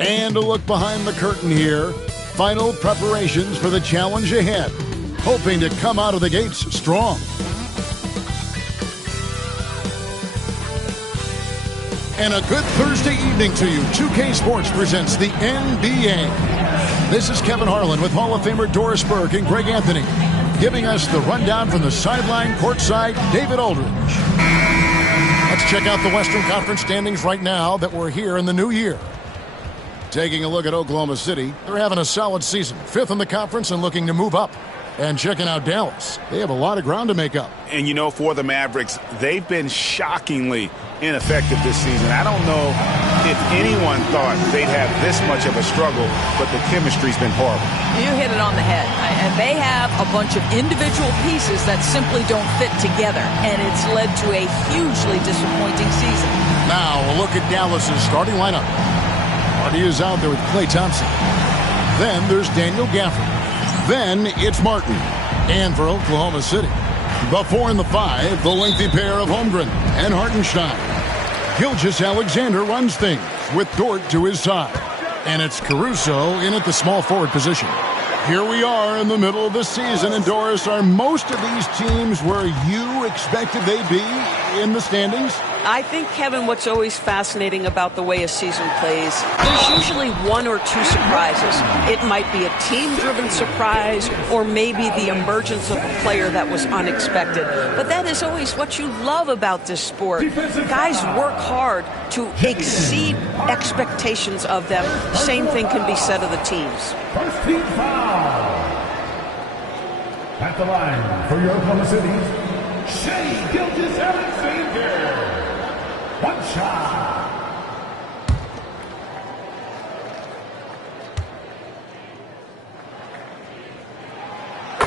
And a look behind the curtain here. Final preparations for the challenge ahead. Hoping to come out of the gates strong. And a good Thursday evening to you. 2K Sports presents the NBA. This is Kevin Harlan with Hall of Famer Doris Burke and Greg Anthony, giving us the rundown from the sideline courtside, David Aldridge. Let's check out the Western Conference standings right now that we're here in the new year. Taking a look at Oklahoma City, they're having a solid season. 5th in the conference and looking to move up. And checking out Dallas, they have a lot of ground to make up. And you know, for the Mavericks, they've been shockingly ineffective this season. I don't know if anyone thought they'd have this much of a struggle, but the chemistry's been horrible. You hit it on the head. And they have a bunch of individual pieces that simply don't fit together. And it's led to a hugely disappointing season. Now, a look at Dallas's starting lineup. Hardy is out there with Klay Thompson. Then there's Daniel Gafford. Then it's Martin. And for Oklahoma City, the 4 and the 5, the lengthy pair of Holmgren and Hartenstein. Gilgeous-Alexander runs things with Dort to his side. And it's Caruso in at the small forward position. Here we are in the middle of the season. And Doris, are most of these teams where you expected they'd be in the standings? I think, Kevin, what's always fascinating about the way a season plays, there's usually one or two surprises. It might be a team-driven surprise or maybe the emergence of a player that was unexpected. But that is always what you love about this sport. Guys work hard to exceed expectations of them. Same thing can be said of the teams. First team foul. At the line for your Oklahoma City, Shai Gilgeous-Alexander. One shot.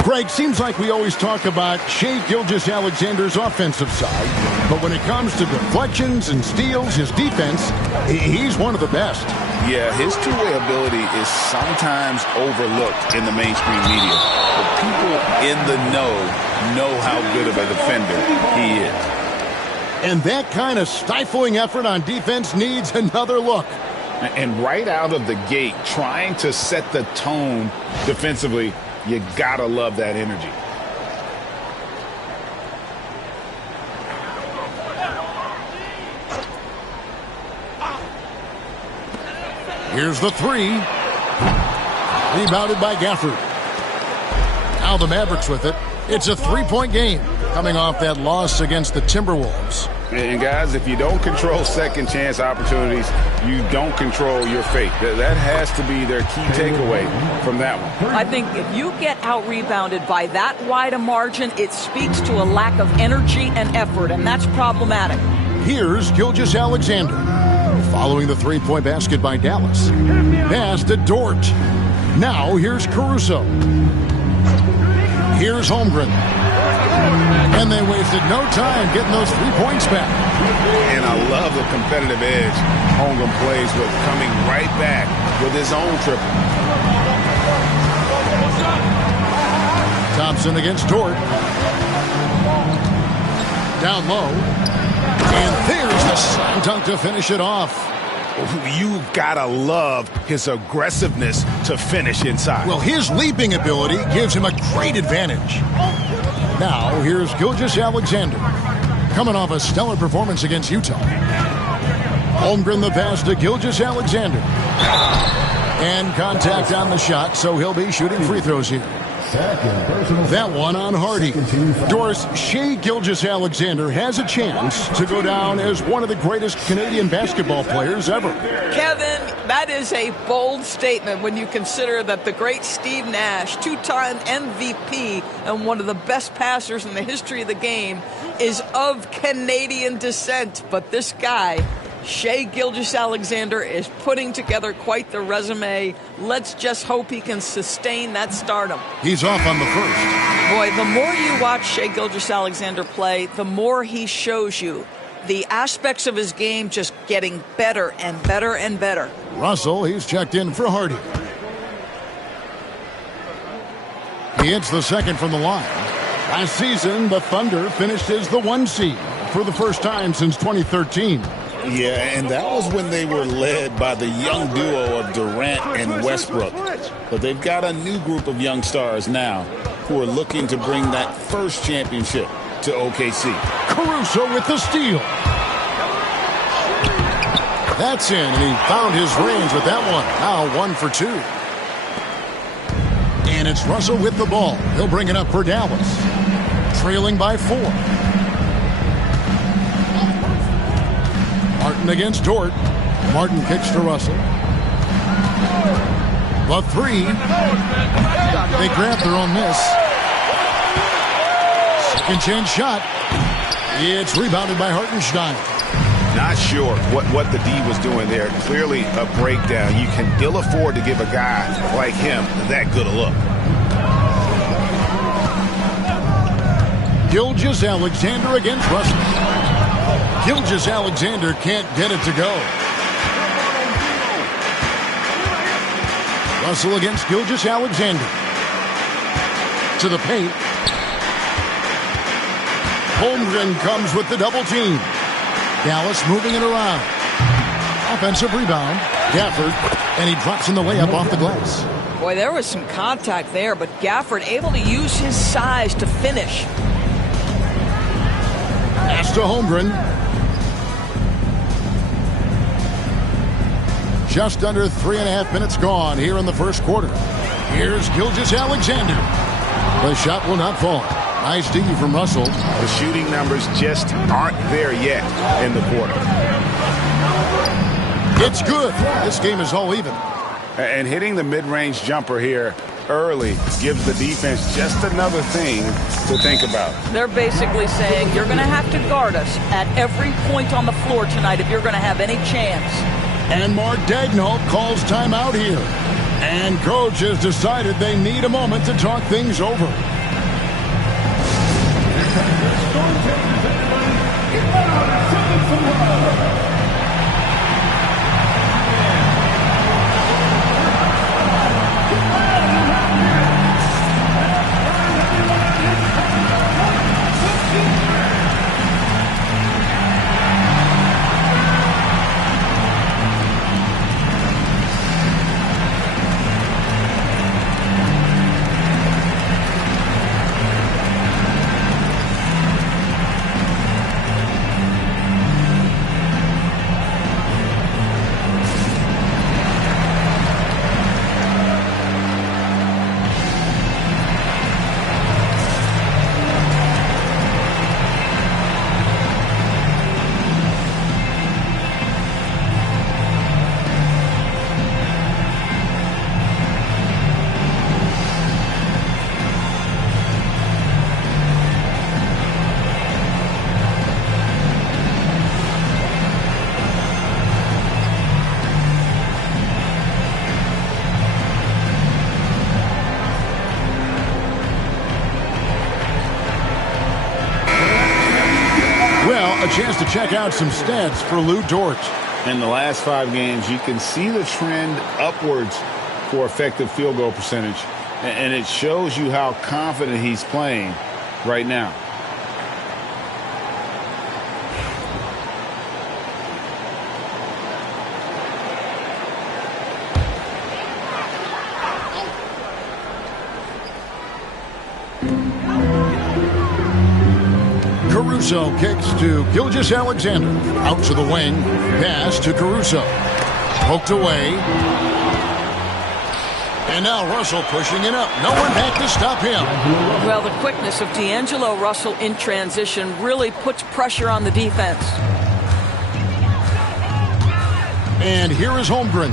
Greg, seems like we always talk about Shai Gilgeous-Alexander's offensive side, but when it comes to deflections and steals, his defense, he's one of the best. Yeah, his two-way ability is sometimes overlooked in the mainstream media, but people in the know how good of a defender he is. And that kind of stifling effort on defense needs another look. And right out of the gate, trying to set the tone defensively, you gotta love that energy. Here's the 3. Rebounded by Gafford. Now the Mavericks with it. It's a 3-point game coming off that loss against the Timberwolves. And guys, if you don't control second chance opportunities, you don't control your fate. That has to be their key takeaway from that one. I think if you get out-rebounded by that wide a margin, it speaks to a lack of energy and effort, and that's problematic. Here's Gilgeous-Alexander. Following the 3-point basket by Dallas. Pass to Dort. Now here's Caruso. Here's Holmgren. And they wasted no time getting those 3 points back. And I love the competitive edge Holmgren plays with, coming right back with his own triple. Thompson against Dort. Down low. And there's the slam dunk to finish it off. You gotta love his aggressiveness to finish inside. Well, his leaping ability gives him a great advantage. Now, here's Gilgeous-Alexander, coming off a stellar performance against Utah. Holmgren the pass to Gilgeous-Alexander. And contact on the shot, so he'll be shooting free throws here. That one on Hardy. Doris, Shai Gilgeous-Alexander has a chance to go down as one of the greatest Canadian basketball players ever. Kevin, that is a bold statement when you consider that the great Steve Nash, 2-time MVP and one of the best passers in the history of the game, is of Canadian descent. But this guy, Shai Gilgeous-Alexander, is putting together quite the resume. Let's just hope he can sustain that stardom. He's off on the first. Boy, the more you watch Shai Gilgeous-Alexander play, the more he shows you the aspects of his game just getting better and better and better. Russell, he's checked in for Hardy. He hits the second from the line. Last season, the Thunder finished as the 1 seed for the first time since 2013. Yeah, and that was when they were led by the young duo of Durant and Westbrook. But they've got a new group of young stars now who are looking to bring that first championship to OKC. Caruso with the steal. That's in, and he found his range with that one. Now 1 for 2. And it's Russell with the ball. He'll bring it up for Dallas. Trailing by 4. Martin against Dort. Martin kicks to Russell. The 3. They grab their own miss. Second chance shot. It's rebounded by Hartenstein. Not sure what the D was doing there. Clearly a breakdown. You can ill afford to give a guy like him that good a look. Gilgeous-Alexander against Russell. Gilgeous-Alexander can't get it to go. Russell against Gilgeous-Alexander. To the paint. Holmgren comes with the double team. Dallas moving it around. Offensive rebound. Gafford. And he drops in the layup off the glass. Boy, there was some contact there, but Gafford able to use his size to finish. Pass to Holmgren. Just under 3.5 minutes gone here in the first quarter. Here's Gilgeous-Alexander. The shot will not fall. Nice D from Russell. The shooting numbers just aren't there yet in the quarter. It's good. This game is all even. And hitting the mid-range jumper here early gives the defense just another thing to think about. They're basically saying you're going to have to guard us at every point on the floor tonight if you're going to have any chance. And Mark Daigneault calls timeout here. And coach has decided they need a moment to talk things over. A chance to check out some stats for Lou Dort. In the last 5 games, you can see the trend upwards for effective field goal percentage. And it shows you how confident he's playing right now. Caruso kicks to Gilgeous-Alexander. Out to the wing. Pass to Caruso. Poked away. And now Russell pushing it up. No one back to stop him. Well, the quickness of D'Angelo Russell in transition really puts pressure on the defense. And here is Holmgren.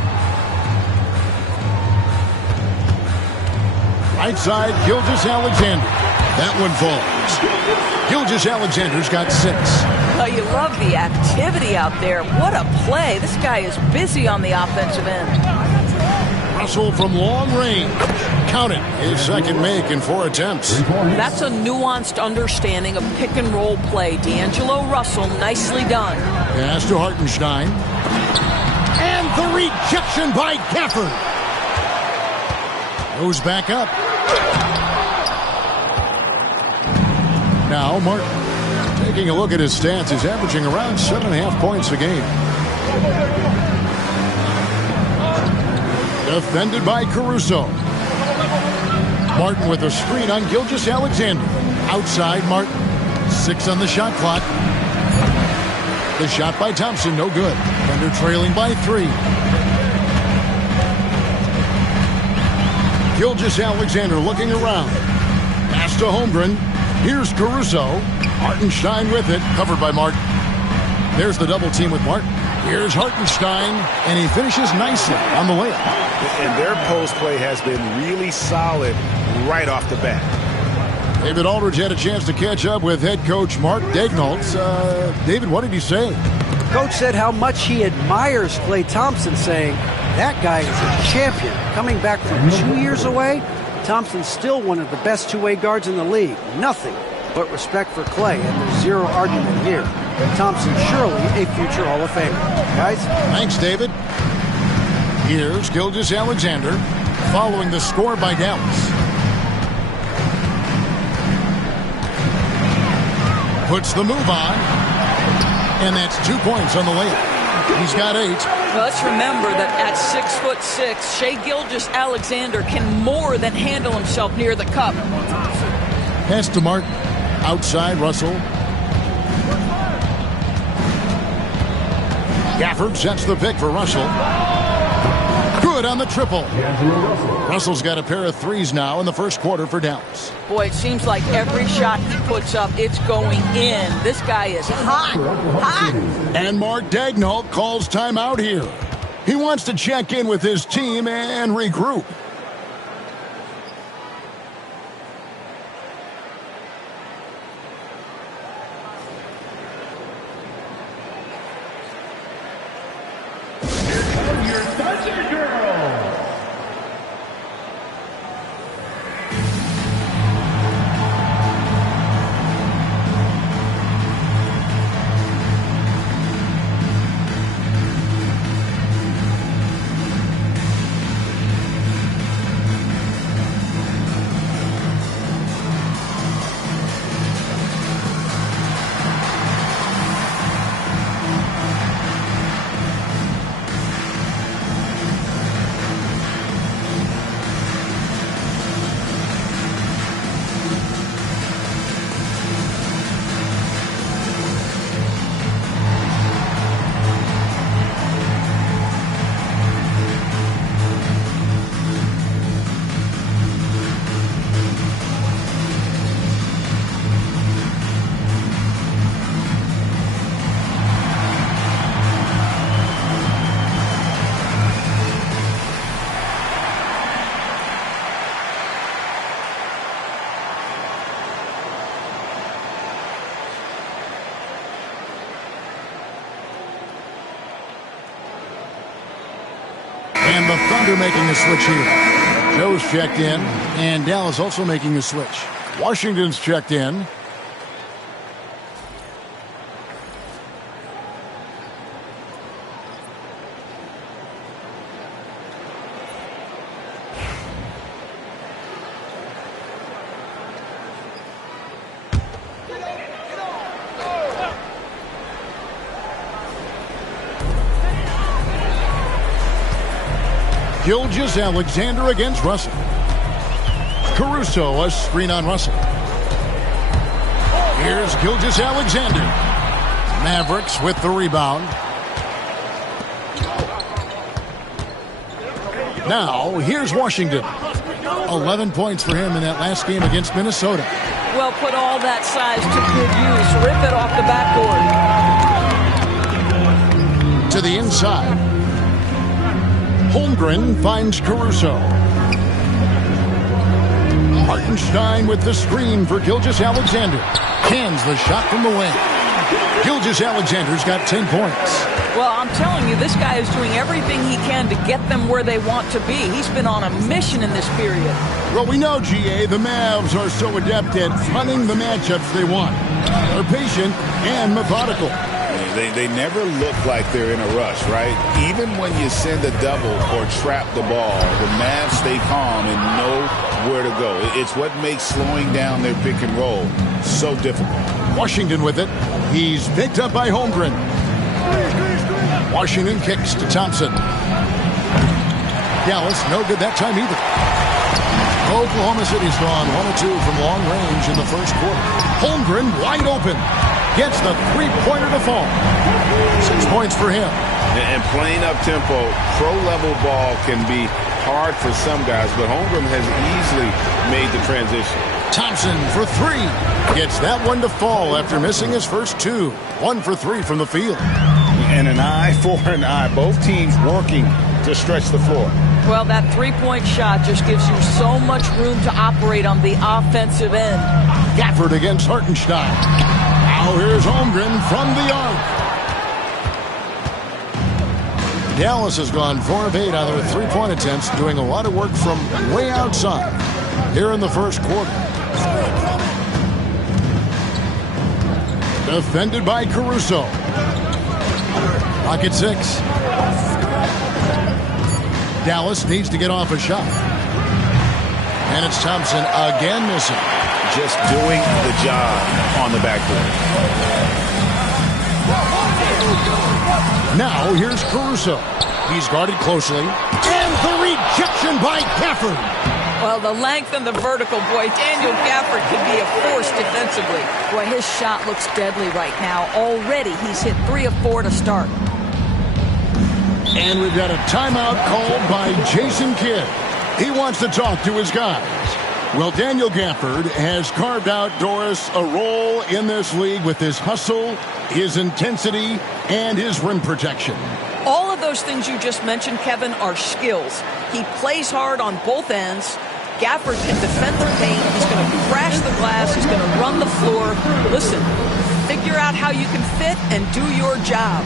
Right side, Gilgeous-Alexander. That one falls. Gilgeous-Alexander's got 6. Oh, you love the activity out there. What a play. This guy is busy on the offensive end. Russell from long range. Count it. His second make in 4 attempts. That's a nuanced understanding of pick and roll play. D'Angelo Russell, nicely done. Pass to Hartenstein. And the rejection by Gafford. Goes back up. Now Martin. Taking a look at his stats, he's averaging around 7.5 points a game. Defended by Caruso. Martin with a screen on Gilgeous-Alexander. Outside Martin. 6 on the shot clock. The shot by Thompson, no good. Thunder trailing by 3. Gilgeous-Alexander looking around. Pass to Holmgren. Here's Caruso. Hartenstein with it, covered by Martin. There's the double team with Martin. Here's Hartenstein, and he finishes nicely on the layup. And their post play has been really solid right off the bat. David Aldridge had a chance to catch up with head coach Mark Daignault. David, what did he say? Coach said how much he admires Klay Thompson, saying, that guy is a champion. Coming back from 2 years away, Thompson's still one of the best two-way guards in the league. Nothing but respect for Klay, and there's zero argument here. Thompson surely a future Hall of Famer. Guys? Thanks, David. Here's Gilgeous-Alexander following the score by Dallas. Puts the move on, and that's 2 points on the layup. He's got 8. Well, let's remember that at 6'6", Shai Gilgeous-Alexander can more than handle himself near the cup. Pass to Martin. Outside Russell. Gafford sets the pick for Russell. Good on the triple. Russell's got a pair of threes now in the first quarter for Dallas. Boy, it seems like every shot he puts up, it's going in. This guy is hot. Hot. And Mark Daignault calls timeout here. He wants to check in with his team and regroup. And the Thunder making a switch here. Joe's checked in, and Dallas also making a switch. Washington's checked in. Gilgeous-Alexander against Russell. Caruso, a screen on Russell. Here's Gilgeous-Alexander. Mavericks with the rebound. Now, here's Washington. 11 points for him in that last game against Minnesota. Well, put all that size to good use. Rip it off the backboard. To the inside. Holmgren finds Caruso. Hartenstein with the screen for Gilgeous-Alexander. Cans the shot from the wing. Gilgeous-Alexander's got 10 points. Well, I'm telling you, this guy is doing everything he can to get them where they want to be. He's been on a mission in this period. Well, we know, GA, the Mavs are so adept at hunting the matchups they want. They're patient and methodical. They never look like they're in a rush, right? Even when you send a double or trap the ball, the Mavs stay calm and know where to go. It's what makes slowing down their pick and roll so difficult. Washington with it. He's picked up by Holmgren. Washington kicks to Thompson. Dallas, no good that time either. Oklahoma City's gone 1 of 2 from long range in the first quarter. Holmgren wide open. Gets the three-pointer to fall. 6 points for him. And playing up-tempo, pro-level ball can be hard for some guys, but Holmgren has easily made the transition. Thompson for 3. Gets that one to fall after missing his first 2. 1 for 3 from the field. And an eye for an eye. Both teams working to stretch the floor. Well, that three-point shot just gives you so much room to operate on the offensive end. Gafford against Hartenstein. Now here's Holmgren from the arc. Dallas has gone 4 of 8 on their three-point attempts, doing a lot of work from way outside here in the first quarter. Defended by Caruso. Pocket 6. Dallas needs to get off a shot. And it's Thompson again missing. Just doing the job on the backboard. Now here's Caruso. He's guarded closely. And the rejection by Gafford. Well, the length and the vertical, boy, Daniel Gafford can be a force defensively. Boy, his shot looks deadly right now. Already he's hit 3 of 4 to start. And we've got a timeout called by Jason Kidd. He wants to talk to his guys. Well, Daniel Gafford has carved out, Doris, a role in this league with his hustle, his intensity, and his rim protection. All of those things you just mentioned, Kevin, are skills. He plays hard on both ends. Gafford can defend the paint. He's going to crash the glass. He's going to run the floor. Listen, figure out how you can fit and do your job.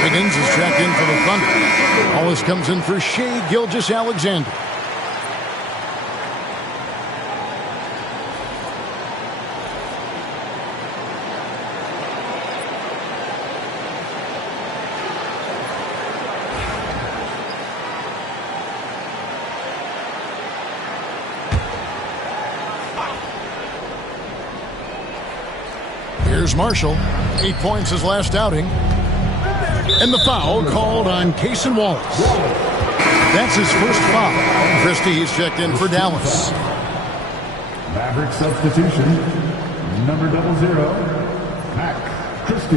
Higgins is checked in for the Thunder. Wallace comes in for Shea Gilgeous-Alexander. Here's Marshall. 8 points his last outing. And the foul called on Cason Wallace. That's his first foul. Christie is checked in for Dallas. Maverick substitution, number 00, Mac Christie.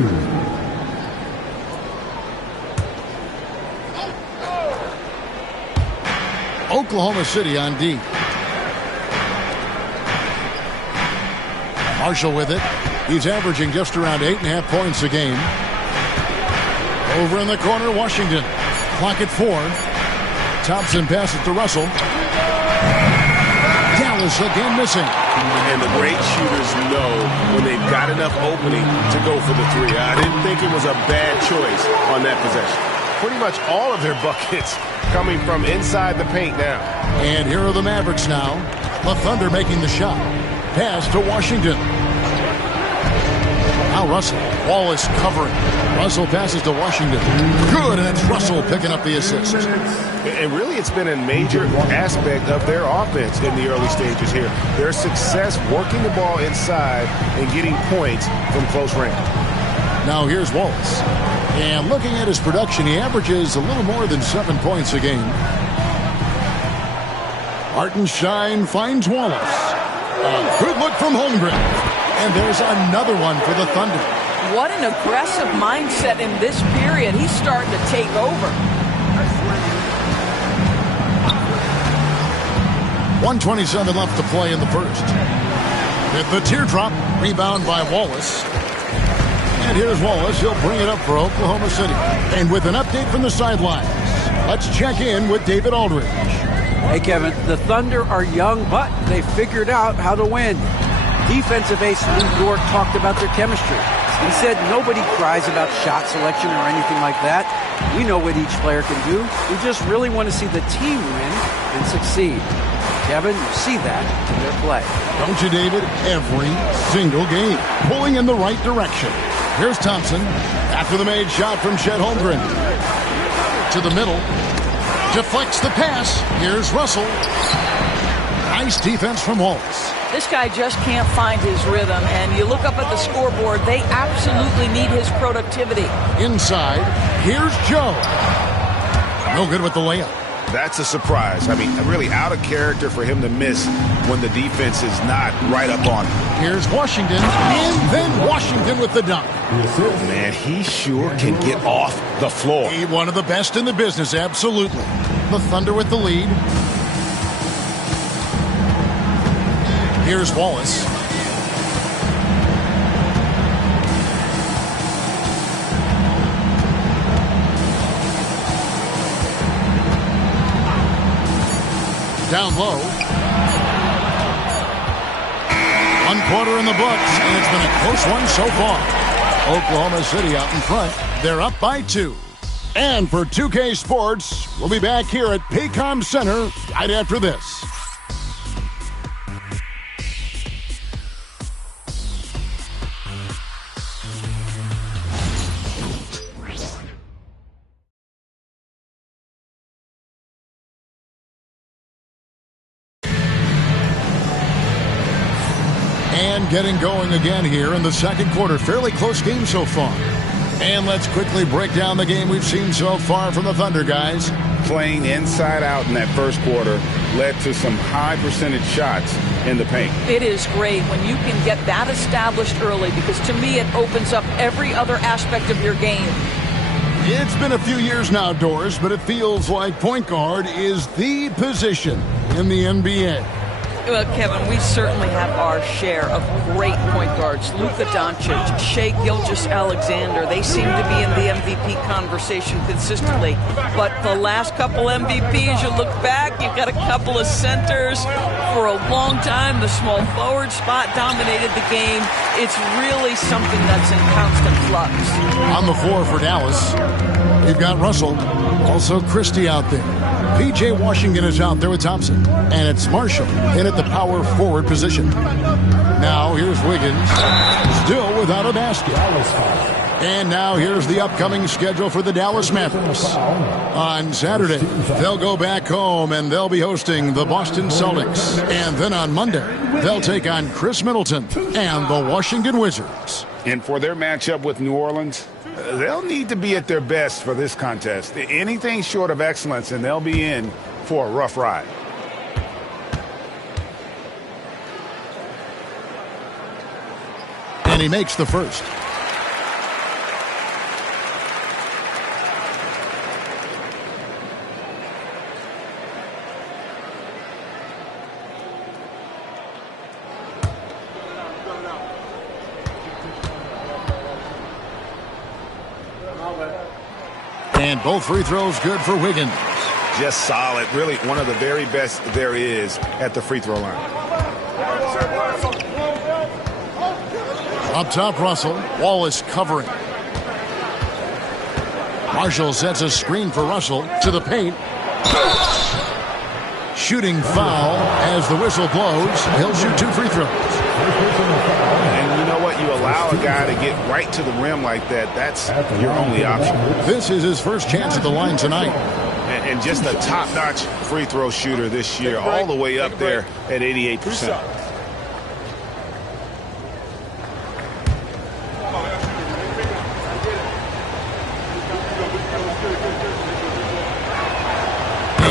Oklahoma City on D. Marshall with it. He's averaging just around 8.5 points a game. Over in the corner, Washington. Clock at 4. Thompson passes to Russell. Dallas again missing. And the great shooters know when they've got enough opening to go for the 3. I didn't think it was a bad choice on that possession. Pretty much all of their buckets coming from inside the paint now. And here are the Mavericks now. The Thunder making the shot. Pass to Washington. Now Russell. Wallace covering. Russell passes to Washington. Good, and it's Russell picking up the assist. And really, it's been a major aspect of their offense in the early stages here. Their success working the ball inside and getting points from close range. Now here's Wallace. And looking at his production, he averages a little more than 7 points a game. Hartenstein finds Wallace. A good look from Holmgren. And there's another one for the Thunder. What an aggressive mindset in this period. He's starting to take over. 1:27 left to play in the first. With the teardrop, rebound by Wallace. And here's Wallace. He'll bring it up for Oklahoma City. And with an update from the sidelines, let's check in with David Aldridge. Hey, Kevin, the Thunder are young, but they figured out how to win. Defensive ace Lou Dort talked about their chemistry. He said nobody cries about shot selection or anything like that. We know what each player can do. We just really want to see the team win and succeed. Kevin, you see that in their play. Don't you, David? Every single game. Pulling in the right direction. Here's Thompson. After the made shot from Chet Holmgren. To the middle. Deflects the pass. Here's Russell. Nice defense from Wallace. This guy just can't find his rhythm, and you look up at the scoreboard, they absolutely need his productivity. Inside, here's Joe. No good with the layup. That's a surprise. I mean, really out of character for him to miss when the defense is not right up on him. Here's Washington, and then Washington with the dunk. Man, he sure can get off the floor. He one of the best in the business, absolutely. The Thunder with the lead. Here's Wallace. Down low. 1 quarter in the books, and it's been a close one so far. Oklahoma City out in front. They're up by 2. And for 2K Sports, we'll be back here at Paycom Center right after this. And getting going again here in the second quarter. Fairly close game so far. And let's quickly break down the game we've seen so far from the Thunder, guys. Playing inside out in that first quarter led to some high percentage shots in the paint. It is great when you can get that established early, because to me it opens up every other aspect of your game. It's been a few years now, Doris, but it feels like point guard is the position in the NBA. Well, Kevin, we certainly have our share of great point guards. Luka Doncic, Shai Gilgeous-Alexander, they seem to be in the MVP conversation consistently. But the last couple MVPs, you look back, you've got a couple of centers. For a long time, the small forward spot dominated the game. It's really something that's in constant flux. On the floor for Dallas, we've got Russell, also Christie out there. P.J. Washington is out there with Thompson. And it's Marshall in at the power forward position. Now here's Wiggins, still without a basket. And now here's the upcoming schedule for the Dallas Mavericks. On Saturday, they'll go back home and they'll be hosting the Boston Celtics. And then on Monday, they'll take on Chris Middleton and the Washington Wizards. And for their matchup with New Orleans, they'll need to be at their best for this contest. Anything short of excellence, and they'll be in for a rough ride. And he makes the first. And both free throws good for Wiggins. Just solid. Really one of the very best there is at the free throw line. Up top, Russell. Wallace covering. Marshall sets a screen for Russell to the paint. Shooting foul as the whistle blows. He'll shoot 2 free throws. And you know what? You allow a guy to get right to the rim like that. That's your only option. This is his first chance at the line tonight. And just a top-notch free throw shooter this year, all the way up there at 88%.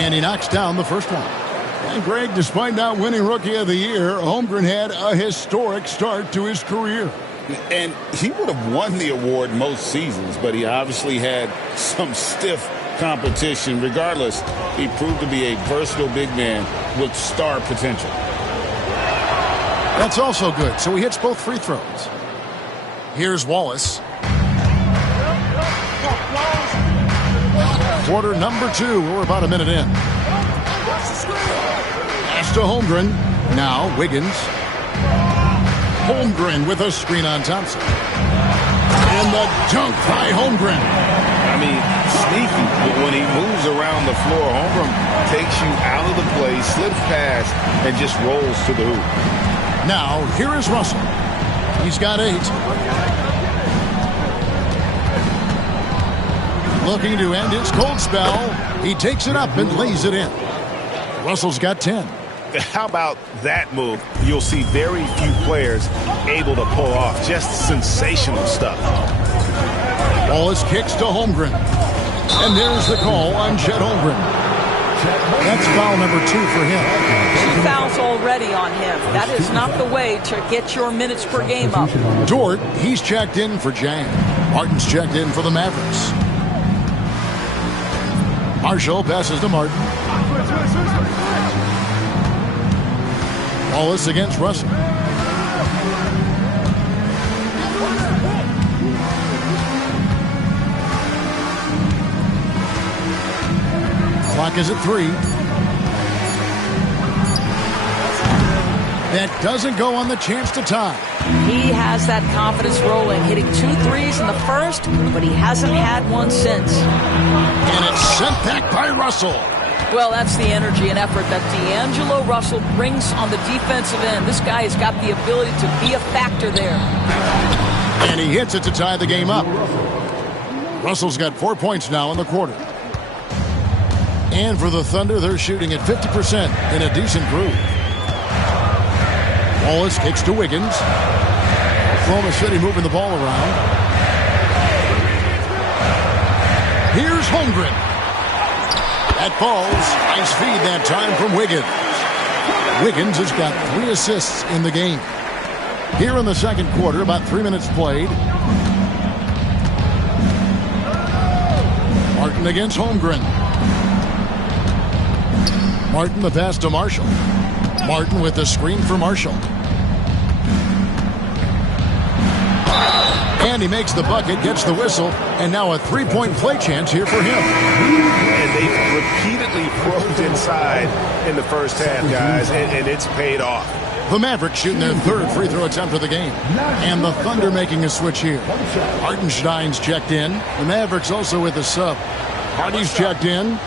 And he knocks down the first one. And Greg, despite not winning Rookie of the Year, Holmgren had a historic start to his career. And he would have won the award most seasons, but he obviously had some stiff competition. Regardless, he proved to be a versatile big man with star potential. That's also good. So he hits both free throws. Here's Wallace. Quarter number 2. We're about a minute in. Pass to Holmgren. Now Wiggins. Holmgren with a screen on Thompson. And the dunk by Holmgren. I mean, sneaky, but when he moves around the floor, Holmgren takes you out of the play, slips past, and just rolls to the hoop. Now, here is Russell. He's got 8. Looking to end his cold spell. He takes it up and lays it in. Russell's got 10. How about that move? You'll see very few players able to pull off. Just sensational stuff. Wallace kicks to Holmgren. And there's the call on Chet Holmgren. That's foul number 2 for him. 2 fouls already on him. That is not the way to get your minutes per game up. Dort, he's checked in for Jang. Martin's checked in for the Mavericks. Marshall passes to Martin. Wallace against Russell. Clock is at 3. That doesn't go on the chance to tie. He has that confidence rolling, hitting 2 threes in the first, but he hasn't had one since. And it's sent back by Russell. Well, that's the energy and effort that D'Angelo Russell brings on the defensive end. This guy has got the ability to be a factor there. And he hits it to tie the game up. Russell's got 4 points now in the quarter. And for the Thunder, they're shooting at 50% in a decent groove. Wallace kicks to Wiggins. Oklahoma City moving the ball around. Here's Holmgren. That falls. Nice feed that time from Wiggins. Wiggins has got 3 assists in the game. Here in the second quarter, about 3 minutes played. Martin against Holmgren. Martin the pass to Marshall. Martin with the screen for Marshall. And he makes the bucket, gets the whistle, and now a 3-point play chance here for him. And they repeatedly probed inside in the first half, guys, and it's paid off. The Mavericks shooting their 3rd free throw attempt of the game. And the Thunder making a switch here. Hartenstein's checked in. The Mavericks also with a sub. Hardy's checked in.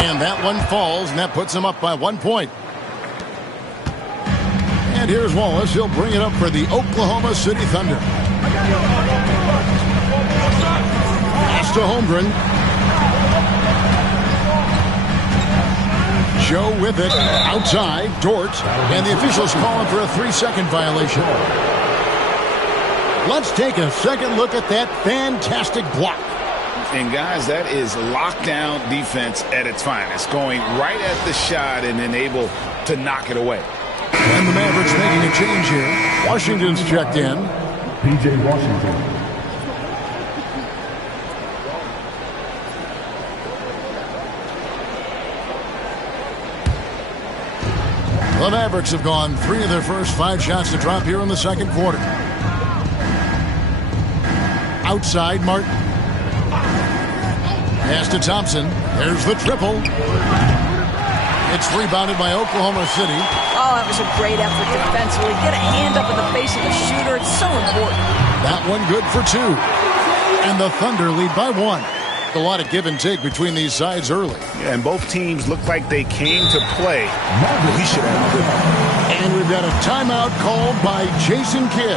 And that one falls, and that puts him up by 1 point. And here's Wallace. He'll bring it up for the Oklahoma City Thunder. Pass to Holmgren. Joe with it. Outside. Dort. And the officials calling for a 3-second violation. Let's take a second look at that fantastic block. And, guys, that is lockdown defense at its finest, going right at the shot and then able to knock it away. And the Mavericks making a change here. Washington's checked in. P.J. Washington. The Mavericks have gone 3 of their first 5 shots to drop here in the second quarter. Outside, Martin. Pass to Thompson. There's the triple. It's rebounded by Oklahoma City. Oh, that was a great effort defensively. Get a hand up in the face of the shooter. It's so important. That one good for 2. And the Thunder lead by 1. A lot of give and take between these sides early. Yeah, and both teams look like they came to play. We should have a good one. And we've got a timeout called by Jason Kidd.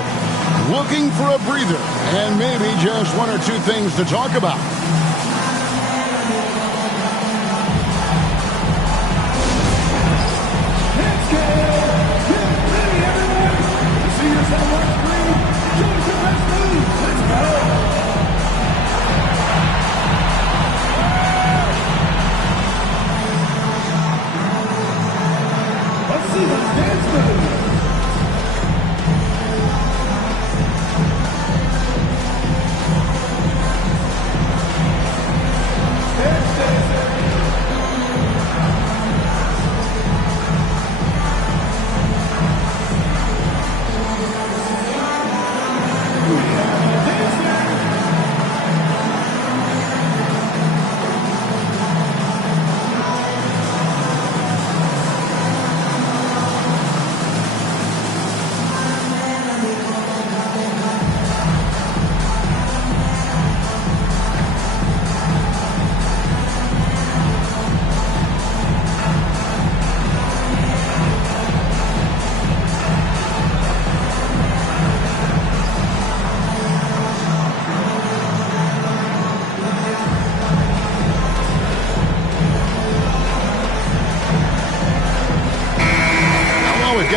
Looking for a breather and maybe just 1 or 2 things to talk about.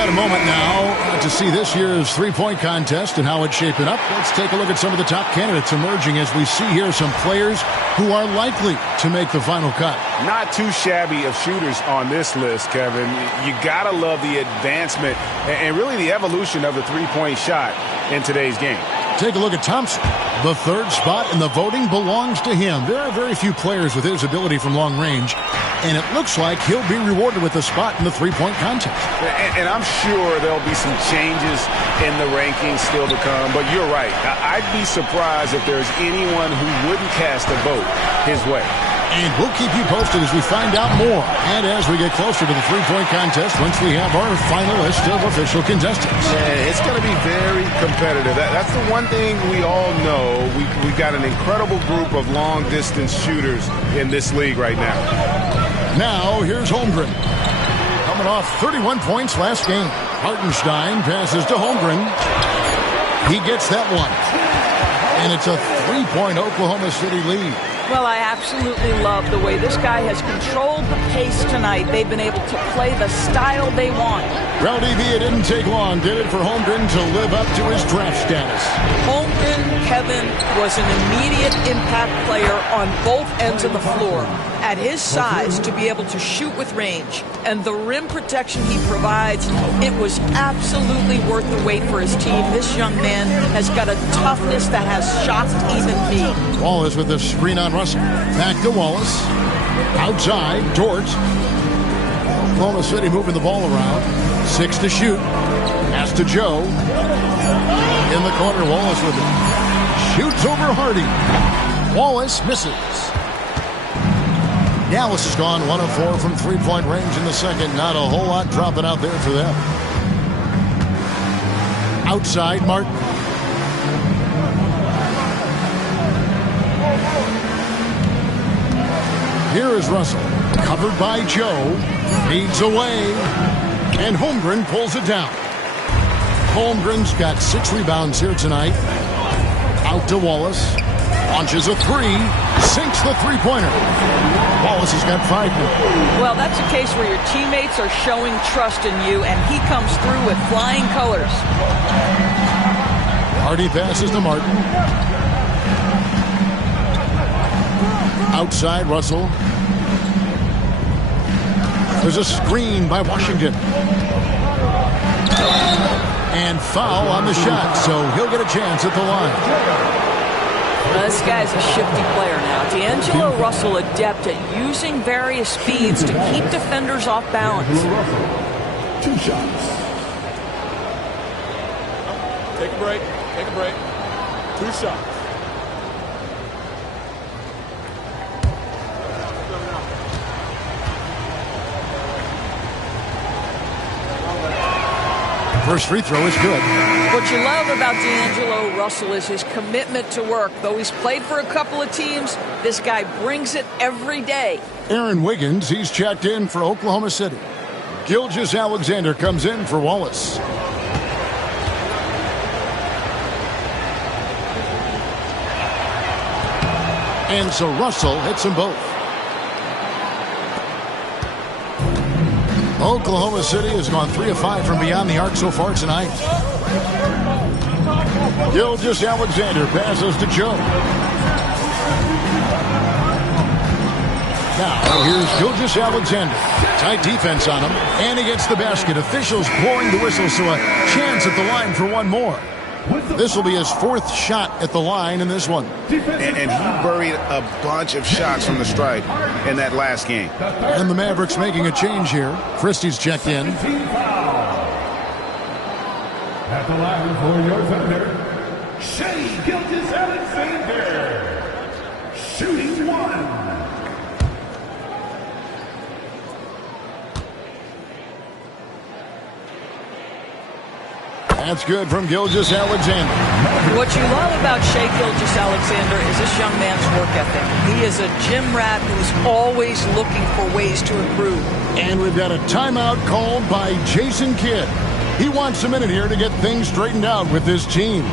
got a moment now to see this year's three-point contest and how it's shaping up. Let's take a look at some of the top candidates emerging as we see here some players who are likely to make the final cut. Not too shabby of shooters on this list, Kevin. You got to love the advancement and really the evolution of the three-point shot in today's game. Take a look at Thompson. The third spot in the voting belongs to him. There are very few players with his ability from long range, and it looks like he'll be rewarded with a spot in the three-point contest. And I'm sure there'll be some changes in the rankings still to come, but you're right. I'd be surprised if there's anyone who wouldn't cast a vote his way. And we'll keep you posted as we find out more. And as we get closer to the three-point contest, once we have our final list of official contestants. Yeah, it's going to be very competitive. That's the one thing we all know. We've got an incredible group of long-distance shooters in this league right now. Now, here's Holmgren. Coming off 31 points last game. Hartenstein passes to Holmgren. He gets that one. And it's a three-point Oklahoma City lead. Well, I absolutely love the way this guy has controlled the pace tonight. They've been able to play the style they want. Well, DB, it didn't take long, did it, for Holmgren to live up to his draft status? Holmgren, Kevin, was an immediate impact player on both ends of the floor. At his size, to be able to shoot with range and the rim protection he provides, it was absolutely worth the wait for his team. This young man has got a toughness that has shocked even me. Wallace with the screen on Russell. Back to Wallace. Outside, Dort. Oklahoma City moving the ball around. 6 to shoot. Pass to Joe. In the corner, Wallace with it. Shoots over Hardy. Wallace misses. Dallas has gone 1 of 4 from three-point range in the second. Not a whole lot dropping out there for them. Outside, Martin. Here is Russell. Covered by Joe. Feeds away. And Holmgren pulls it down. Holmgren's got 6 rebounds here tonight. Out to Wallace. Launches a three. Sinks the three-pointer. Wallace has got 5 more. Well, that's a case where your teammates are showing trust in you, and he comes through with flying colors. Hardy passes to Martin. Outside, Russell. There's a screen by Washington. And foul on the shot, so he'll get a chance at the line. This guy's a shifty player now. D'Angelo Russell, adept at using various speeds to keep defenders off balance. 2 shots. Take a break. Take a break. 2 shots. First free throw is good. What you love about D'Angelo Russell is his commitment to work. Though he's played for a couple of teams, this guy brings it every day. Aaron Wiggins, he's checked in for Oklahoma City. Gilgeous-Alexander comes in for Wallace. And so Russell hits them both. Oklahoma City has gone 3 of 5 from beyond the arc so far tonight. Gilgeous-Alexander passes to Joe. Now here's Gilgeous-Alexander. Tight defense on him, and he gets the basket. Officials blowing the whistle, so a chance at the line for one more. This will be his 4th shot at the line in this one. And he buried a bunch of shots from the stripe in that last game. And the Mavericks making a change here. Christie's checked in. At the line for your thunder, Shea Gilgeous-Alexander. Shooting 1. That's good from Gilgeous-Alexander. What you love about Shea Gilgeous-Alexander is this young man's work ethic. He is a gym rat who's always looking for ways to improve. And we've got a timeout called by Jason Kidd. He wants a minute here to get things straightened out with this team.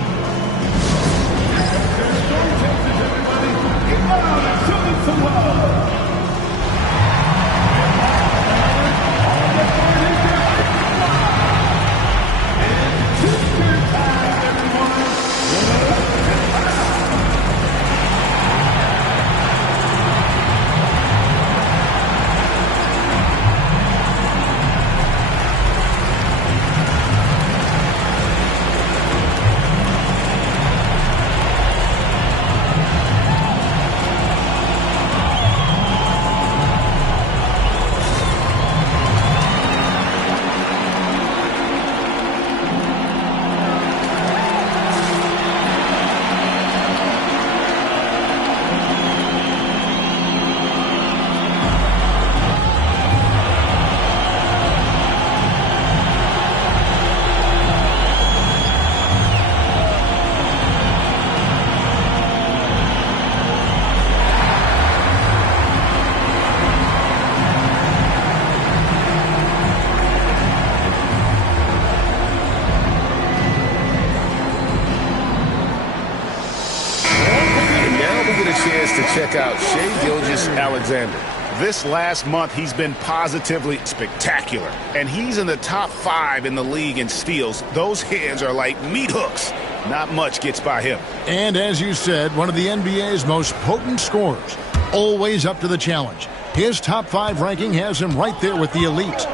chance to check out Shai Gilgeous-Alexander. This last month, he's been positively spectacular, and he's in the top 5 in the league in steals. Those hands are like meat hooks. Not much gets by him. And as you said, one of the NBA's most potent scorers, always up to the challenge. His top 5 ranking has him right there with the elite.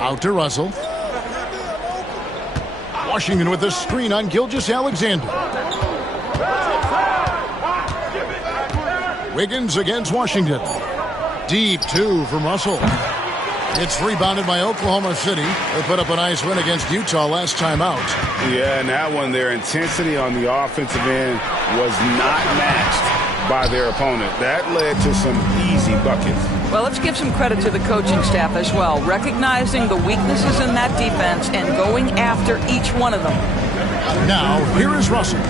Out to Russell. Washington with a screen on Gilgeous-Alexander. Wiggins against Washington. Deep 2 from Russell. It's rebounded by Oklahoma City. They put up a nice win against Utah last time out. Yeah, and that one, their intensity on the offensive end was not matched by their opponent. That led to some easy buckets. Well, let's give some credit to the coaching staff as well, recognizing the weaknesses in that defense and going after each one of them. Now, here is Russell.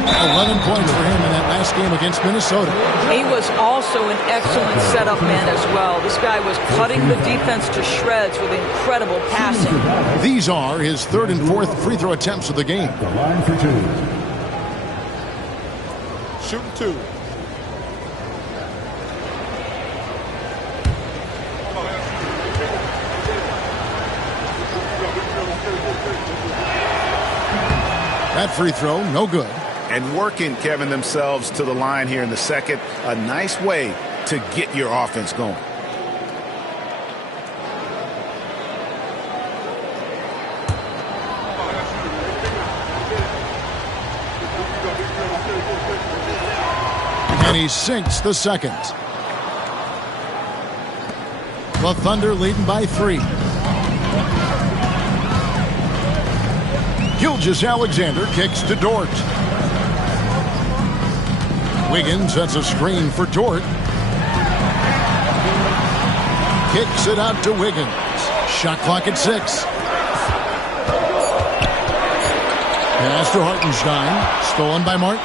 11 points for him in that last game against Minnesota. He was also an excellent setup man as well. This guy was cutting the defense to shreds with incredible passing. These are his 3rd and 4th free throw attempts of the game. The line for 2. Shooting 2. That free throw, no good. And working, Kevin, themselves to the line here in the second. A nice way to get your offense going. And he sinks the second. The Thunder leading by 3. Gilgeous-Alexander kicks to Dort. Wiggins sets a screen for Dort. Kicks it out to Wiggins. Shot clock at 6. Pass to Hartenstein. Stolen by Martin.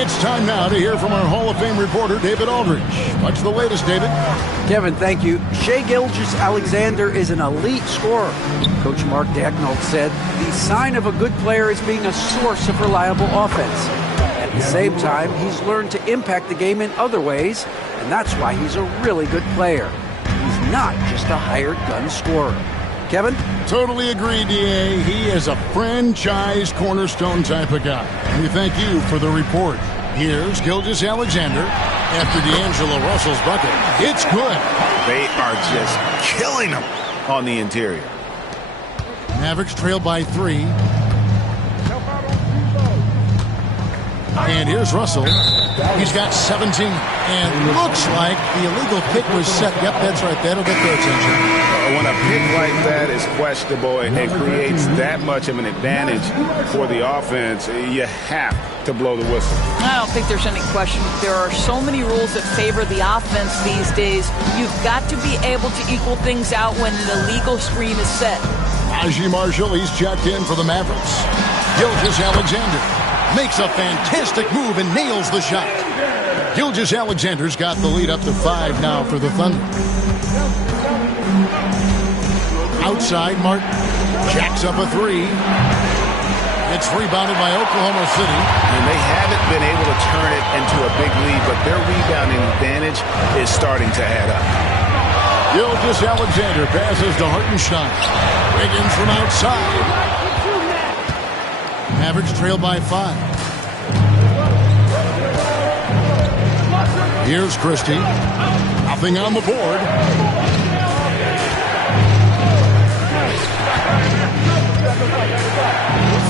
It's time now to hear from our Hall of Fame reporter, David Aldridge. What's the latest, David? Kevin, thank you. Shai Gilgeous-Alexander is an elite scorer. Coach Mark Daigneault said the sign of a good player is being a source of reliable offense. At the same time, he's learned to impact the game in other ways, and that's why he's a really good player. He's not just a hired gun scorer. Kevin? Totally agree, D.A. He is a franchise cornerstone type of guy. And we thank you for the report. Here's Gilgeous-Alexander after D'Angelo Russell's bucket. It's good. They are just killing them on the interior. Mavericks trail by 3. And here's Russell. He's got 17. And looks like the illegal pick was set. Yep, that's right. That'll get their attention. When a pick like that is questionable and it creates that much of an advantage for the offense, you have to blow the whistle. I don't think there's any question. There are so many rules that favor the offense these days. You've got to be able to equal things out when an illegal screen is set. Najee Marshall, he's checked in for the Mavericks. Gilgeous-Alexander makes a fantastic move and nails the shot. Gilgeous-Alexander's got the lead up to 5 now for the Thunder. Outside, Martin jacks up a 3. It's rebounded by Oklahoma City. And they haven't been able to turn it into a big lead, but their rebounding advantage is starting to add up. Gilgeous-Alexander passes to Hartenstein. Wiggins from outside. Mavericks trail by 5. Here's Christie. Nothing on the board.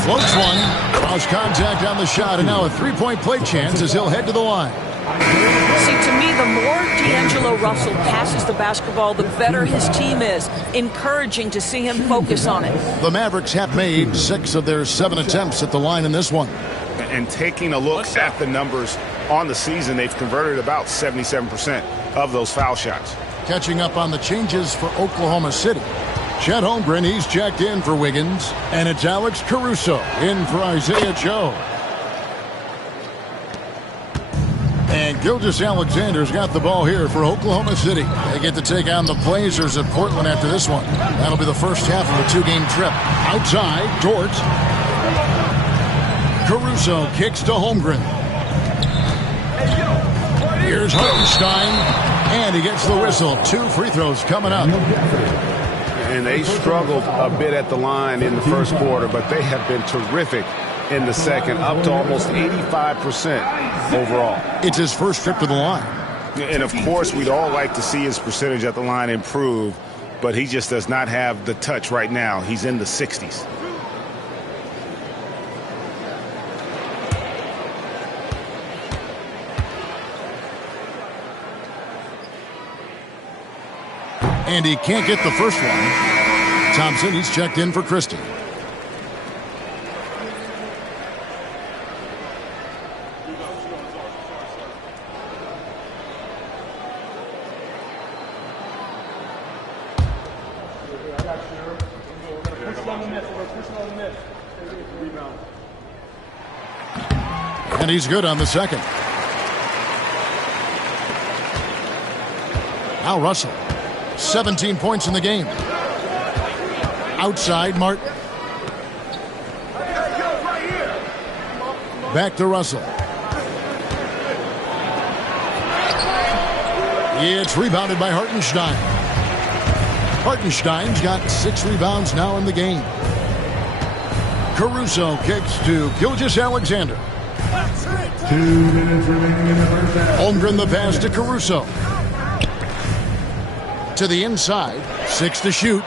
Floats one. Cross contact on the shot, and now a 3-point play chance as he'll head to the line. See, to me, the more D'Angelo Russell passes the basketball, the better his team is. Encouraging to see him focus on it. The Mavericks have made 6 of their 7 attempts at the line in this one. And taking a look at the numbers on the season, they've converted about 77% of those foul shots. Catching up on the changes for Oklahoma City. Chet Holmgren, he's checked in for Wiggins. And it's Alex Caruso in for Isaiah Joe. And Gilgeous-Alexander's got the ball here for Oklahoma City. They get to take on the Blazers at Portland after this one. That'll be the first half of a two-game trip. Outside, Dort. Caruso kicks to Holmgren. Here's Hartenstein, and he gets the whistle. 2 free throws coming up. And they struggled a bit at the line in the first quarter, but they have been terrific in the second, up to almost 85% overall. It's his first trip to the line. And, of course, we'd all like to see his percentage at the line improve, but he just does not have the touch right now. He's in the 60s. And he can't get the first one. Thompson, he's checked in for Christie. And he's good on the second. Now Russell. 17 points in the game. Outside, Martin. Back to Russell. It's rebounded by Hartenstein. Hartenstein's got 6 rebounds now in the game. Caruso kicks to Gilgeous-Alexander. 2 minutes remaining in the first half. Holmgren the pass to Caruso. To the inside, 6 to shoot.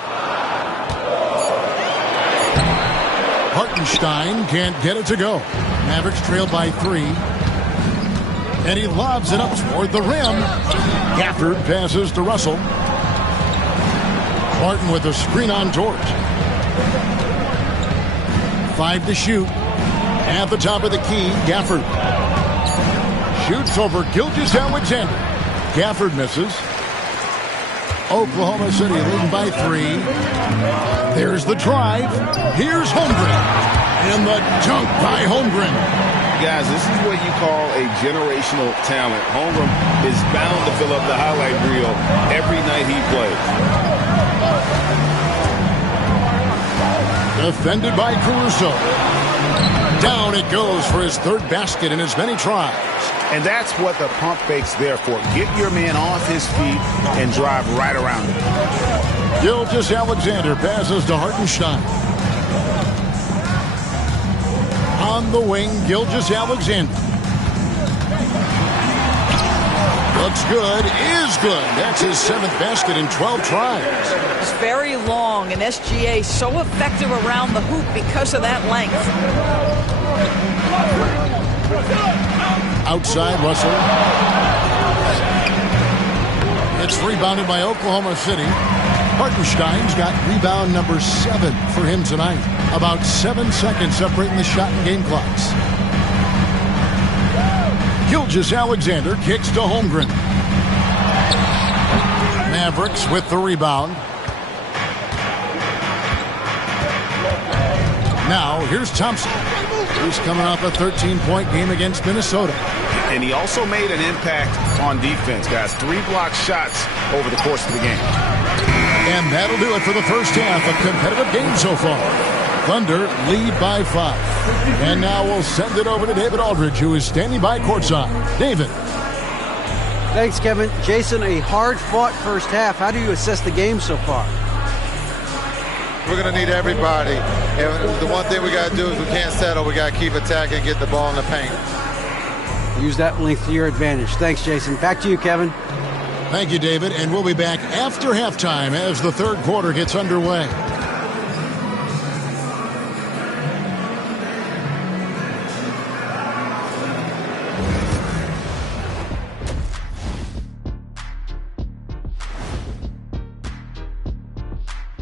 Hartenstein can't get it to go. Mavericks trail by 3. And he lobs it up toward the rim. Gafford passes to Russell. Martin with a screen on Dort. 5 to shoot. At the top of the key, Gafford. Shoots over Gilgeous-Alexander. Gafford misses. Oklahoma City leading by 3. There's the drive. Here's Holmgren. And the dunk by Holmgren. Guys, this is what you call a generational talent. Holmgren is bound to fill up the highlight reel every night he plays. Defended by Caruso. Down it goes for his 3rd basket in as many tries. And that's what the pump fake's there for. Get your man off his feet and drive right around him. Gilgeous-Alexander passes to Hartenstein. On the wing, Gilgeous-Alexander. Looks good, is good. That's his 7th basket in 12 tries. It's very long, and SGA so effective around the hoop because of that length. Outside, Russell. It's rebounded by Oklahoma City. Hartenstein's got rebound number 7 for him tonight. About 7 seconds separating the shot and game clocks. Gilgeous-Alexander kicks to Holmgren. Mavericks with the rebound. Now, here's Thompson. He's coming off a 13-point game against Minnesota. And he also made an impact on defense, guys. 3 block shots over the course of the game. And that'll do it for the first half. A competitive game so far. Thunder lead by 5. And now we'll send it over to David Aldridge, who is standing by courtside. David. Thanks, Kevin. Jason, a hard-fought first half. How do you assess the game so far? We're going to need everybody. And the one thing we got to do is we can't settle. We got to keep attacking and get the ball in the paint. Use that length to your advantage. Thanks, Jason. Back to you, Kevin. Thank you, David. And we'll be back after halftime as the 3rd quarter gets underway.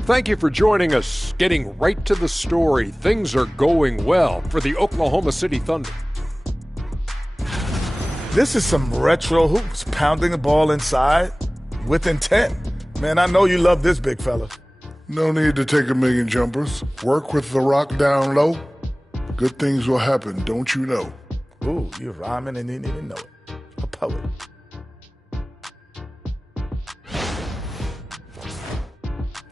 Thank you for joining us. Getting right to the story, things are going well for the Oklahoma City Thunder. This is some retro hoops, pounding the ball inside with intent. Man, I know you love this, big fella. No need to take a million jumpers. Work with the rock down low. Good things will happen, don't you know? Ooh, you're rhyming and didn't even know it. a poet.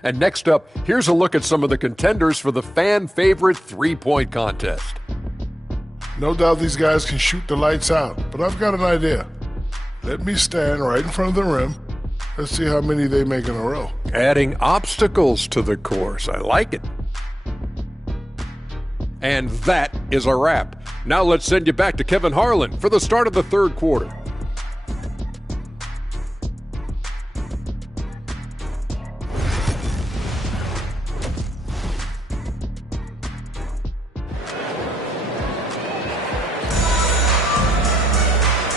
And next up, here's a look at some of the contenders for the fan-favorite three-point contest. No doubt these guys can shoot the lights out, but I've got an idea. Let me stand right in front of the rim. Let's see how many they make in a row. Adding obstacles to the course. I like it. And that is a wrap. Now let's send you back to Kevin Harlan for the start of the third quarter.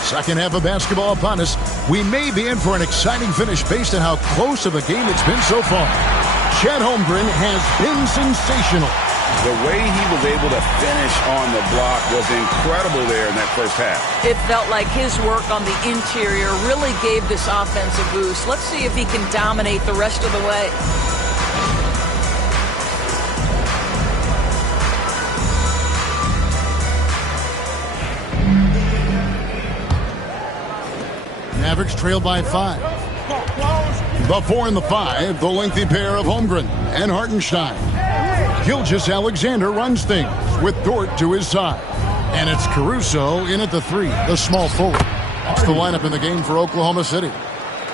Second half of basketball upon us. We may be in for an exciting finish based on how close of a game it's been so far. Chet Holmgren has been sensational. The way he was able to finish on the block was incredible there in that first half. It felt like his work on the interior really gave this offense a boost. Let's see if he can dominate the rest of the way. Mavericks trail by 5. The 4 and the 5, the lengthy pair of Holmgren and Hartenstein. Gilgeous-Alexander runs things with Dort to his side. And it's Caruso in at the 3, the small forward. That's the lineup in the game for Oklahoma City.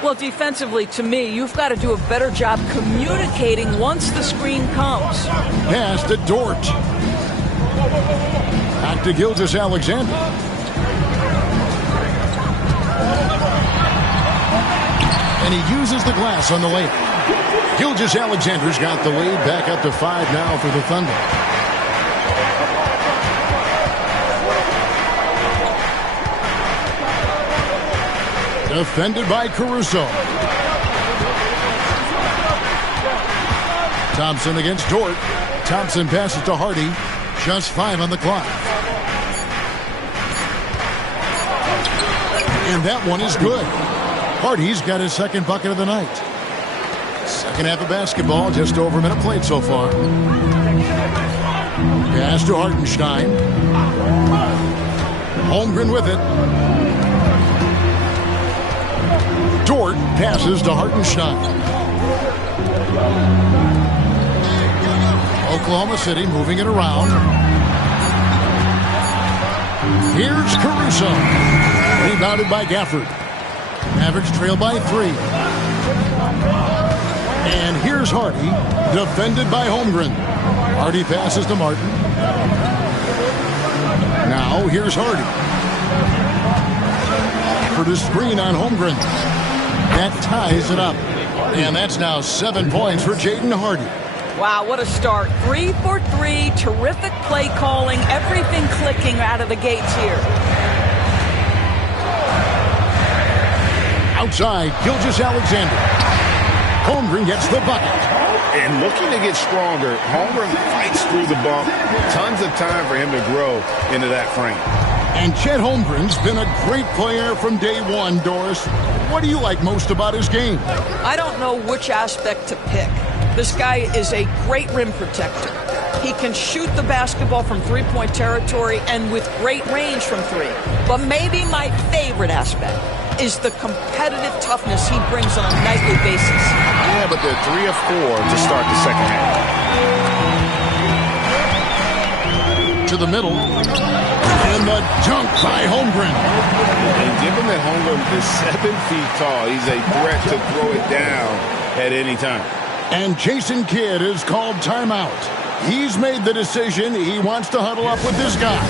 Well, defensively, to me, you've got to do a better job communicating once the screen comes. Pass to Dort. Back to Gilgeous-Alexander. And he uses the glass on the layup. Gilgeous-Alexander's got the lead back up to 5 now for the Thunder. Defended by Caruso. Thompson against Dort. Thompson passes to Hardy. Just 5 on the clock. And that one is good. Hardy's got his second bucket of the night. Second half of basketball, just over a minute played so far. Pass to Hartenstein. Holmgren with it. Dort passes to Hartenstein. Oklahoma City moving it around. Here's Caruso. Rebounded by Gafford. Mavericks trail by 3. And here's Hardy, defended by Holmgren. Hardy passes to Martin. Now here's Hardy. For the screen on Holmgren. That ties it up. And that's now 7 points for Jaden Hardy. Wow, what a start. 3 for 3, terrific play calling, everything clicking out of the gates here. Outside, Gilgeous-Alexander. Holmgren gets the bucket. And looking to get stronger, Holmgren fights through the bump. Tons of time for him to grow into that frame. And Chet Holmgren's been a great player from day one, Doris. What do you like most about his game? I don't know which aspect to pick. This guy is a great rim protector. He can shoot the basketball from three-point territory and with great range from 3. But maybe my favorite aspect is the competitive toughness he brings on a nightly basis. Yeah, but they're 3 of 4 to start the second half. To the middle. And the dunk by Holmgren. And given that Holmgren is 7 feet tall, he's a threat to throw it down at any time. And Jason Kidd is called timeout. He's made the decision. He wants to huddle up with this guy.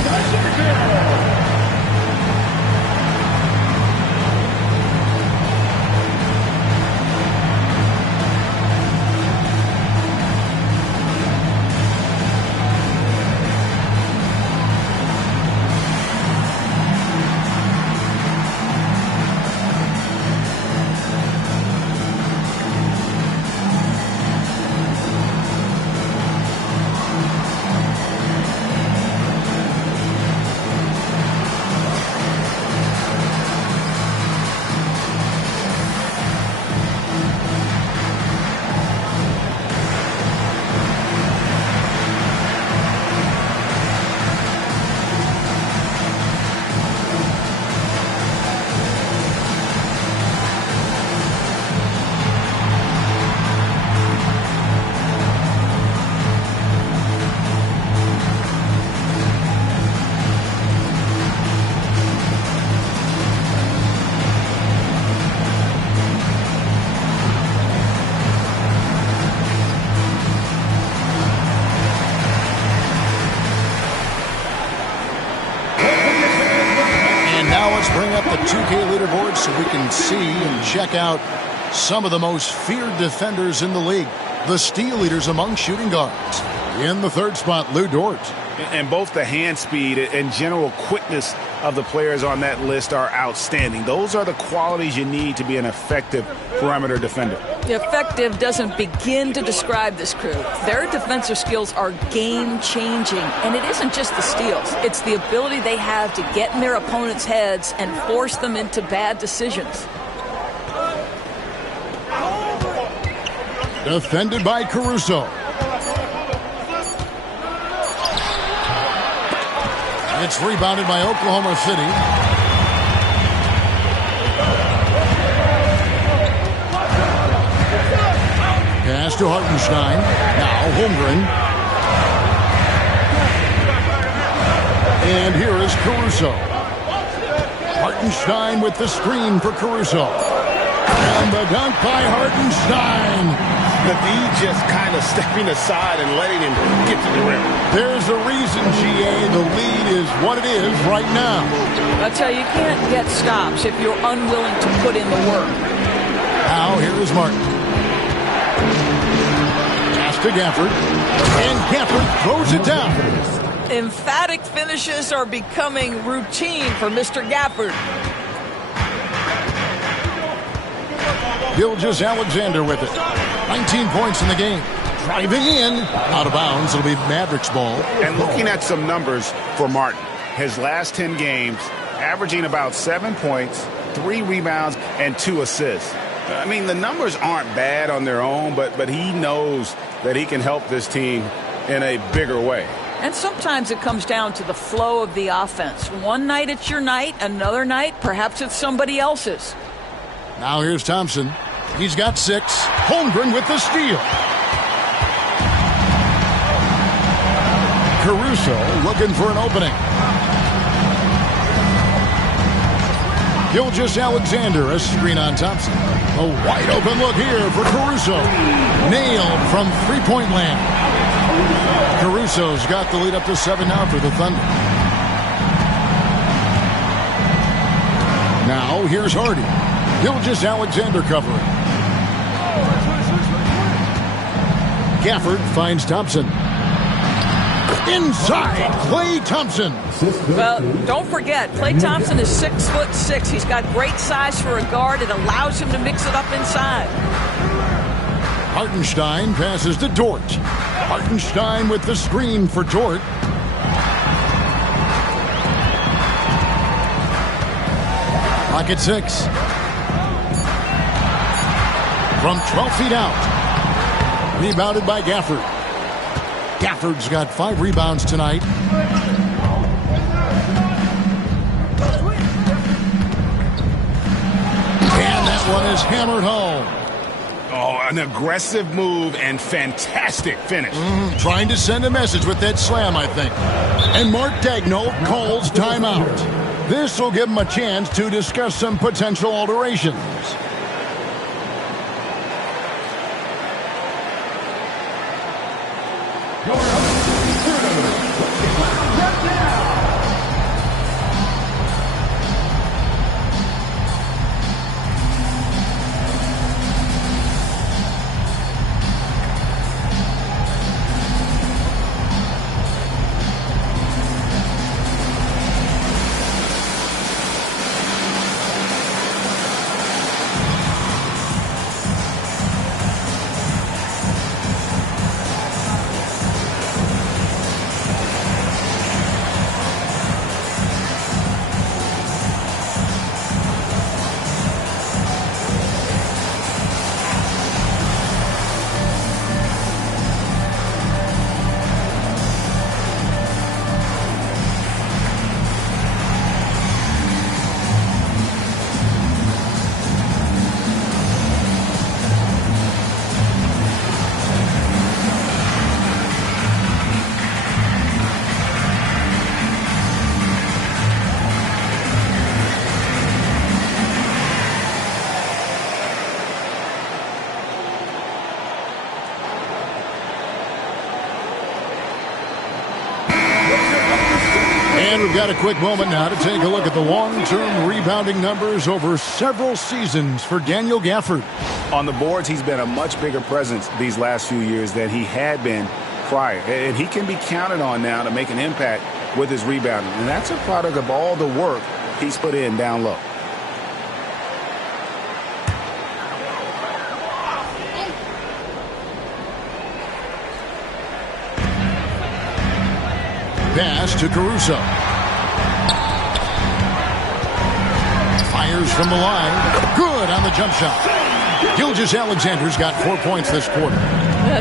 up the 2K leaderboard so we can see and check out some of the most feared defenders in the league. The steal leaders among shooting guards. In the third spot, Lou Dort. And both the hand speed and general quickness of the players on that list are outstanding. Those are the qualities you need to be an effective perimeter defender. Effective doesn't begin to describe this crew. Their defensive skills are game-changing, and it isn't just the steals. It's the ability they have to get in their opponents' heads and force them into bad decisions. Defended by Caruso. It's rebounded by Oklahoma City. Pass to Hartenstein. Now Holmgren. And here is Caruso. Hartenstein with the screen for Caruso. And the dunk by Hartenstein. Navid just kind of stepping aside and letting him get to the rim. There's a reason, GA, the lead is what it is right now. That's how you can't get stops if you're unwilling to put in the work. Now here is Martin. Pass to Gafford. And Gafford throws it down. Emphatic finishes are becoming routine for Mr. Gafford. Gilgeous-Alexander with it. 19 points in the game. Driving in. Out of bounds. It'll be Mavericks ball. And looking at some numbers for Martin. His last 10 games, averaging about 7 points, 3 rebounds, and 2 assists. I mean, the numbers aren't bad on their own, but he knows that he can help this team in a bigger way. And sometimes it comes down to the flow of the offense. One night it's your night, another night perhaps it's somebody else's. Now here's Thompson. He's got 6. Holmgren with the steal. Caruso looking for an opening. Gilgeous-Alexander, a screen on Thompson. A wide open look here for Caruso. Nailed from three-point land. Caruso's got the lead up to 7 now for the Thunder. Now here's Hardy. Gilgeous-Alexander covering. Gafford finds Thompson. Inside, Klay Thompson. Well, don't forget, Klay Thompson is 6'6". He's got great size for a guard. It allows him to mix it up inside. Hartenstein passes to Dort. Hartenstein with the screen for Dort. Pocket 6. From 12 feet out. Rebounded by Gafford. Gafford's got 5 rebounds tonight. And that one is hammered home. Oh, an aggressive move and fantastic finish. Trying to send a message with that slam, I think. And Mark Daigneault calls timeout. This will give him a chance to discuss some potential alterations. And we've got a quick moment now to take a look at the long-term rebounding numbers over several seasons for Daniel Gafford. On the boards, he's been a much bigger presence these last few years than he had been prior. And he can be counted on now to make an impact with his rebounding. And that's a product of all the work he's put in down low. Pass to Caruso. Fires from the line. Good on the jump shot. Gilgeous-Alexander's got 4 points this quarter.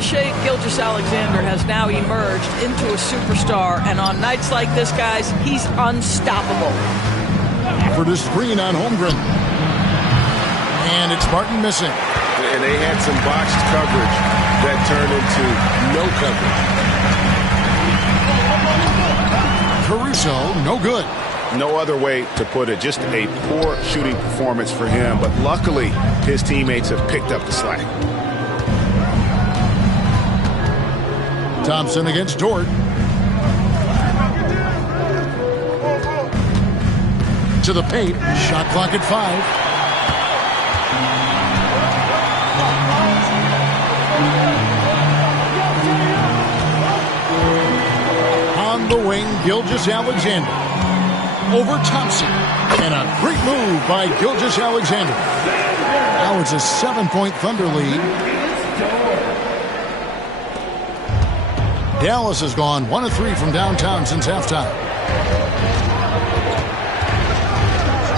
Shai Gilgeous-Alexander has now emerged into a superstar, and on nights like this, guys, he's unstoppable. For the screen on Holmgren. And it's Martin missing. And they had some botched coverage that turned into no coverage. Caruso, no good. No other way to put it. Just a poor shooting performance for him. But luckily, his teammates have picked up the slack. Thompson against Dort. To the paint. Shot clock at 5. On the wing, Gilgeous-Alexander. Over Thompson. And a great move by Gilgeous-Alexander. Now it's a 7-point Thunder lead. Dallas has gone 1 of 3 from downtown since halftime.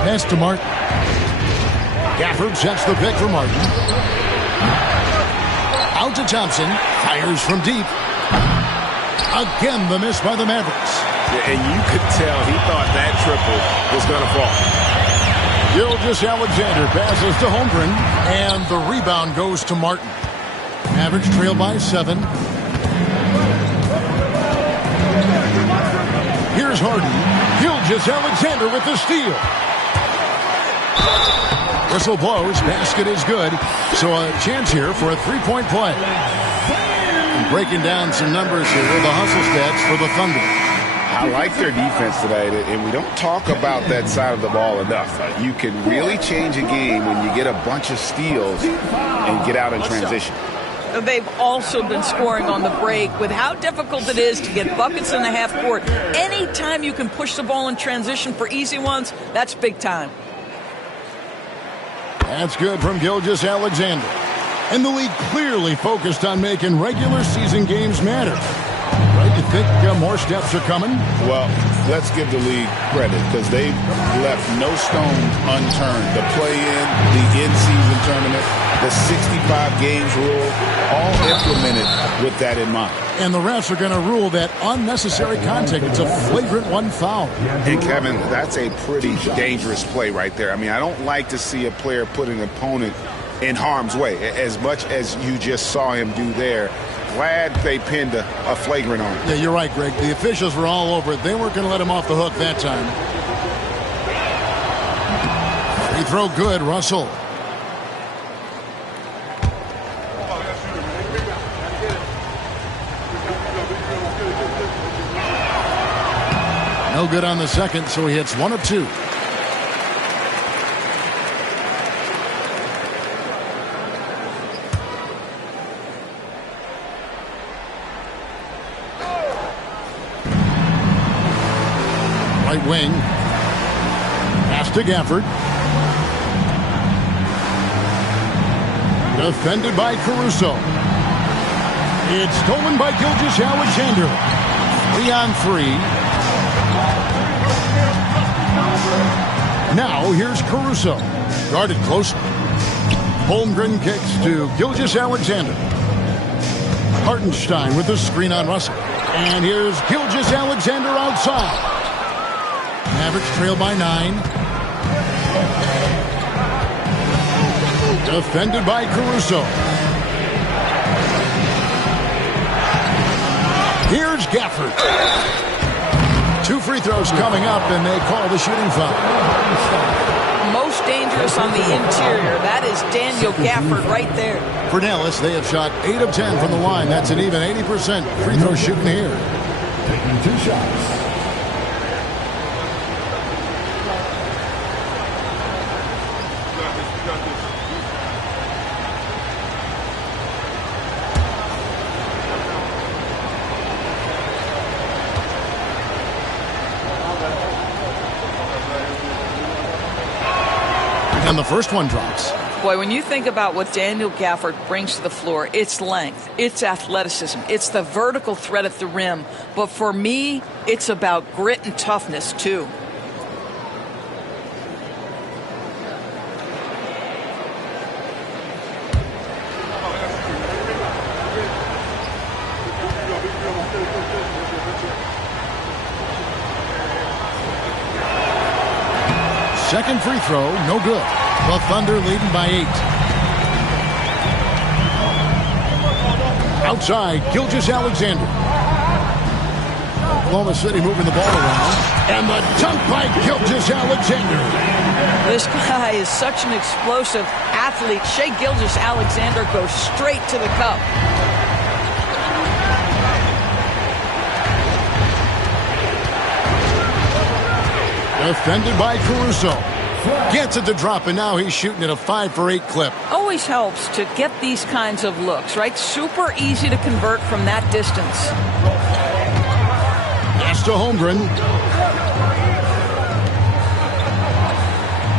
Pass to Martin. Gafford sets the pick for Martin. Out to Thompson. Fires from deep. Again, the miss by the Mavericks. Yeah, and you could tell he thought that triple was going to fall. Gilgeous-Alexander passes to Holmgren, and the rebound goes to Martin. Mavericks trail by 7. Here's Harden. Gilgeous-Alexander with the steal. Whistle blows. Basket is good. So a chance here for a 3-point play. And breaking down some numbers here with the hustle stats for the Thunder. I like their defense today, and we don't talk about that side of the ball enough. You can really change a game when you get a bunch of steals and get out in transition. They've also been scoring on the break with how difficult it is to get buckets in the half court. Anytime you can push the ball in transition for easy ones, that's big time. That's good from Gilgeous-Alexander. And the league clearly focused on making regular season games matter. Right? You think more steps are coming? Well, let's give the league credit because they've left no stones unturned. The play-in, the in-season tournament, the 65 games rule, all implemented with that in mind. And the refs are going to rule that unnecessary contact. It's a flagrant 1 foul. And, Kevin, that's a pretty dangerous play right there. I mean, I don't like to see a player put an opponent in harm's way, as much as you just saw him do there. Glad they pinned a flagrant on him. Yeah, you're right, Greg. The officials were all over it. They weren't going to let him off the hook that time. Free throw good, Russell. No good on the second, so he hits 1 of 2. Right wing. Pass to Gafford. Defended by Caruso. It's stolen by Gilgeous-Alexander. 3-on-3. Now here's Caruso. Guarded closely. Holmgren kicks to Gilgeous-Alexander. Hartenstein with the screen on Russell. And here's Gilgeous-Alexander outside. Mavericks trail by 9. Defended by Caruso. Here's Gafford. 2 free throws coming up, and they call the shooting foul. Most dangerous on the interior. That is Daniel Gafford right there. For Dallas, they have shot 8 of 10 from the line. That's an even 80% free throw shooting here. Taking 2 shots. And the first one drops. Boy, when you think about what Daniel Gafford brings to the floor, it's length, it's athleticism, it's the vertical threat at the rim. But for me, it's about grit and toughness, too. Second free throw, no good. The Thunder leading by 8. Outside, Gilgeous-Alexander. Oklahoma City moving the ball around. And the dunk by Gilgeous-Alexander. This guy is such an explosive athlete. Shai Gilgeous-Alexander goes straight to the cup. Defended by Caruso. Gets it to drop, and now he's shooting at a 5-for-8 clip. Always helps to get these kinds of looks, right? Super easy to convert from that distance. Pass to Holmgren.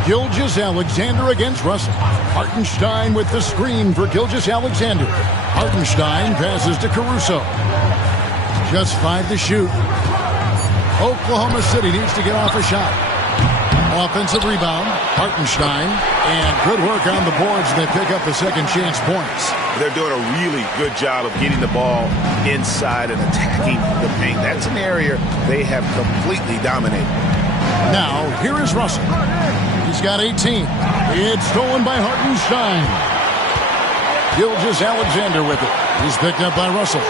Gilgeous-Alexander against Russell. Hartenstein with the screen for Gilgeous-Alexander. Hartenstein passes to Caruso. Just 5 to shoot. Oklahoma City needs to get off a shot. Offensive rebound, Hartenstein, and good work on the boards. They pick up the second chance points. They're doing a really good job of getting the ball inside and attacking the paint. That's an area they have completely dominated. Now, here is Russell. He's got 18. It's stolen by Hartenstein. Gilgeous-Alexander with it. He's picked up by Russell.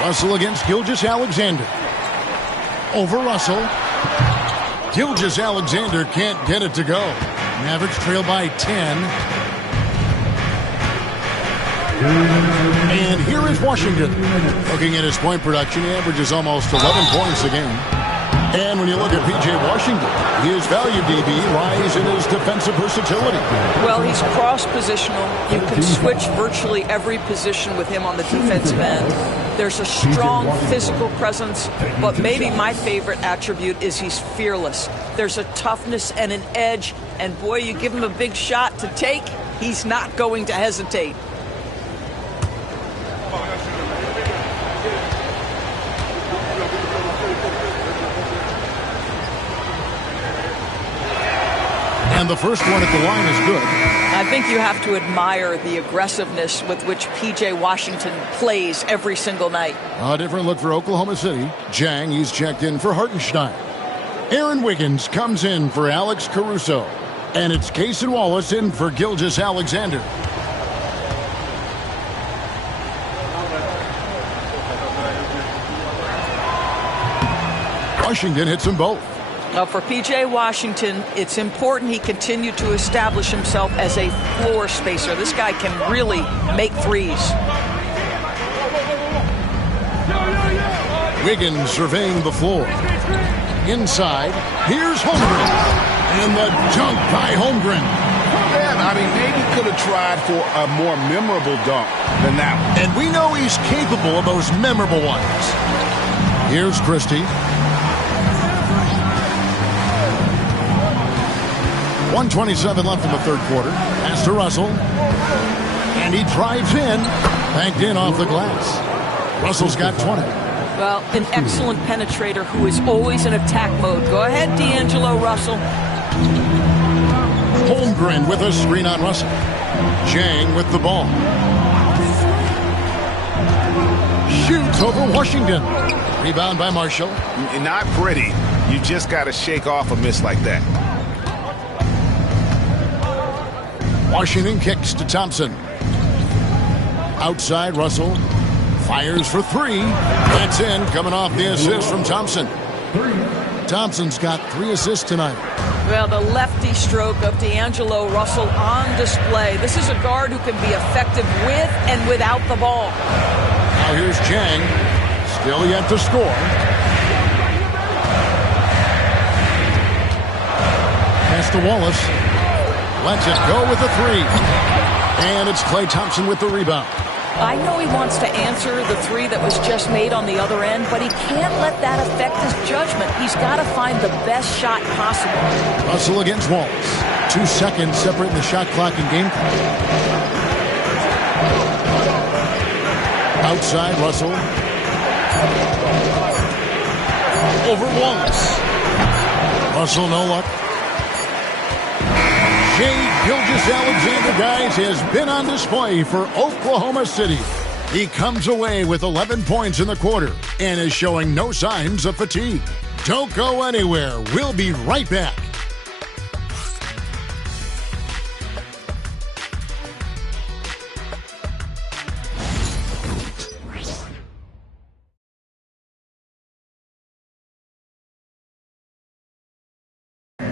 Russell against Gilgeous-Alexander. Over Russell. Gilgeous-Alexander can't get it to go. Mavericks trail by 10. And here is Washington. Looking at his point production, he averages almost 11 points a game. And when you look at P.J. Washington, his value DB lies in his defensive versatility. Well, he's cross-positional. You can switch virtually every position with him on the defensive end. There's a strong physical presence, but maybe my favorite attribute is he's fearless. There's a toughness and an edge, and boy, you give him a big shot to take, he's not going to hesitate. And the first one at the line is good. I think you have to admire the aggressiveness with which P.J. Washington plays every single night. A different look for Oklahoma City. Jang, he's checked in for Hartenstein. Aaron Wiggins comes in for Alex Caruso. And it's Cason Wallace in for Gilgeous-Alexander. Washington hits them both. For P.J. Washington, it's important he continue to establish himself as a floor spacer. This guy can really make threes. Wiggins surveying the floor. Inside, here's Holmgren. And the dunk by Holmgren. Yeah, I mean, maybe could have tried for a more memorable dunk than that one. And we know he's capable of those memorable ones. Here's Christie. 1:27 left in the third quarter. Pass to Russell. And he drives in. Banked in off the glass. Russell's got 20. Well, an excellent penetrator who is always in attack mode. Go ahead, D'Angelo Russell. Holmgren with a screen on Russell. Jang with the ball. Shoots over Washington. Rebound by Marshall. Not pretty. You just got to shake off a miss like that. Washington kicks to Thompson. Outside, Russell fires for 3. That's in, coming off the assist from Thompson. Thompson's got 3 assists tonight. Well, the lefty stroke of D'Angelo Russell on display. This is a guard who can be effective with and without the ball. Now here's Jang. Still yet to score. Pass to Wallace. Lets it go with the 3. And it's Klay Thompson with the rebound. I know he wants to answer the three that was just made on the other end, but he can't let that affect his judgment. He's got to find the best shot possible. Russell against Wallace. 2 seconds separating the shot clock and game clock. Outside Russell. Over Wallace. Russell, no luck. Shai Gilgeous-Alexander, guys, has been on display for Oklahoma City. He comes away with 11 points in the quarter and is showing no signs of fatigue. Don't go anywhere. We'll be right back.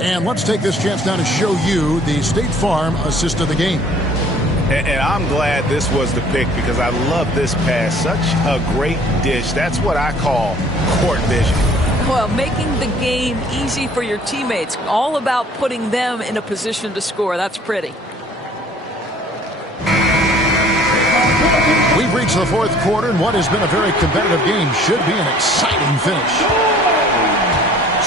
And let's take this chance now to show you the State Farm assist of the game. And I'm glad this was the pick because I love this pass. Such a great dish. That's what I call court vision. Well, making the game easy for your teammates. All about putting them in a position to score. That's pretty. We've reached the fourth quarter, and what has been a very competitive game should be an exciting finish.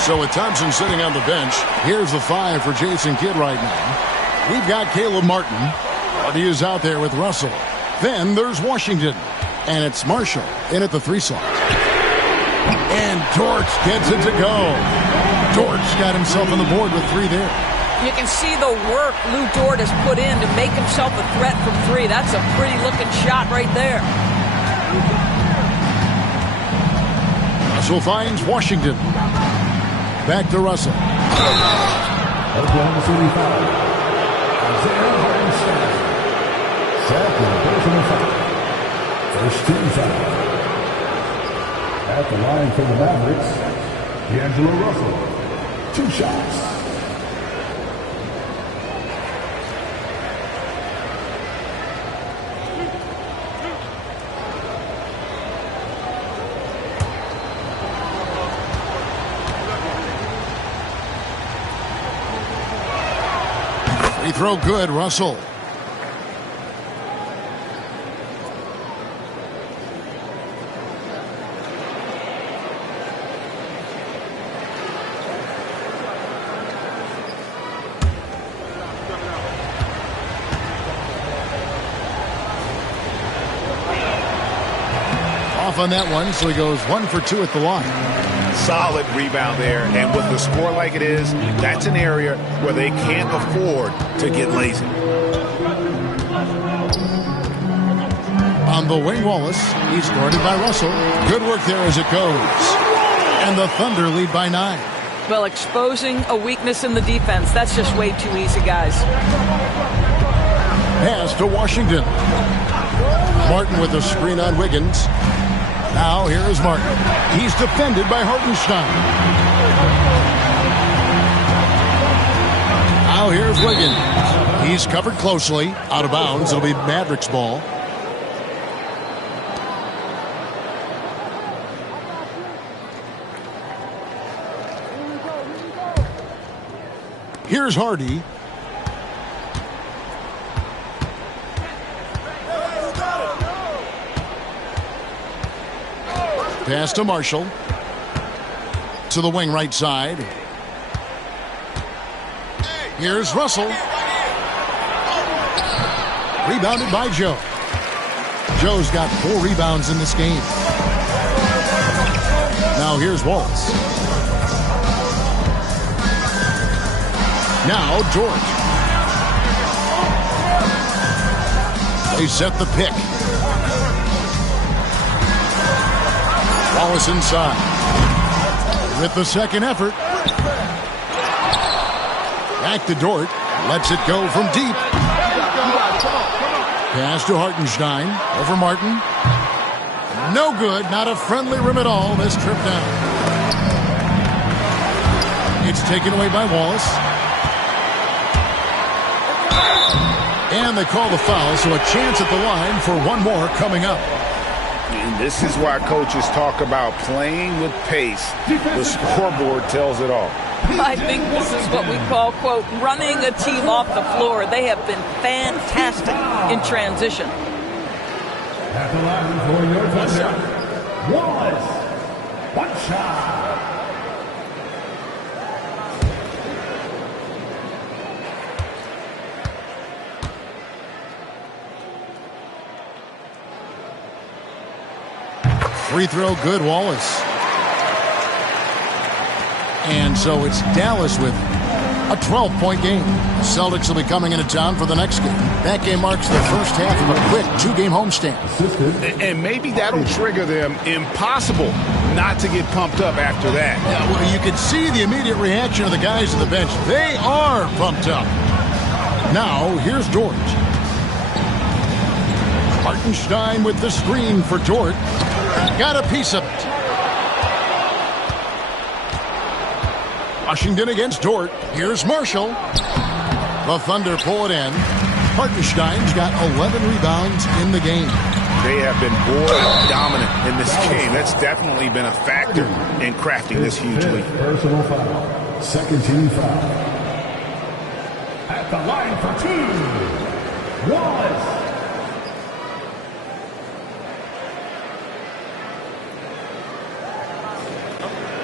So with Thompson sitting on the bench, here's the 5 for Jason Kidd right now. We've got Caleb Martin. He is out there with Russell. Then there's Washington. And it's Marshall in at the 3 slot. And Dortch gets it to go. Dortch got himself on the board with 3 there. You can see the work Lou Dort has put in to make himself a threat from 3. That's a pretty looking shot right there. Russell finds Washington. Back to Russell. Oklahoma City foul. Isaiah Hartenstein. Second personal foul. First team foul. At the line for the Mavericks, D'Angelo Russell. 2 shots. Free throw good, Russell. Off on that one, so he goes 1 for 2 at the line. Solid rebound there, and with the score like it is, that's an area where they can't afford to get lazy. On the wing, Wallace. He's guarded by Russell. Good work there as it goes. And the Thunder lead by 9. Well, exposing a weakness in the defense, that's just way too easy, guys. Pass to Washington. Martin with a screen on Wiggins. Now here is Martin. He's defended by Hartenstein. Now here's Wiggins. He's covered closely. Out of bounds. It'll be Mavericks ball. Here's Hardy. Pass to Marshall. To the wing right side. Here's Russell. Rebounded by Joe. Joe's got 4 rebounds in this game. Now here's Wallace. Now George. They set the pick. Wallace inside. With the second effort. Back to Dort. Lets it go from deep. Pass to Hartenstein. Over Martin. No good. Not a friendly rim at all this trip down. It's taken away by Wallace. And they call the foul, so a chance at the line for one more coming up. And this is why coaches talk about playing with pace. The scoreboard tells it all. I think this is what we call, quote, running a team off the floor. They have been fantastic in transition. At the line for your touchdown, Wallace. One shot. Free throw good, Wallace. And so it's Dallas with a 12-point game. The Celtics will be coming into town for the next game. That game marks the first half of a quick 2-game homestand. And maybe that'll trigger them. Impossible not to get pumped up after that. Yeah, well, you can see the immediate reaction of the guys on the bench. They are pumped up. Now, here's Dort. Hartenstein with the screen for Dort. Got a piece of it. Washington against Dort. Here's Marshall. The Thunder pull it in. Hartenstein's got 11 rebounds in the game. They have been board dominant in this game. That's definitely been a factor in crafting this huge lead. Personal foul. Second team foul. At the line for two, Wallace.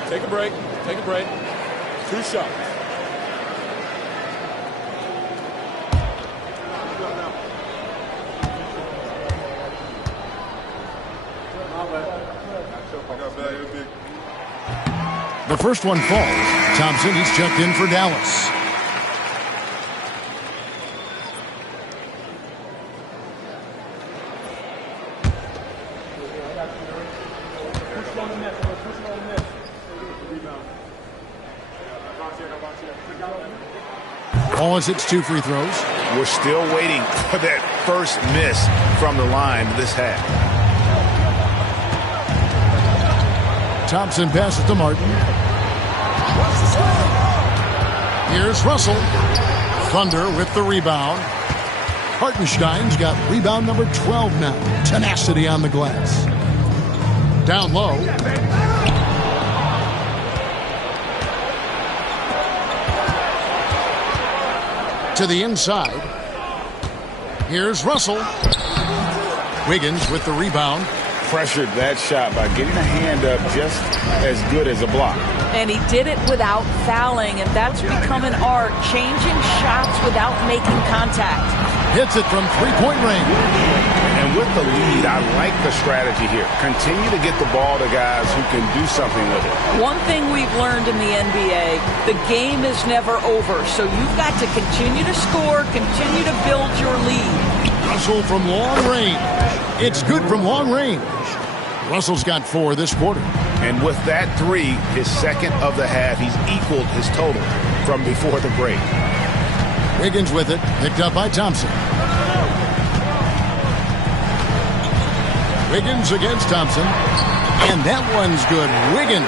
Take a break. Take a break. 2 shots. The first one falls. Thompson, he's checked in for Dallas. Wallace hits 2 free throws. We're still waiting for that first miss from the line this half. Thompson passes to Martin. Here's Russell. Thunder with the rebound. Hartenstein's got rebound number 12 now. Tenacity on the glass. Down low. To the inside. Here's Russell. Wiggins with the rebound. Pressured that shot by getting a hand up just as good as a block. And he did it without fouling, and that's become an art, changing shots without making contact. Hits it from three-point range. And with the lead, I like the strategy here. Continue to get the ball to guys who can do something with it. One thing we've learned in the NBA, the game is never over, so you've got to continue to score, continue to build your lead. Russell from long range. It's good from long range. Russell's got 4 this quarter. And with that 3, his second of the half, he's equaled his total from before the break. Wiggins with it, picked up by Thompson. Wiggins against Thompson. And that one's good. Wiggins.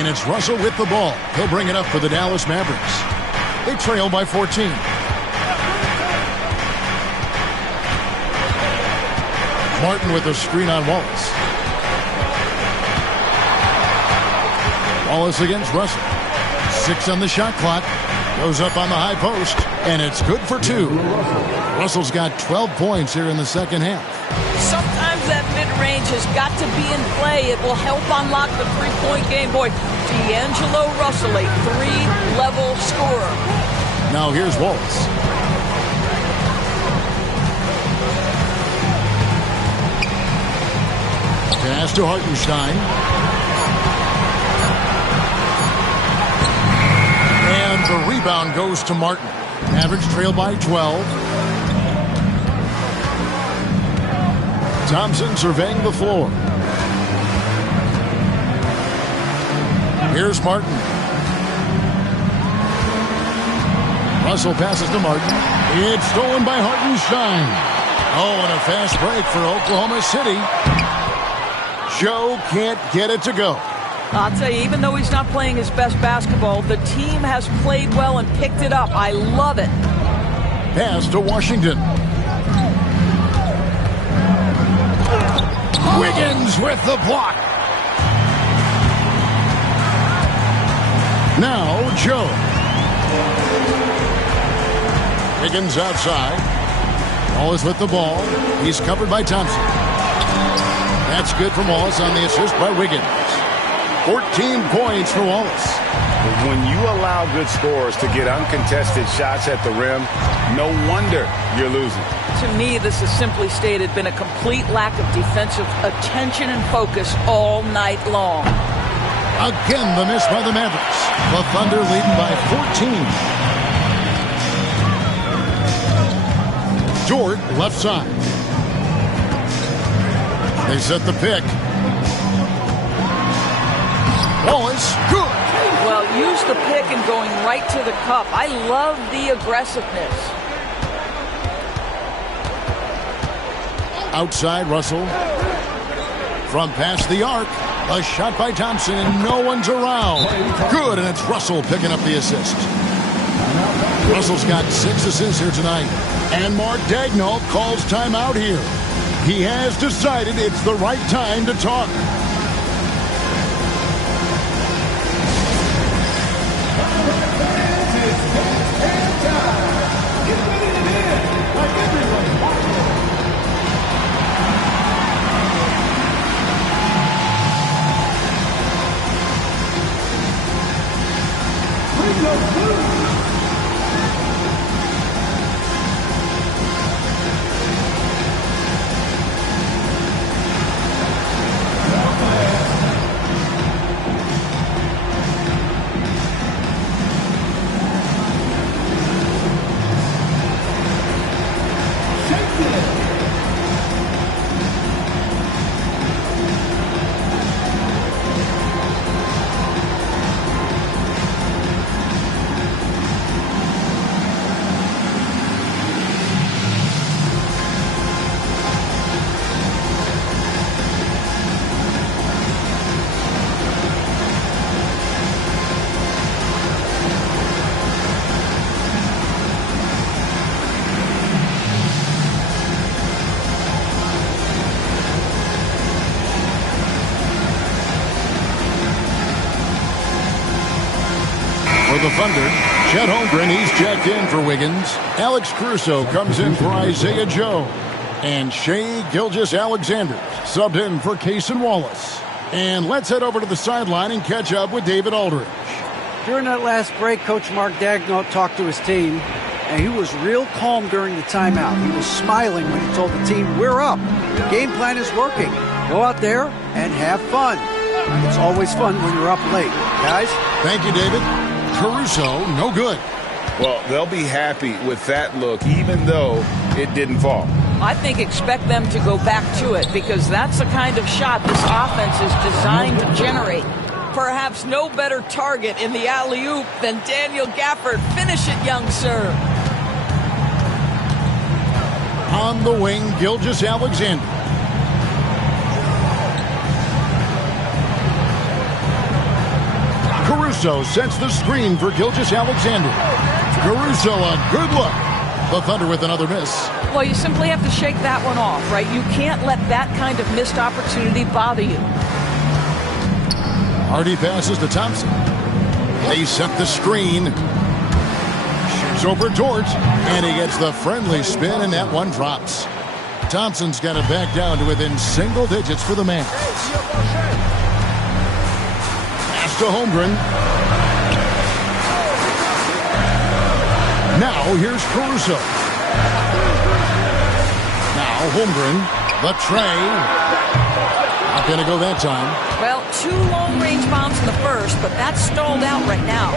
And it's Russell with the ball. He'll bring it up for the Dallas Mavericks. They trail by 14. Martin with a screen on Wallace. Wallace against Russell. 6 on the shot clock. Goes up on the high post. And it's good for 2. Russell's got 12 points here in the second half. Sometimes that mid-range has got to be in play. It will help unlock the three-point game. Boy, D'Angelo Russell, a 3-level scorer. Now here's Wallace. Pass to Hartenstein. And the rebound goes to Martin. Mavericks trail by 12. Thompson surveying the floor. Here's Martin. Russell passes to Martin. It's stolen by Hartenstein. Oh, and a fast break for Oklahoma City. Joe can't get it to go. I'll tell you, even though he's not playing his best basketball, the team has played well and picked it up. I love it. Pass to Washington. Wiggins with the block. Now Joe. Wiggins outside. Wallace with the ball. He's covered by Thompson. That's good from Wallace on the assist by Wiggins. 14 points for Wallace. When you allow good scorers to get uncontested shots at the rim, no wonder you're losing. To me, this has simply stated been a complete lack of defensive attention and focus all night long. Again, the miss by the Mavericks. The Thunder leading by 14. Dort, left side. They set the pick. Wallace, good. Well, use the pick and going right to the cup. I love the aggressiveness. Outside, Russell. From past the arc. A shot by Thompson, and no one's around. Good, and it's Russell picking up the assist. Russell's got 6 assists here tonight. And Mark Daigneault calls timeout here. He has decided it's the right time to talk. For the Thunder, Chet Holmgren, he's checked in for Wiggins. Alex Caruso comes in for Isaiah Joe. And Shai Gilgeous-Alexander subbed in for Cason Wallace. And let's head over to the sideline and catch up with David Aldridge. During that last break, Coach Mark Daigneault talked to his team, and he was real calm during the timeout. He was smiling when he told the team, we're up. The game plan is working. Go out there and have fun. It's always fun when you're up late. Guys? Thank you, David. Caruso, no good. Well, they'll be happy with that look, even though it didn't fall. I think expect them to go back to it because that's the kind of shot this offense is designed to generate. Perhaps no better target in the alley-oop than Daniel Gafford. Finish it, young sir. On the wing, Gilgeous-Alexander. Caruso sets the screen for Gilgeous-Alexander. Caruso, a good look. The Thunder with another miss. Well, you simply have to shake that one off, right? You can't let that kind of missed opportunity bother you. Hardy passes to Thompson. They set the screen. Shoots over Dort, and he gets the friendly spin, and that one drops. Thompson's got it back down to within single digits for the Mavs. Pass to Holmgren. Now here's Caruso. Now Holmgren, the tray. Not going to go that time. Well, 2 long-range bombs in the first, but that's stalled out right now.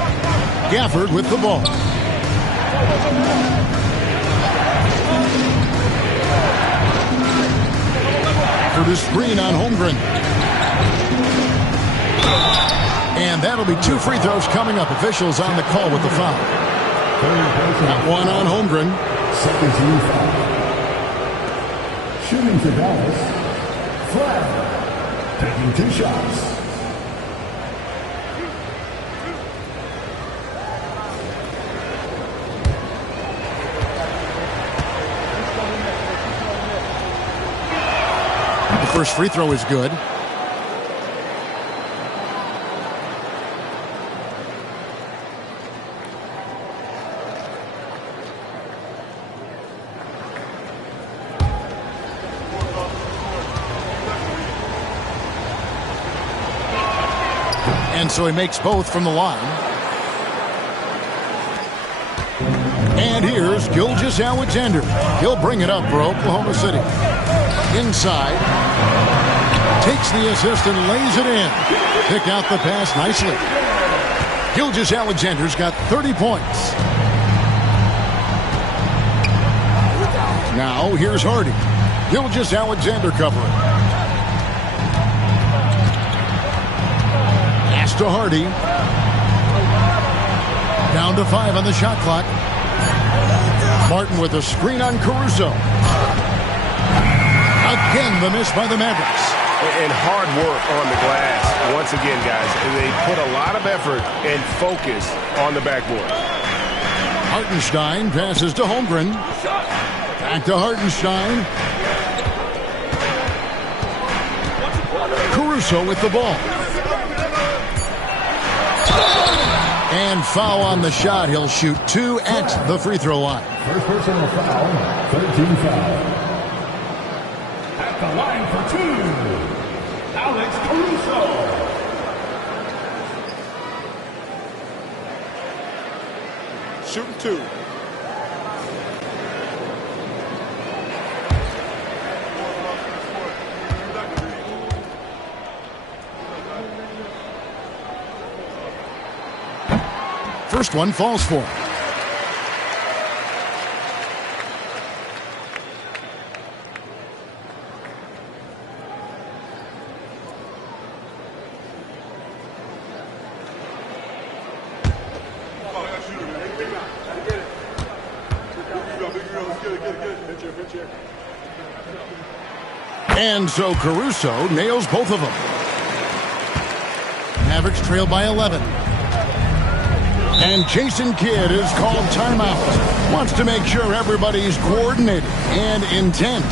Gafford with the ball. For the screen on Holmgren. And that'll be 2 free throws coming up. Officials on the call with the foul. That one on Holmgren. Second team foul. Shooting for Dallas. Flag. Taking 2 shots. The first free throw is good. And so he makes both from the line. And here's Gilgeous-Alexander. He'll bring it up for Oklahoma City. Inside. Takes the assist and lays it in. Pick out the pass nicely. Gilgeous-Alexander's got 30 points. Now here's Hardy. Gilgeous-Alexander covering. Pass to Hardy. Down to 5 on the shot clock. Martin with a screen on Caruso. Again, the miss by the Mavericks. And hard work on the glass. Once again, guys, they put a lot of effort and focus on the backboard. Hartenstein passes to Holmgren. Back to Hartenstein. Caruso with the ball. And foul on the shot. He'll shoot 2 at the free throw line. First personal foul, 13 foul. At the line for 2, Alex Caruso. Shooting 2. First one falls for him. And so Caruso nails both of them. Mavericks trail by 11. And Jason Kidd is called timeout. Wants to make sure everybody's coordinated and intent.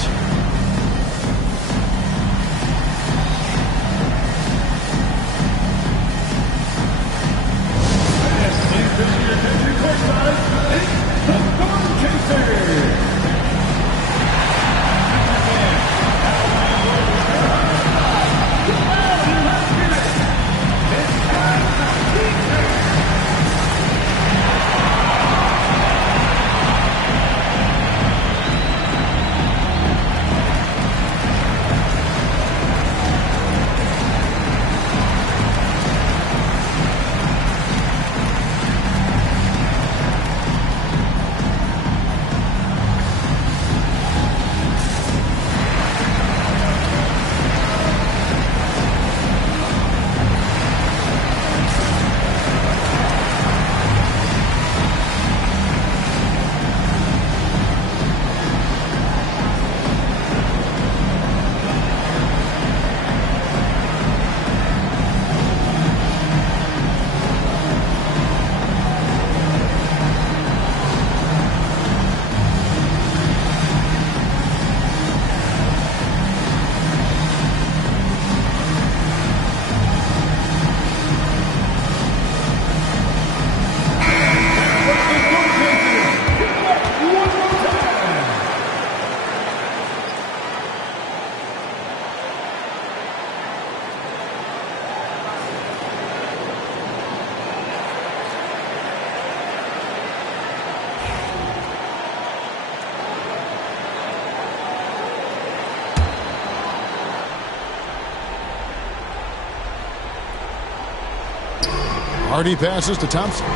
Hardy passes to Thompson.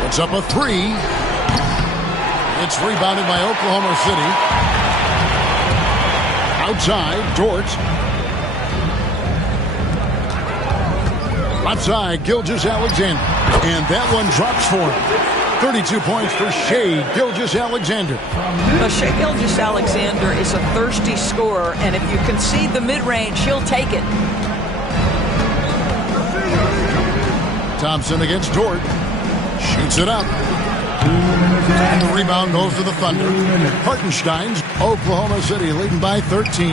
Puts up a 3. It's rebounded by Oklahoma City. Outside, Dort. Outside, Gilgeous-Alexander. And that one drops for him. 32 points for Shai Gilgeous-Alexander. Now, Shai Gilgeous-Alexander is a thirsty scorer, and if you concede the mid-range, he'll take it. Thompson against Dort. Shoots it up. And the rebound goes to the Thunder. Hartenstein's Oklahoma City leading by 13.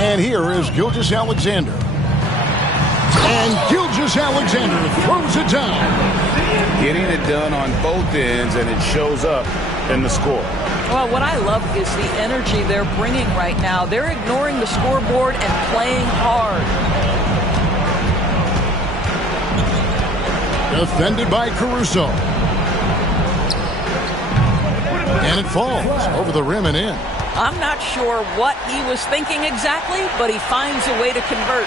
And here is Gilgeous-Alexander. And Gilgeous-Alexander throws it down. Getting it done on both ends, and it shows up in the score. Well, what I love is the energy they're bringing right now. They're ignoring the scoreboard and playing hard. Defended by Caruso. And it falls over the rim and in. I'm not sure what he was thinking exactly, but he finds a way to convert.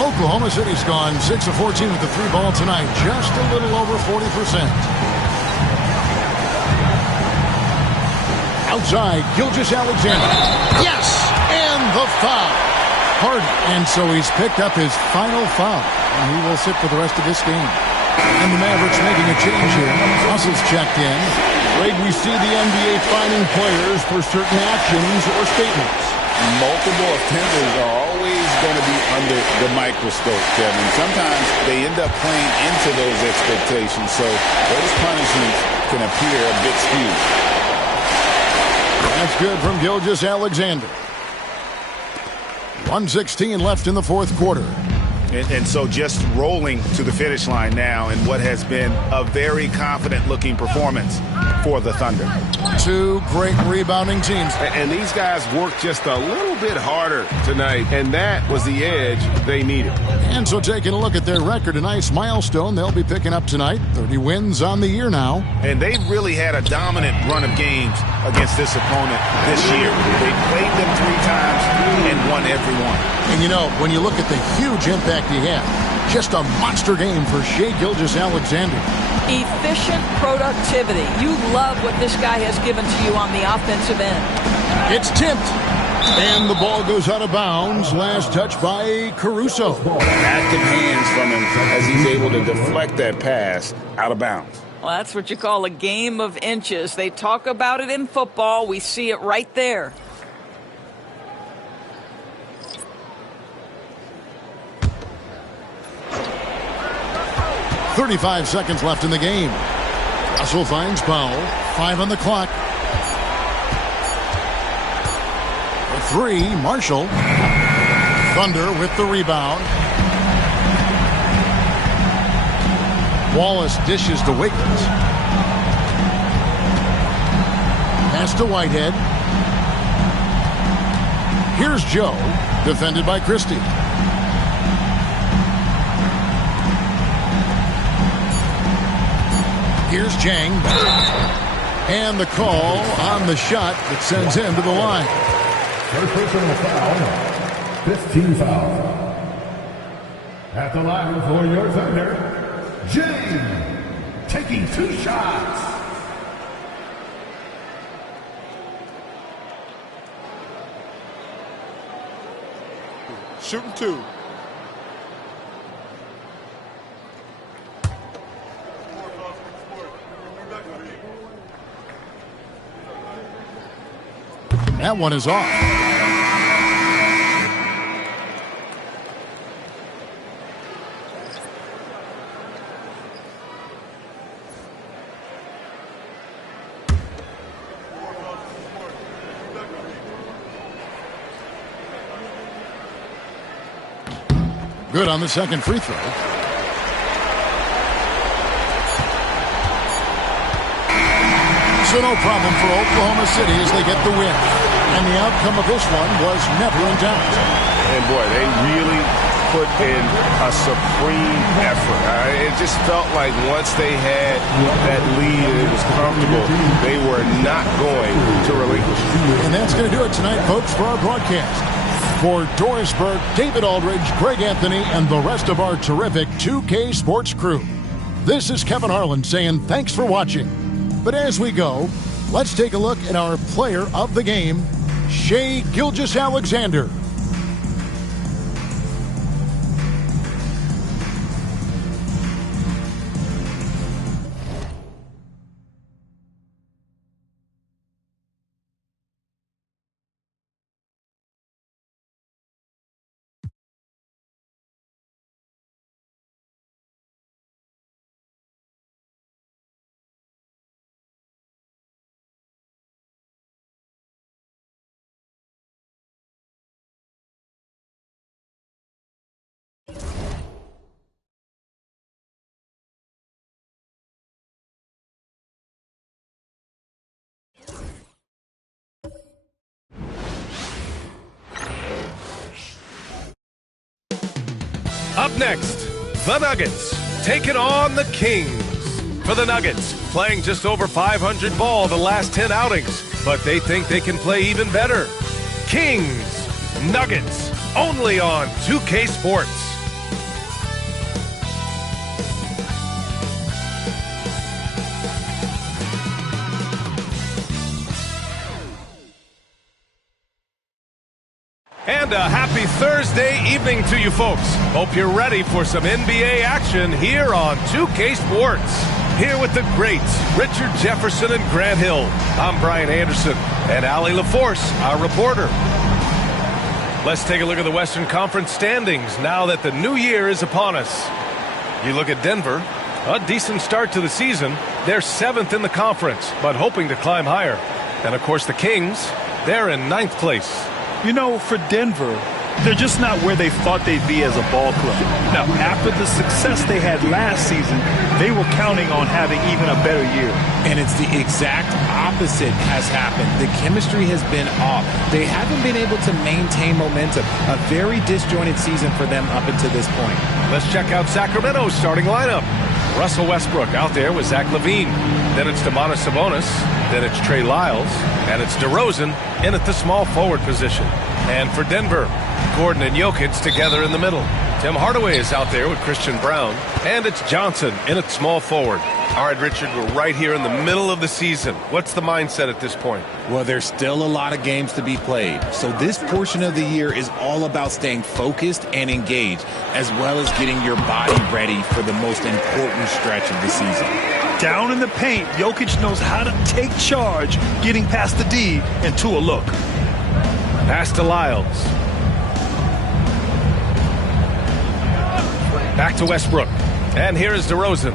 Oklahoma City's gone 6 of 14 with the three ball tonight, just a little over 40%. Outside, Gilgeous-Alexander. Yes! And the foul. Hard. And so he's picked up his final foul, and he will sit for the rest of this game. And the Mavericks making a change here. Russell's checked in. Greg, we see the NBA fining players for certain actions or statements. Multiple offenders are always going to be under the microscope, Kevin. Sometimes they end up playing into those expectations, so those punishments can appear a bit skewed. That's good from Gilgeous-Alexander. 1:16 left in the fourth quarter. And so just rolling to the finish line now in what has been a very confident-looking performance for the Thunder. Two great rebounding teams. And these guys worked just a little bit harder tonight, and that was the edge they needed. And so taking a look at their record, a nice milestone they'll be picking up tonight. 30 wins on the year now. And they've really had a dominant run of games against this opponent this year. They played them 3 times and won every one. And you know, when you look at the huge impact he had, just a monster game for Shai Gilgeous-Alexander. Efficient productivity. You love what this guy has given to you on the offensive end. It's tipped. And the ball goes out of bounds. Last touch by Caruso. Active hands from him as he's able to deflect that pass out of bounds. Well, that's what you call a game of inches. They talk about it in football. We see it right there. .35 seconds left in the game. Russell finds Powell. 5 on the clock. For 3, Marshall. Thunder with the rebound. Wallace dishes to Wiggins. Pass to Whitehead. Here's Joe, defended by Christie. Here's Jang. And the call on the shot that sends him to the line. First personal foul. 15 foul. At the line for your Thunder, Jang taking 2 shots. Shooting 2. That one is off. Good on the second free throw. So no problem for Oklahoma City as they get the win. And the outcome of this one was never in doubt. And boy, they really put in a supreme effort. It just felt like once they had that lead and it was comfortable, they were not going to relinquish. And that's going to do it tonight, folks, for our broadcast. For Doris Burke, David Aldridge, Greg Anthony, and the rest of our terrific 2K Sports crew, this is Kevin Harlan saying thanks for watching. But as we go, let's take a look at our player of the game, Shai Gilgeous-Alexander. Up next, the Nuggets taking on the Kings. For the Nuggets, playing just over .500 ball the last 10 outings, but they think they can play even better. Kings, Nuggets, only on 2K Sports. And a happy Thursday evening to you folks. Hope you're ready for some NBA action here on 2K Sports. Here with the greats, Richard Jefferson and Grant Hill. I'm Brian Anderson, and Allie LaForce, our reporter. Let's take a look at the Western Conference standings now that the new year is upon us. You look at Denver, a decent start to the season. They're 7th in the conference, but hoping to climb higher. And of course the Kings, they're in 9th place. You know, for Denver, they're just not where they thought they'd be as a ball club. Now, after the success they had last season, they were counting on having even a better year. And it's the exact opposite has happened. The chemistry has been off. They haven't been able to maintain momentum. A very disjointed season for them up until this point. Let's check out Sacramento's starting lineup. Russell Westbrook out there with Zach LaVine. Then it's Domantas Sabonis. Then it's Trey Lyles. And it's DeRozan in at the small forward position. And for Denver, Gordon and Jokic together in the middle. Tim Hardaway is out there with Christian Brown. And it's Johnson in at small forward. All right, Richard, we're right here in the middle of the season. What's the mindset at this point? Well, there's still a lot of games to be played. So this portion of the year is all about staying focused and engaged, as well as getting your body ready for the most important stretch of the season. Down in the paint, Jokic knows how to take charge, getting past the D and to a look. Pass to Lyles. Back to Westbrook. And here is DeRozan.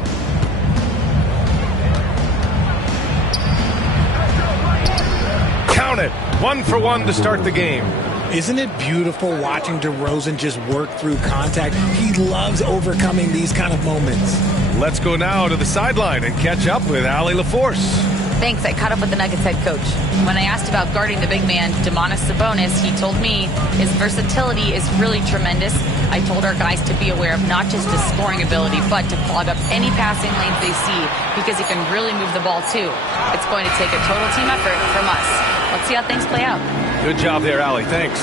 Count it. 1 for 1 to start the game. Isn't it beautiful watching DeRozan just work through contact? He loves overcoming these kind of moments. Let's go now to the sideline and catch up with Allie LaForce. Thanks. I caught up with the Nuggets head coach. When I asked about guarding the big man, Domantas Sabonis, he told me his versatility is really tremendous. I told our guys to be aware of not just his scoring ability, but to clog up any passing lanes they see, because he can really move the ball too. It's going to take a total team effort from us. Let's see how things play out. Good job there, Allie. Thanks.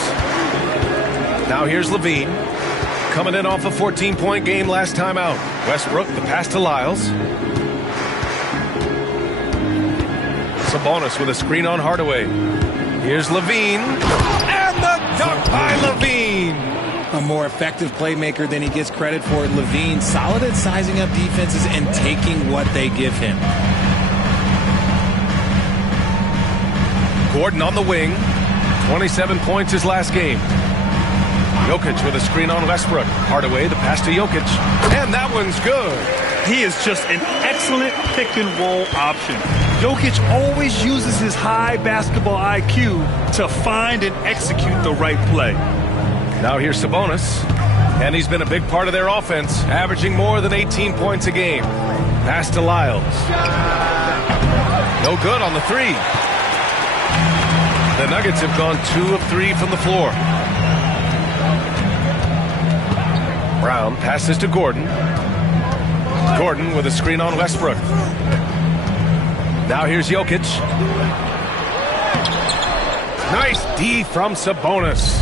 Now here's LaVine. Coming in off a 14-point game last time out. Westbrook, the pass to Lyles. Sabonis with a screen on Hardaway. Here's LaVine. And the dunk by LaVine. A more effective playmaker than he gets credit for. LaVine, solid at sizing up defenses and taking what they give him. Gordon on the wing. 27 points his last game. Jokic with a screen on Westbrook. Hardaway, the pass to Jokic. And that one's good. He is just an excellent pick-and-roll option. Jokic always uses his high basketball IQ to find and execute the right play. Now here's Sabonis. And he's been a big part of their offense, averaging more than 18 points a game. Pass to Lyles. No good on the three. The Nuggets have gone 2 of 3 from the floor. Brown passes to Gordon. Gordon with a screen on Westbrook. Now here's Jokic. Nice D from Sabonis.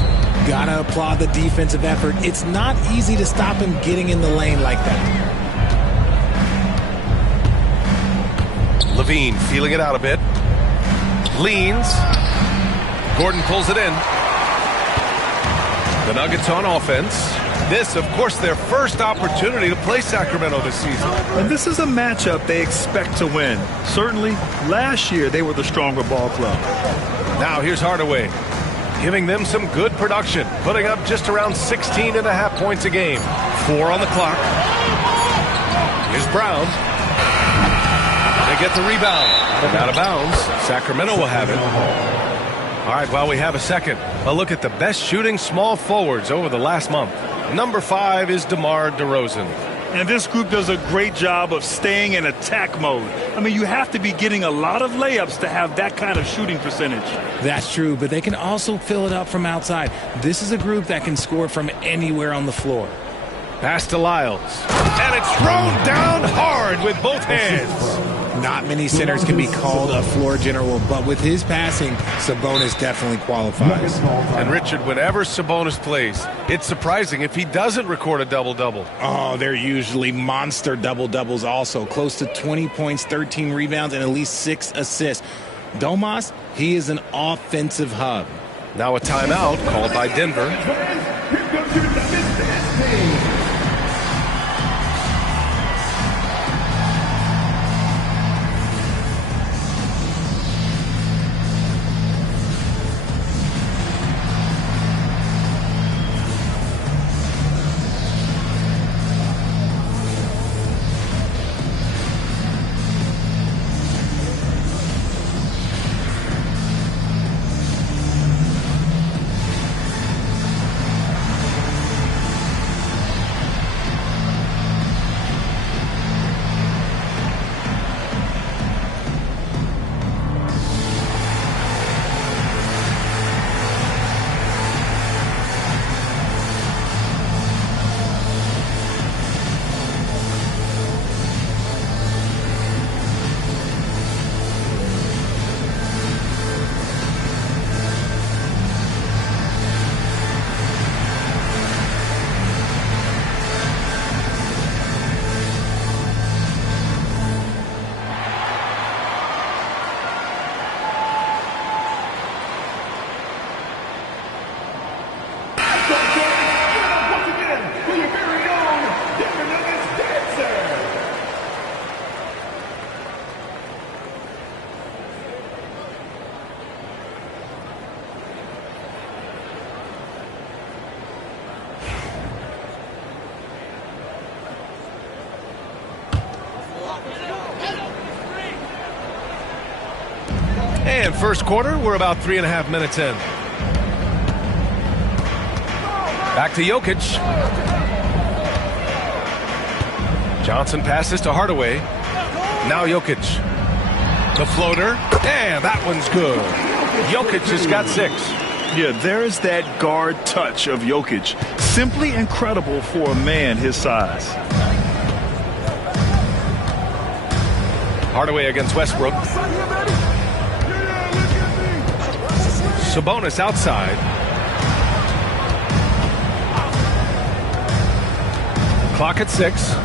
Gotta applaud the defensive effort. It's not easy to stop him getting in the lane like that. LaVine feeling it out a bit. Leans. Gordon pulls it in. The Nuggets on offense. This, of course, their first opportunity to play Sacramento this season. And this is a matchup they expect to win. Certainly, last year they were the stronger ball club. Now here's Hardaway, giving them some good production, putting up just around 16.5 points a game. 4 on the clock. Here's Brown. They get the rebound. Out of bounds. Sacramento will have it. All right, while we have a second, a look at the best shooting small forwards over the last month. Number 5 is DeMar DeRozan. And this group does a great job of staying in attack mode. I mean, you have to be getting a lot of layups to have that kind of shooting percentage. That's true, but they can also fill it up from outside. This is a group that can score from anywhere on the floor. Pass to Lyles. And it's thrown down hard with both hands. Not many centers can be called a floor general, but with his passing, Sabonis definitely qualifies. And Richard, whenever Sabonis plays, it's surprising if he doesn't record a double-double. Oh, they're usually monster double-doubles also. Close to 20 points, 13 rebounds, and at least 6 assists. Domas, he is an offensive hub. Now a timeout called by Denver. And first quarter, we're about 3.5 minutes in. Back to Jokic. Johnson passes to Hardaway. Now Jokic. The floater. And that one's good. Jokic has got 6. Yeah, there's that guard touch of Jokic. Simply incredible for a man his size. Hardaway against Westbrook. Sabonis outside. Clock at 6.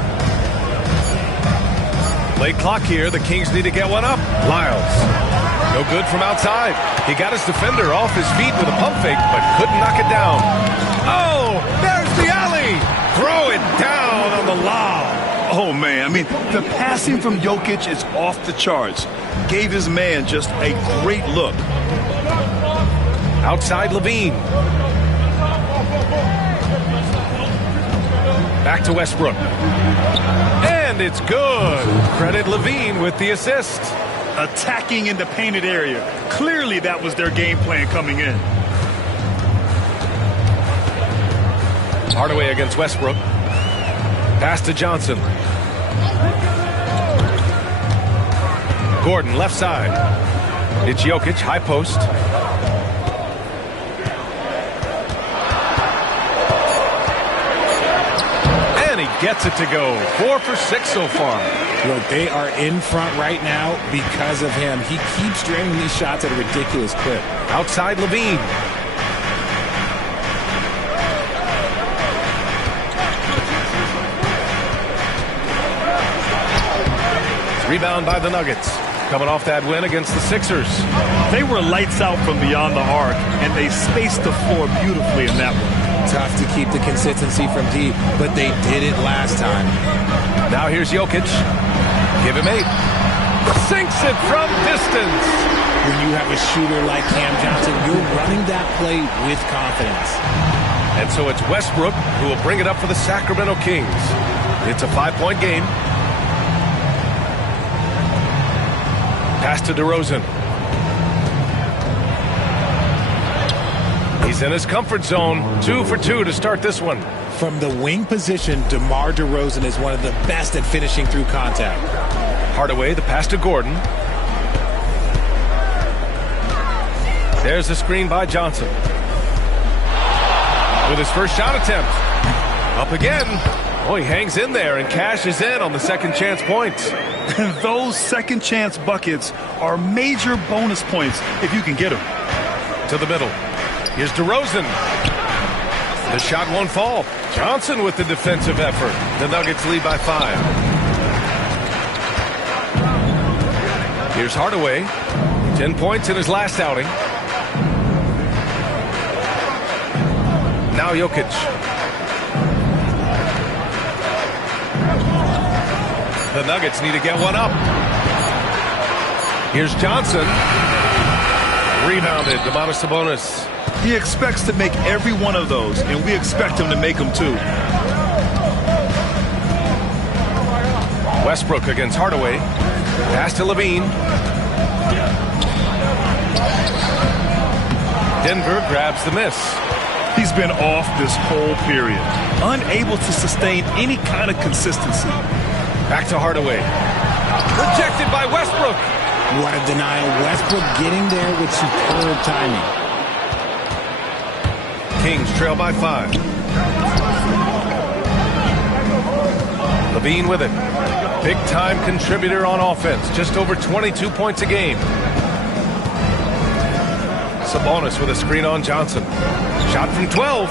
Late clock here. The Kings need to get one up. Lyles. No good from outside. He got his defender off his feet with a pump fake, but couldn't knock it down. Oh, there's the alley. Throw it down on the lob. Oh, man. I mean, the passing from Jokic is off the charts. Gave his man just a great look. Outside Levine. Back to Westbrook. And it's good. Credit Levine with the assist. Attacking in the painted area. Clearly that was their game plan coming in. Hardaway against Westbrook. Pass to Johnson. Gordon left side. It's Jokic, high post. Gets it to go. 4 for 6 so far. Look, they are in front right now because of him. He keeps draining these shots at a ridiculous clip. Outside Levine. Rebound by the Nuggets. Coming off that win against the Sixers. They were lights out from beyond the arc, and they spaced the floor beautifully in that one. Tough to keep the consistency from deep, but they did it last time. Now here's Jokic. Give him 8. Sinks it from distance. When you have a shooter like Cam Johnson, you're running that play with confidence. And so it's Westbrook who will bring it up for the Sacramento Kings. It's a 5-point game. Pass to DeRozan. He's in his comfort zone. 2 for 2 to start this one. From the wing position, DeMar DeRozan is one of the best at finishing through contact. Hardaway, the pass to Gordon. There's the screen by Johnson. With his first shot attempt. Up again. Oh, he hangs in there and cashes in on the second chance points. And those second chance buckets are major bonus points if you can get them. To the middle. Here's DeRozan. The shot won't fall. Johnson with the defensive effort. The Nuggets lead by 5. Here's Hardaway. 10 points in his last outing. Now Jokic. The Nuggets need to get one up. Here's Johnson. Rebounded. Domantas Sabonis. He expects to make every one of those, and we expect him to make them too. Westbrook against Hardaway. Pass to Levine. Denver grabs the miss. He's been off this whole period, unable to sustain any kind of consistency. Back to Hardaway. Rejected by Westbrook. What a denial. Westbrook getting there with superb timing. Kings trail by 5. Levine with it. Big-time contributor on offense. Just over 22 points a game. Sabonis with a screen on Johnson. Shot from 12.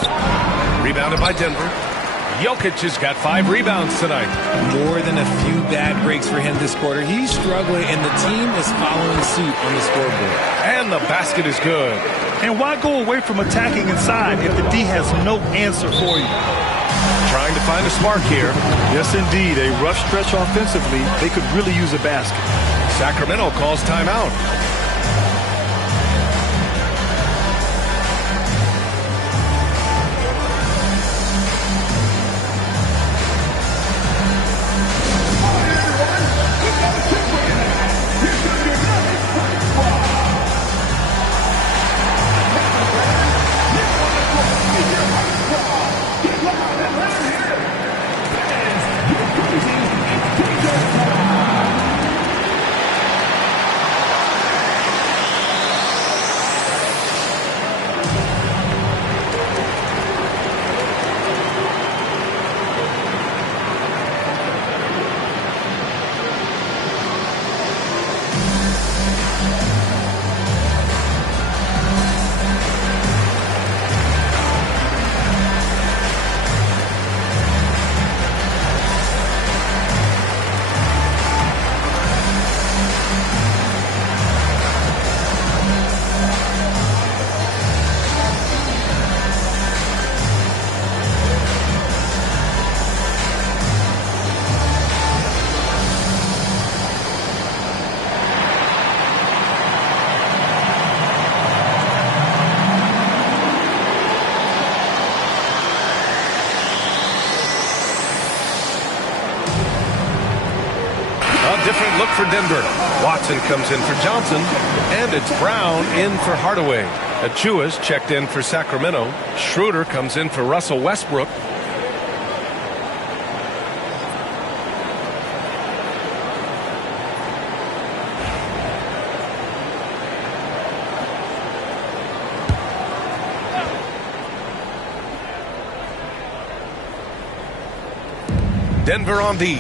Rebounded by Denver. Jokic has got 5 rebounds tonight. More than a few bad breaks for him this quarter. He's struggling, and the team is following suit on the scoreboard. And the basket is good. And why go away from attacking inside if the D has no answer for you? Trying to find a spark here. Yes, indeed. A rough stretch offensively. They could really use a basket. Sacramento calls timeout. Different look for Denver. Watson comes in for Johnson, and it's Brown in for Hardaway. Achua's checked in for Sacramento. Schroeder comes in for Russell Westbrook. Denver on D.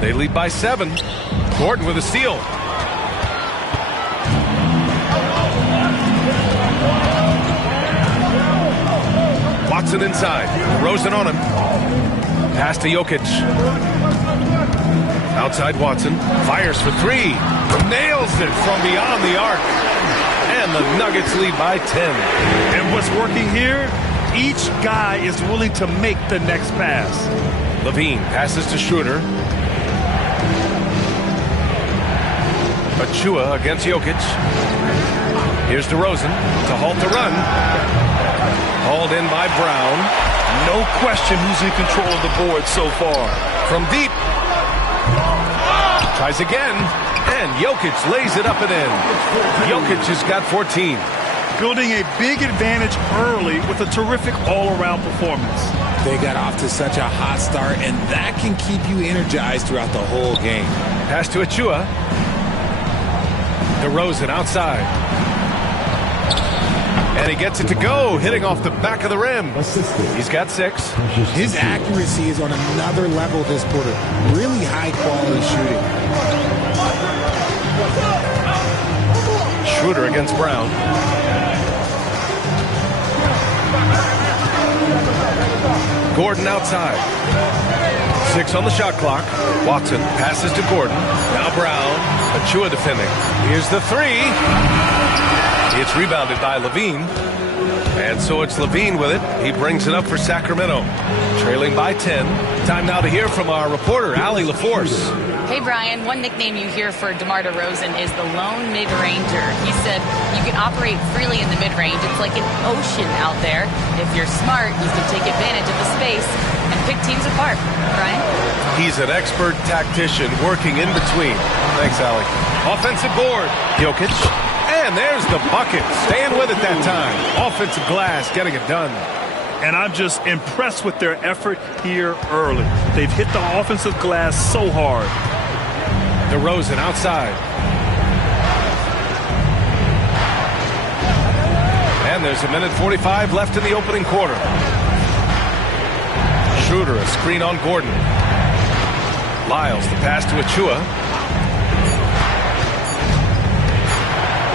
They lead by 7. Gordon with a steal. Watson inside. Rosen on him. Pass to Jokic. Outside Watson. Fires for 3. Nails it from beyond the arc. And the Nuggets lead by 10. And what's working here? Each guy is willing to make the next pass. Levine passes to Schroeder. Achua against Jokic. Here's DeRozan to halt the run. Hauled in by Brown. No question who's in control of the board so far. From deep. Tries again. And Jokic lays it up and in. Jokic has got 14. Building a big advantage early with a terrific all-around performance. They got off to such a hot start, and that can keep you energized throughout the whole game. Pass to Achua. DeRozan outside. And he gets it to go, hitting off the back of the rim. He's got 6. His accuracy is on another level this quarter. Really high-quality shooting. Schroeder against Brown. Gordon outside. 6 on the shot clock. Watson passes to Gordon. Now Brown. Achua defending. Here's the 3. It's rebounded by Levine. And so it's Levine with it. He brings it up for Sacramento. Trailing by 10. Time now to hear from our reporter, Allie LaForce. Hey, Brian, one nickname you hear for DeMar DeRozan is the lone mid-ranger. He said you can operate freely in the mid-range. It's like an ocean out there. If you're smart, you can take advantage of the space and pick teams apart. Brian? He's an expert tactician working in between. Thanks, Allie. Offensive board. Jokic. And there's the bucket. Staying with it that time. Offensive glass, getting it done. And I'm just impressed with their effort here early. They've hit the offensive glass so hard. DeRozan outside. And there's 1:45 left in the opening quarter. Schroeder, a screen on Gordon. Lyles, the pass to Achua.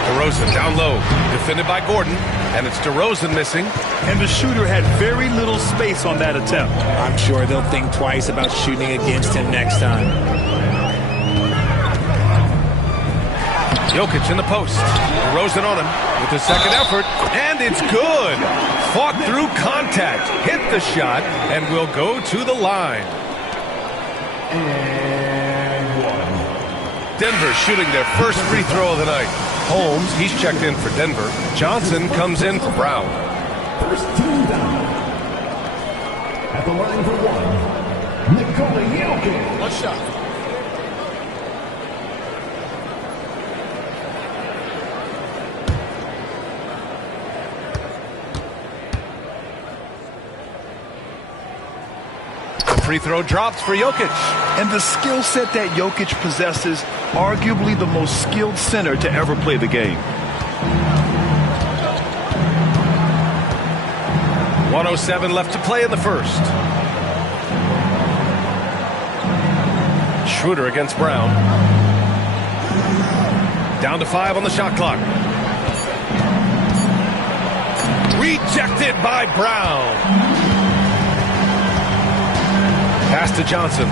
DeRozan down low, defended by Gordon, and it's DeRozan missing. And the shooter had very little space on that attempt. I'm sure they'll think twice about shooting against him next time. Jokic in the post. DeRozan on him with the second effort, and it's good. Fought through contact, hit the shot, and will go to the line. Denver shooting their first free throw of the night. Holmes, he's checked in for Denver. Johnson comes in for Brown. First team down. At the line for 1, Nikola Jokic. One shot. Free throw drops for Jokic. And the skill set that Jokic possesses, arguably the most skilled center to ever play the game. 1:07 left to play in the first. Schroeder against Brown. Down to 5 on the shot clock. Rejected by Brown. Pass to Johnson.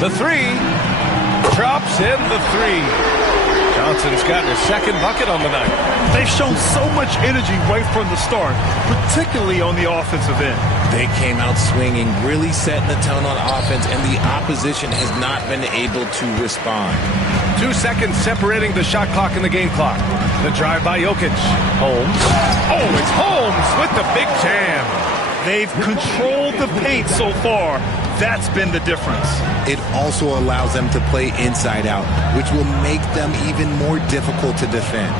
The 3. Drops in the 3. Johnson's gotten his second bucket on the night. They've shown so much energy right from the start, particularly on the offensive end. They came out swinging, really setting the tone on offense, and the opposition has not been able to respond. 2 seconds separating the shot clock and the game clock. The drive by Jokic. Holmes. Oh, it's Holmes with the big jam. They've controlled the paint so far. That's been the difference. It also allows them to play inside out, which will make them even more difficult to defend.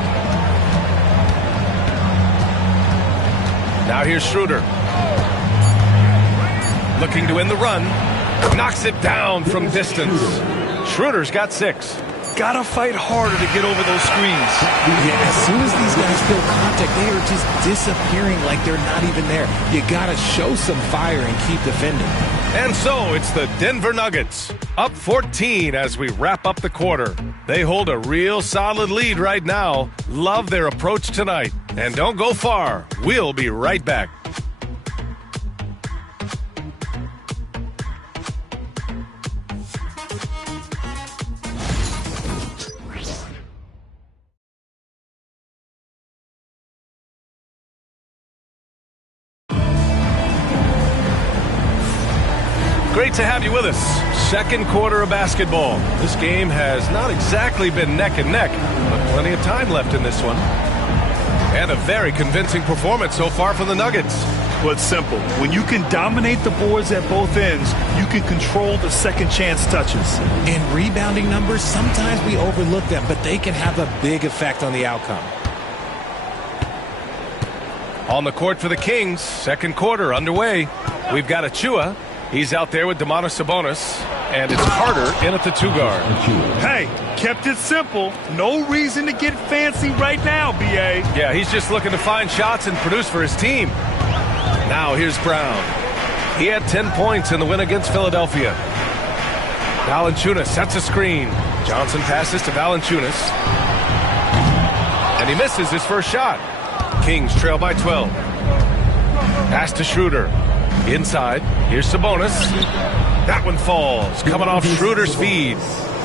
Now here's Schroeder. Looking to win the run. Knocks it down from distance. Schroeder's got 6. Gotta fight harder to get over those screens. Yeah, as soon as these guys feel contact, they are just disappearing like they're not even there. You gotta show some fire and keep defending. And so it's the Denver Nuggets, up 14 as we wrap up the quarter. They hold a real solid lead right now. Love their approach tonight. And don't go far. We'll be right back. Great to have you with us. Second quarter of basketball. This game has not exactly been neck and neck, but plenty of time left in this one. And a very convincing performance so far from the Nuggets. Well, it's simple. When you can dominate the boards at both ends, you can control the second chance touches. And rebounding numbers, sometimes we overlook them, but they can have a big effect on the outcome. On the court for the Kings, second quarter underway. We've got Achua. He's out there with Domantas Sabonis, and it's Carter in at the 2 guard. Hey, kept it simple. No reason to get fancy right now, B.A. Yeah, he's just looking to find shots and produce for his team. Now here's Brown. He had 10 points in the win against Philadelphia. Valanciunas sets a screen. Johnson passes to Valanciunas. And he misses his first shot. Kings trail by 12. Pass to Schroeder. Inside. Here's Sabonis. That one falls. Coming off Schroeder's feed.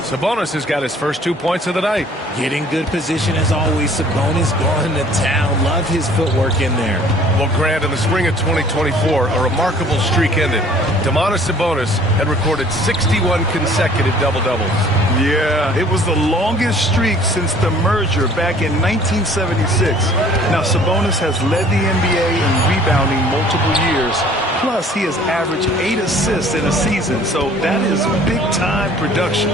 Sabonis has got his first 2 points of the night. Getting good position as always. Sabonis going to town. Love his footwork in there. Well, Grant, in the spring of 2024, a remarkable streak ended. Domantas Sabonis had recorded 61 consecutive double-doubles. Yeah, it was the longest streak since the merger back in 1976. Now, Sabonis has led the NBA in rebounding multiple years. Plus, he has averaged 8 assists in a season, so that is big-time production.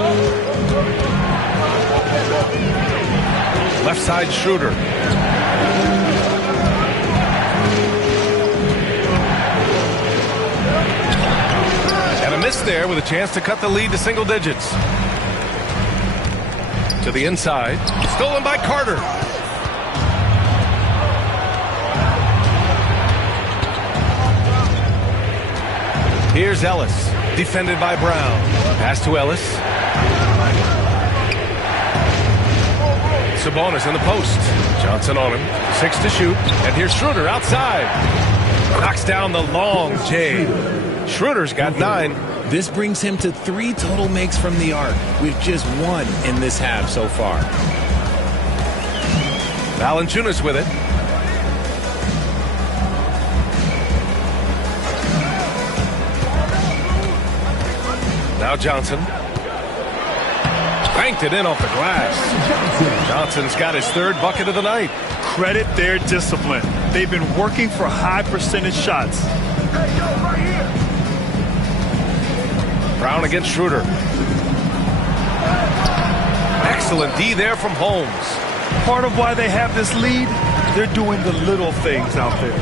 Left side, Schroeder. And a miss there with a chance to cut the lead to single digits. To the inside. Stolen by Carter. Here's Ellis, defended by Brown. Pass to Ellis. Sabonis in the post. Johnson on him. 6 to shoot. And here's Schroeder outside. Knocks down the long J. Schroeder's got 9. This brings him to 3 total makes from the arc, with just 1 in this half so far. Valanciunas with it. Now Johnson. Banked it in off the glass. Johnson's got his 3rd bucket of the night. Credit their discipline. They've been working for high percentage shots. Brown against Schroeder. Excellent D there from Holmes. Part of why they have this lead, they're doing the little things out there.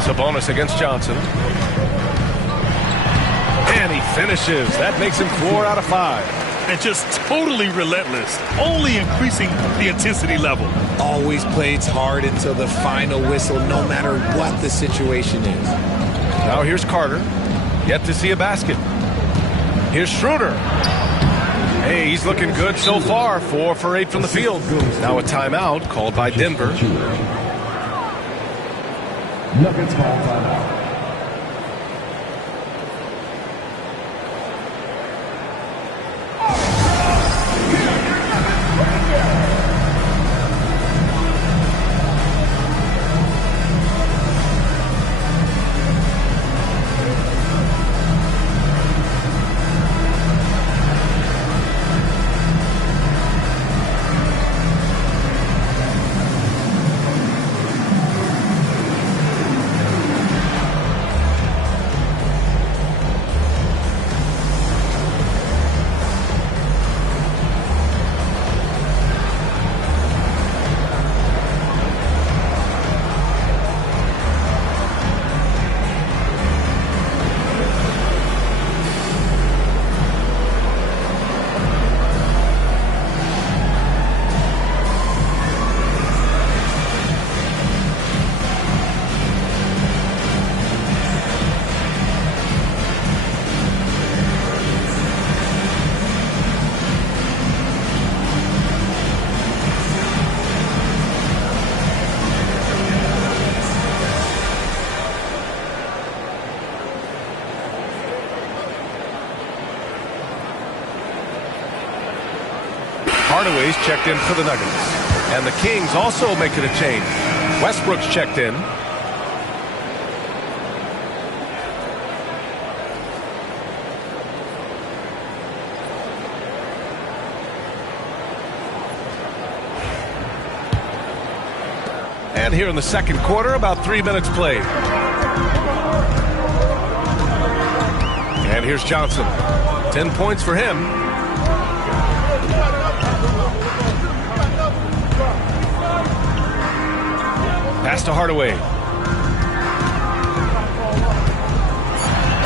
Sabonis against Johnson. And he finishes. That makes him 4 out of 5. And just totally relentless, only increasing the intensity level. Always plays hard until the final whistle, no matter what the situation is. Now here's Carter. Yet to see a basket. Here's Schroeder. Hey, he's looking good so far. 4 for 8 from the field. Now a timeout called by Denver. Nuggets call timeout. Hardaway's checked in for the Nuggets. And the Kings also making a change. Westbrook's checked in. And here in the second quarter, about 3 minutes played. And here's Johnson. 10 points for him. Pass to Hardaway.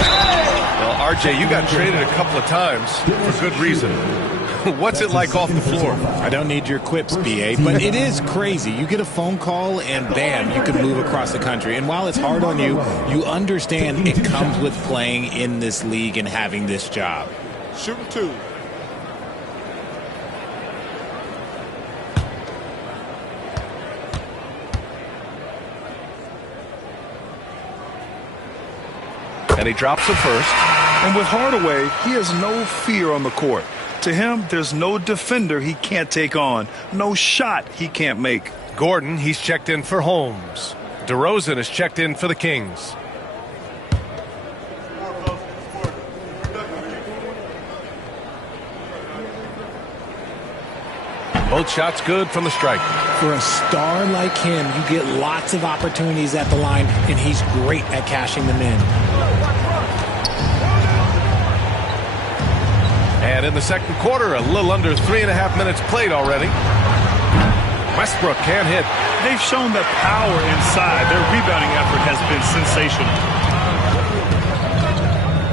Well, RJ, you got traded a couple of times for good reason. What's it like off the floor? I don't need your quips, BA, but it is crazy. You get a phone call and bam, you can move across the country. And while it's hard on you, you understand it comes with playing in this league and having this job. Shooting 2. And he drops it first. And with Hardaway, he has no fear on the court. To him, there's no defender he can't take on, no shot he can't make. Gordon, he's checked in for Holmes. DeRozan is checked in for the Kings. Both shots good from the stripe. For a star like him, you get lots of opportunities at the line, and he's great at cashing them in. And in the second quarter, a little under 3.5 minutes played already. Westbrook can't hit. They've shown that power inside. Their rebounding effort has been sensational.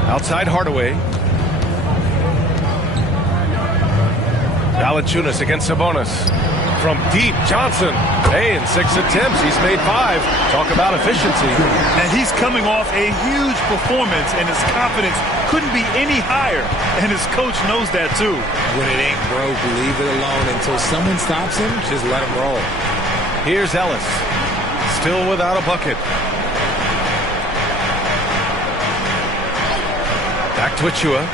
Outside Hardaway. Valanciunas against Sabonis. From deep, Johnson. Hey, in 6 attempts, he's made 5. Talk about efficiency. And he's coming off a huge performance, and his confidence couldn't be any higher. And his coach knows that, too. When it ain't broke, leave it alone. Until someone stops him, just let him roll. Here's Ellis. Still without a bucket. Back to Achua.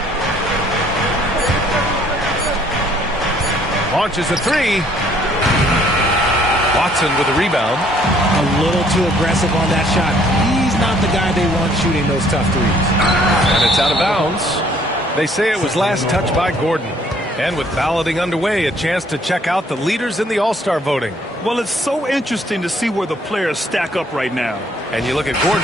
Launches a 3. Watson with a rebound. A little too aggressive on that shot. He's not the guy they want shooting those tough threes. And it's out of bounds. They say it was last touched by Gordon. And with balloting underway, a chance to check out the leaders in the All-Star voting. Well, it's so interesting to see where the players stack up right now. And you look at Gordon,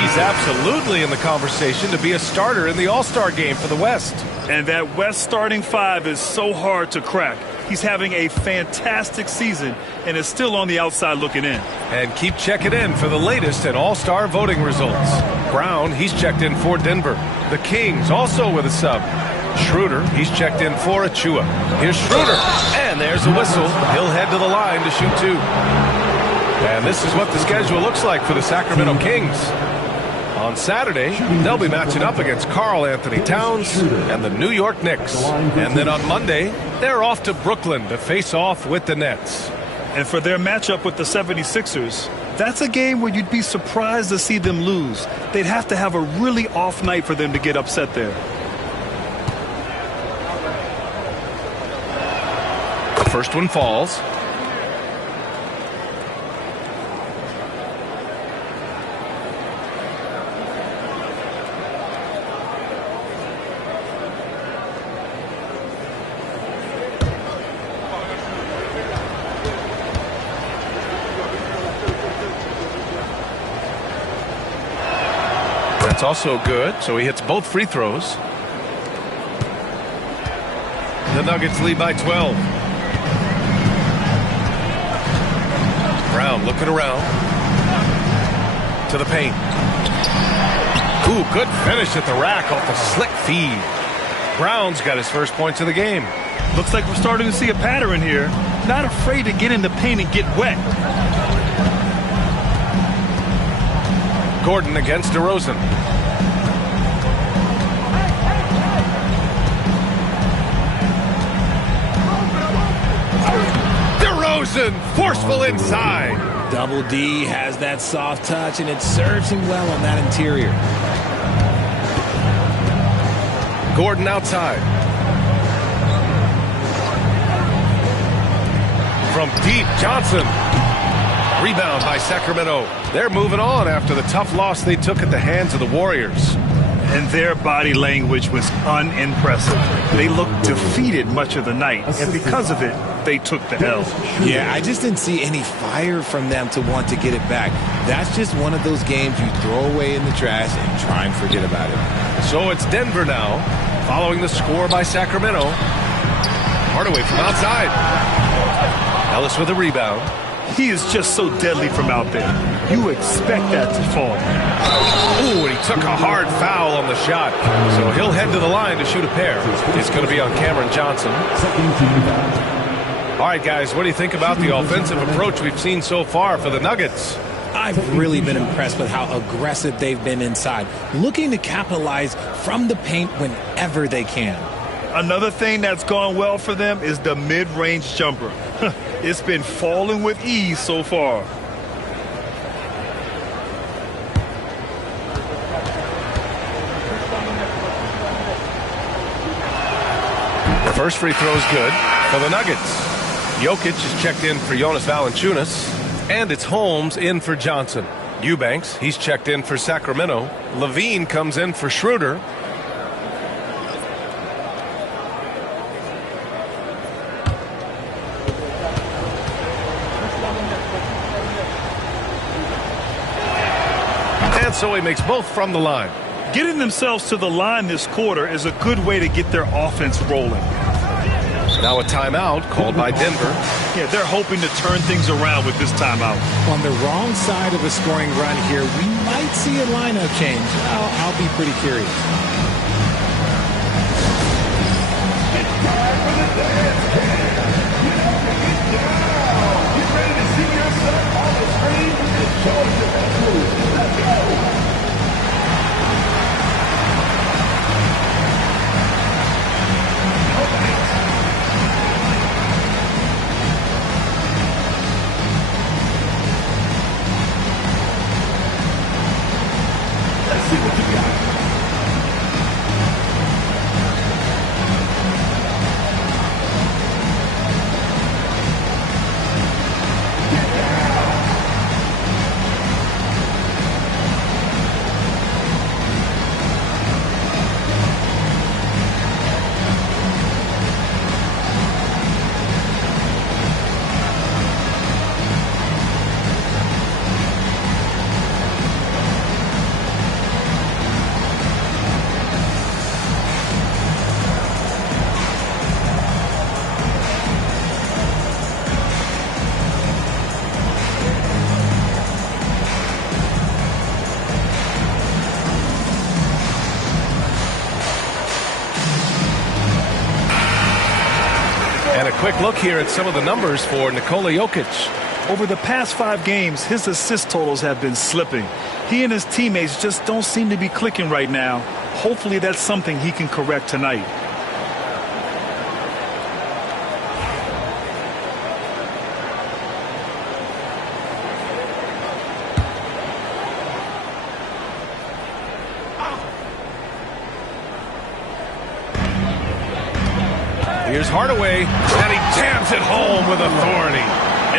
he's absolutely in the conversation to be a starter in the All-Star game for the West. And that West starting 5 is so hard to crack. He's having a fantastic season and is still on the outside looking in. And keep checking in for the latest in All-Star voting results. Brown, he's checked in for Denver. The Kings also with a sub. Schroeder, he's checked in for Achua. Here's Schroeder, and there's a whistle. He'll head to the line to shoot 2. And this is what the schedule looks like for the Sacramento Kings. On Saturday, they'll be matching up against Karl Anthony Towns and the New York Knicks. And then on Monday, they're off to Brooklyn to face off with the Nets. And for their matchup with the 76ers, that's a game where you'd be surprised to see them lose. They'd have to have a really off night for them to get upset there. The first one falls. That's also good, so he hits both free throws. The Nuggets lead by 12. Brown looking around to the paint. Ooh, good finish at the rack off the slick feed. Brown's got his first points of the game. Looks like we're starting to see a pattern here. Not afraid to get in the paint and get wet. Gordon against DeRozan. DeRozan, forceful inside. Double D has that soft touch, and it serves him well on that interior. Gordon outside. From deep, Johnson. Rebound by Sacramento. They're moving on after the tough loss they took at the hands of the Warriors. And their body language was unimpressive. They looked defeated much of the night, and because of it, they took the L. Yeah, I just didn't see any fire from them to want to get it back. That's just one of those games you throw away in the trash and try and forget about it. So it's Denver now, following the score by Sacramento. Hardaway from outside. Ellis with a rebound. He is just so deadly from out there. You expect that to fall. Ooh, and he took a hard foul on the shot. So he'll head to the line to shoot a pair. It's going to be on Cameron Johnson. All right, guys, what do you think about the offensive approach we've seen so far for the Nuggets? I've really been impressed with how aggressive they've been inside, looking to capitalize from the paint whenever they can. Another thing that's gone well for them is the mid-range jumper. It's been falling with ease so far. The first free throw is good for the Nuggets. Jokic is checked in for Jonas Valanciunas, and it's Holmes in for Johnson. Eubanks, he's checked in for Sacramento. Levine comes in for Schroeder. And so he makes both from the line. Getting themselves to the line this quarter is a good way to get their offense rolling. Now a timeout called by Denver. Yeah, they're hoping to turn things around with this timeout. On the wrong side of a scoring run here, we might see a lineup change. I'll be pretty curious. It's time for the dance camp. Get ready to see yourself on the screen and show us your best moves. Let's go. See what you got. Quick look here at some of the numbers for Nikola Jokic. Over the past 5 games, his assist totals have been slipping. He and his teammates just don't seem to be clicking right now. Hopefully that's something he can correct tonight. Here's Hardaway, and he jams it home with authority.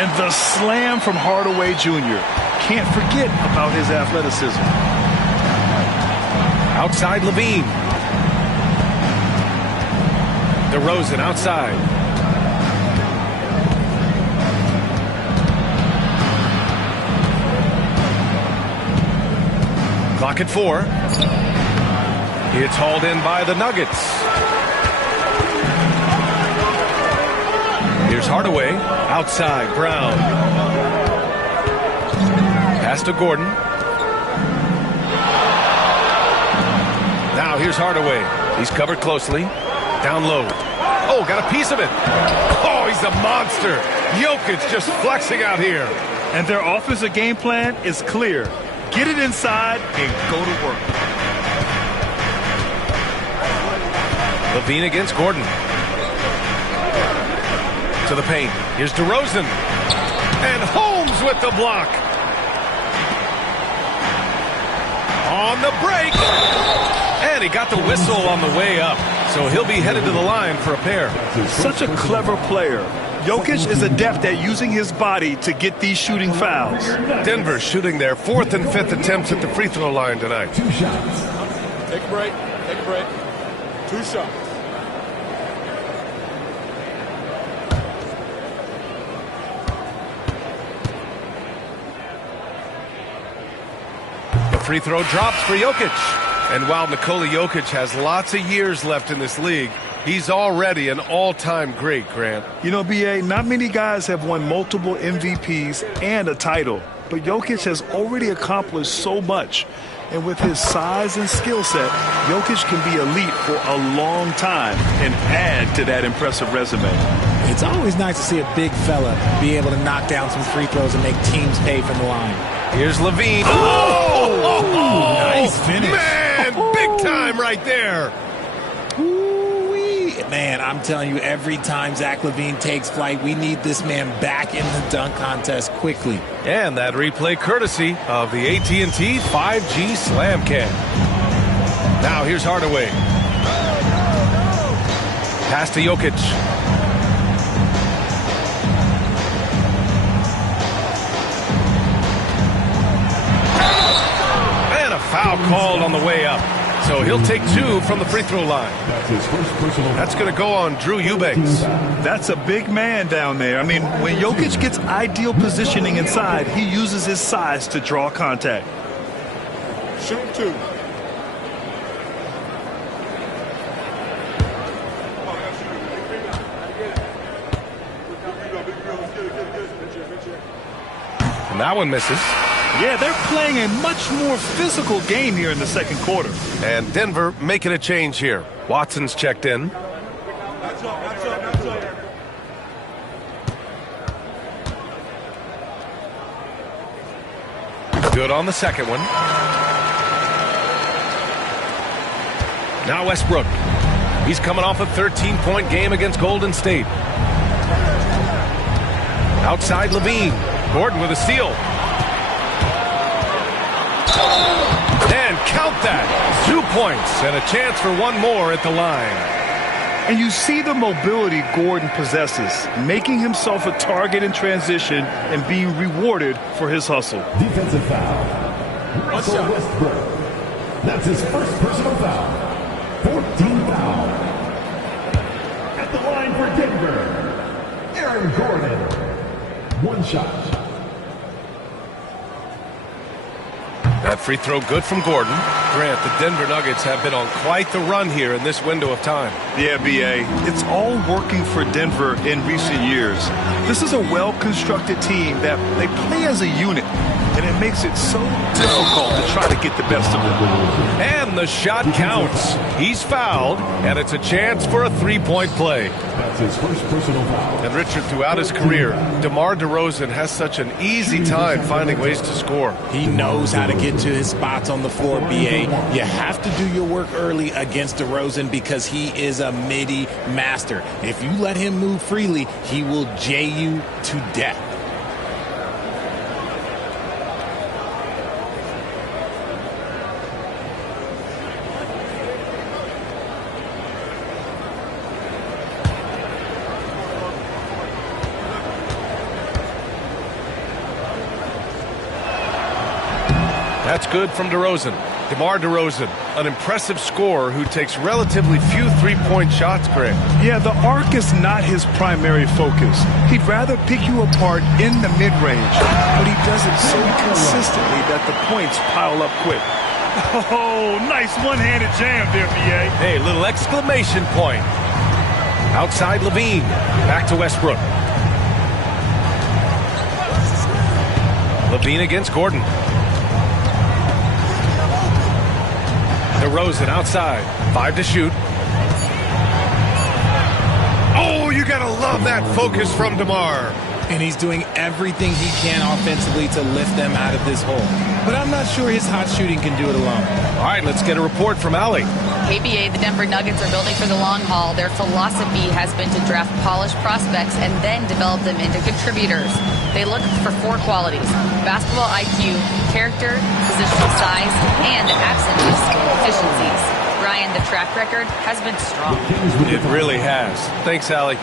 And the slam from Hardaway Jr. Can't forget about his athleticism. Outside Levine. DeRozan outside. Clock at 4. It's hauled in by the Nuggets. Here's Hardaway, outside, Brown. Pass to Gordon. Now here's Hardaway. He's covered closely. Down low. Oh, got a piece of it. Oh, he's a monster. Jokic just flexing out here. And their offensive game plan is clear. Get it inside and go to work. Levine against Gordon. To the paint. Here's DeRozan. And Holmes with the block. On the break. And he got the whistle on the way up. So he'll be headed to the line for a pair. Such a clever player. Jokic is adept at using his body to get these shooting fouls. Denver shooting their 4th and 5th attempts at the free throw line tonight. 2 shots. Take a break. Take a break. 2 shots. Free throw drops for Jokic. And while Nikola Jokic has lots of years left in this league, he's already an all-time great, Grant. You know, B.A., not many guys have won multiple MVPs and a title. but Jokic has already accomplished so much. And with his size and skill set, Jokic can be elite for a long time and add to that impressive resume. It's always nice to see a big fella be able to knock down some free throws and make teams pay from the line. Here's Levine. Nice finish. Man, big time right there. Man, I'm telling you, every time Zach LaVine takes flight, we need this man back in the dunk contest quickly. And that replay courtesy of the AT&T 5G Slam Cam. Now here's Hardaway. Pass to Jokic. And a foul called on the way up. So he'll take 2 from the free throw line. That's going to go on Drew Eubanks. That's a big man down there. I mean, when Jokic gets ideal positioning inside, he uses his size to draw contact. Shoot 2. And that one misses. Yeah, they're playing a much more physical game here in the second quarter. And Denver making a change here. Watson's checked in. Good on the second one. Now Westbrook. He's coming off a 13-point game against Golden State. Outside Levine. Gordon with a steal. And count that. 2 points and a chance for one more at the line. And you see the mobility Gordon possesses, making himself a target in transition and being rewarded for his hustle. Defensive foul. Russell Westbrook. That's his first personal foul. 14th foul. At the line for Denver, Aaron Gordon. One shot. That free throw good from Gordon. Grant, the Denver Nuggets have been on quite the run here in this window of time. Yeah, B.A. It's all working for Denver in recent years. This is a well-constructed team that they play as a unit, and it makes it so difficult to try to get the best of them. And the shot counts. He's fouled, and it's a chance for a three-point play. That's his first personal foul. And Richard, throughout his career, DeMar DeRozan has such an easy time finding ways to score. He knows how to get to his spots on the floor, B.A. You have to do your work early against DeRozan because he is a midi master. If you let him move freely, he will J you to death. That's good from DeRozan. DeMar DeRozan, an impressive scorer who takes relatively few three-point shots, Greg. Yeah, the arc is not his primary focus. He'd rather pick you apart in the mid-range, but he does it so consistently that the points pile up quick. Oh, nice one-handed jam there, B.A. Hey, little exclamation point. Outside Levine, back to Westbrook. Levine against Gordon. DeRozan outside. 5 to shoot. Oh, you gotta love that focus from DeMar. And he's doing everything he can offensively to lift them out of this hole. But I'm not sure his hot shooting can do it alone. All right, let's get a report from Allie. KBA, the Denver Nuggets are building for the long haul. Their philosophy has been to draft polished prospects and then develop them into contributors. They look for 4 qualities: basketball IQ, character, positional size, and absence of skill deficiencies. Ryan, the track record has been strong. It really has. Thanks, Allie.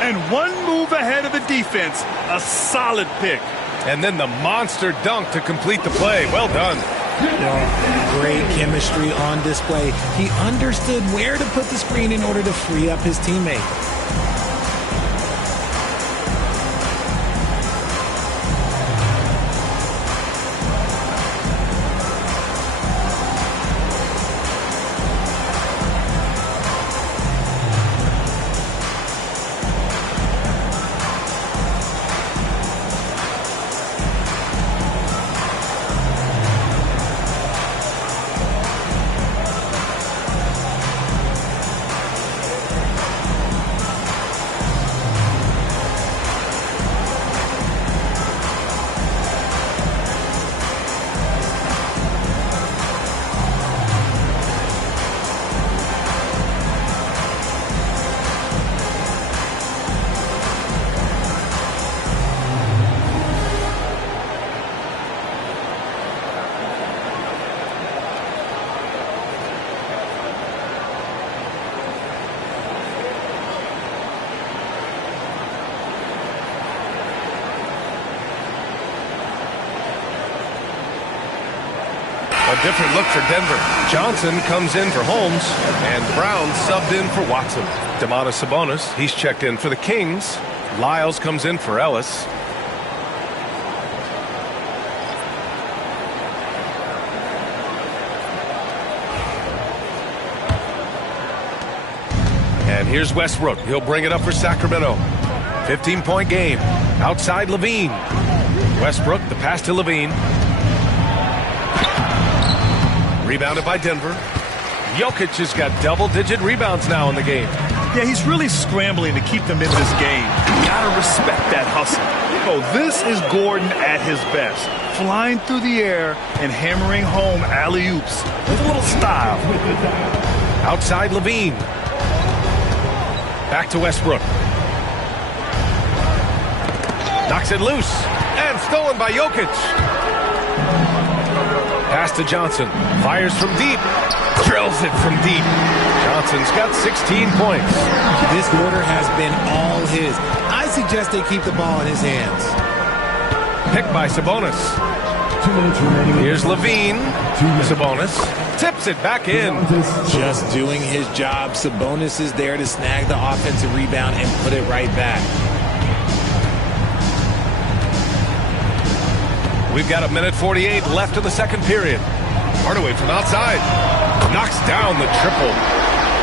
And one move ahead of the defense. A solid pick. And then the monster dunk to complete the play. Well done. Well, great chemistry on display. He understood where to put the screen in order to free up his teammate. A different look for Denver. Johnson comes in for Holmes, and Brown subbed in for Watson. Domantas Sabonis, he's checked in for the Kings. Lyles comes in for Ellis. And here's Westbrook. He'll bring it up for Sacramento. 15-point game. Outside Levine. Westbrook, the pass to Levine. Rebounded by Denver. Jokic has got double-digit rebounds now in the game. Yeah, he's really scrambling to keep them in this game. You gotta respect that hustle. Oh, this is Gordon at his best. Flying through the air and hammering home alley-oops with a little style. Outside Levine. Back to Westbrook. Knocks it loose. And stolen by Jokic. Pass to Johnson. Fires from deep. Drills it from deep. Johnson's got 16 points. This quarter has been all his. I suggest they keep the ball in his hands. Picked by Sabonis. 2 minutes remaining. Here's Levine. Sabonis tips it back in. Just doing his job. Sabonis is there to snag the offensive rebound and put it right back. We've got 1:48 left in the second period. Hardaway from outside. Knocks down the triple.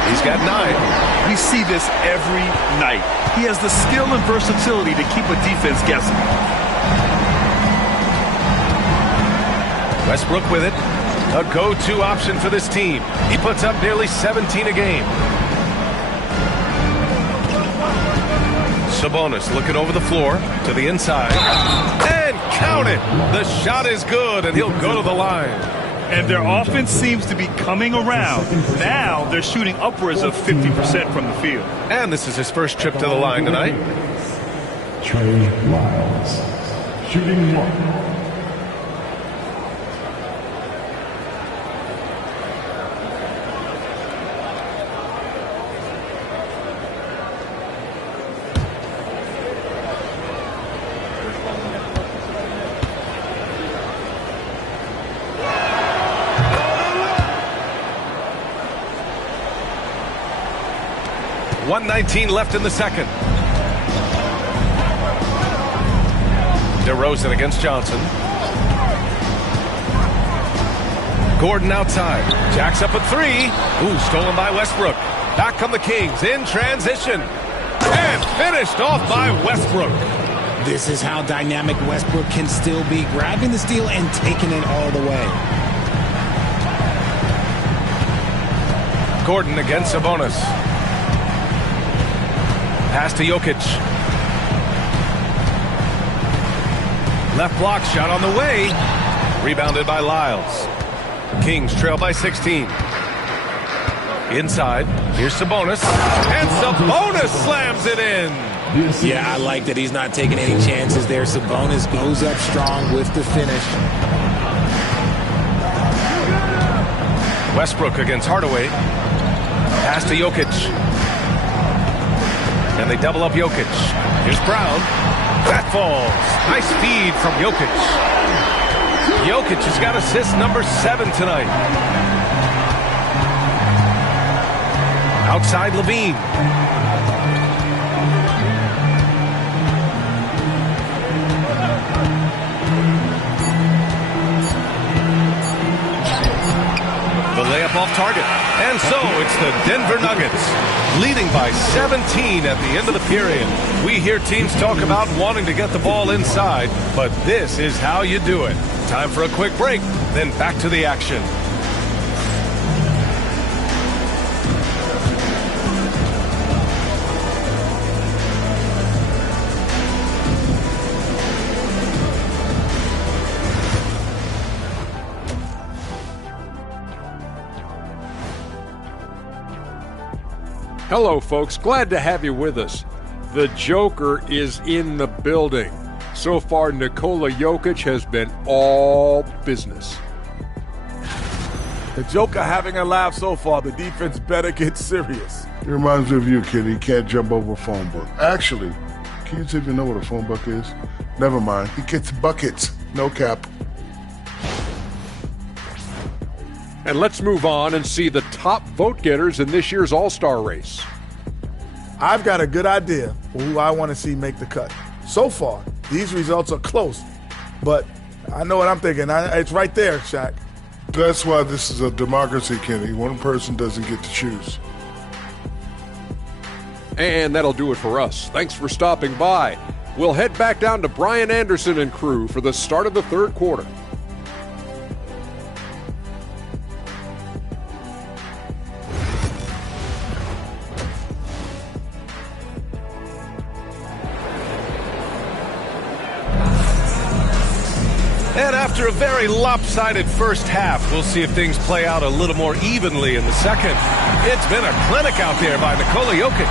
He's got 9. We see this every night. He has the skill and versatility to keep a defense guessing. Westbrook with it. A go-to option for this team. He puts up nearly 17 a game. Sabonis looking over the floor to the inside. And count it. The shot is good, and he'll go to the line. And their offense seems to be coming around. Now they're shooting upwards of 50% from the field. And this is his first trip to the line tonight. Trey Lyles, shooting 1. .19 left in the second. DeRozan against Johnson. Gordon outside. Jacks up a 3. Ooh, stolen by Westbrook. Back come the Kings in transition. And finished off by Westbrook. This is how dynamic Westbrook can still be. Grabbing the steal and taking it all the way. Gordon against Sabonis. Pass to Jokic. Left block shot on the way. Rebounded by Lyles. Kings trail by 16. Inside. Here's Sabonis. And Sabonis slams it in. Yeah, I like that he's not taking any chances there. Sabonis goes up strong with the finish. Westbrook against Hardaway. Pass to Jokic. And they double up Jokic. Here's Brown. That falls. Nice feed from Jokic. Jokic has got assist number 7 tonight. Outside Levine. The layup off target. And so it's the Denver Nuggets leading by 17 at the end of the period. We hear teams talk about wanting to get the ball inside, but this is how you do it. Time for a quick break, then back to the action. Hello, folks. Glad to have you with us. The Joker is in the building. So far, Nikola Jokic has been all business. The Joker having a laugh so far. The defense better get serious. It reminds me of you, kid. He can't jump over a phone book. Actually, kids even know what a phone book is. Never mind. He gets buckets. No cap. And let's move on and see the top vote getters in this year's All-Star race. I've got a good idea for who I want to see make the cut. So far, these results are close, but I know what I'm thinking. It's right there, Shaq. That's why this is a democracy, Kenny. One person doesn't get to choose. And that'll do it for us. Thanks for stopping by. We'll head back down to Brian Anderson and crew for the start of the third quarter. And after a very lopsided first half, we'll see if things play out a little more evenly in the second. It's been a clinic out there by Nikola Jokic.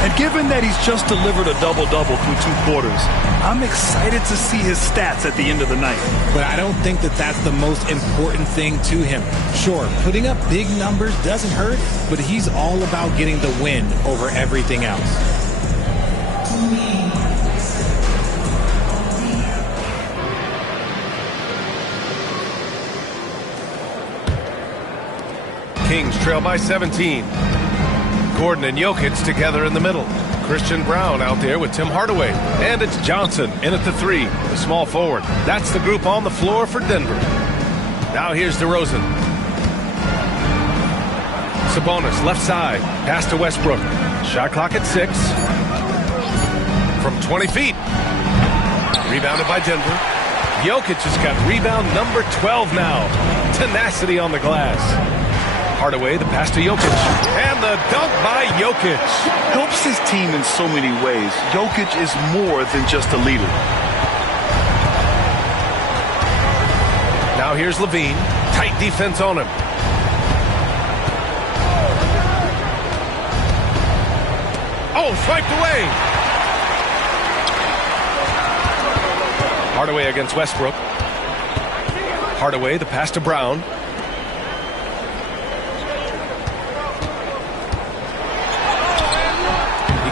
And given that he's just delivered a double-double through 2 quarters, I'm excited to see his stats at the end of the night. But I don't think that that's the most important thing to him. Sure, putting up big numbers doesn't hurt, but he's all about getting the win over everything else. Kings trail by 17. Gordon and Jokic together in the middle. Christian Brown out there with Tim Hardaway. And it's Johnson in at the 3, the small forward. That's the group on the floor for Denver. Now here's DeRozan. Sabonis left side. Pass to Westbrook. Shot clock at 6. From 20 feet. Rebounded by Denver. Jokic has got rebound number 12 now. Tenacity on the glass. Hardaway, the pass to Jokic. And the dunk by Jokic. Helps his team in so many ways. Jokic is more than just a leader. Now here's Levine. Tight defense on him. Oh, swiped away. Hardaway against Westbrook. Hardaway, the pass to Brown.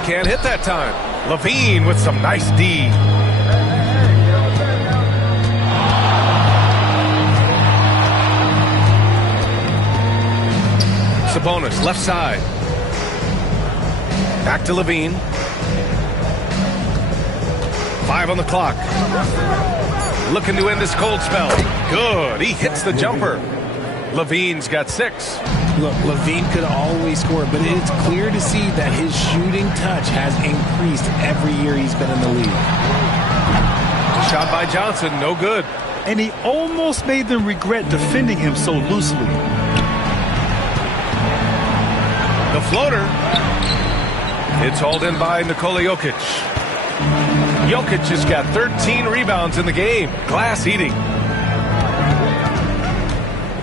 Can't hit that time. Levine with some nice D. Sabonis left side. Back to Levine. 5 on the clock. Looking to end this cold spell. Good. He hits the jumper. Levine's got 6. Look, Levine could always score, but it's clear to see that his shooting touch has increased every year he's been in the league. Shot by Johnson, no good. And he almost made them regret defending him so loosely. The floater. It's hauled in by Nikola Jokic. Jokic has got 13 rebounds in the game. Glass eating.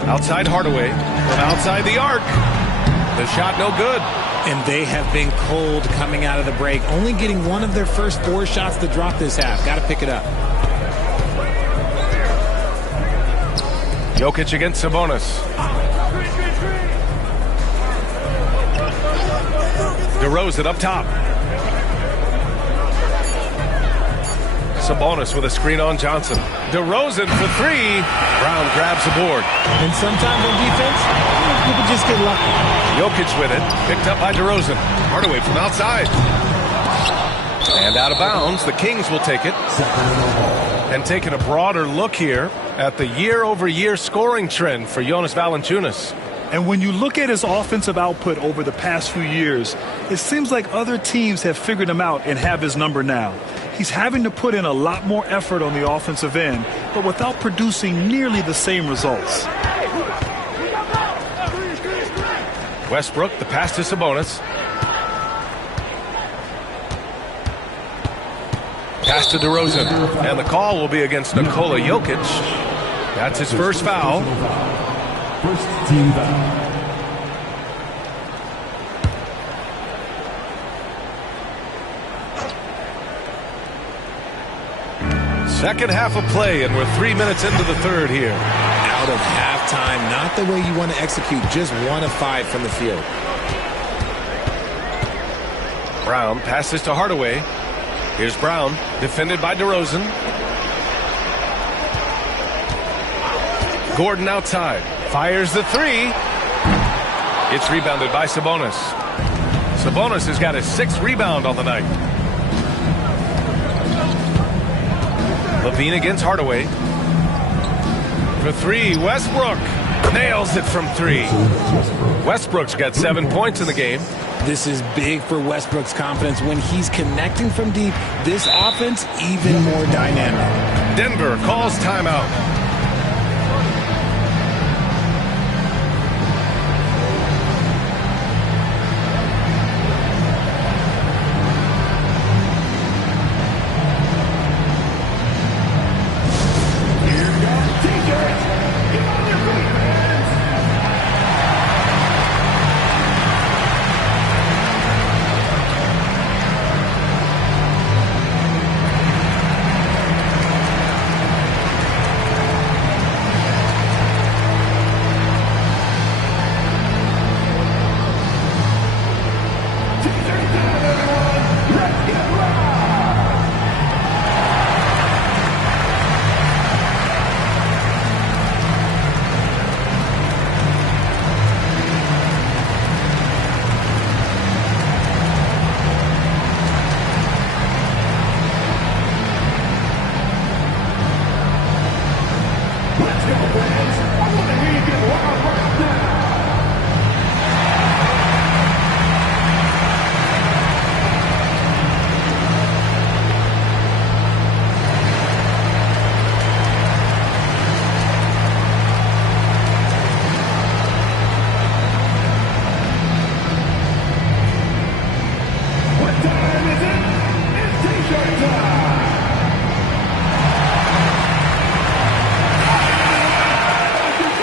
Outside Hardaway. From outside the arc. The shot no good. And they have been cold coming out of the break. Only getting one of their first 4 shots to drop this half. Got to pick it up. Jokic against Sabonis. DeRozan up top. Sabonis with a screen on Johnson. DeRozan for 3. Brown grabs the board. And sometimes on defense, people just get lucky. Jokic with it. Picked up by DeRozan. Hardaway from outside. And out of bounds. The Kings will take it. And taking a broader look here at the year-over-year scoring trend for Jonas Valanciunas. And when you look at his offensive output over the past few years, it seems like other teams have figured him out and have his number now. He's having to put in a lot more effort on the offensive end, but without producing nearly the same results. Westbrook, the pass to Sabonis. Pass to DeRozan. And the call will be against Nikola Jokic. That's his first foul. First team foul. Second half of play, and we're 3 minutes into the third here. Out of halftime, not the way you want to execute, just 1 of 5 from the field. Brown passes to Hardaway. Here's Brown, defended by DeRozan. Gordon outside. Fires the three. It's rebounded by Sabonis. Sabonis has got his 6th rebound on the night. Levine against Hardaway. For three, Westbrook nails it from 3. Westbrook's got 7 points in the game. This is big for Westbrook's confidence. When he's connecting from deep, this offense even more dynamic. Denver calls timeout.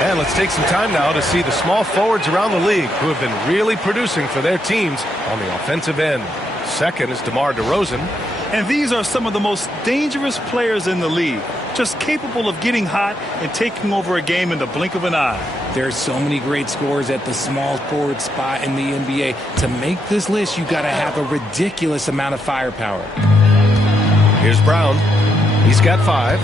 And let's take some time now to see the small forwards around the league who have been really producing for their teams on the offensive end. Second is DeMar DeRozan. And these are some of the most dangerous players in the league, just capable of getting hot and taking over a game in the blink of an eye. There's so many great scorers at the small forward spot in the NBA. To make this list, you got to have a ridiculous amount of firepower. Here's Brown. He's got 5.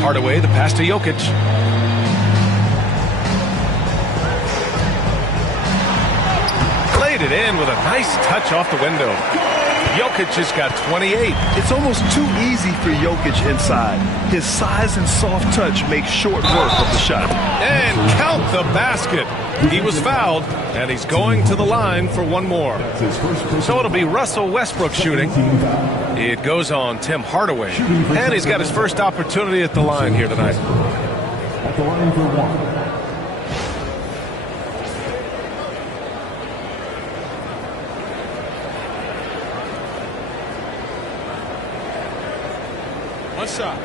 Hardaway, the pass to Jokic. Played it in with a nice touch off the window. Jokic has got 28. It's almost too easy for Jokic inside. His size and soft touch make short work of the shot. And count the basket. He was fouled, and he's going to the line for one more. So it'll be Russell Westbrook shooting. It goes on Tim Hardaway. And he's got his first opportunity at the line here tonight. At the line for 1. One shot.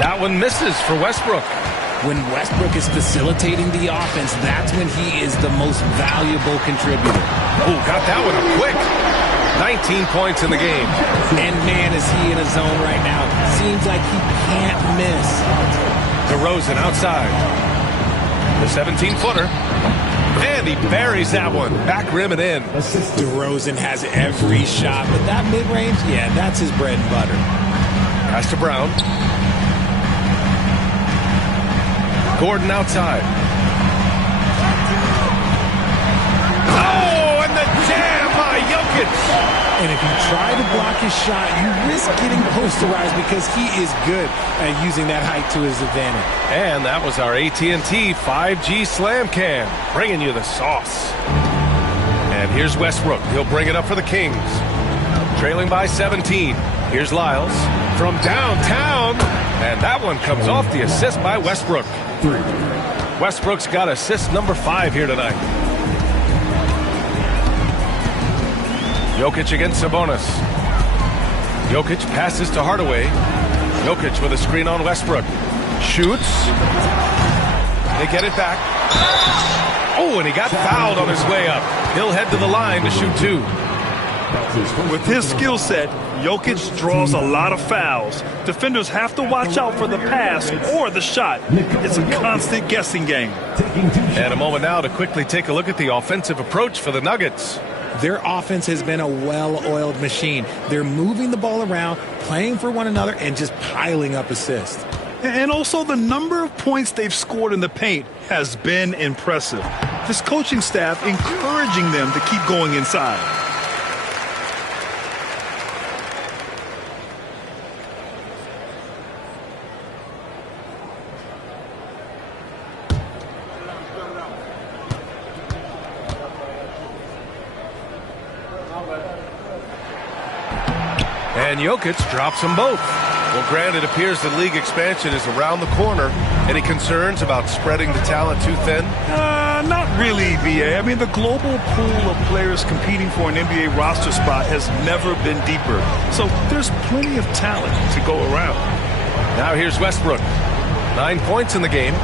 That one misses for Westbrook. When Westbrook is facilitating the offense, that's when he is the most valuable contributor. Oh, got that one quick. 19 points in the game. And man, is he in a zone right now. Seems like he can't miss. DeRozan outside. The 17-footer. And he buries that one. Back rim and in. DeRozan has every shot, but that mid-range, yeah, that's his bread and butter. Pass to Brown. Gordon outside. Oh, and the jam by Jokic. And if you try to block his shot, you risk getting posterized because he is good at using that height to his advantage. And that was our AT&T 5G Slam Cam, bringing you the sauce. And here's Westbrook. He'll bring it up for the Kings. Trailing by 17. Here's Lyles from downtown. And that one comes off the assist by Westbrook. Westbrook's got assist number 5 here tonight. Jokic against Sabonis. Jokic passes to Hardaway. Jokic with a screen on Westbrook. Shoots. They get it back. Oh, and he got fouled on his way up. He'll head to the line to shoot 2. With his skill set, Jokic draws a lot of fouls. Defenders have to watch out for the pass or the shot. It's a constant guessing game. And a moment now to quickly take a look at the offensive approach for the Nuggets. Their offense has been a well-oiled machine. They're moving the ball around, playing for one another, and just piling up assists. And also the number of points they've scored in the paint has been impressive. This coaching staff encouraging them to keep going inside. And Jokic drops them both. Well, Grant, it appears the league expansion is around the corner. Any concerns about spreading the talent too thin? Not really, BA. I mean, the global pool of players competing for an NBA roster spot has never been deeper. So there's plenty of talent to go around. Now here's Westbrook. 9 points in the game.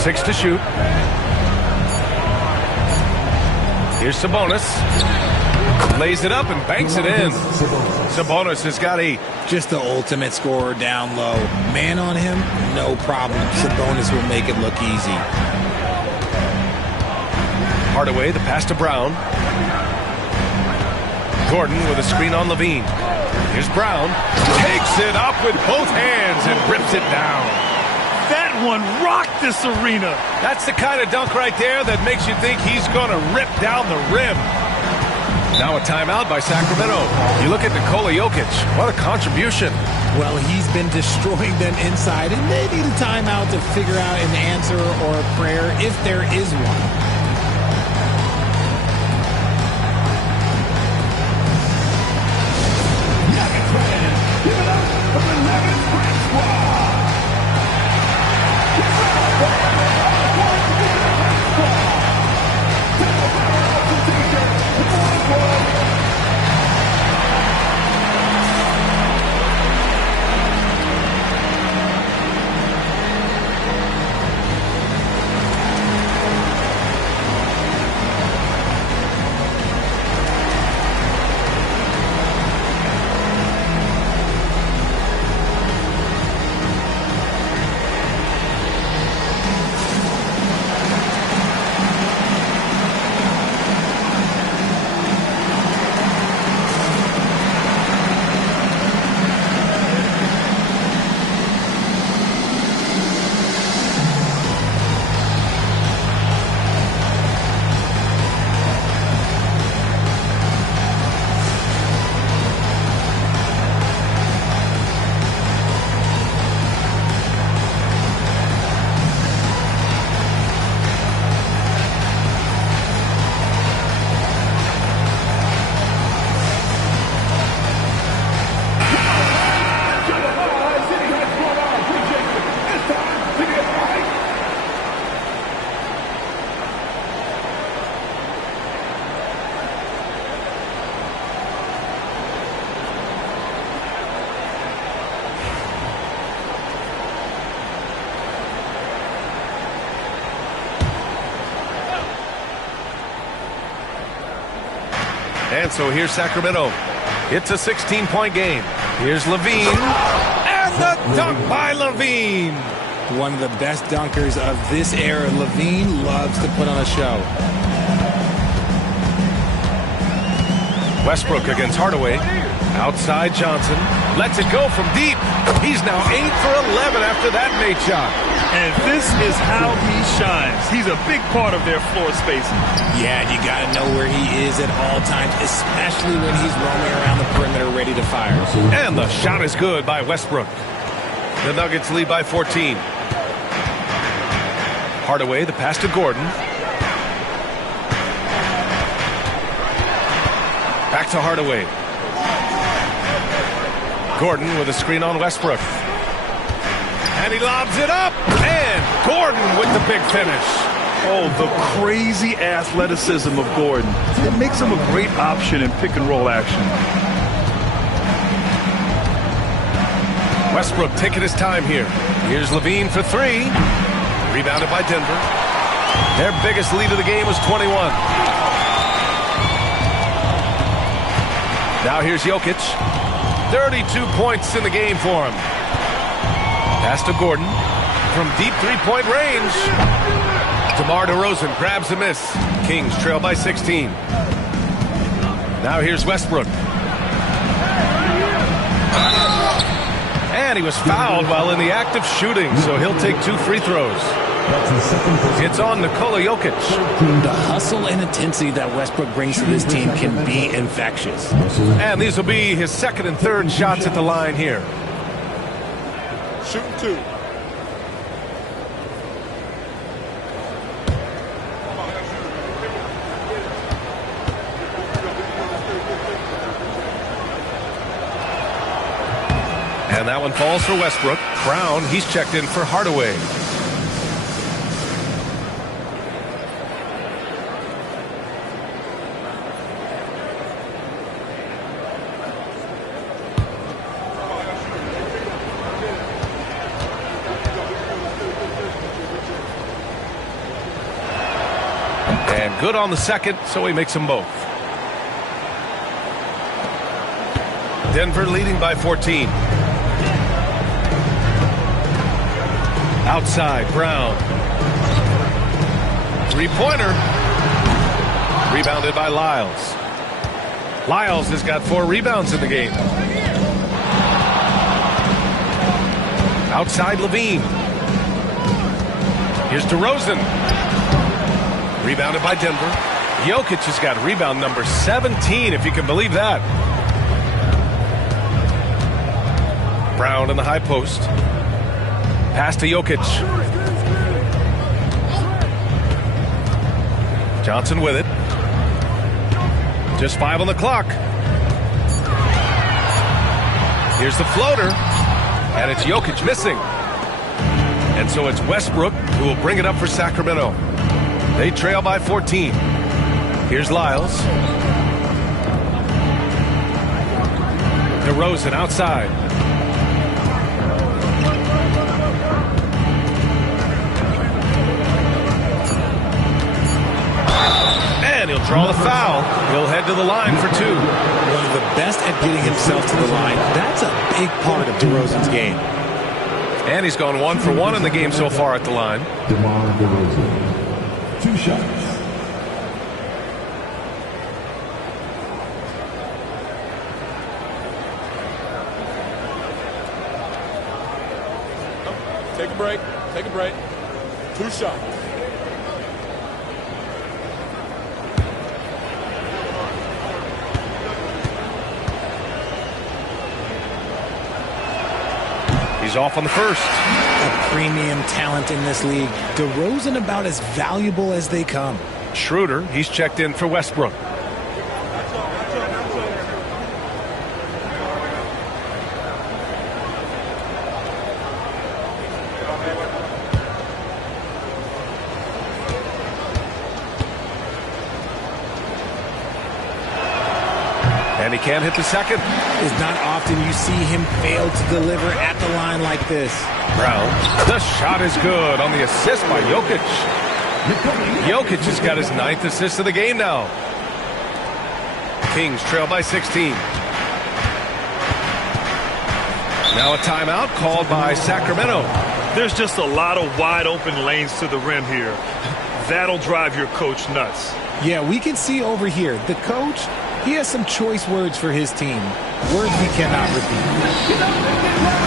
6 to shoot. Here's Sabonis. Lays it up and banks it in. Sabonis has got just the ultimate scorer down low. Man on him, no problem. Sabonis will make it look easy. Hardaway, the pass to Brown. Gordon with a screen on Levine. Here's Brown. Takes it up with both hands and rips it down. That one rocked this arena. That's the kind of dunk right there that makes you think he's going to rip down the rim. Now a timeout by Sacramento. You look at Nikola Jokic. What a contribution. Well, he's been destroying them inside, and they need a timeout to figure out an answer or a prayer if there is one. And so here's Sacramento. It's a 16-point game. Here's Levine. And the dunk by Levine. One of the best dunkers of this era. Levine loves to put on a show. Westbrook against Hardaway. Outside Johnson. Lets it go from deep. He's now 8 for 11 after that made shot. And this is how he shines. He's a big part of their floor spacing. Yeah, you got to know where he is at all times, especially when he's roaming around the perimeter ready to fire. And the shot is good by Westbrook. The Nuggets lead by 14. Hardaway, the pass to Gordon. Back to Hardaway. Gordon with a screen on Westbrook. And he lobs it up. And Gordon with the big finish. Oh, the crazy athleticism of Gordon. It makes him a great option in pick-and-roll action. Westbrook taking his time here. Here's Levine for three. Rebounded by Denver. Their biggest lead of the game was 21. Now here's Jokic. 32 points in the game for him. Pass to Gordon from deep three-point range. DeMar DeRozan grabs the miss. Kings trail by 16. Now here's Westbrook. And he was fouled while in the act of shooting, so he'll take 2 free throws. It's on Nikola Jokic. The hustle and intensity that Westbrook brings to this team can be infectious. And these will be his second and third shots at the line here. Shooting 2. And that one falls for Westbrook. Brown, he's checked in for Hardaway. And good on the second, so he makes them both. Denver leading by 14. Outside, Brown. Three-pointer. Rebounded by Lyles. Lyles has got 4 rebounds in the game. Outside, Levine. Here's DeRozan. Rebounded by Denver. Jokic has got rebound number 17, if you can believe that. Brown in the high post. Pass to Jokic. Johnson with it. Just 5 on the clock. Here's the floater. And it's Jokic missing. And so it's Westbrook who will bring it up for Sacramento. They trail by 14. Here's Lyles. DeRozan outside. And he'll draw the foul. He'll head to the line for 2. One of the best at getting himself to the line. That's a big part of DeRozan's game. And he's gone 1 for 1 in the game so far at the line. DeMar DeRozan, 2 shots. Take a break. Take a break. 2 shots. He's off on the first. A premium talent in this league. DeRozan about as valuable as they come. Schroeder, he's checked in for Westbrook. And he can't hit the second. It's not often you see him fail to deliver at the line like this. Brown. The shot is good on the assist by Jokic. Jokic has got his 9th assist of the game now. Kings trail by 16. Now a timeout called by Sacramento. There's just a lot of wide open lanes to the rim here. That'll drive your coach nuts. Yeah, we can see over here. The coach, he has some choice words for his team. Words he cannot repeat.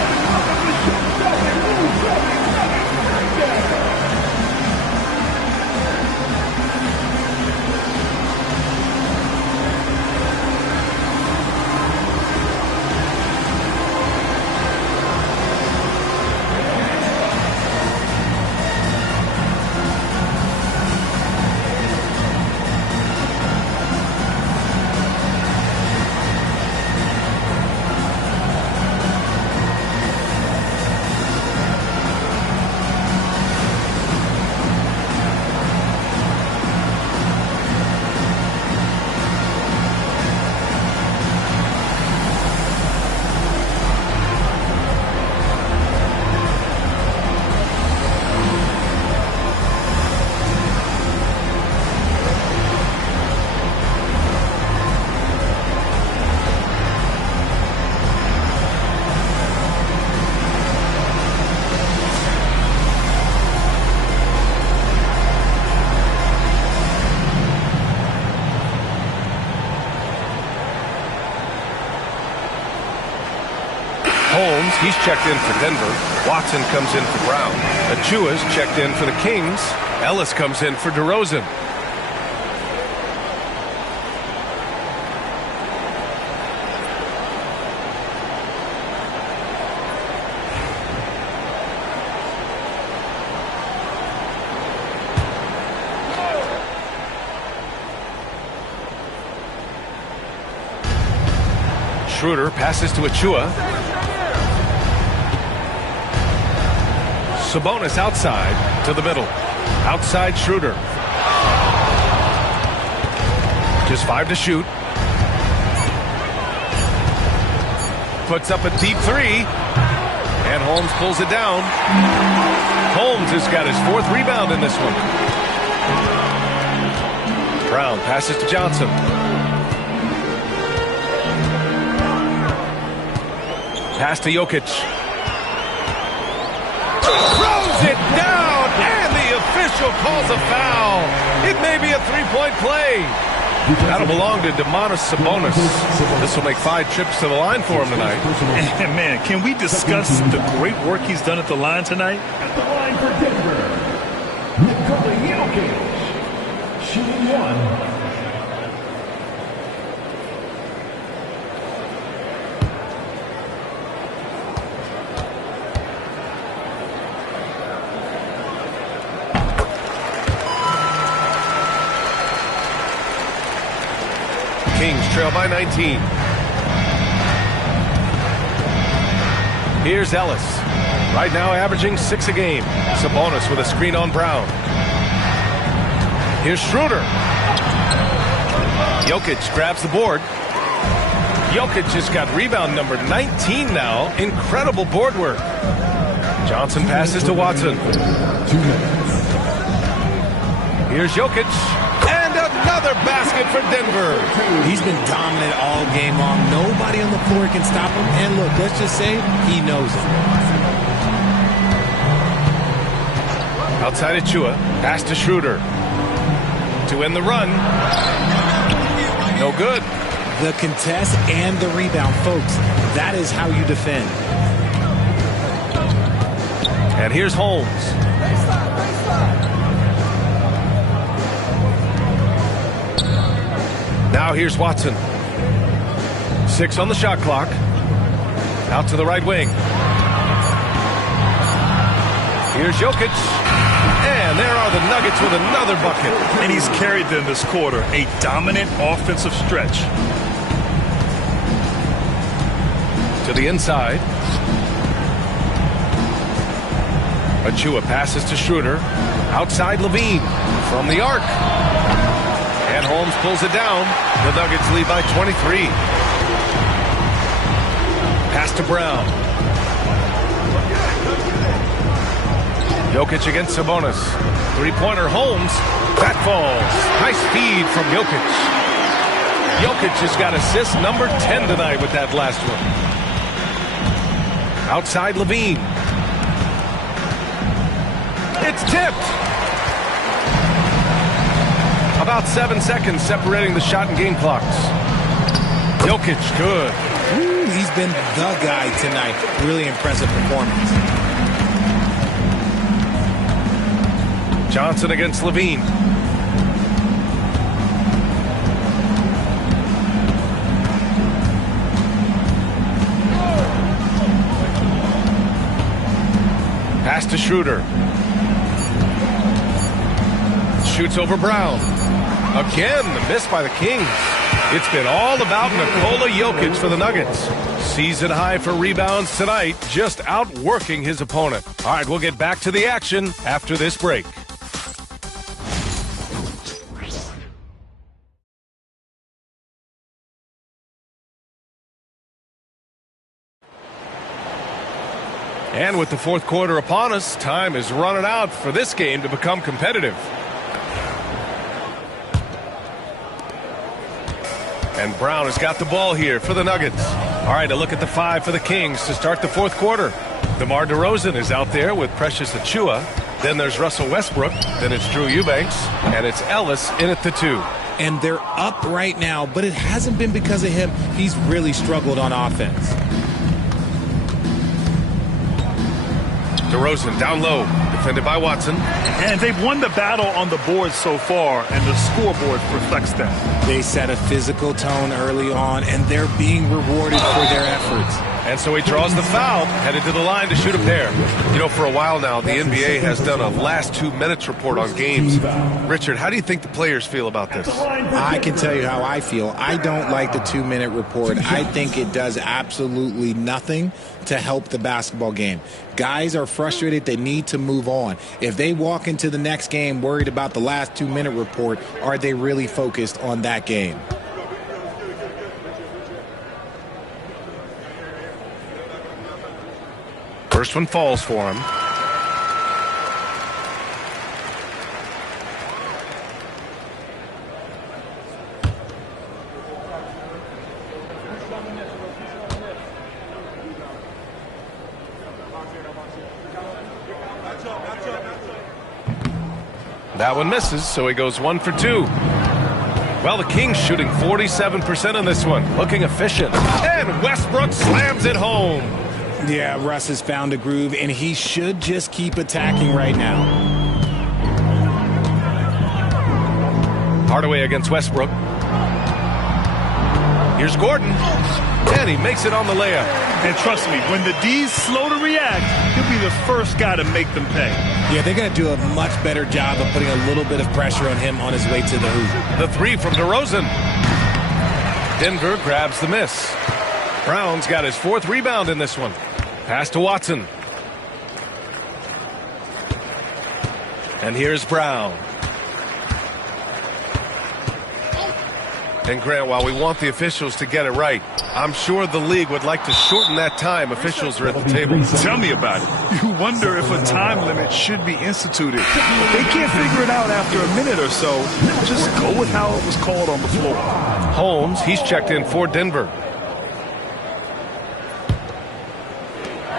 Holmes, he's checked in for Denver. Watson comes in for Brown. Achua's checked in for the Kings. Ellis comes in for DeRozan. Schroeder passes to Achua. Sabonis outside to the middle. Outside Schroeder. Just 5 to shoot. Puts up a deep 3. And Holmes pulls it down. Holmes has got his 4th rebound in this one. Brown passes to Johnson. Pass to Jokic. Throws it down, and the official calls a foul. It may be a 3-point play. That'll belong to Domantas Sabonis. This will make 5 trips to the line for him tonight. And man, can we discuss the great work he's done at the line tonight? At the line for Denver, Nikola Jokic, shooting 1. Kings trail by 19. Here's Ellis. Right now averaging 6 a game. Sabonis with a screen on Brown. Here's Schroeder. Jokic grabs the board. Jokic has got rebound number 19 now. Incredible board work. Johnson passes to Watson. Here's Jokic. Another basket for Denver. He's been dominant all game long. Nobody on the floor can stop him. And look, let's just say he knows it. Outside Achua. Pass to Schroeder. To end the run. No good. The contest and the rebound, folks. That is how you defend. And here's Holmes. Now here's Watson. 6 on the shot clock. Out to the right wing. Here's Jokic. And there are the Nuggets with another bucket. And he's carried them this quarter. A dominant offensive stretch. To the inside. Achua passes to Schroeder. Outside Levine. From the arc. And Holmes pulls it down. The Nuggets lead by 23. Pass to Brown. Jokic against Sabonis. 3-pointer Holmes. That falls. Nice feed from Jokic. Jokic has got assist number 10 tonight with that last one. Outside Levine. It's tipped. About 7 seconds separating the shot and game clocks. Jokic, good. Ooh, he's been the guy tonight. Really impressive performance. Johnson against Levine. Pass to Schroeder. Shoots over Brown. Again, the miss by the Kings. It's been all about Nikola Jokic for the Nuggets. Season high for rebounds tonight, just outworking his opponent. All right, we'll get back to the action after this break. And with the 4th quarter upon us, time is running out for this game to become competitive. And Brown has got the ball here for the Nuggets. All right, a look at the 5 for the Kings to start the 4th quarter. DeMar DeRozan is out there with Precious Achiuwa. Then there's Russell Westbrook. Then it's Drew Eubanks. And it's Ellis in at the 2. And they're up right now, but it hasn't been because of him. He's really struggled on offense. DeRozan down low, defended by Watson. And they've won the battle on the board so far, and the scoreboard reflects that. They set a physical tone early on, and they're being rewarded for their efforts. And so he draws the foul, headed to the line to shoot a pair. You know, for a while now, the NBA has done a last 2 minutes report on games. Richard, how do you think the players feel about this? I can tell you how I feel. I don't like the 2-minute report. I think it does absolutely nothing to help the basketball game. Guys are frustrated. They need to move on. If they walk into the next game worried about the last 2-minute report, are they really focused on that game? First one falls for him. That one misses, so he goes 1 for 2. Well, the Kings shooting 47% on this one, looking efficient. And Westbrook slams it home. Yeah, Russ has found a groove, and he should just keep attacking right now. Hardaway against Westbrook. Here's Gordon. And he makes it on the layup. And trust me, when the D's slow to react, he'll be the first guy to make them pay. Yeah, they're going to do a much better job of putting a little bit of pressure on him on his way to the hoop. The 3 from DeRozan. Denver grabs the miss. Brown's got his 4th rebound in this one. Pass to Watson. And here's Brown. And Grant, while we want the officials to get it right, I'm sure the league would like to shorten that time officials are at the table. Tell me about it. You wonder if a time limit should be instituted. If they can't figure it out after a minute or so, just go with how it was called on the floor. Holmes, he's checked in for Denver.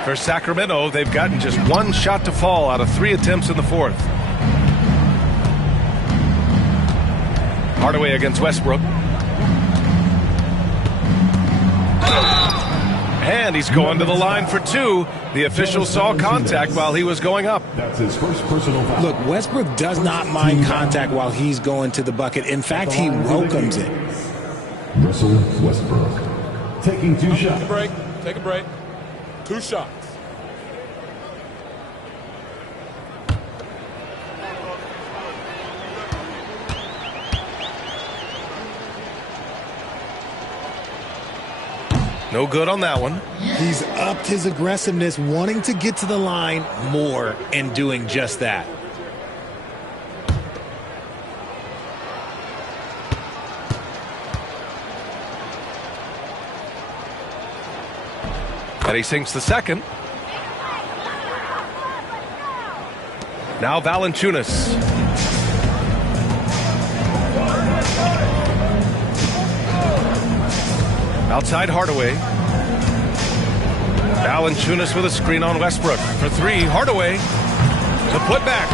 For Sacramento, they've gotten just 1 shot to fall out of 3 attempts in the 4th. Hardaway against Westbrook. And he's going to the line for 2. The official saw contact while he was going up. That's his first personal foul. Look, Westbrook does not mind contact while he's going to the bucket. In fact, he welcomes it. Russell Westbrook taking 2 shots. Take a break. Take a break. 2 shots. No good on that one. He's upped his aggressiveness, wanting to get to the line more and doing just that. And he sinks the second. Now Valanciunas. Outside Hardaway. Valanciunas with a screen on Westbrook. For 3, Hardaway. The putback.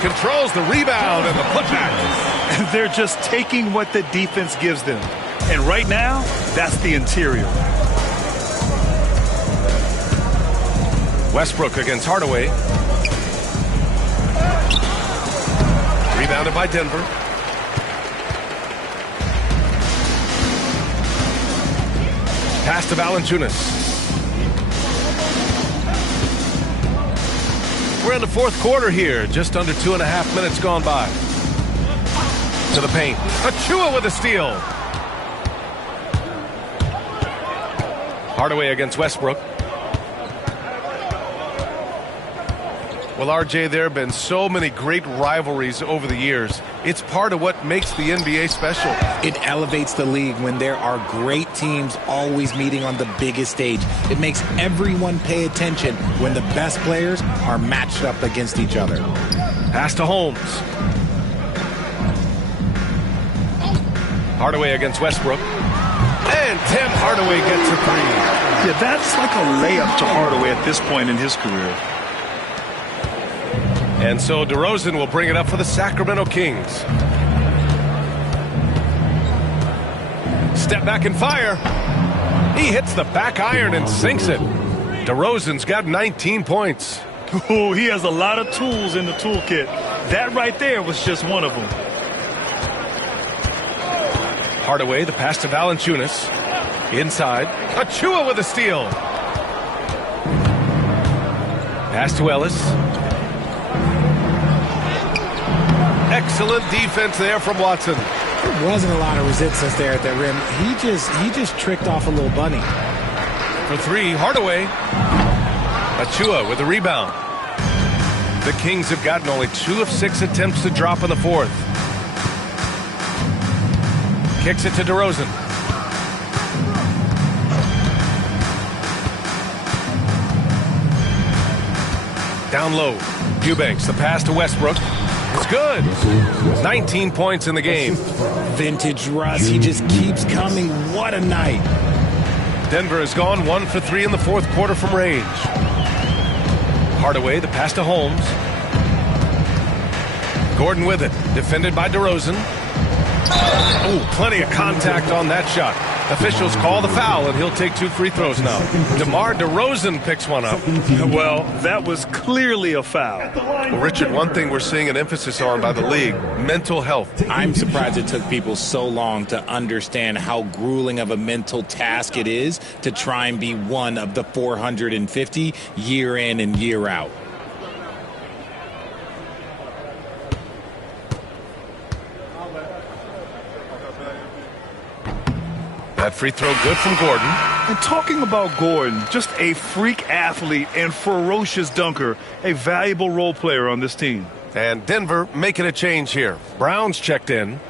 Controls the rebound and the putback. They're just taking what the defense gives them. And right now, that's the interior. Westbrook against Hardaway. Rebounded by Denver. Pass to Valanciunas. We're in the 4th quarter here. Just under 2.5 minutes gone by. To the paint. Achua with a steal. Hardaway against Westbrook. Well, RJ, there have been so many great rivalries over the years. It's part of what makes the NBA special. It elevates the league when there are great teams always meeting on the biggest stage. It makes everyone pay attention when the best players are matched up against each other. Pass to Holmes. Hardaway against Westbrook. And Tim Hardaway gets a 3. Yeah, that's like a layup to Hardaway at this point in his career. And so DeRozan will bring it up for the Sacramento Kings. Step back and fire. He hits the back iron and sinks it. DeRozan's got 19 points. Ooh, he has a lot of tools in the toolkit. That right there was just one of them. Hardaway, the pass to Valanciunas. Inside. Achua with a steal. Pass to Ellis. Excellent defense there from Watson. There wasn't a lot of resistance there at the rim. He just tricked off a little bunny. For three, Hardaway. Achua with the rebound. The Kings have gotten only 2 of 6 attempts to drop in the fourth. Kicks it to DeRozan. Down low. Eubanks, the pass to Westbrook. It's good. 19 points in the game. Vintage Russ. He just keeps coming. What a night. Denver has gone 1 for 3 in the fourth quarter from range. Hardaway, the pass to Holmes. Gordon with it. Defended by DeRozan. Oh, plenty of contact on that shot. Officials call the foul, and he'll take 2 free throws now. DeMar DeRozan picks one up. Well, that was clearly a foul. Well, Richard, one thing we're seeing an emphasis on by the league, mental health. I'm surprised it took people so long to understand how grueling of a mental task it is to try and be one of the 450 year in and year out. That free throw good from Gordon. And talking about Gordon, just a freak athlete and ferocious dunker, a valuable role player on this team. And Denver making a change here. Brown's checked in.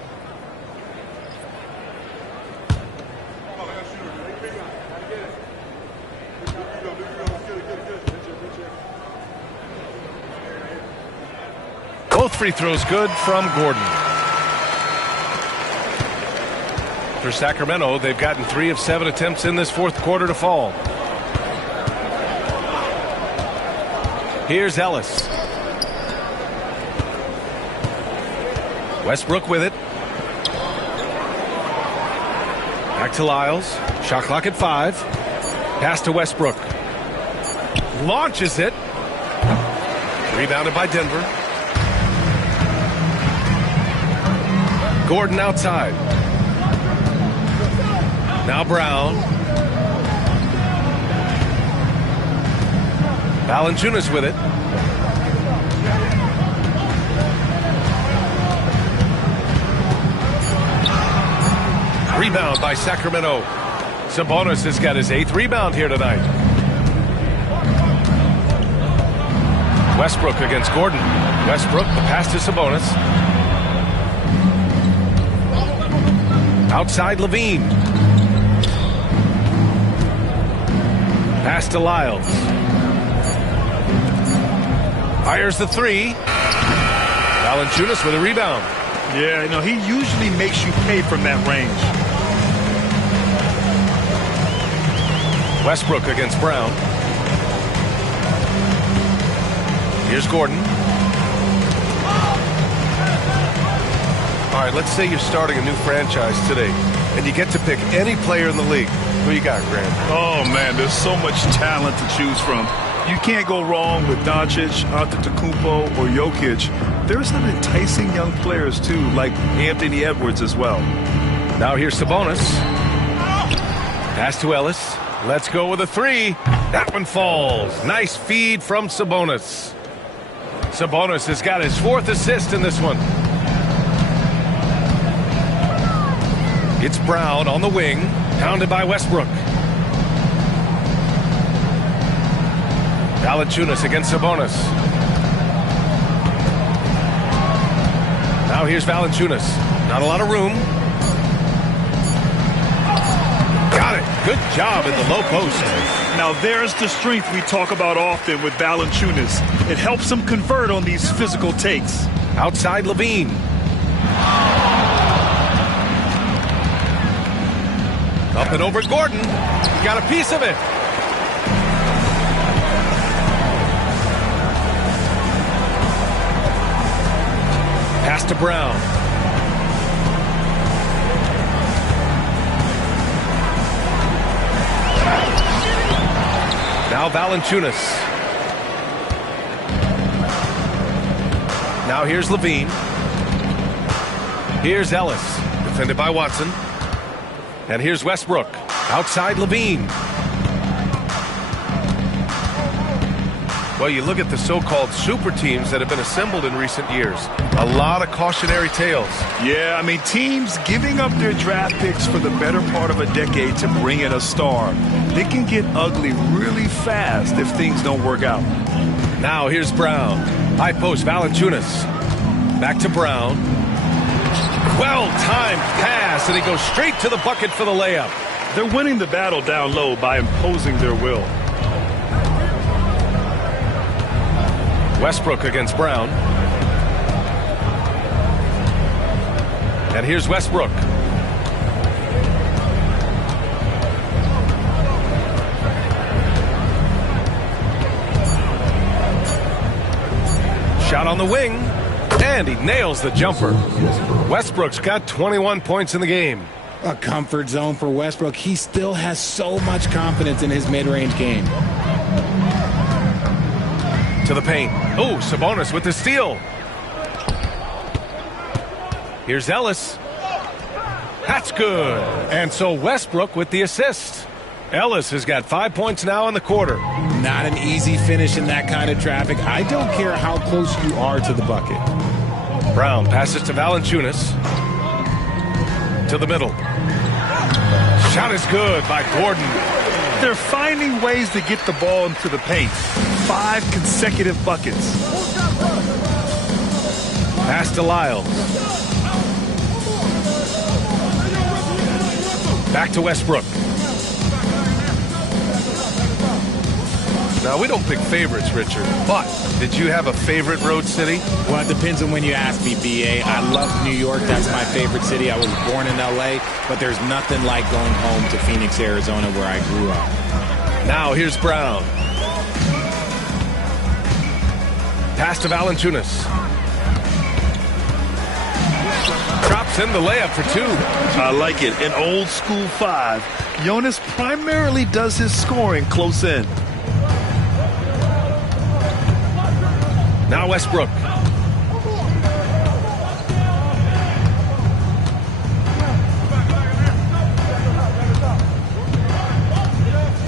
Both free throws good from Gordon. For Sacramento, they've gotten 3 of 7 attempts in this fourth quarter to fall. Here's Ellis. Westbrook with it. Back to Lyles. Shot clock at 5. Pass to Westbrook. Launches it. Rebounded by Denver. Gordon outside. Now Brown. Valanciunas with it. Rebound by Sacramento. Sabonis has got his 8th rebound here tonight. Westbrook against Gordon. Westbrook, the pass to Sabonis. Outside Levine. Pass to Lyles. Fires the 3. Valanciunas with a rebound. Yeah, he usually makes you pay from that range. Westbrook against Brown. Here's Gordon. All right, let's say you're starting a new franchise today, and you get to pick any player in the league. Who you got, Grant? Oh, man, there's so much talent to choose from. You can't go wrong with Doncic, Antetokounmpo, or Jokic. There's some enticing young players, too, like Anthony Edwards as well. Now here's Sabonis. Pass to Ellis. Let's go with a 3. That one falls. Nice feed from Sabonis. Sabonis has got his 4th assist in this one. It's Brown on the wing, pounded by Westbrook. Valanciunas against Sabonis. Now here's Valanciunas. Not a lot of room. Got it. Good job in the low post. Now there's the strength we talk about often with Valanciunas. It helps him convert on these physical takes. Outside Levine. Up and over Gordon. He got a piece of it. Pass to Brown. Now Valanciunas. Now here's Levine. Here's Ellis, defended by Watson. And here's Westbrook. Outside Levine. Well, you look at the so-called super teams that have been assembled in recent years. A lot of cautionary tales. Yeah, I mean, teams giving up their draft picks for the better part of a decade to bring in a star. They can get ugly really fast if things don't work out. Now here's Brown. High post, Valanciunas. Back to Brown. Well-timed pass, and he goes straight to the bucket for the layup. They're winning the battle down low by imposing their will. Westbrook against Brown. And here's Westbrook. Shot on the wing, and he nails the jumper. Westbrook's got 21 points in the game. A comfort zone for Westbrook. He still has so much confidence in his mid-range game. To the paint. Oh, Sabonis with the steal. Here's Ellis. That's good. And so Westbrook with the assist. Ellis has got 5 points now in the quarter. Not an easy finish in that kind of traffic. I don't care how close you are to the bucket. Brown passes to Valanciunas. To the middle. Shot is good by Gordon. They're finding ways to get the ball into the paint. 5 consecutive buckets. Pass to Lyles. Back to Westbrook. Now, we don't pick favorites, Richard, but did you have a favorite road city? Well, it depends on when you ask me, B.A. I love New York. That's my favorite city. I was born in L.A., but there's nothing like going home to Phoenix, Arizona, where I grew up. Now, here's Brown. Pass to Valanciunas. Drops in the layup for 2. I like it. An old school 5. Jonas primarily does his scoring close in. Now Westbrook.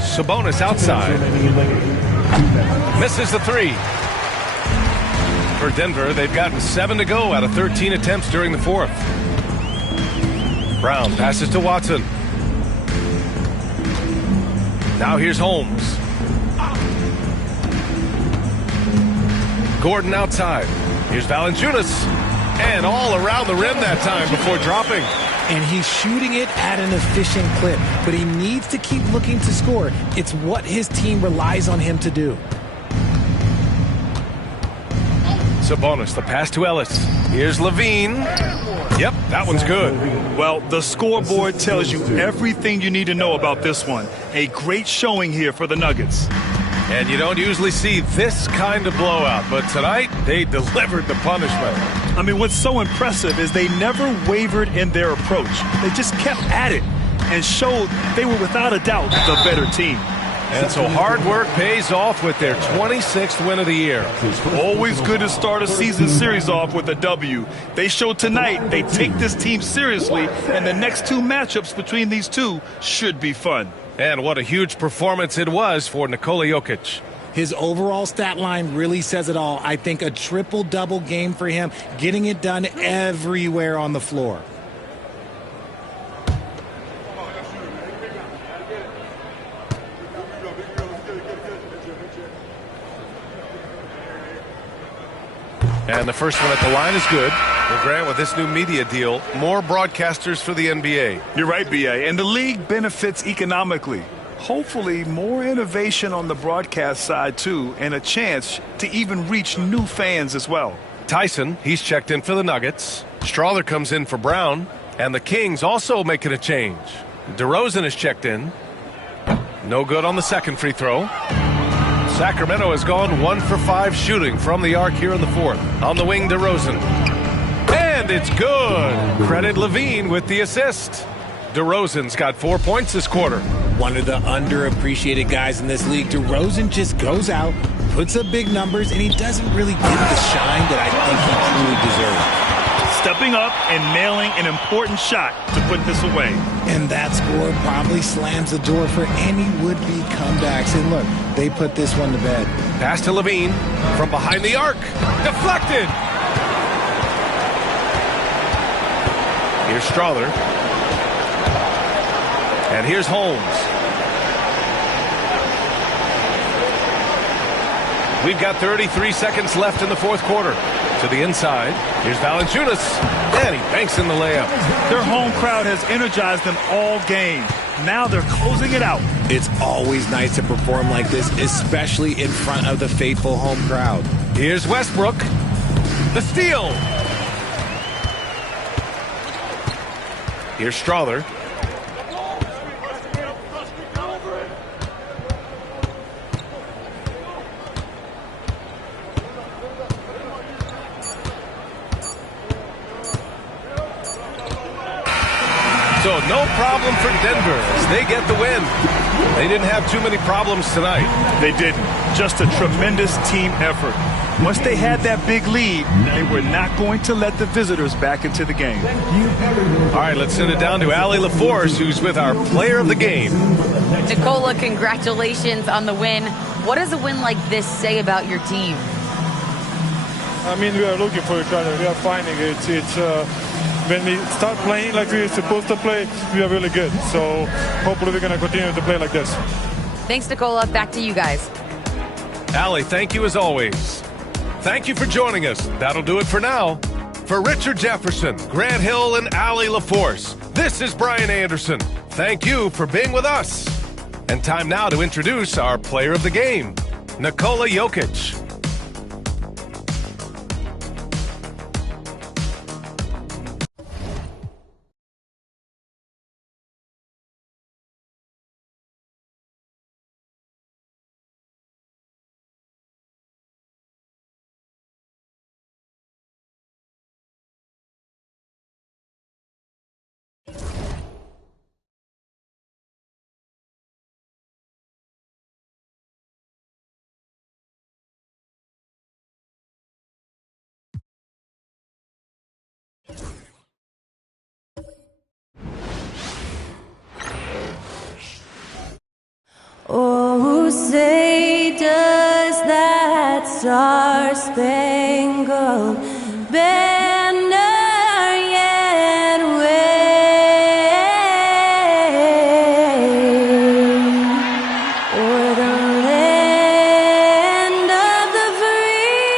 Sabonis outside. Misses the 3. For Denver, they've gotten 7 to go out of 13 attempts during the 4th. Brown passes to Watson. Now here's Holmes. Gordon outside. Here's Valanciunas. And all around the rim that time before dropping. And he's shooting it at an efficient clip, but he needs to keep looking to score. It's what his team relies on him to do. Sabonis, the pass to Ellis. Here's Levine. Yep, that one's good. Well, the scoreboard tells you everything you need to know about this one. A great showing here for the Nuggets. And you don't usually see this kind of blowout, but tonight they delivered the punishment. I mean, what's so impressive is they never wavered in their approach. They just kept at it and showed they were without a doubt the better team. And so hard work pays off with their 26th win of the year. Always good to start a season series off with a W. They showed tonight they take this team seriously, and the next 2 matchups between these two should be fun. And what a huge performance it was for Nikola Jokic. His overall stat line really says it all. I think a triple-double game for him, getting it done everywhere on the floor. And the first one at the line is good. Well, Grant, with this new media deal, more broadcasters for the NBA. You're right, B.A., and the league benefits economically. Hopefully, more innovation on the broadcast side, too, and a chance to even reach new fans as well. Tyson, he's checked in for the Nuggets. Strawther comes in for Brown. And the Kings also making a change. DeRozan is checked in. No good on the second free throw. Sacramento has gone 1 for 5 shooting from the arc here in the 4th. On the wing, DeRozan. And it's good. Credit Levine with the assist. DeRozan's got 4 points this quarter. One of the underappreciated guys in this league. DeRozan just goes out, puts up big numbers, and he doesn't really get the shine that I think he truly deserves. Stepping up and nailing an important shot to put this away. And that score probably slams the door for any would-be comebacks. And look, they put this one to bed. Pass to Levine from behind the arc. Deflected. Here's Strother. And here's Holmes. We've got 33 seconds left in the fourth quarter. To the inside. Here's Valanciunas. And he banks in the layup. Their home crowd has energized them all game. Now they're closing it out. It's always nice to perform like this, especially in front of the faithful home crowd. Here's Westbrook. The steal. Here's Strother. So no problem for Denver as they get the win. They didn't have too many problems tonight. They didn't. Just a tremendous team effort. Once they had that big lead, they were not going to let the visitors back into the game. All right, let's send it down to Allie LaForce, who's with our player of the game. Nicola, congratulations on the win. What does a win like this say about your team? I mean, we are looking for each other. We are finding it. When we start playing like we're supposed to play, we are really good. So hopefully we're going to continue to play like this. Thanks, Nicola. Back to you guys. Allie, thank you as always. Thank you for joining us. That'll do it for now. For Richard Jefferson, Grant Hill, and Allie LaForce, this is Brian Anderson. Thank you for being with us. And time now to introduce our player of the game, Nikola Jokic. Oh, say does that star-spangled banner yet wave o'er the land of the free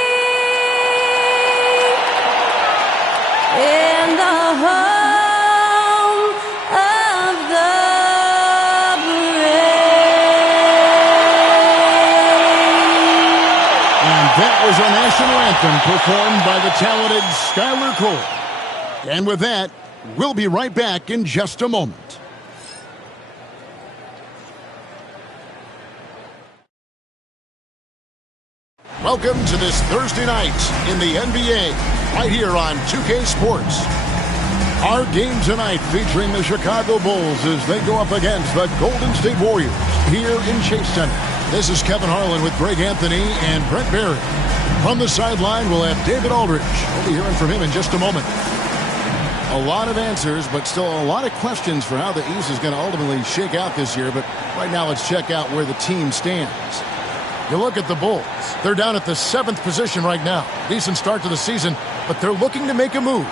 and the home of the That was our national anthem performed by the talented Skylar Cole. And with that, we'll be right back in just a moment. Welcome to this Thursday night in the NBA, right here on 2K Sports. Our game tonight featuring the Chicago Bulls as they go up against the Golden State Warriors here in Chase Center. This is Kevin Harlan with Greg Anthony and Brent Barry. From the sideline, we'll have David Aldridge. We'll be hearing from him in just a moment. A lot of answers, but still a lot of questions for how the East is going to ultimately shake out this year. But right now, let's check out where the team stands. You look at the Bulls. They're down at the 7th position right now. Decent start to the season, but they're looking to make a move.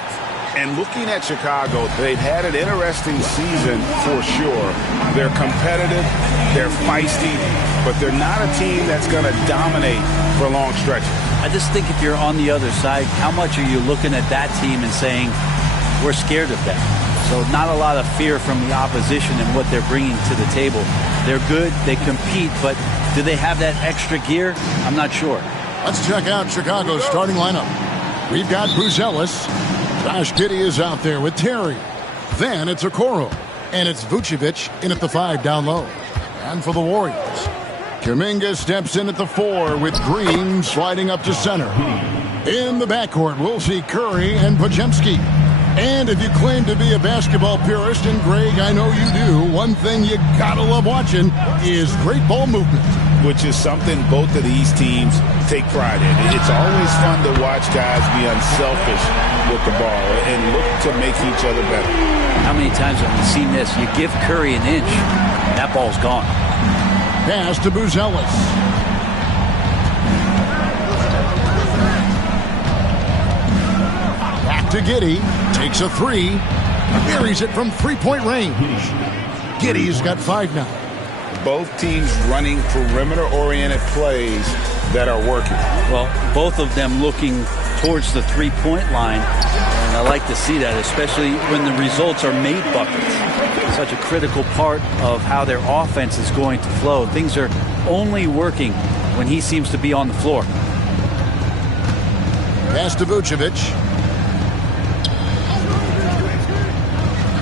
And looking at Chicago, they've had an interesting season for sure. They're competitive, they're feisty, but they're not a team that's going to dominate for long stretches. I just think if you're on the other side, how much are you looking at that team and saying, we're scared of them? So not a lot of fear from the opposition and what they're bringing to the table. They're good, they compete, but do they have that extra gear? I'm not sure. Let's check out Chicago's starting lineup. We've got Buzelis. Josh Giddey is out there with Terry. Then it's Okoro. And it's Vucevic in at the 5 down low. And for the Warriors, Kuminga steps in at the 4 with Green sliding up to center. In the backcourt, we'll see Curry and Podziemski. And if you claim to be a basketball purist, and Greg, I know you do, one thing you gotta love watching is great ball movement. which is something both of these teams take pride in. It's always fun to watch guys be unselfish with the ball and look to make each other better. How many times have we seen this? You give Curry an inch, that ball's gone. Pass to Buzelis. Back to Giddey. Takes a three. Buries it from three-point range. Giddey's got 5 now. Both teams running perimeter-oriented plays that are working. Well, both of them looking towards the three-point line, and I like to see that, especially when the results are made buckets. Such a critical part of how their offense is going to flow. Things are only working when he seems to be on the floor. Pass to Vucevic.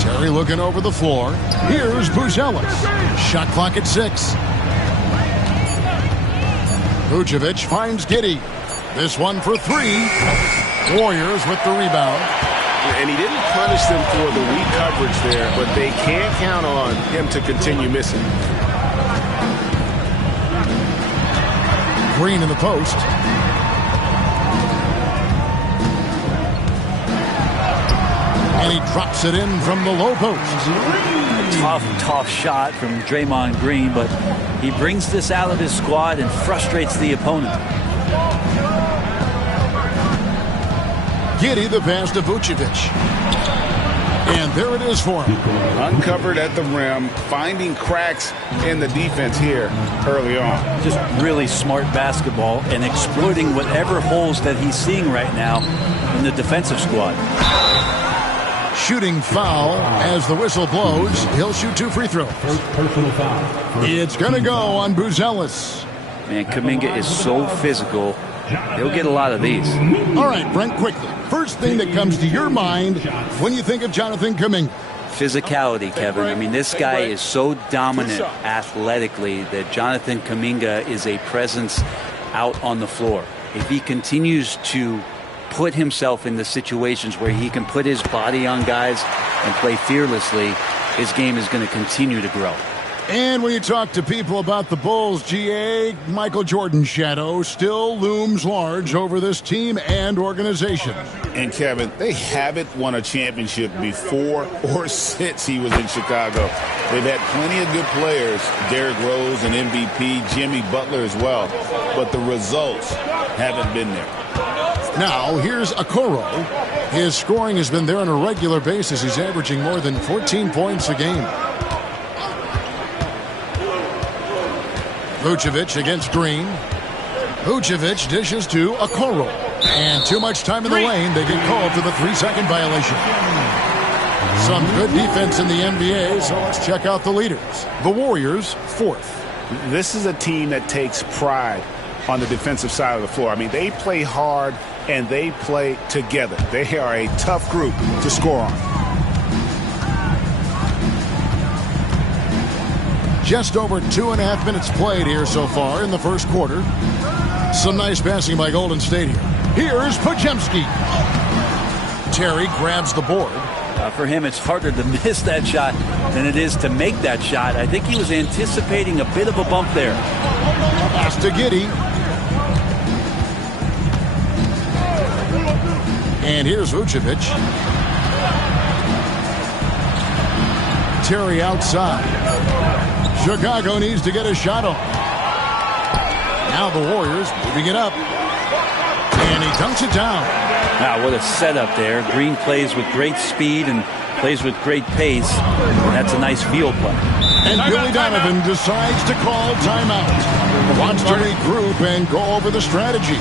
Terry looking over the floor. Here's Buzelis. Shot clock at 6. Vucevic finds Giddey. This one for 3. Warriors with the rebound. And he didn't punish them for the weak coverage there, but they can't count on him to continue missing. Green in the post. And he drops it in from the low post. Tough shot from Draymond Green, but he brings this out of his squad and frustrates the opponent. Giddey the pass to Vucevic. And there it is for him. Uncovered at the rim, finding cracks in the defense here early on. Just really smart basketball and exploiting whatever holes that he's seeing right now in the defensive squad. Shooting foul as the whistle blows. He'll shoot 2 free throws. Personal foul. It's going to go on Buzelis. Man, Kuminga is so physical. He'll get a lot of these. All right, Brent, quickly. First thing that comes to your mind when you think of Jonathan Kuminga. Physicality, Kevin. I mean, this guy is so dominant athletically that Jonathan Kuminga is a presence out on the floor. If he continues to put himself in the situations where he can put his body on guys and play fearlessly, his game is going to continue to grow. And when you talk to people about the Bulls, GA, Michael Jordan's shadow still looms large over this team and organization. And Kevin, they haven't won a championship before or since he was in Chicago. They've had plenty of good players, Derrick Rose and MVP, Jimmy Butler as well, but the results haven't been there. Now, here's Okoro. His scoring has been there on a regular basis. He's averaging more than 14 points a game. Vucevic against Green. Vucevic dishes to Okoro. And too much time in the lane. They get called for the 3-second violation. Some good defense in the NBA, so let's check out the leaders. The Warriors, 4th. This is a team that takes pride on the defensive side of the floor. I mean, they play hard and they play together. They are a tough group to score on. Just over 2.5 minutes played here so far in the first quarter. Some nice passing by Golden State here. Here's Podziemski. Terry grabs the board. For him, it's harder to miss that shot than it is to make that shot. I think he was anticipating a bit of a bump there. Pass to Giddey. And here's Vucevic. Terry outside. Chicago needs to get a shot off. Now the Warriors moving it up. And he dunks it down. Now, what a setup there. Green plays with great speed and plays with great pace. That's a nice field play. And Billy Donovan decides to call timeout. Wants to regroup and go over the strategy.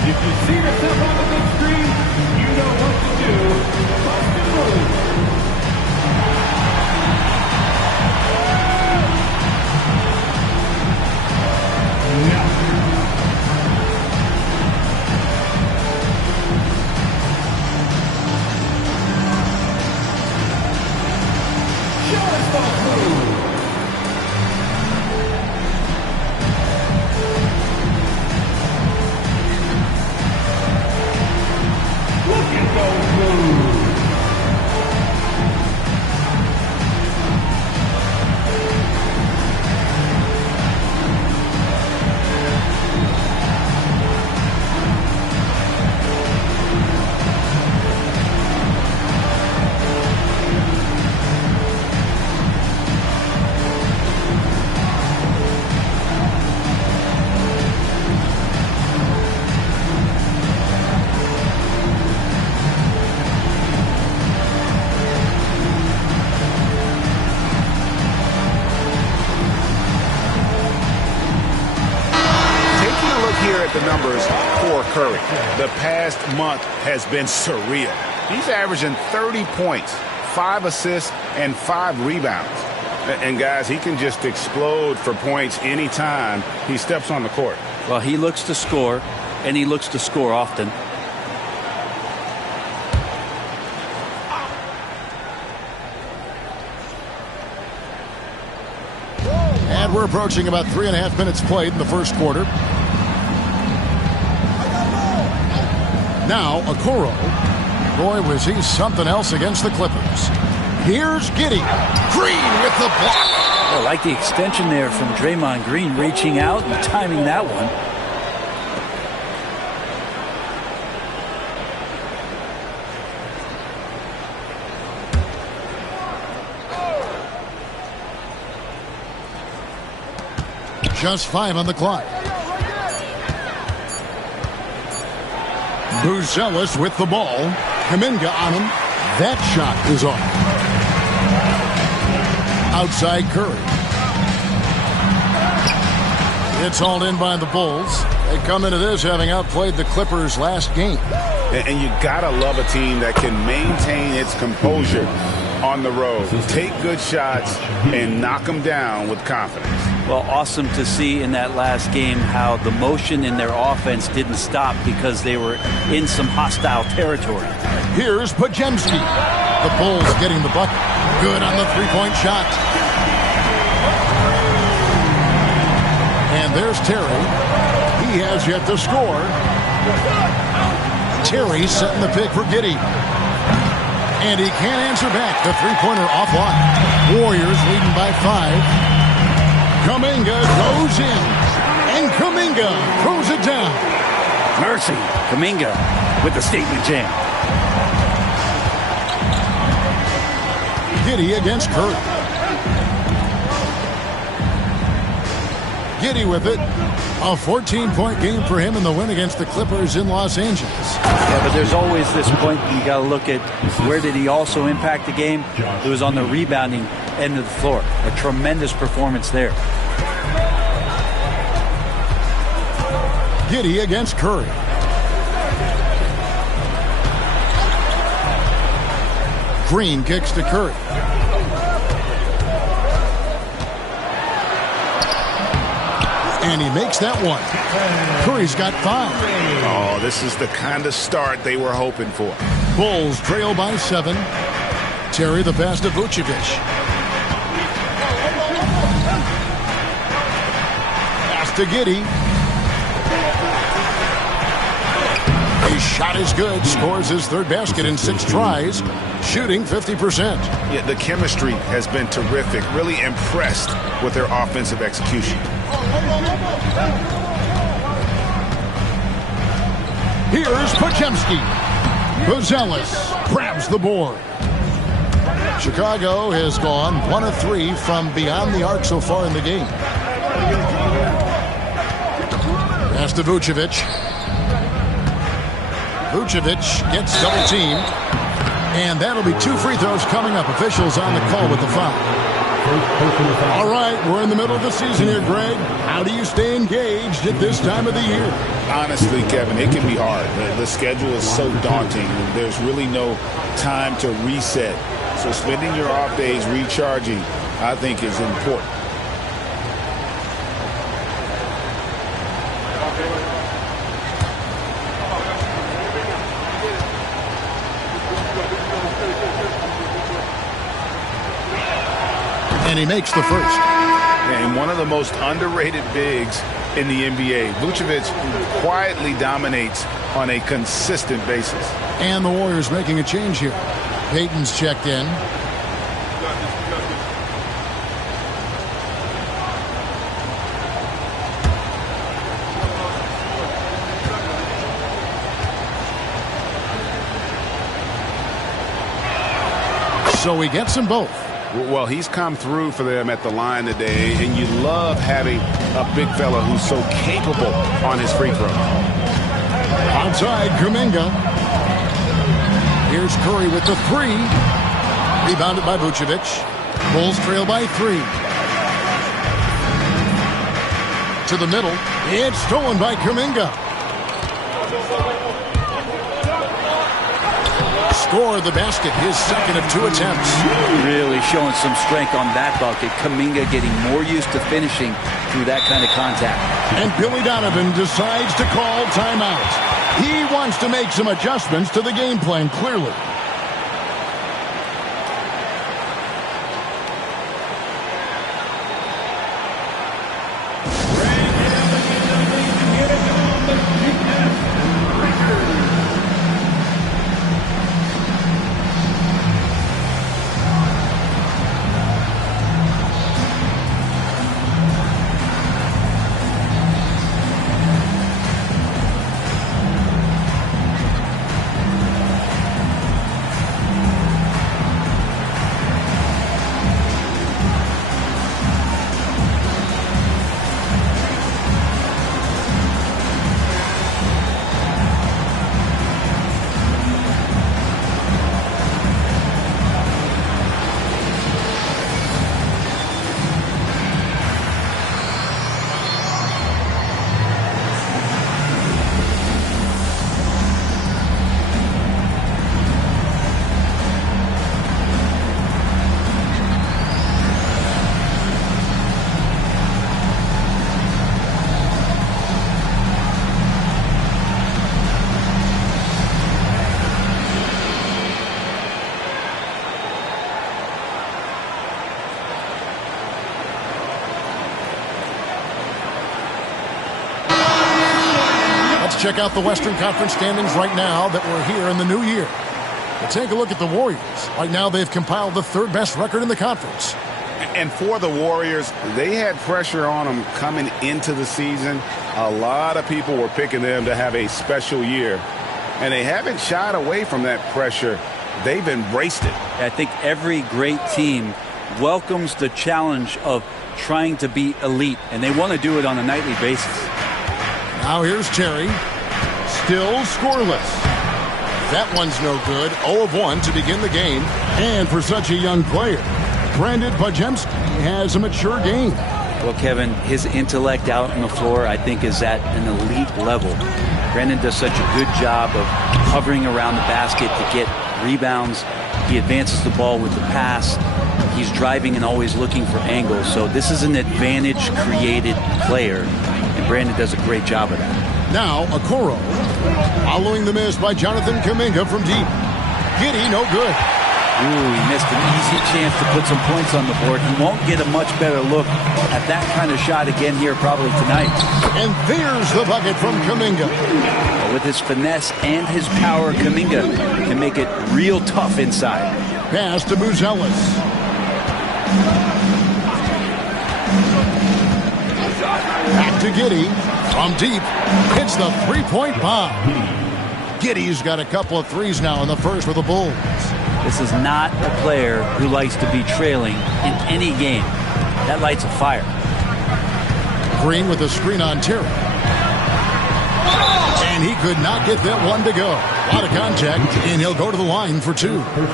If you see yourself on the big screen, you know what to do. Bust and move. the numbers for Curry. The past month has been surreal. He's averaging 30 points, 5 assists, and 5 rebounds. And, guys, he can just explode for points anytime he steps on the court. Well, he looks to score, and he looks to score often. And we're approaching about 3.5 minutes played in the first quarter. Now, Okoro. Boy, was he something else against the Clippers. Here's Giddey. Green with the block. I like the extension there from Draymond Green, reaching out and timing that one. Just 5 on the clock. Buzelis with the ball. Kuminga on him. That shot is off. Outside Curry. It's hauled in by the Bulls. They come into this having outplayed the Clippers last game. And you gotta love a team that can maintain its composure on the road. Take good shots and knock them down with confidence. Well, awesome to see in that last game how the motion in their offense didn't stop because they were in some hostile territory. Here's Podziemski. The Bulls getting the bucket. Good on the three-point shot. And there's Terry. He has yet to score. Terry setting the pick for Giddey. And he can't answer back. The three-pointer offline. Warriors leading by 5. Kuminga goes in. And Kuminga throws it down. Mercy. Kuminga with the statement jam. Giddey against Curry. Giddey with it. A 14-point game for him in the win against the Clippers in Los Angeles. Yeah, but there's always this point you got to look at where did he also impact the game. It was on the rebounding end of the floor. A tremendous performance there. Giddey against Curry. Green kicks to Curry. And he makes that one. Curry's got 5. Oh, this is the kind of start they were hoping for. Bulls trail by 7. Terry the pass to Vucevic. Pass to Giddey. His shot is good. Scores his 3rd basket in 6 tries. Shooting 50%. Yeah, the chemistry has been terrific. Really impressed with their offensive execution. Here's Podziemski. Buzelis grabs the board. Chicago has gone 1 of 3 from beyond the arc so far in the game. Pass to Vucevic. Vucevic gets double teamed. And that'll be 2 free throws coming up. Officials on the call with the foul. All right, we're in the middle of the season here, Greg. How do you stay engaged at this time of the year? Honestly, Kevin, it can be hard. The schedule is so daunting. There's really no time to reset. So spending your off days recharging, I think, is important. And he makes the first. And one of the most underrated bigs in the NBA. Vucevic quietly dominates on a consistent basis. And the Warriors making a change here. Payton's checked in. So he gets them both. Well, he's come through for them at the line today, and you love having a big fella who's so capable on his free throw. Outside, Kuminga. Here's Curry with the 3. Rebounded by Vucevic. Bulls trail by 3. To the middle. It's stolen by Kuminga. Scored the basket, his second of 2 attempts. Really showing some strength on that bucket. Kuminga getting more used to finishing through that kind of contact. And Billy Donovan decides to call timeout. He wants to make some adjustments to the game plan, clearly. Check out the Western Conference standings right now that we're here in the new year. But take a look at the Warriors. Right now they've compiled the 3rd best record in the conference. And for the Warriors, they had pressure on them coming into the season. A lot of people were picking them to have a special year. And they haven't shied away from that pressure. They've embraced it. I think every great team welcomes the challenge of trying to be elite, and they want to do it on a nightly basis. Now here's Terry. Still scoreless. That one's no good. 0 of 1 to begin the game. And for such a young player, Brandon Podziemski has a mature game. Well, Kevin, his intellect out on the floor, I think, is at an elite level. Brandon does such a good job of hovering around the basket to get rebounds. He advances the ball with the pass. He's driving and always looking for angles. So this is an advantage-created player, and Brandon does a great job of that. Now, Okoro, following the miss by Jonathan Kuminga from deep. Giddy, no good. Ooh, he missed an easy chance to put some points on the board. He won't get a much better look at that kind of shot again here probably tonight. And there's the bucket from Kuminga. With his finesse and his power, Kuminga can make it real tough inside. Pass to Buzelis. Back to Giddy. From deep, hits the three-point bomb. Giddy's got a couple of threes now in the first with the Bulls. This is not a player who likes to be trailing in any game. That lights a fire. Green with a screen on Terry. And he could not get that one to go. A lot of contact, and he'll go to the line for 2.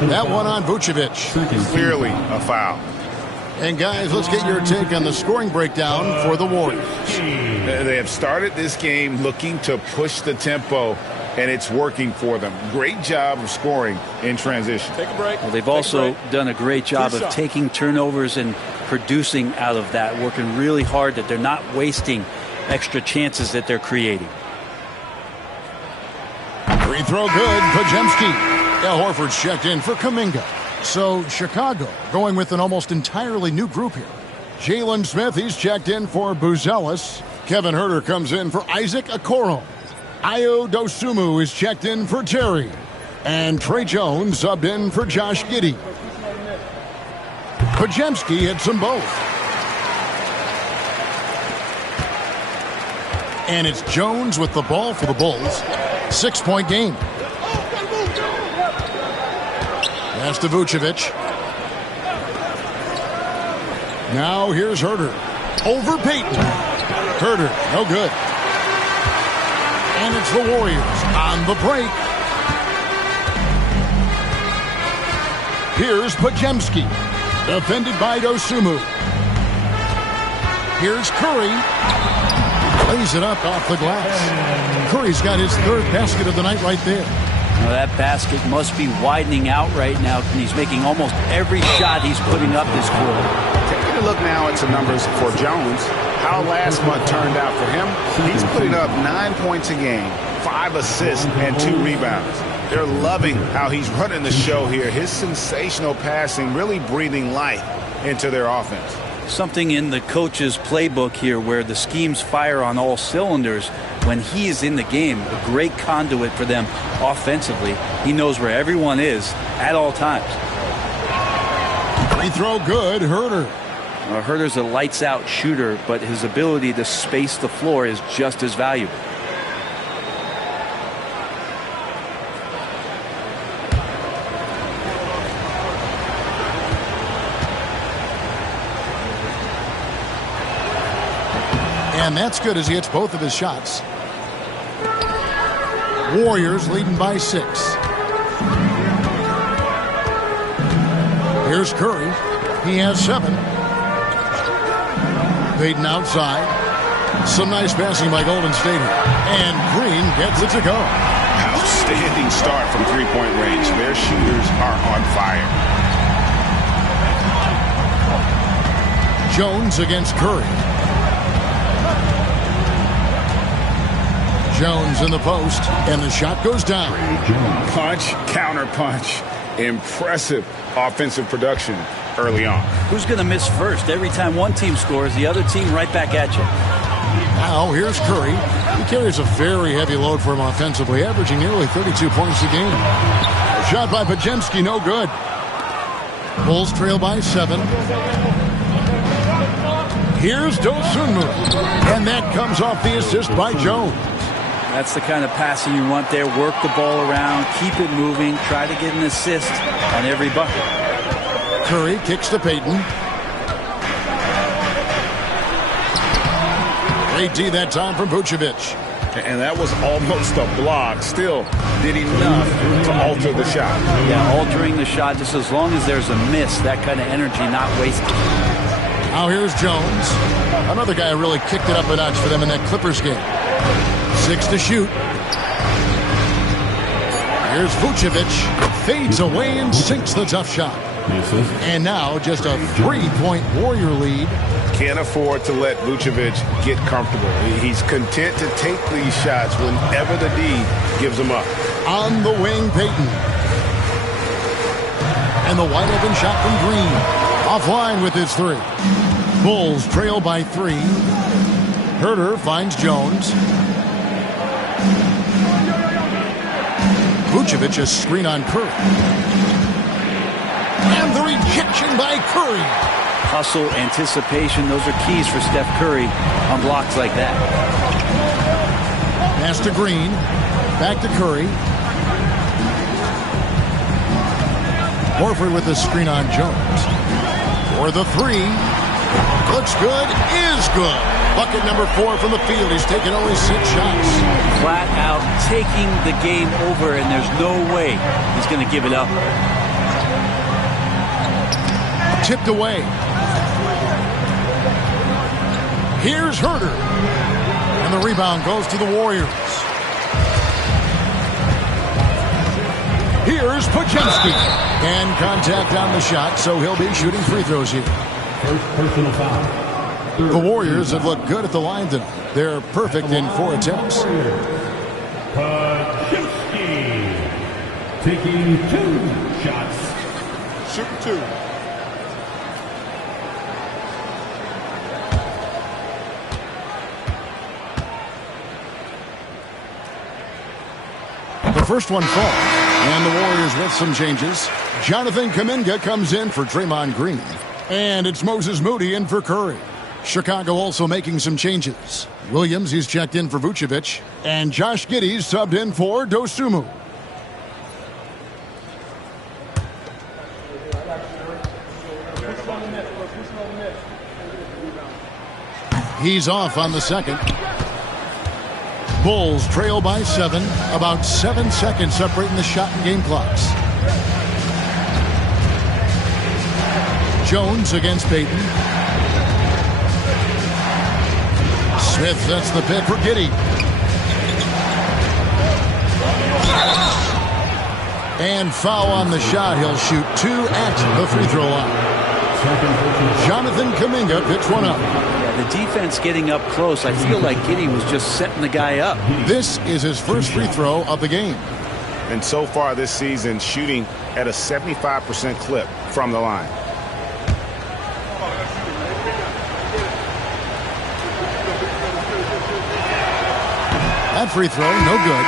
That one on Vucevic. Clearly a foul. And guys, let's get your take on the scoring breakdown for the Warriors. They have started this game looking to push the tempo, and it's working for them. Great job of scoring in transition. Take a break. Well, they've also done a great job of taking turnovers and producing out of that, working really hard that they're not wasting extra chances that they're creating. Free throw good, Podziemski. Al Horford's checked in for Kuminga. So Chicago going with an almost entirely new group here. Jalen Smith, he's checked in for Buzelis. Kevin Huerter comes in for Isaac Okoro. Ayo Dosunmu is checked in for Terry. And Trey Jones subbed in for Josh Giddey. Podziemski hits them both. And it's Jones with the ball for the Bulls. 6-point game. Pass to Vucevic. Now here's Huerter. Over Payton. Huerter, no good. And it's the Warriors on the break. Here's Podziemski. Defended by Dosunmu. Here's Curry. lays it up off the glass. Curry's got his third basket of the night right there. Now that basket must be widening out right now, and he's making almost every shot he's putting up this quarter. Taking a look now at some numbers for Jones, how last month turned out for him. He's putting up 9 points a game, 5 assists, and 2 rebounds. They're loving how he's running the show here. His sensational passing really breathing life into their offense. Something in the coach's playbook here where the schemes fire on all cylinders. When he is in the game, a great conduit for them offensively. He knows where everyone is at all times. Free throw good, Herter. Herter's a lights-out shooter, but his ability to space the floor is just as valuable. And that's good as he hits both of his shots. Warriors leading by 6. Here's Curry. He has 7. Payton outside. Some nice passing by Golden State. And Green gets it to go. Outstanding start from three-point range. Their shooters are on fire. Jones against Curry. Jones in the post, and the shot goes down. Punch, counter punch. Impressive offensive production early on. Who's going to miss first? Every time one team scores, the other team right back at you. Now here's Curry. He carries a very heavy load for him offensively, averaging nearly 32 points a game. Shot by Pajemski, no good. Bulls trail by 7. Here's Dosunmu, and that comes off the assist by Jones. That's the kind of passing you want there. Work the ball around, keep it moving, try to get an assist on every bucket. Curry kicks to Payton. Great D that time from Vucevic. And that was almost a block. Still did enough to alter the shot. Yeah, altering the shot just as long as there's a miss. That kind of energy not wasted. Now here's Jones. Another guy who really kicked it up a notch for them in that Clippers game. 6 to shoot. Here's Vucevic. Fades away and sinks the tough shot. And now just a 3-point Warrior lead. Can't afford to let Vucevic get comfortable. He's content to take these shots whenever the D gives them up. On the wing, Payton. And the wide open shot from Green. Offline with his 3. Bulls trail by 3. Herter finds Jones. Vucevic a screen on Curry. And the rejection by Curry. Hustle, anticipation, those are keys for Steph Curry on blocks like that. Pass to Green. Back to Curry. Horford with the screen on Jones. For the 3. Looks good, is good. Bucket number 4 from the field. He's taken only 6 shots. Flat out taking the game over, and there's no way he's going to give it up. Tipped away. Here's Herter. And the rebound goes to the Warriors. Here's Pajemski. And contact on the shot, so he'll be shooting free throws here. First personal foul. The Warriors have looked good at the line tonight. They're perfect in 4 attempts. Pajemski taking 2 shots. Shooting 2. The first one falls, and the Warriors with some changes. Jonathan Kuminga comes in for Draymond Green, and it's Moses Moody in for Curry. Chicago also making some changes. Williams, he's checked in for Vucevic, and Josh Giddey's subbed in for Dosunmu. He's off on the second. Bulls trail by 7. About 7 seconds separating the shot and game clocks. Jones against Payton. Smith sets the pick for Giddey. And foul on the shot. He'll shoot 2 at the free throw line. Jonathan Kuminga picks one up. Yeah, the defense getting up close. I feel like Giddey was just setting the guy up. This is his first free throw of the game. And so far this season, shooting at a 75% clip from the line. That free throw, no good.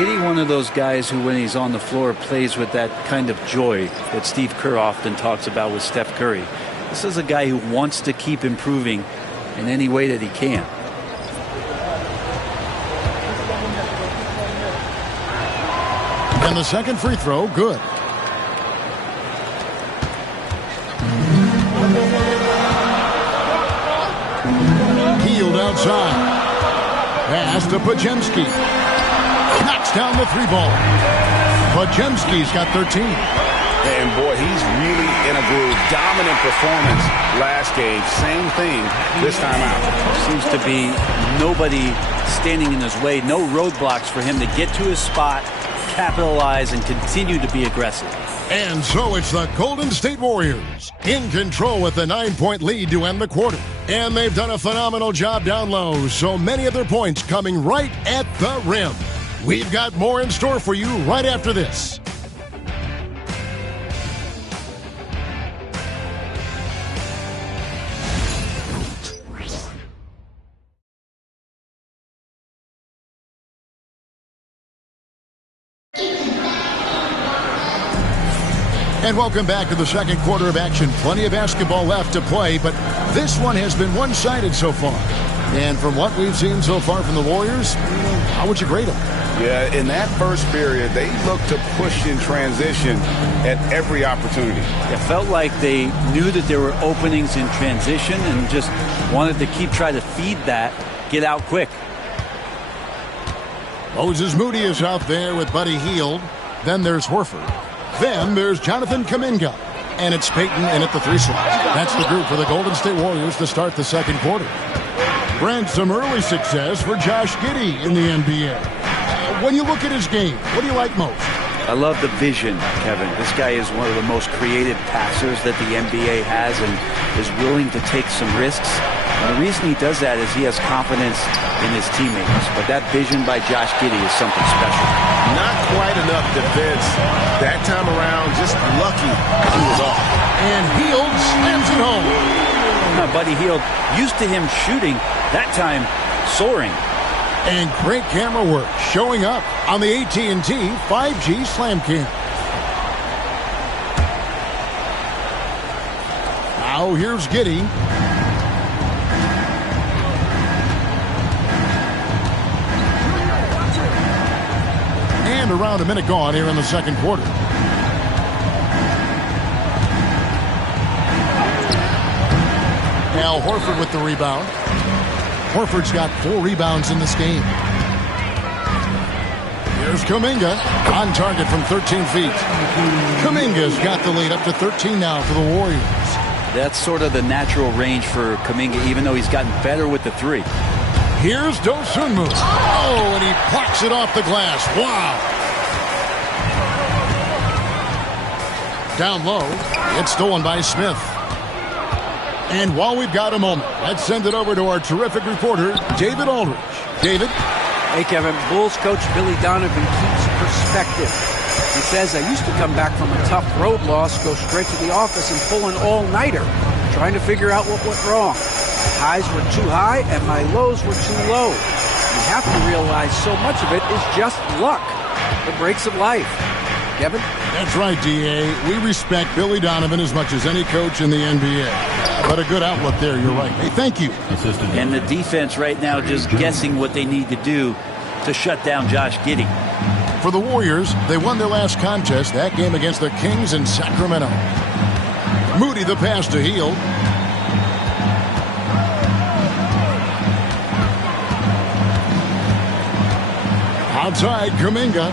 Giddey, one of those guys who, when he's on the floor, plays with that kind of joy that Steve Kerr often talks about with Steph Curry. This is a guy who wants to keep improving in any way that he can. And the second free throw, good. Healed outside. Pass to Podziemski. Knocks down the 3-ball. Podziemski's got 13. And boy, he's really in a groove. Dominant performance last game. Same thing this time out. Seems to be nobody standing in his way. No roadblocks for him to get to his spot, capitalize, and continue to be aggressive. And so it's the Golden State Warriors in control with the 9-point lead to end the quarter. And they've done a phenomenal job down low, so many of their points coming right at the rim. We've got more in store for you right after this. And welcome back to the second quarter of action. Plenty of basketball left to play, but this one has been one-sided so far. And from what we've seen so far from the Warriors, how would you grade them? Yeah, in that first period, they looked to push in transition at every opportunity. It felt like they knew that there were openings in transition and just wanted to try to feed that, get out quick. Moses Moody is out there with Buddy Hield. Then there's Horford. Then there's Jonathan Kuminga. And it's Payton in at the 3 slot. That's the group for the Golden State Warriors to start the second quarter. Brent, some early success for Josh Giddey in the NBA. When you look at his game, what do you like most? I love the vision, Kevin. This guy is one of the most creative passers that the NBA has and is willing to take some risks. And the reason he does that is he has confidence in his teammates. But that vision by Josh Giddey is something special. Not quite enough defense that time around. Just lucky he was off. And Hield slams it home. Buddy Hield, used to him shooting, that time soaring. And great camera work showing up on the AT&T 5G Slam Cam. Now here's Giddey. And around a minute gone here in the second quarter. Al Horford with the rebound. Horford's got 4 rebounds in this game. Here's Kuminga on target from 13 feet. Kuminga's got the lead up to 13 now for the Warriors. That's sort of the natural range for Kuminga, even though he's gotten better with the 3. Here's Dosunmu. Oh, and he plucks it off the glass. Wow. Down low, it's stolen by Smith. And while we've got a moment, let's send it over to our terrific reporter, David Aldridge. David? Hey, Kevin. Bulls coach Billy Donovan keeps perspective. He says, I used to come back from a tough road loss, go straight to the office and pull an all-nighter, trying to figure out what went wrong. My highs were too high and my lows were too low. You have to realize so much of it is just luck, the breaks of life. Kevin? That's right, D.A. We respect Billy Donovan as much as any coach in the NBA. But a good outlook there, you're right. Hey, thank you. And the defense right now just guessing what they need to do to shut down Josh Giddey. For the Warriors, they won their last contest, that game against the Kings in Sacramento. Moody the pass to Hield. Outside, Kuminga.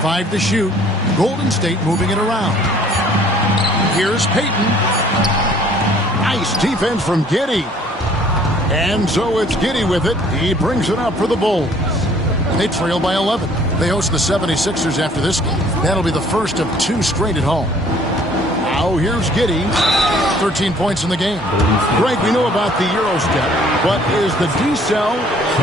5 to shoot. Golden State moving it around. Here's Payton. Nice defense from Giddey. And so it's Giddy with it. He brings it up for the Bulls. They trail by 11. They host the 76ers after this game. That'll be the first of 2 straight at home. Now here's Giddy. 13 points in the game. Greg, we know about the Euro step, but is the D-cell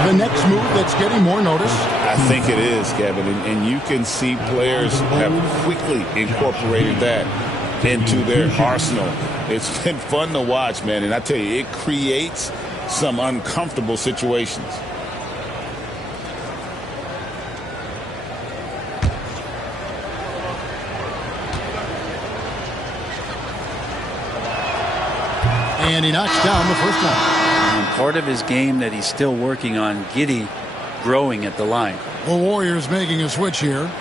the next move that's getting more notice? I think it is, Kevin, and you can see players have quickly incorporated that into their arsenal. It's been fun to watch, man, and I tell you, it creates some uncomfortable situations. And he knocks down the first one. And part of his game that he's still working on, Giddy growing at the line. The Warriors making a switch here.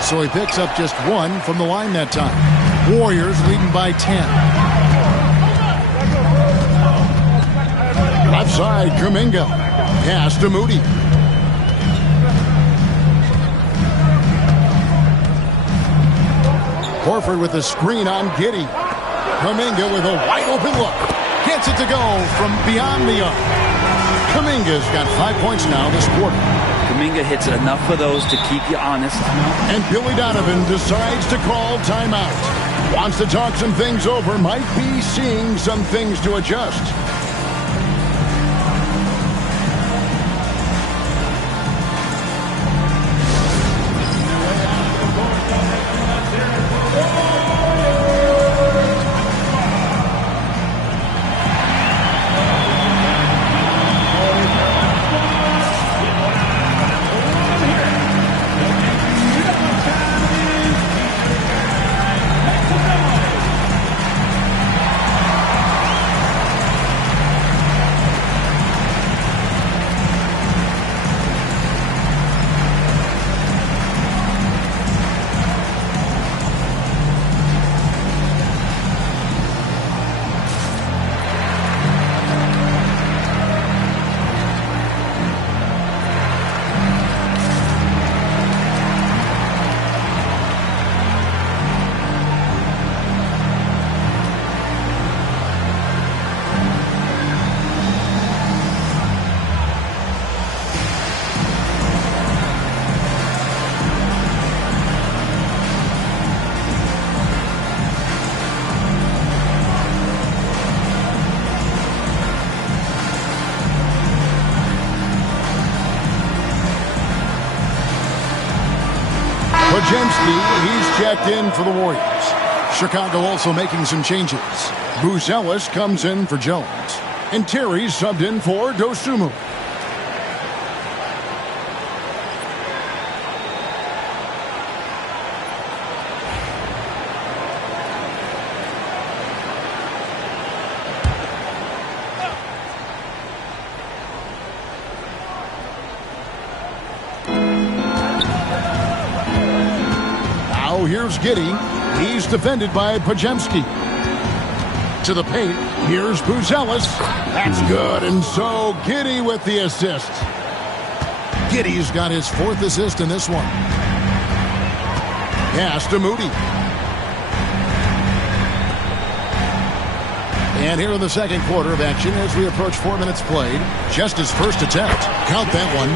So he picks up just 1 from the line that time. Warriors leading by 10. Left side, Kuminga. Pass to Moody. Horford with the screen on Giddy. Kuminga with a wide open look. Gets it to go from beyond the arc. Kuminga's got 5 points now this quarter. Kuminga hits enough of those to keep you honest. And Billy Donovan decides to call timeout. Wants to talk some things over. Might be seeing some things to adjust. He's checked in for the Warriors. Chicago also making some changes. Buzelis comes in for Jones. And Terry's subbed in for Dosunmu. Here's Giddy. He's defended by Pajemski. To the paint. Here's Buzelis. That's good. And so Giddy with the assist. Giddy's got his 4th assist in this one. Pass to Moody. And here in the second quarter of action as we approach 4 minutes played. Just his first attempt. Count that one.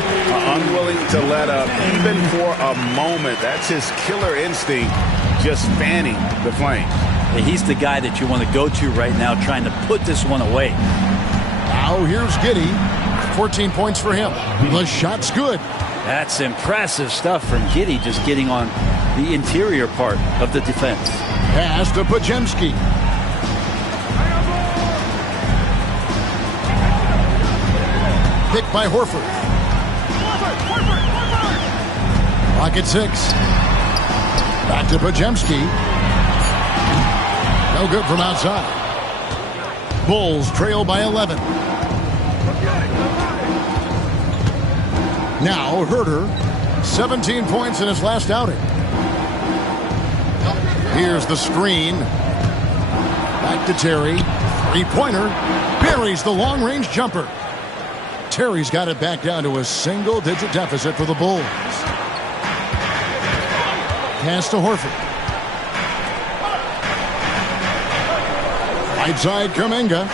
Unwilling to let up even for a moment. That's his killer instinct, just fanning the flame. He's the guy that you want to go to right now trying to put this one away. Now here's Giddy. 14 points for him. The shot's good. That's impressive stuff from Giddy, just getting on the interior part of the defense. Pass to Pajemski. Picked by Horford. Pocket 6. Back to Pajemski. No good from outside. Bulls trail by 11. Now Herter, 17 points in his last outing. Here's the screen. Back to Terry. Three-pointer. Buries the long-range jumper. Terry's got it back down to a single-digit deficit for the Bulls. Pass to Horford. Right side, Kuminga.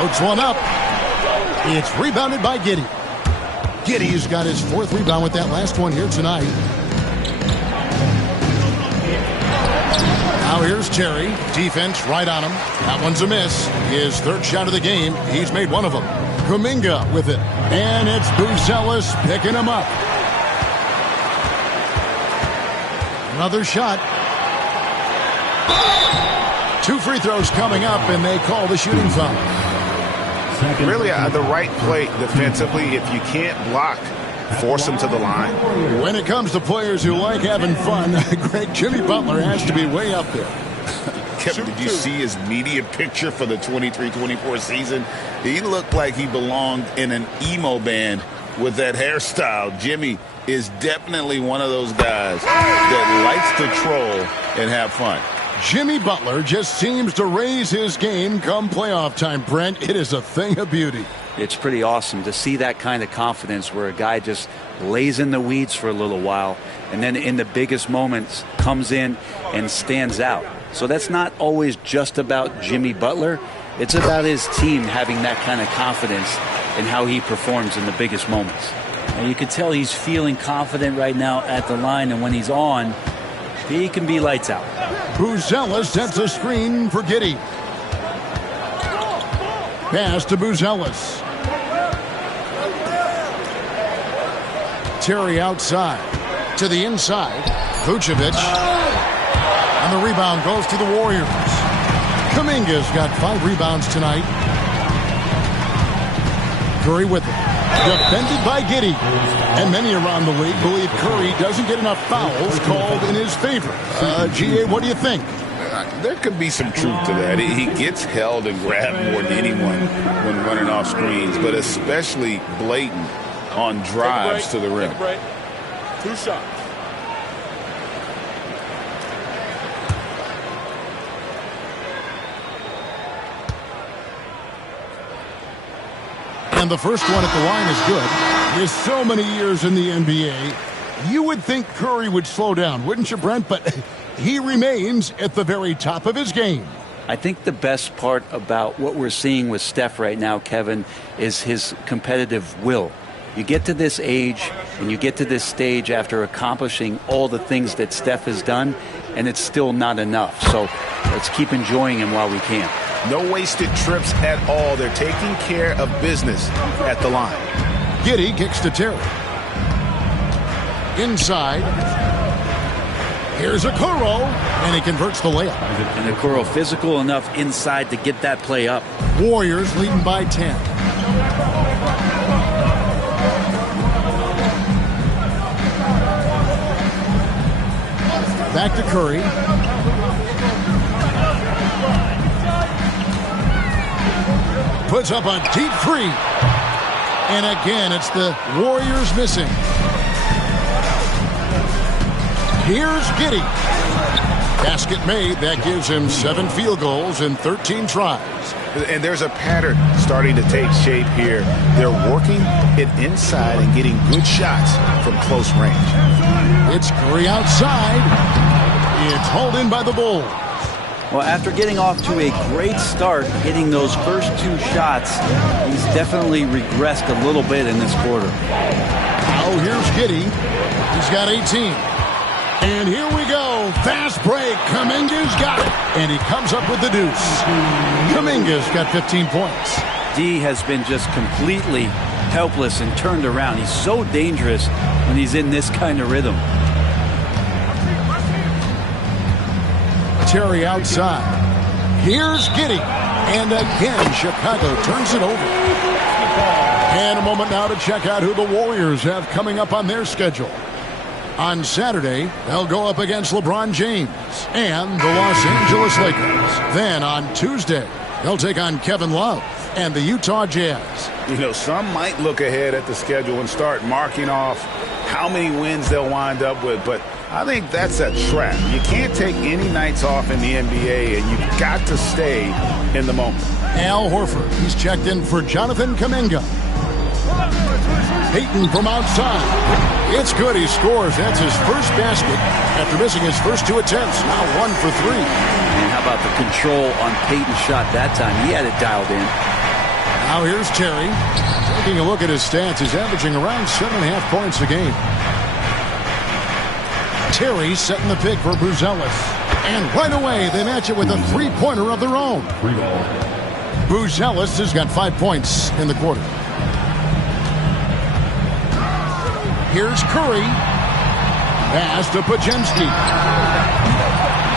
Floats one up. It's rebounded by Giddey. Giddey's got his 4th rebound with that last one here tonight. Now here's Terry. Defense right on him. That one's a miss. His 3rd shot of the game. He's made one of them. Kuminga with it. And it's Buzelis picking him up. Another shot. 2 free throws coming up, and they call the shooting foul. Really, the right play defensively. If you can't block, force them to the line. When it comes to players who like having fun, great Jimmy Butler has to be way up there. Kevin, did you see his media picture for the 23-24 season? He looked like he belonged in an emo band with that hairstyle. Jimmy is definitely one of those guys that likes to troll and have fun. Jimmy Butler just seems to raise his game come playoff time, Brent. It is a thing of beauty. It's pretty awesome to see that kind of confidence where a guy just lays in the weeds for a little while and then in the biggest moments comes in and stands out. So that's not always just about Jimmy Butler. It's about his team having that kind of confidence in how he performs in the biggest moments. And you can tell he's feeling confident right now at the line, and when he's on, he can be lights out. Buzelis sets a screen for Giddey. Pass to Buzelis. Terry outside. To the inside. Vucevic. And the rebound goes to the Warriors. Kuminga's got 5 rebounds tonight. Curry with it. Defended by Giddey. And many around the league believe Curry doesn't get enough fouls called in his favor. G.A., what do you think? There could be some truth to that. He gets held and grabbed more than anyone when running off screens, but especially blatant on drives to the rim. 2 shots. And the first one at the line is good. There's so many years in the NBA. You would think Curry would slow down, wouldn't you, Brent? But he remains at the very top of his game. I think the best part about what we're seeing with Steph right now, Kevin, is his competitive will. You get to this age and you get to this stage after accomplishing all the things that Steph has done, and it's still not enough. So let's keep enjoying him while we can. No wasted trips at all. They're taking care of business at the line. Giddey kicks to Terry. Inside. Here's Okoro, and he converts the layup. And Okoro physical enough inside to get that play up. Warriors leading by 10. Back to Curry. Puts up a deep 3. And again, it's the Warriors missing. Here's Giddey. Basket made. That gives him 7 field goals in 13 tries. And there's a pattern starting to take shape here. They're working it inside and getting good shots from close range. It's Curry outside. It's hauled in by the Bulls. Well, after getting off to a great start, hitting those first 2 shots, he's definitely regressed a little bit in this quarter. Now here's Giddey. He's got 18. And here we go. Fast break. Kuminga's got it. And he comes up with the deuce. Kuminga's got 15 points. D has been just completely helpless and turned around. He's so dangerous when he's in this kind of rhythm. Terry outside. Here's Giddey. And again, Chicago turns it over. And a moment now to check out who the Warriors have coming up on their schedule. On Saturday, they'll go up against LeBron James and the Los Angeles Lakers. Then on Tuesday, they'll take on Kevin Love and the Utah Jazz. You know, some might look ahead at the schedule and start marking off how many wins they'll wind up with, but I think that's a trap. You can't take any nights off in the NBA, and you've got to stay in the moment. Al Horford, he's checked in for Jonathan Kuminga. Payton from outside. It's good, he scores. That's his first basket after missing his first 2 attempts. Now 1 for 3. And how about the control on Payton's shot that time? He had it dialed in. Now here's Terry. Taking a look at his stats, he's averaging around 7.5 points a game. Terry setting the pick for Buzelis. And right away, they match it with a 3-pointer of their own. Buzelis has got 5 points in the quarter. Here's Curry. Pass to Pajemski.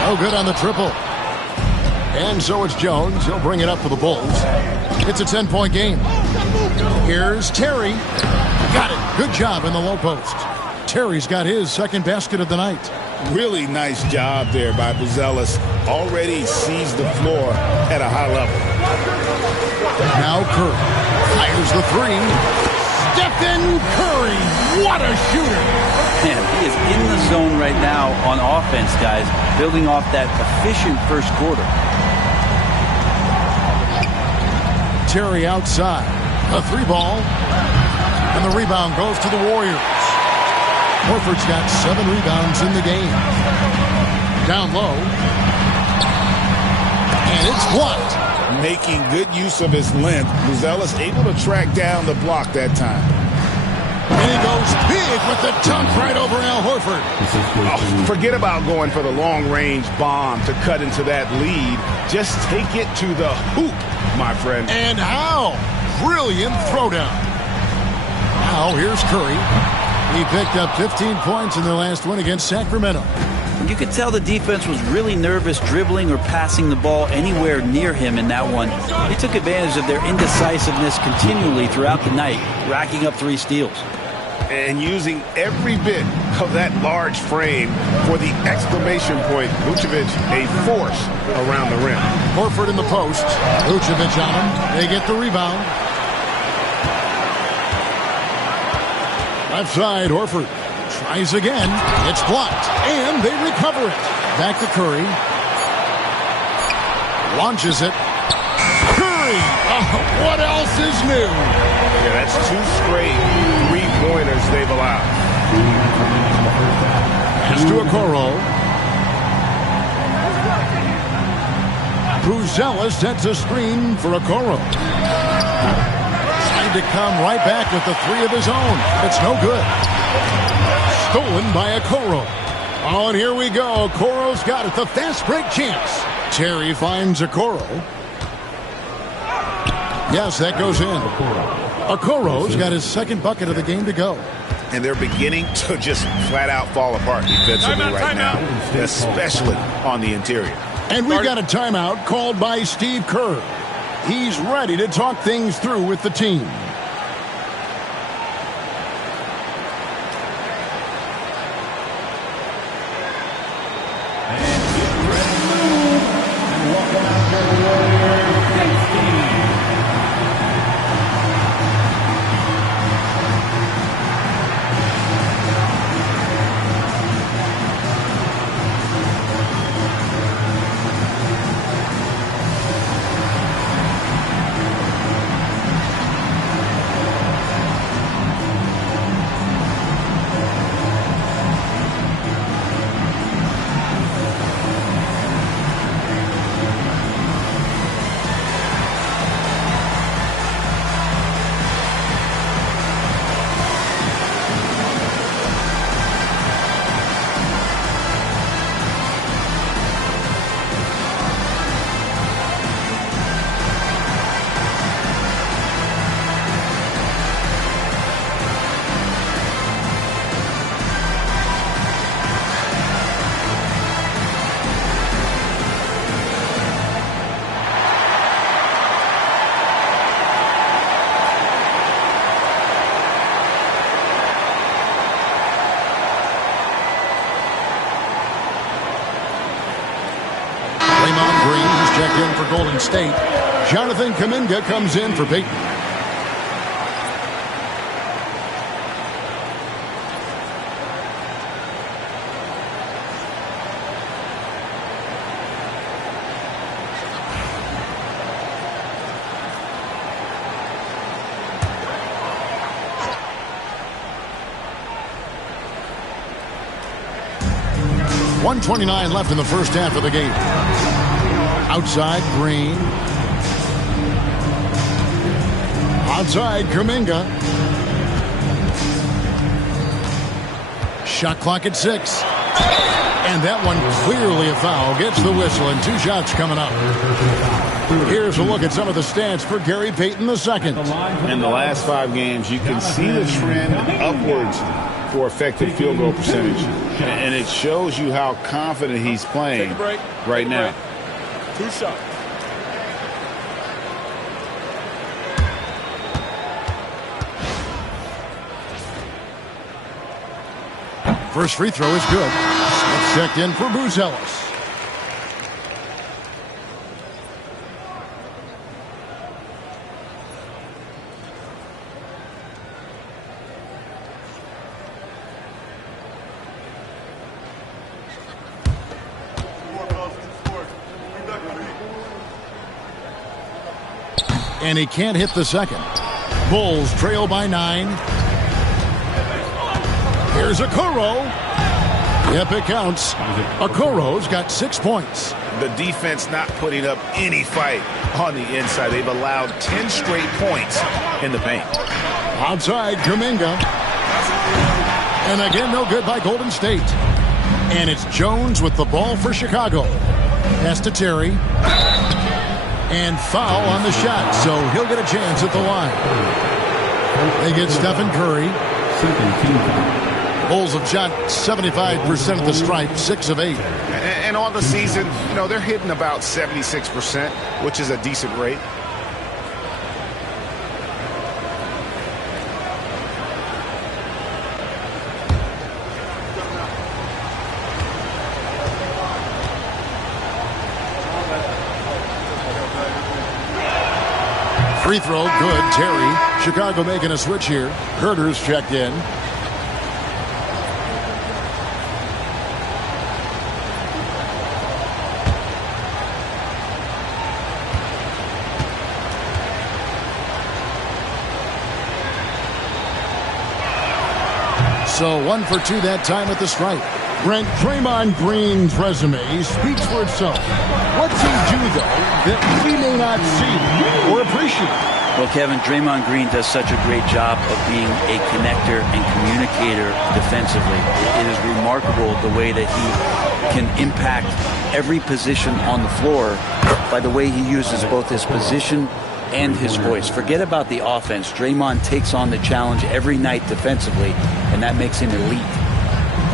No good on the triple. And so it's Jones. He'll bring it up for the Bulls. It's a 10-point game. Here's Terry. Got it. Good job in the low post. Terry's got his second basket of the night. Really nice job there by Buzelis. Already sees the floor at a high level. Now Curry fires the 3. Stephen Curry, what a shooter! Man, he is in the zone right now on offense, guys, building off that efficient first quarter. Terry outside, a 3-ball, and the rebound goes to the Warriors. Horford's got 7 rebounds in the game. Down low, and it's blocked. Making good use of his length. Buzelis able to track down the block that time. And he goes big with the dunk right over Al Horford. Oh, forget about going for the long-range bomb to cut into that lead. Just take it to the hoop, my friend. And how? Brilliant throwdown. Now here's Curry. He picked up 15 points in their last win against Sacramento. You could tell the defense was really nervous dribbling or passing the ball anywhere near him in that one. They took advantage of their indecisiveness continually throughout the night, racking up 3 steals. And using every bit of that large frame for the exclamation point. Vucevic, a force around the rim. Horford in the post. Vucevic on him. They get the rebound. Left side, Horford. Tries again. It's blocked. And they recover it. Back to Curry. Launches it. Curry! Oh, what else is new? Yeah, that's 2 straight 3-pointers they've allowed. Pass to Okoro. Buzelis sets a screen for Okoro. Trying to come right back with the 3 of his own. It's no good. Stolen by Okoro. Oh, and here we go. Okoro's got it. The fast break chance. Terry finds Okoro. Yes, that goes in. Okoro's got his second bucket of the game to go. And they're beginning to just flat out fall apart defensively right now, especially on the interior. And we've got a timeout called by Steve Kerr. He's ready to talk things through with the team. Checked in for Golden State. Jonathan Kuminga comes in for Payton. 1:29 left in the first half of the game. Outside, Green. Outside, Kuminga. Shot clock at 6. And that one clearly a foul. Gets the whistle, and 2 shots coming up. Here's a look at some of the stats for Gary Payton II. In the last 5 games, you can see the trend upwards for effective field goal percentage. And it shows you how confident he's playing right now. 2 shots. First free throw is good. It's checked in for Buzelis. And he can't hit the second. Bulls trail by 9. Here's Okoro. Yep, it counts. Okoro's got 6 points. The defense not putting up any fight on the inside. They've allowed 10 straight points in the paint. Outside, Kuminga. And again, no good by Golden State. And it's Jones with the ball for Chicago. Pass to Terry. And foul on the shot, so he'll get a chance at the line. They get Stephen Curry. Bulls have shot 75% at the stripe, 6 of 8. And on the season, you know, they're hitting about 76%, which is a decent rate. Free throw, good. Terry. Chicago making a switch here. Herter's checked in. So 1 for 2 that time at the stripe. Brent, Draymond Green's resume speaks for itself. What's he do, though, that we may not see or appreciate? Well, Kevin, Draymond Green does such a great job of being a connector and communicator defensively. It is remarkable the way that he can impact every position on the floor by the way he uses both his position and his voice. Forget about the offense. Draymond takes on the challenge every night defensively, and that makes him elite.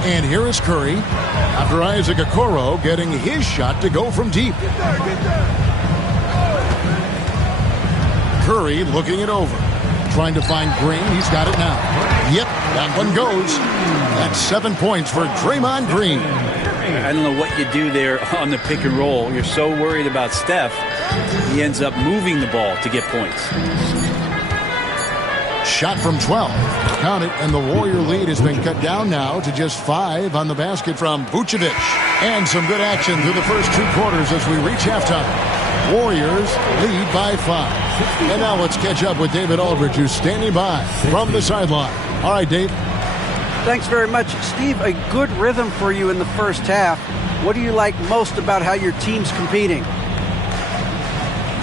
And here is Curry after Isaac Okoro getting his shot to go from deep. Curry looking it over. Trying to find Green. He's got it now. Yep, that one goes. That's 7 points for Draymond Green. I don't know what you do there on the pick and roll. You're so worried about Steph. He ends up moving the ball to get points. Shot from 12. Count it, and the Warrior lead has been cut down now to just 5 on the basket from Vucevic. And some good action through the first 2 quarters as we reach halftime. Warriors lead by 5. And now let's catch up with David Aldridge, who's standing by from the sideline. All right, Dave. Thanks very much. Steve, a good rhythm for you in the first half. What do you like most about how your team's competing?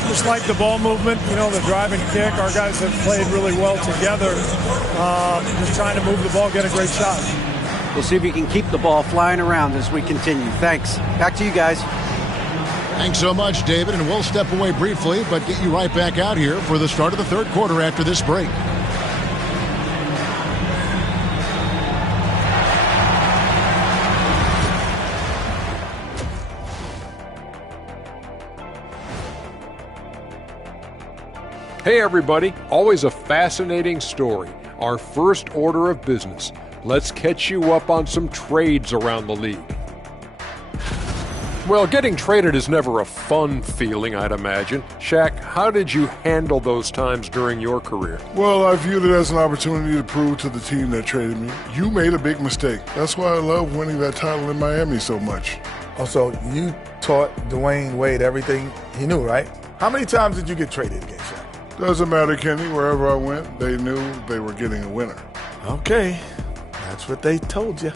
Just like the ball movement, you know, the drive and kick. Our guys have played really well together. Just trying to move the ball, get a great shot. We'll see if you can keep the ball flying around as we continue. Thanks. Back to you guys. Thanks so much, David, and we'll step away briefly, but get you right back out here for the start of the third quarter after this break. Hey everybody, always a fascinating story. Our first order of business. Let's catch you up on some trades around the league. Well, getting traded is never a fun feeling, I'd imagine. Shaq, how did you handle those times during your career? Well, I viewed it as an opportunity to prove to the team that traded me, you made a big mistake. That's why I love winning that title in Miami so much. Also, you taught Dwayne Wade everything he knew, right? How many times did you get traded against him? Doesn't matter, Kenny. Wherever I went, they knew they were getting a winner. Okay, that's what they told you.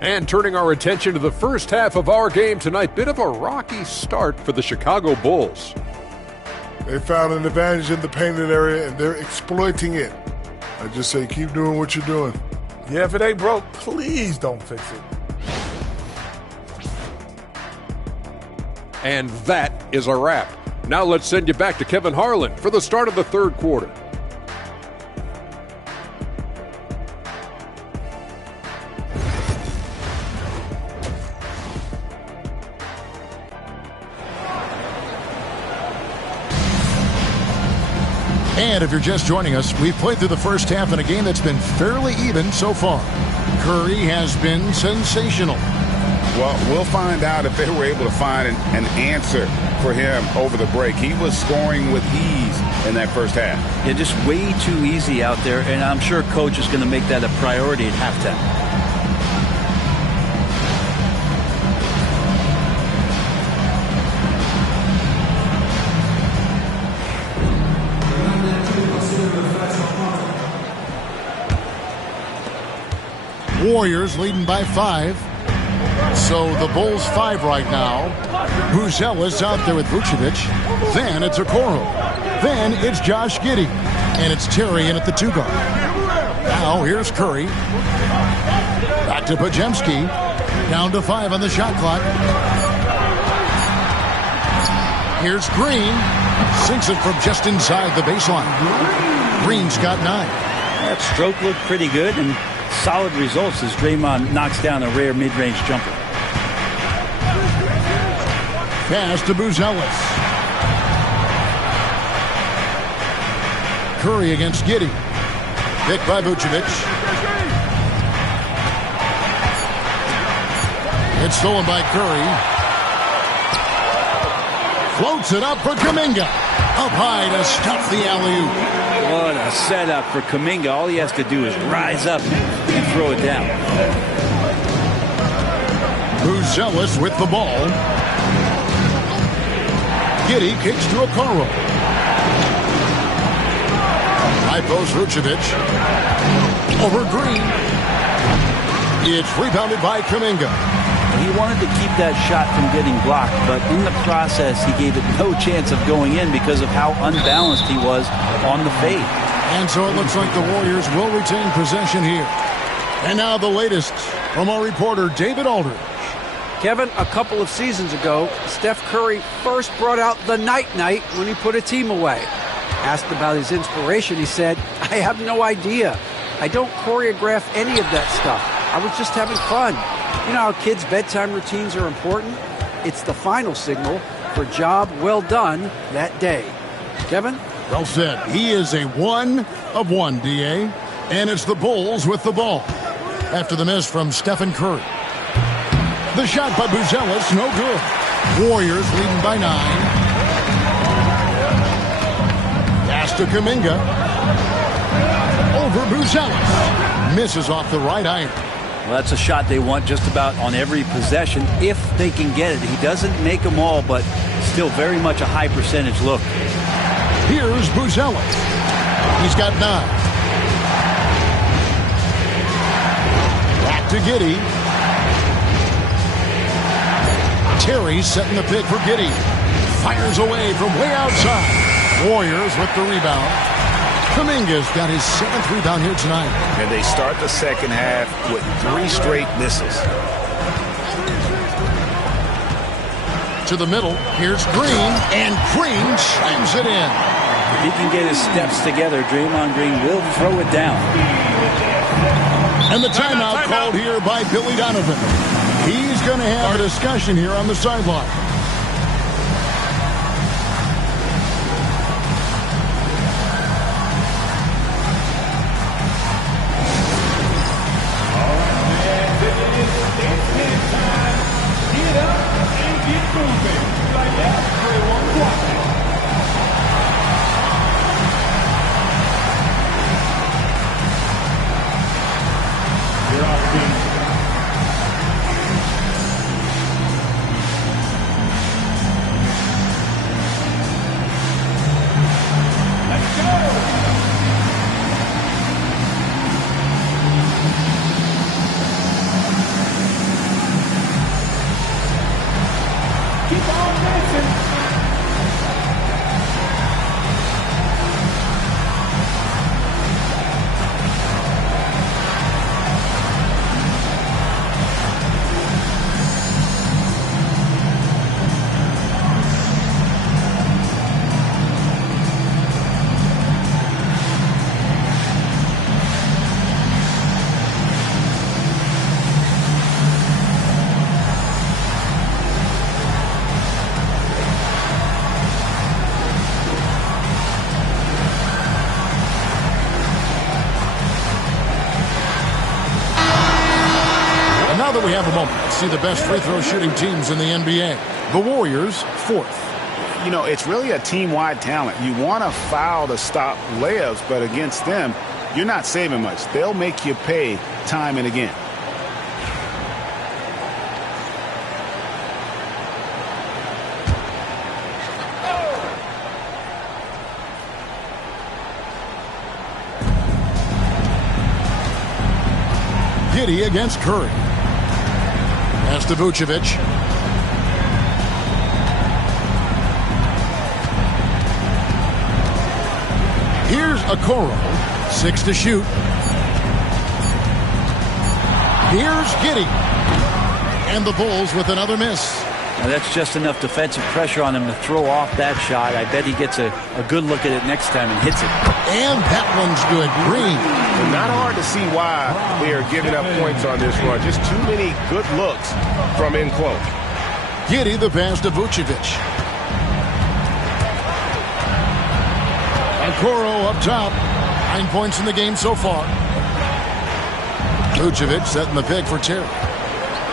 And turning our attention to the first half of our game tonight, bit of a rocky start for the Chicago Bulls. They found an advantage in the painted area, and they're exploiting it. I just say keep doing what you're doing. Yeah, if it ain't broke, please don't fix it. And that is a wrap. Now let's send you back to Kevin Harlan for the start of the third quarter. And if you're just joining us, we've played through the first half in a game that's been fairly even so far. Curry has been sensational. Well, we'll find out if they were able to find an answer for him over the break. He was scoring with ease in that first half. Yeah, just way too easy out there, and I'm sure Coach is going to make that a priority at halftime. Warriors leading by 5. So the Bulls 5 right now. Buzelis out there with Vucevic. Then it's Okoro. Then it's Josh Giddey. And it's Terry in at the 2 guard. Now here's Curry. Back to Podziemski. Down to 5 on the shot clock. Here's Green. Sinks it from just inside the baseline. Green's got 9. That stroke looked pretty good, and solid results as Draymond knocks down a rare mid-range jumper. Pass to Buzelis. Curry against Giddey. Picked by Vucevic. It's stolen by Curry. Floats it up for Kuminga. Up high to stuff the alley-oop. What a setup for Kuminga. All he has to do is rise up and throw it down. Buzelis with the ball. Giddey kicks to Okoro. High post Vucevic. Over Green. It's rebounded by Kuminga. He wanted to keep that shot from getting blocked, but in the process, he gave it no chance of going in because of how unbalanced he was on the fade. And so it looks like the Warriors will retain possession here. And now the latest from our reporter, David Aldridge. Kevin, a couple of seasons ago, Steph Curry first brought out the night-night when he put a team away. Asked about his inspiration, he said, "I have no idea. I don't choreograph any of that stuff. I was just having fun." You know how kids' bedtime routines are important? It's the final signal for job well done that day. Kevin? Well said. He is a 1 of 1, D.A. And it's the Bulls with the ball. After the miss from Stephen Curry. The shot by Buzelis, no good. Warriors leading by 9. Pass to Kuminga. Over Buzelis. Misses off the right iron. Well, that's a shot they want just about on every possession if they can get it. He doesn't make them all, but still very much a high percentage look. Here's Buzelis. He's got 9. Back to Giddey. Terry setting the pick for Giddey. Fires away from way outside. Warriors with the rebound. Kuminga's got his 7th rebound here tonight. And they start the second half with 3 straight misses. To the middle, here's Green, and Green slams it in. If he can get his steps together, Draymond Green will throw it down. And the timeout called here by Billy Donovan. He's going to have a discussion here on the sideline. Now that we have a moment, let's see the best free throw shooting teams in the NBA. The Warriors, 4th. You know, it's really a team-wide talent. You want to foul to stop layups, but against them, you're not saving much. They'll make you pay time and again. Giddey against Curry. Pass to Vucevic. Here's Okoro. 6 to shoot. Here's Giddey. And the Bulls with another miss. Now that's just enough defensive pressure on him to throw off that shot. I bet he gets a good look at it next time and hits it. And that one's good. Green. Not hard to see why they are giving up points on this run. Just too many good looks from in close. Giddey the pass to Vucevic. Okoro up top. 9 points in the game so far. Vucevic setting the pick for Terry.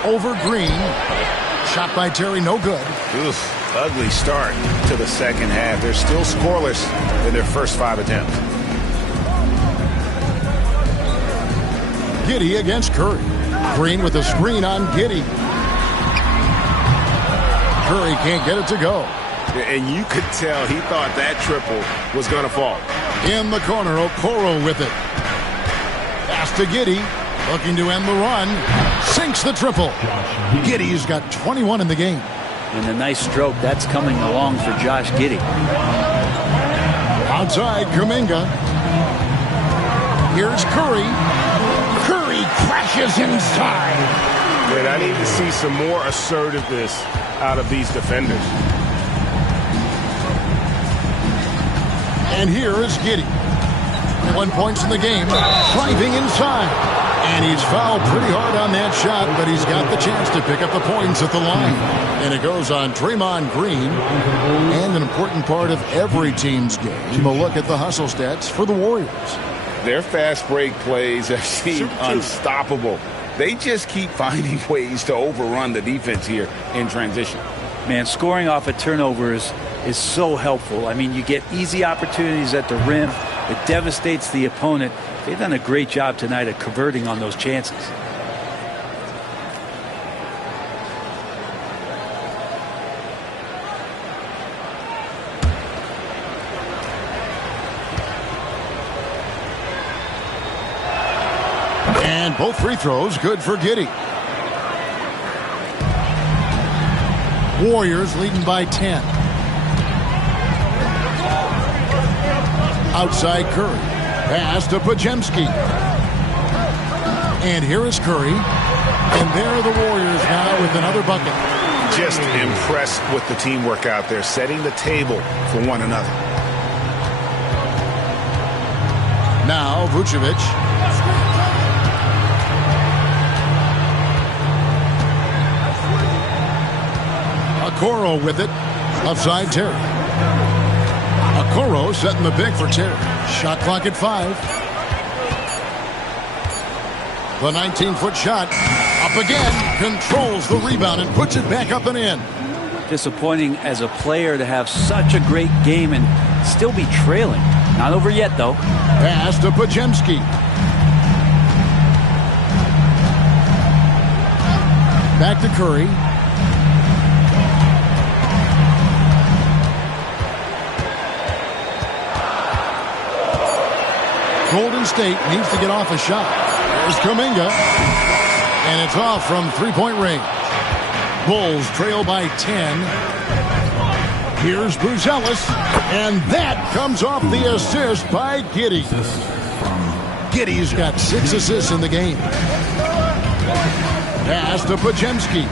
Over Green. Shot by Terry, no good. Oof, ugly start to the second half. They're still scoreless in their first 5 attempts. Giddey against Curry. Green with a screen on Giddey. Curry can't get it to go. And you could tell he thought that triple was going to fall. In the corner, Okoro with it. Pass to Giddey. Looking to end the run. Sinks the triple. Giddey's got 21 in the game. And a nice stroke. That's coming along for Josh Giddey. Outside, Kuminga. Here's Curry. Curry crashes inside. Man, I need to see some more assertiveness out of these defenders. And here is Giddey. 1 point in the game. Driving inside. And he's fouled pretty hard on that shot, but he's got the chance to pick up the points at the line. And it goes on Draymond Green. And an important part of every team's game, a look at the hustle stats for the Warriors. Their fast break plays have seemed unstoppable. They just keep finding ways to overrun the defense here in transition. Man, scoring off of turnovers is so helpful. I mean, you get easy opportunities at the rim. It devastates the opponent. They've done a great job tonight of converting on those chances. And both free throws good for Giddey. Warriors leading by 10. Outside Curry. Pass to Podziemski. And here is Curry. And there are the Warriors now with another bucket. Just impressed with the teamwork out there, setting the table for one another. Now Vucevic. Okoro with it. Outside Terry. Okoro setting the pick for Terry. Shot clock at 5. The 19-foot shot. Up again. Controls the rebound and puts it back up and in. Disappointing as a player to have such a great game and still be trailing. Not over yet, though. Pass to Podziemski. Back to Curry. Golden State needs to get off a shot. There's Kuminga. And it's off from three-point range. Bulls trail by 10. Here's Bruce Ellis. And that comes off the assist by Giddey. Giddey's got 6 assists in the game. Pass to Podziemski.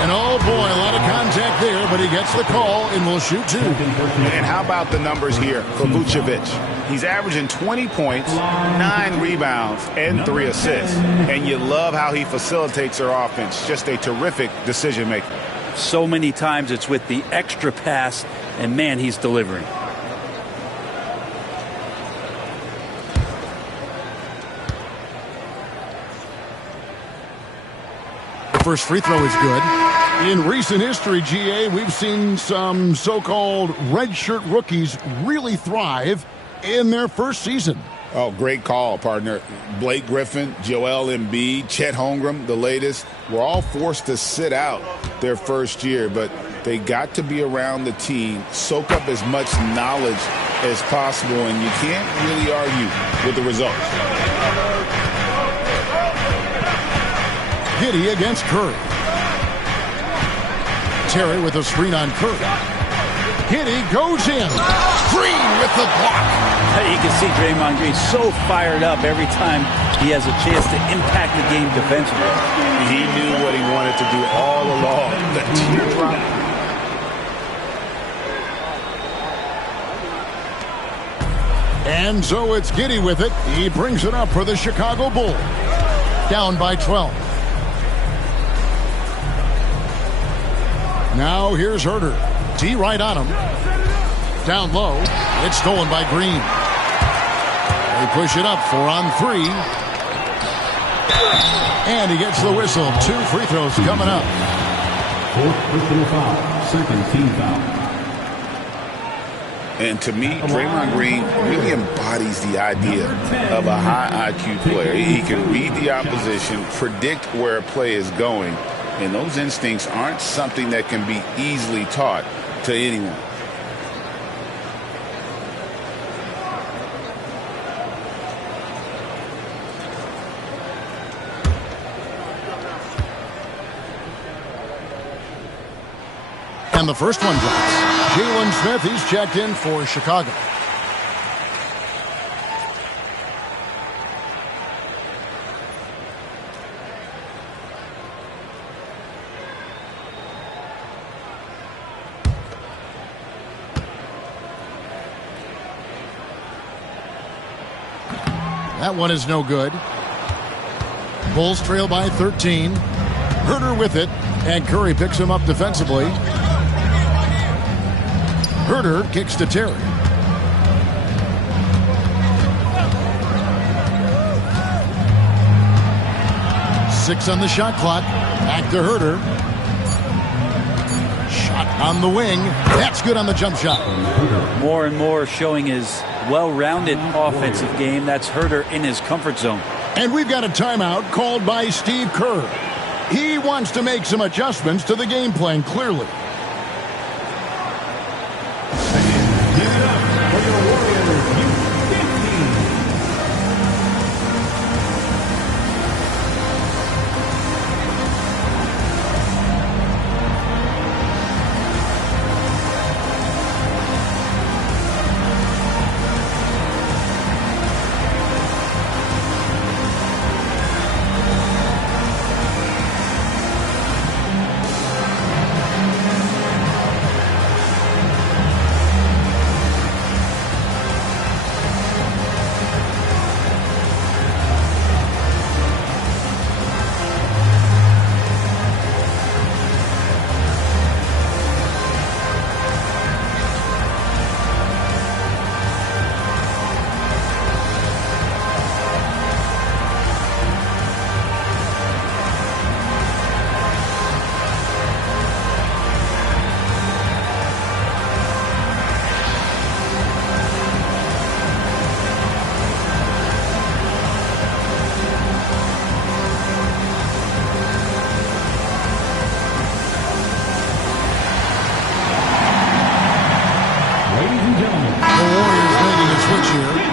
And oh boy, a lot of contact there, but he gets the call and will shoot 2. And how about the numbers here for Vucevic? He's averaging 20 points, 9 rebounds, and 3 assists. And you love how he facilitates their offense. Just a terrific decision maker. So many times it's with the extra pass, and man, he's delivering. first free throw is good. In recent history, GA, we've seen some so-called redshirt rookies really thrive in their first season. Oh, great call, partner. Blake Griffin, Joel Embiid, Chet Holmgren, the latest, were all forced to sit out their first year, but they got to be around the team, soak up as much knowledge as possible, and you can't really argue with the results. Giddey against Curry. Terry with a screen on Curry. Giddey goes in. Green with the block. You can see Draymond Green so fired up every time he has a chance to impact the game defensively. He knew what he wanted to do all along. The teardrop. And so it's Giddey with it. He brings it up for the Chicago Bulls. Down by 12. Now here's Herter. D right on him. Down low. It's stolen by Green. They push it up 4 on 3. And he gets the whistle. 2 free throws coming up. Fourth personal foul. Second team foul. And to me, Draymond Green really embodies the idea of a high IQ player. He can read the opposition, predict where a play is going, and those instincts aren't something that can be easily taught to anyone. And the first one drops. Jalen Smith, he's checked in for Chicago. That one is no good. Bulls trail by 13. Herter with it, and Curry picks him up defensively. Herter kicks to Terry. Six on the shot clock. Back to Herter. Shot on the wing. That's good on the jump shot. More and more showing his well-rounded offensive game. That's Herter in his comfort zone. And we've got a timeout called by Steve Kerr. He wants to make some adjustments to the game plan, clearly.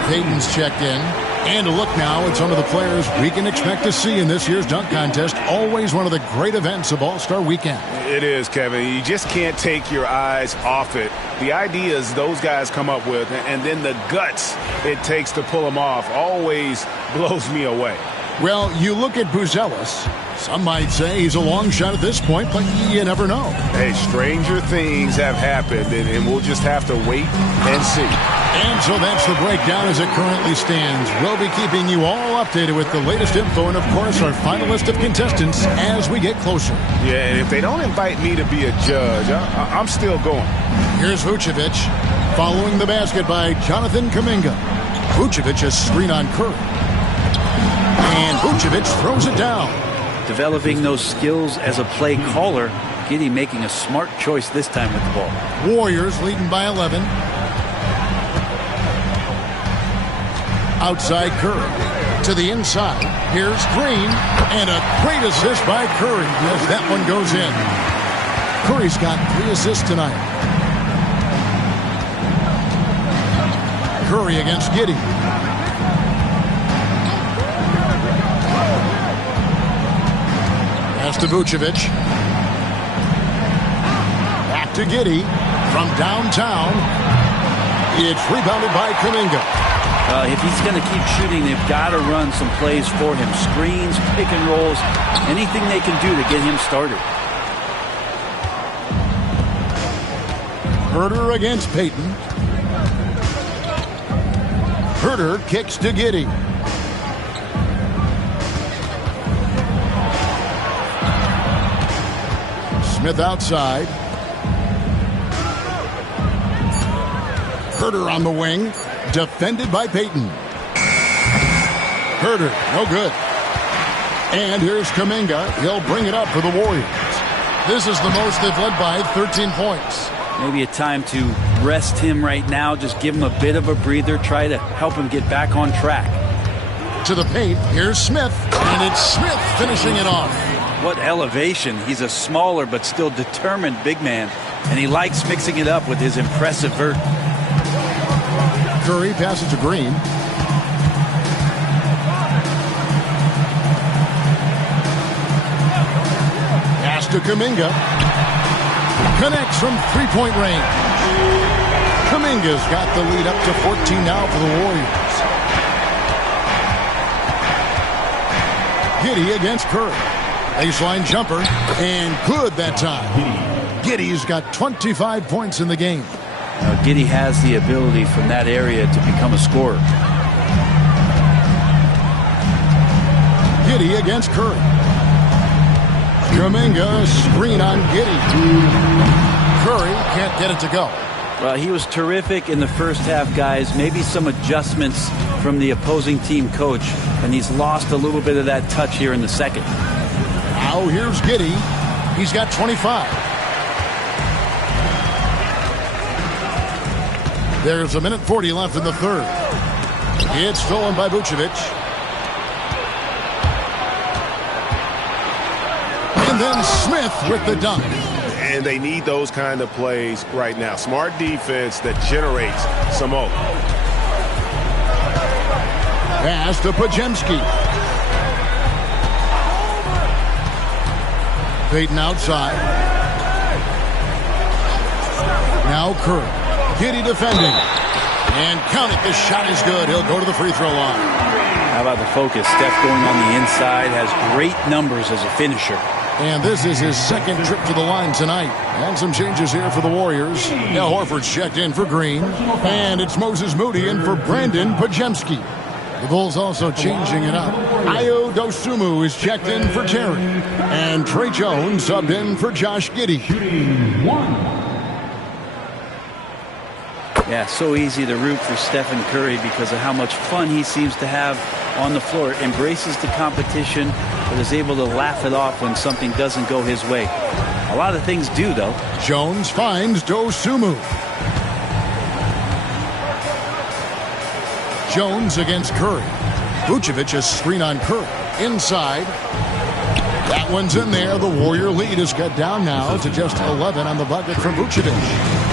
Payton's checked in. And a look now at some of the players we can expect to see in this year's dunk contest. Always one of the great events of All-Star Weekend. It is, Kevin. You just can't take your eyes off it. The ideas those guys come up with, and then the guts it takes to pull them off, always blows me away. Well, you look at Buzelis. Some might say he's a long shot at this point, but you never know. Hey, stranger things have happened, and we'll just have to wait and see. And so that's the breakdown as it currently stands. We'll be keeping you all updated with the latest info and, of course, our final list of contestants as we get closer. Yeah, and if they don't invite me to be a judge, I'm still going. Here's Vucevic, following the basket by Jonathan Kuminga. Vucevic has screen on Curry. And Vucevic throws it down. developing those skills as a play caller. Giddey making a smart choice this time with the ball. Warriors leading by 11. Outside Curry. To the inside. Here's Green. And a great assist by Curry as that one goes in. Curry's got 3 assists tonight. Curry against Giddey. Pass to Vucevic. Back to Giddey from downtown. It's rebounded by Kuminga. If he's going to keep shooting, they've got to run some plays for him. Screens, pick and rolls, anything they can do to get him started. Herter against Payton. Herter kicks to Giddey. Smith outside. Herter on the wing. Defended by Payton. Herter, no good. And here's Kuminga. He'll bring it up for the Warriors. This is the most they've led by 13 points. Maybe a time to rest him right now. Just give him a bit of a breather. Try to help him get back on track. To the paint. Here's Smith. And it's Smith finishing it off. What elevation. He's a smaller but still determined big man. And he likes mixing it up with his impressive vert. Curry passes to Green. Pass to Kuminga. Connects from three-point range. Kuminga's got the lead up to 14 now for the Warriors. Giddey against Curry. Baseline jumper. And good that time. Giddey's got 25 points in the game. Giddey has the ability from that area to become a scorer. Giddey against Curry. Kuminga screen on Giddey. Curry can't get it to go. Well, he was terrific in the first half, guys. Maybe some adjustments from the opposing team coach, and he's lost a little bit of that touch here in the second. Now here's Giddey. He's got 25. There's a minute 40 left in the third. It's stolen by Vucevic. And then Smith with the dunk. And they need those kind of plays right now. Smart defense that generates some hope. Pass to Podziemski. Payton outside. Now Curry. Giddey defending. And count it. This shot is good. He'll go to the free throw line. How about the focus? Steph going on the inside, has great numbers as a finisher. And this is his second trip to the line tonight. And some changes here for the Warriors. Now Horford's checked in for Green. And it's Moses Moody in for Brandon Podziemski. The Bulls also changing it up. Ayo Dosunmu is checked in for Terry. And Trey Jones subbed in for Josh Giddey. Yeah, so easy to root for Stephen Curry because of how much fun he seems to have on the floor. Embraces the competition, but is able to laugh it off when something doesn't go his way. A lot of things do, though. Jones finds Dosunmu. Jones against Curry. Vucevic a screen on Curry. Inside. That one's in there. The Warrior lead is cut down now to just 11 on the bucket from Vucevic.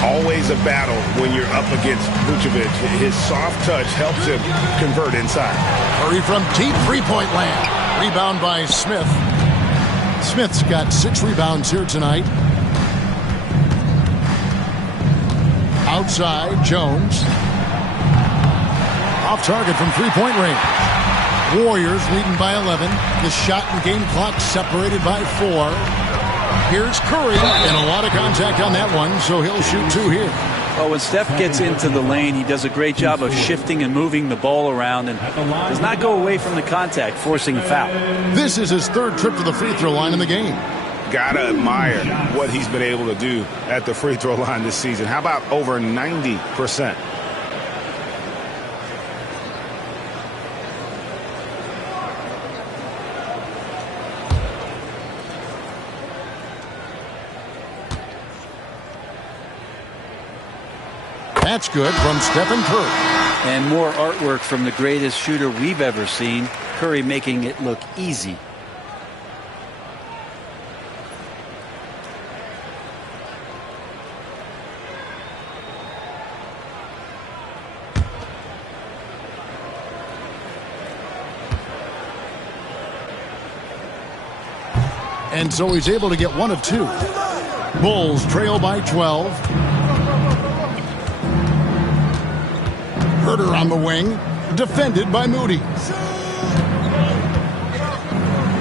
Always a battle when you're up against Vucevic. His soft touch helps him convert inside. Curry from deep three-point land. Rebound by Smith. Smith's got 6 rebounds here tonight. Outside, Jones. Off target from three-point range. Warriors leading by 11. The shot and game clock separated by 4. Here's Curry, and a lot of contact on that one, so he'll shoot 2 here. Well, when Steph gets into the lane, he does a great job of shifting and moving the ball around and does not go away from the contact, forcing a foul. This is his 3rd trip to the free throw line in the game. Gotta admire what he's been able to do at the free throw line this season. How about over 90%? That's good from Stephen Curry. And more artwork from the greatest shooter we've ever seen. Curry making it look easy. And so he's able to get one of two. Bulls trail by 12. Herter on the wing, defended by Moody.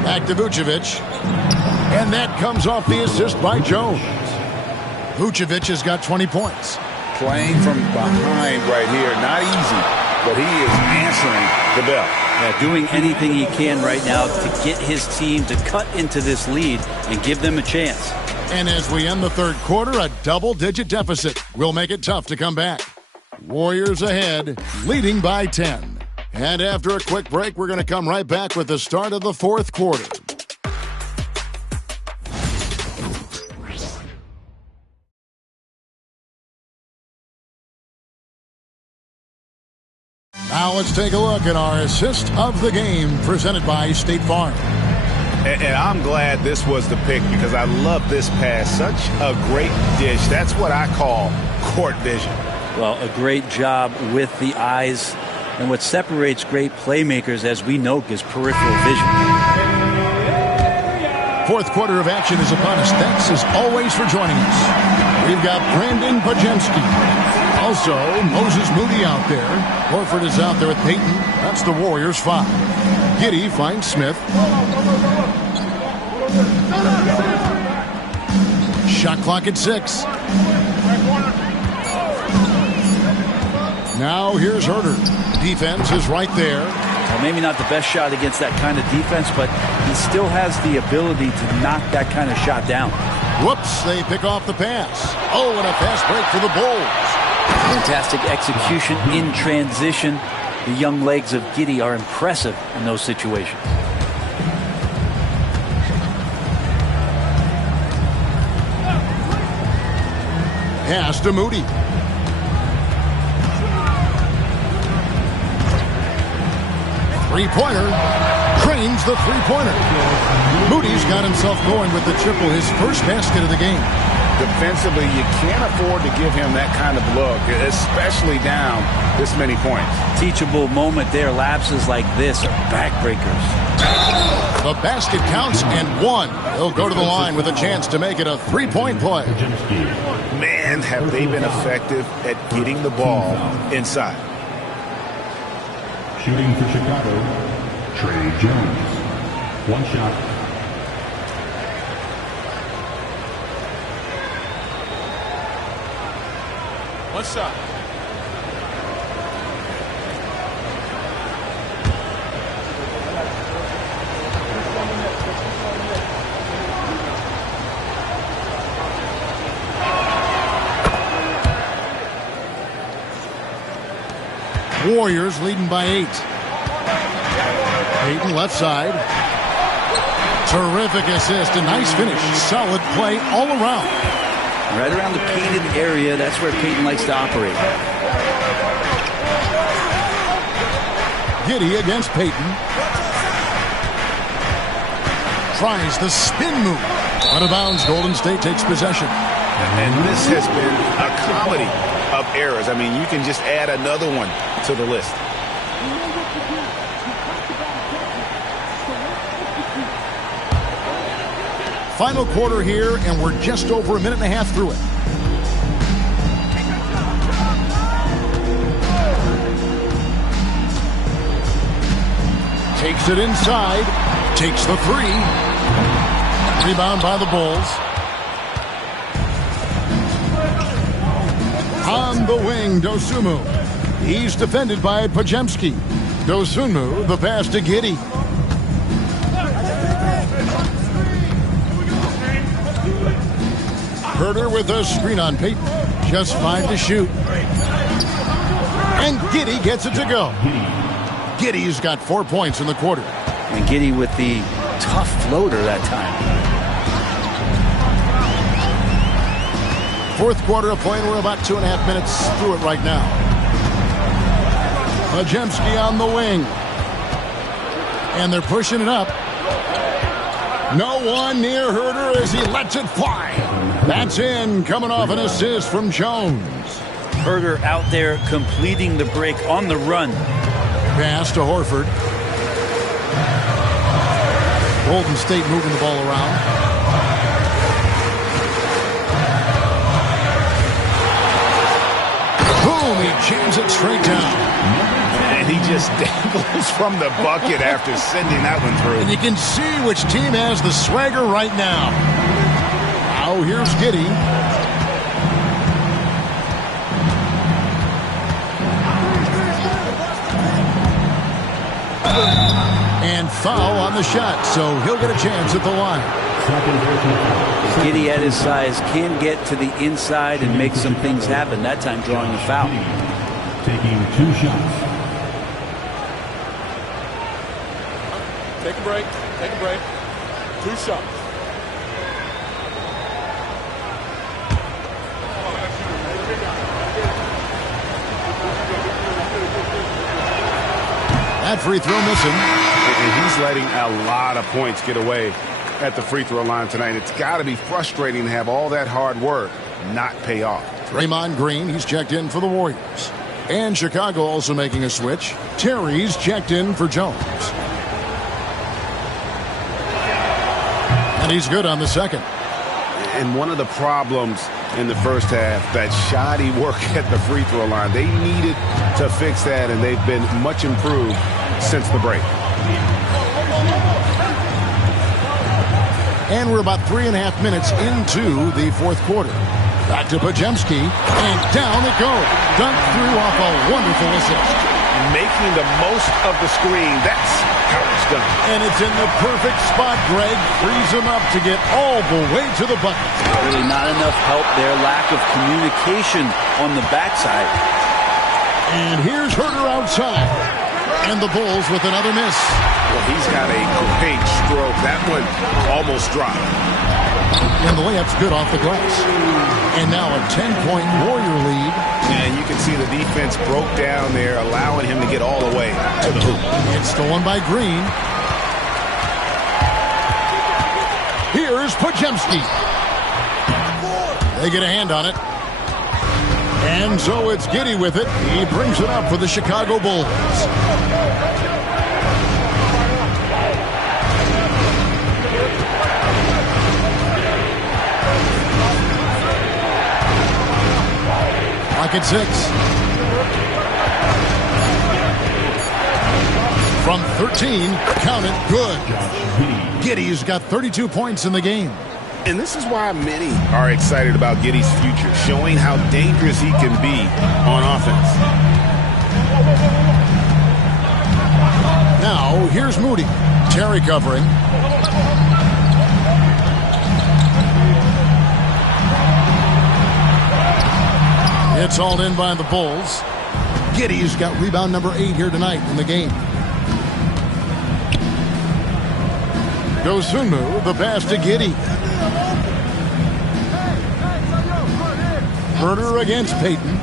Back to Vucevic. And that comes off the assist by Jones. Vucevic has got 20 points. Playing from behind right here, not easy, but he is answering the bell. Yeah, doing anything he can right now to get his team to cut into this lead and give them a chance. And as we end the third quarter, a double-digit deficit will make it tough to come back. Warriors ahead, leading by 10. And after a quick break, we're going to come right back with the start of the fourth quarter. Now let's take a look at our assist of the game presented by State Farm. And I'm glad this was the pick because I love this pass. Such a great dish. That's what I call court vision. Well, a great job with the eyes. And what separates great playmakers, as we know, is peripheral vision. Fourth quarter of action is upon us. Thanks as always for joining us. We've got Brandon Pajemski. Also, Moses Moody out there. Horford is out there with Peyton. That's the Warriors' 5. Giddey finds Smith. Shot clock at 6. Now here's Herter. Defense is right there. Well, maybe not the best shot against that kind of defense, but he still has the ability to knock that kind of shot down. Whoops, they pick off the pass. Oh, and a fast break for the Bulls. Fantastic execution in transition. The young legs of Giddey are impressive in those situations. Pass to Moody. Three-pointer. Drains the three-pointer. Moody's got himself going with the triple, his first basket of the game. Defensively, you can't afford to give him that kind of look, especially down this many points. Teachable moment there. Lapses like this are backbreakers. The basket counts and one. He'll go to the line with a chance to make it a three-point play. Man, have they been effective at getting the ball inside. Shooting for Chicago, Trey Jones. One shot. One shot. Warriors leading by 8. Peyton left side. Terrific assist. A nice finish. Solid play all around. Right around the painted area, that's where Peyton likes to operate. Giddey against Peyton. Tries the spin move. Out of bounds, Golden State takes possession. And this has been a comedy of errors. I mean, you can just add another one to the list. Final quarter here, and we're just over a minute and a half through it. Takes it inside. Takes the three. Rebound by the Bulls. On the wing, Dosunmu. He's defended by Pajemski. Dosunmu, the pass to Giddey. Herter with a screen on Peyton. Just 5 to shoot. And Giddey gets it to go. Giddey's got 4 points in the quarter. And Giddey with the tough floater that time. fourth quarter of play, and we're about 2.5 minutes through it right now. Majemski on the wing. And they're pushing it up. No one near Herder as he lets it fly. That's in, coming off an assist from Jones. Herder out there completing the break on the run. Pass to Horford. Golden State moving the ball around. Boom, he jams it straight down. And he just dangles from the bucket after sending that one through. And you can see which team has the swagger right now. Now here's Giddey. And foul on the shot, so he'll get a chance at the line. Giddey at his size can get to the inside and make some things happen. That time drawing a foul. Taking 2 shots. Take a break. Take a break. 2 shots. That free throw missing. And he's letting a lot of points get away at the free throw line tonight. It's got to be frustrating to have all that hard work not pay off. Draymond Green, he's checked in for the Warriors. And Chicago also making a switch. Terry's checked in for Jones. And he's good on the second. And one of the problems in the first half, that shoddy work at the free throw line. They needed to fix that, and they've been much improved since the break. And we're about 3.5 minutes into the fourth quarter. Back to Majemski, and down it goes. Dunked through off a wonderful assist. Making the most of the screen. That's how it's done. And it's in the perfect spot, Greg. Frees him up to get all the way to the bucket. Really not enough help there. Lack of communication on the backside. And here's Herder outside. And the Bulls with another miss. Well, he's got a great stroke. That one almost dropped. And the layup's good off the glass. And now a 10-point Warrior lead. And you can see the defense broke down there, allowing him to get all the way to the hoop. It's stolen by Green. Here's Majemski. They get a hand on it. And so it's Giddey with it. He brings it up for the Chicago Bulls. Clock at 6. From 13, count it, good. Giddey's got 32 points in the game. And this is why many are excited about Giddey's future, showing how dangerous he can be on offense. Now, here's Moody. Terry covering. It's hauled in by the Bulls. Giddey's got rebound number 8 here tonight in the game. Dosunmu, the pass to Giddey. Herder against Payton.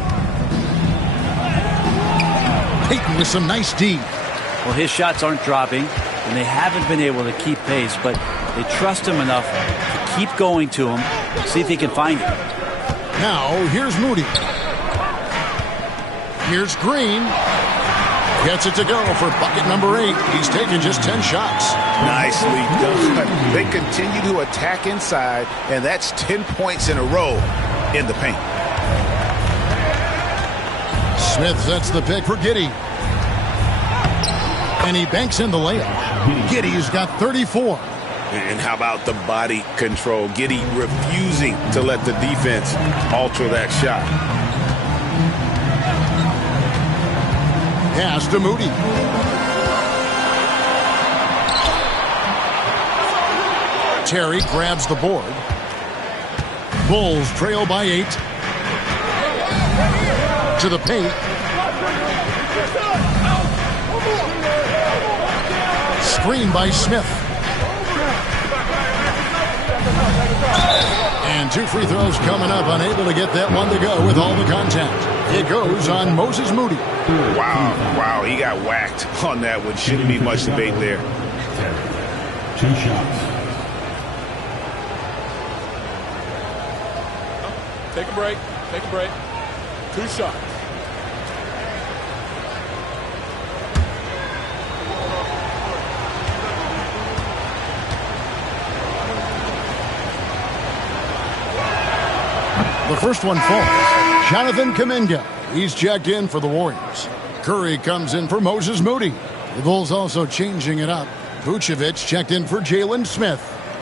Payton with some nice D. Well, his shots aren't dropping, and they haven't been able to keep pace, but they trust him enough to keep going to him, see if he can find it. Now, here's Moody. Here's Green. Gets it to go for bucket number 8. He's taken just 10 shots. Nicely done. They continue to attack inside, and that's 10 points in a row in the paint. Smith sets the pick for Giddey. And he banks in the layup. Giddey's got 34. And how about the body control? Giddey refusing to let the defense alter that shot. Pass to Moody. Terry grabs the board. Bulls trail by 8. To the paint. Screen by Smith. And And 2 free throws coming up, unable to get that one to go with all the contact. It goes on Moses Moody. Wow, he got whacked on that one. Shouldn't be much debate there. 2 shots. Take a break. 2 shots. The first one falls. Jonathan Kuminga. He's checked in for the Warriors. Curry comes in for Moses Moody. The Bulls also changing it up. Vucevic checked in for Jalen Smith.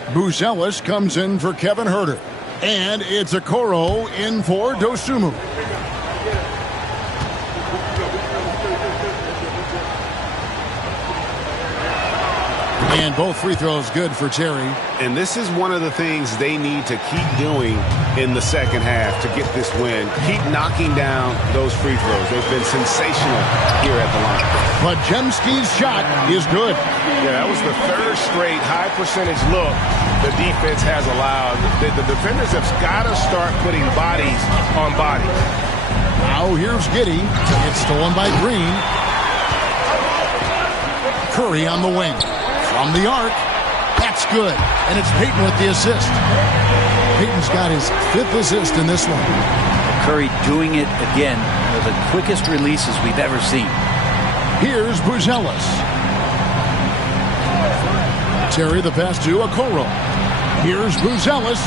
Buzelis comes in for Kevin Huerter. And it's Okoro in for Dosunmu. And both free throws good for Terry. And this is one of the things they need to keep doing in the second half to get this win. Keep knocking down those free throws. They've been sensational here at the line. But Jemski's shot is good. Yeah, that was the 3rd straight high percentage look the defense has allowed. The defenders have got to start putting bodies on bodies. Now here's Giddey. It's stolen by Green. Curry on the wing. From the arc. That's good. And it's Payton with the assist. Payton's got his 5th assist in this one. Curry doing it again with the quickest releases we've ever seen. Here's Buzelis. Terry the pass to Okoro. Here's Buzelis.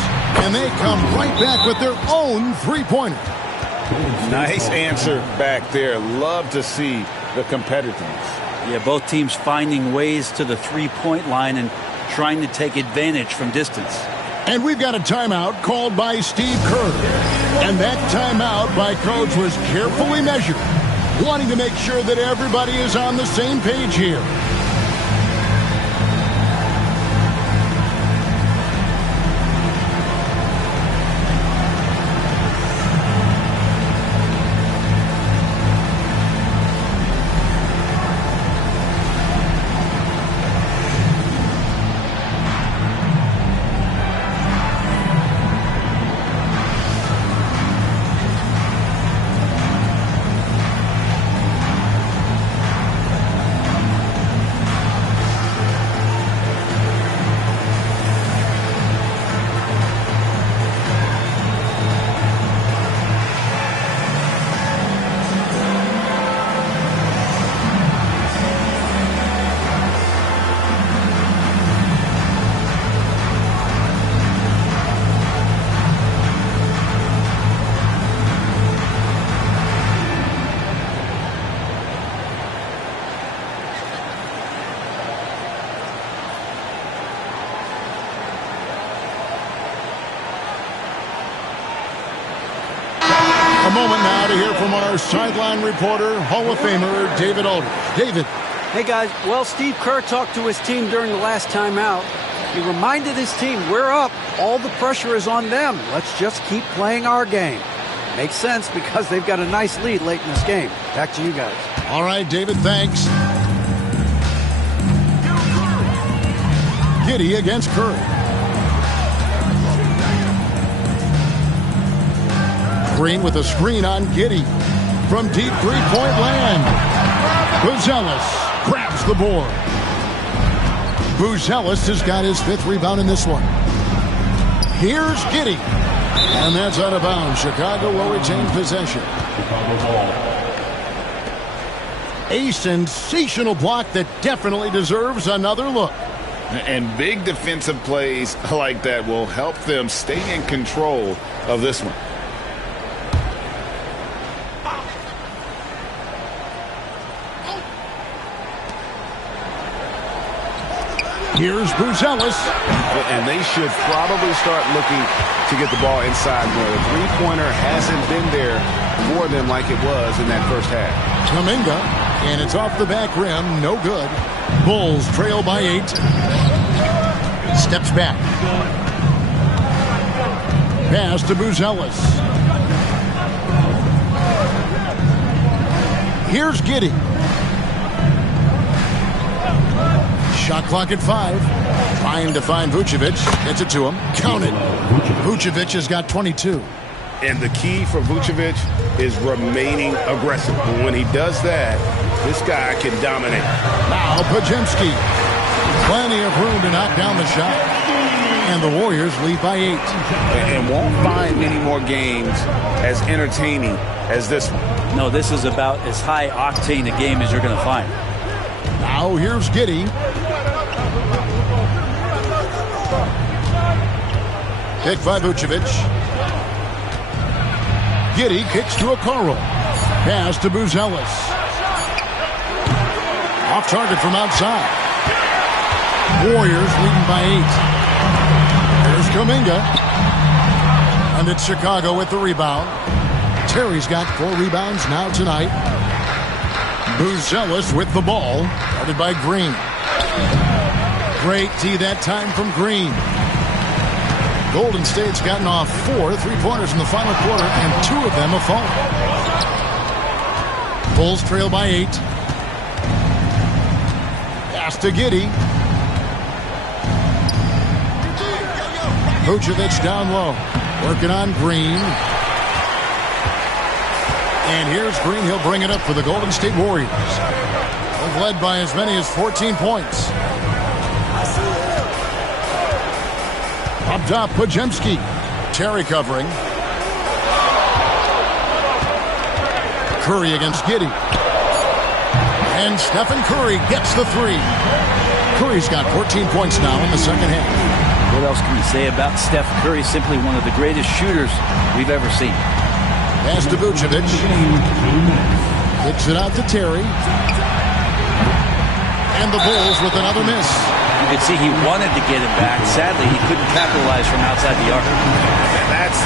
And they come right back with their own three-pointer. Nice answer back there. Love to see the competitiveness. Yeah, both teams finding ways to the three-point line and trying to take advantage from distance. And we've got a timeout called by Steve Kerr. And that timeout by Coach was carefully measured, wanting to make sure that everybody is on the same page here. A moment now to hear from our sideline reporter, Hall of Famer David Aldridge. David. Hey, guys. Well, Steve Kerr talked to his team during the last timeout. He reminded his team, we're up. All the pressure is on them. Let's just keep playing our game. Makes sense because they've got a nice lead late in this game. Back to you guys. All right, David, thanks. Giddey against Curry. Green with a screen on Giddey. From deep three-point land. Buzelis grabs the board. Buzelis has got his 5th rebound in this one. Here's Giddey. And that's out of bounds. Chicago will retain possession. A sensational block that definitely deserves another look. And big defensive plays like that will help them stay in control of this one. Here's Buzelis. And they should probably start looking to get the ball inside more. The three-pointer hasn't been there for them like it was in that first half. Kuminga, and it's off the back rim. No good. Bulls trail by 8. Steps back. Pass to Buzelis. Here's Giddey. Shot clock at 5. Trying to find Vucevic. Gets it to him. Count it. Vucevic has got 22. And the key for Vucevic is remaining aggressive. When he does that, this guy can dominate. Now Podziemski. Plenty of room to knock down the shot. And the Warriors lead by 8. And won't find many more games as entertaining as this one. No, this is about as high octane a game as you're going to find. Now here's Giddey. Picked by Vucevic. Giddey kicks to Okoro. Pass to Buzelis. Off target from outside. Warriors leading by 8. There's Kuminga. And it's Chicago with the rebound. Terry's got 4 rebounds now tonight. Buzelis with the ball. Guarded by Green. Great D that time from Green. Golden State's gotten off 4 3-pointers in the final quarter, and 2 of them have fallen. Bulls trail by 8. Pass to Giddey. Vucevic down low. Working on Green. And here's Green. He'll bring it up for the Golden State Warriors. They've led by as many as 14 points. Up top, Podziemski. Terry covering. Curry against Giddey. And Stephen Curry gets the 3. Curry's got 14 points now in the second half. What else can you say about Steph Curry? Simply one of the greatest shooters we've ever seen. Pass to Vucevic. Kicks it out to Terry. And the Bulls with another miss. You could see he wanted to get him back. Sadly, he couldn't capitalize from outside the arc.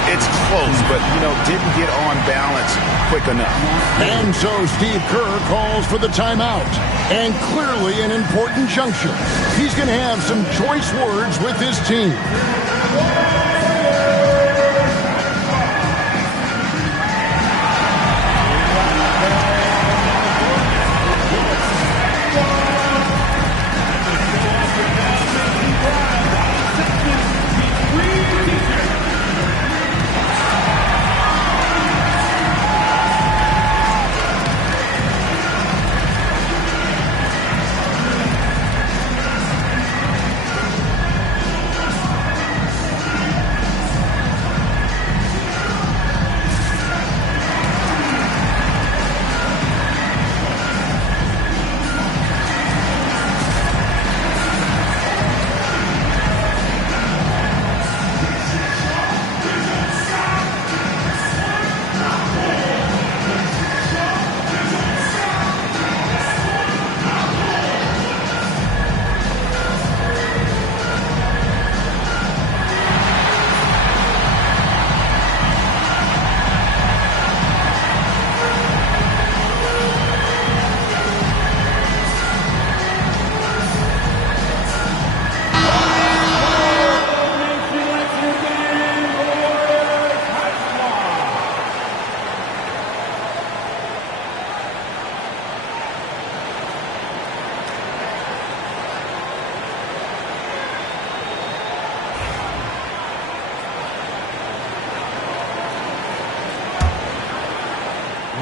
It's close, but, didn't get on balance quick enough. And so Steve Kerr calls for the timeout. And clearly an important juncture. He's going to have some choice words with his team.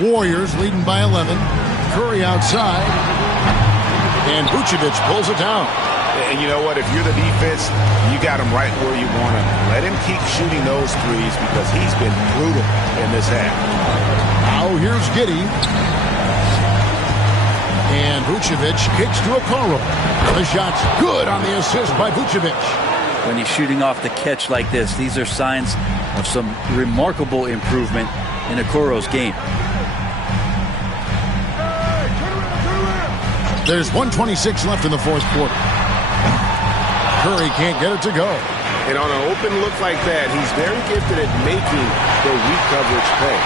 Warriors leading by 11. Curry outside. And Vucevic pulls it down. And you know what? If you're the defense, you got him right where you want him. Let him keep shooting those threes because he's been brutal in this half. Now here's Giddey. And Vucevic kicks to Okoro. The shot's good on the assist by Vucevic. When he's shooting off the catch like this, these are signs of some remarkable improvement in Okoro's game. There's 1:26 left in the fourth quarter. Curry can't get it to go. And on an open look like that, he's very gifted at making the weak coverage pay.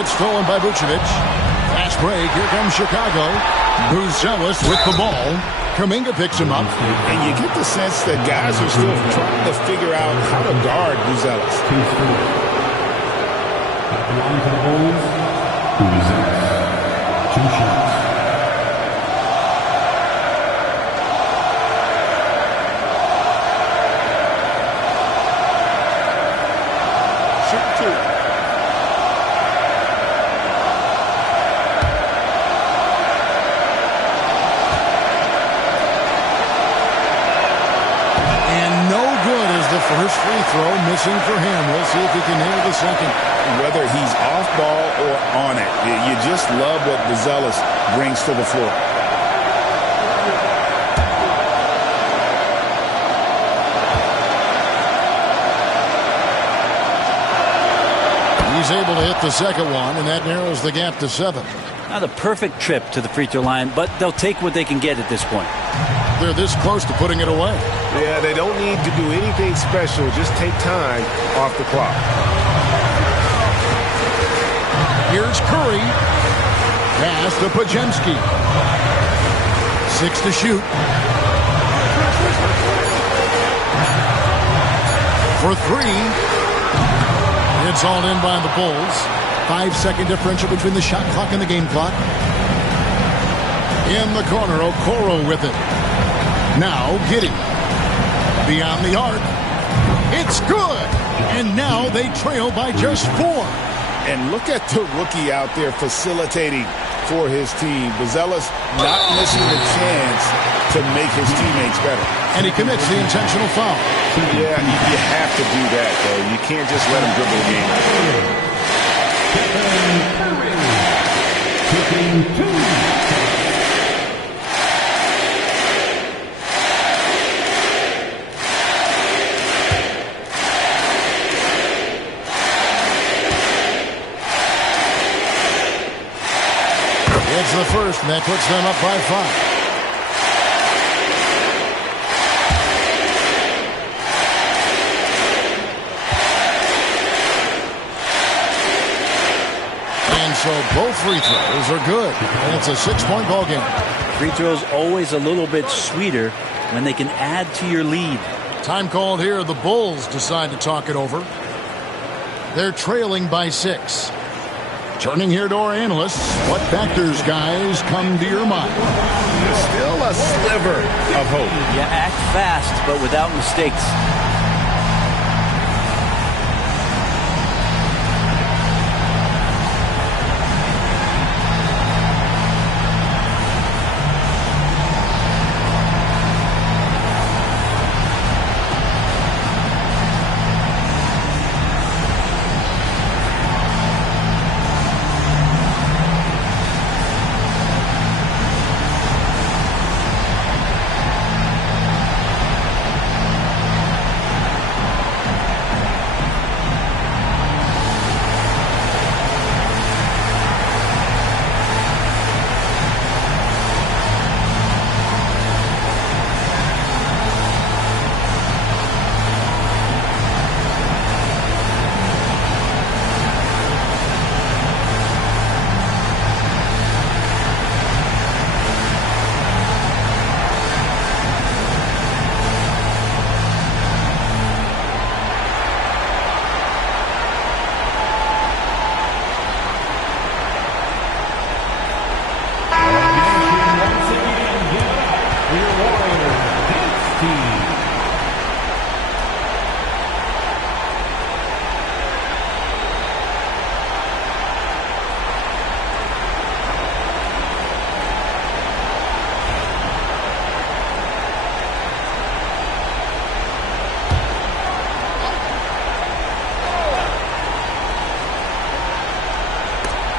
It's stolen by Vucevic. Fast break. Here comes Chicago. Buzelis with the ball. Kuminga picks him up. And you get the sense that guys are still trying to figure out how to guard Buzelis. At the line for the Bulls, Buzelis. 2 shots. First free throw missing for him. We'll see if he can nail the second. Whether he's off ball or on it, you just love what Buzelis brings to the floor. He's able to hit the second one, and that narrows the gap to 7. Not a perfect trip to the free throw line, but they'll take what they can get at this point. They're this close to putting it away. Yeah, they don't need to do anything special. Just take time off the clock. Here's Curry. Pass to Pajemski. 6 to shoot. For 3. It's all in by the Bulls. 5-second differential between the shot clock and the game clock. In the corner, Okoro with it. Now Giddey. Beyond the arc. It's good. And now they trail by just 4. And look at the rookie out there facilitating for his team. Buzelis not missing the chance to make his teammates better. And he commits the intentional foul. Yeah, you have to do that, though. You can't just let him dribble the game. It's the first, and that puts them up by 5. And so both free throws are good. And it's a 6-point ball game. Free throws always a little bit sweeter when they can add to your lead. Time called here. The Bulls decide to talk it over. They're trailing by 6. Turning here to our analysts, what factors, guys, come to your mind? Still a sliver of hope. You act fast, but without mistakes.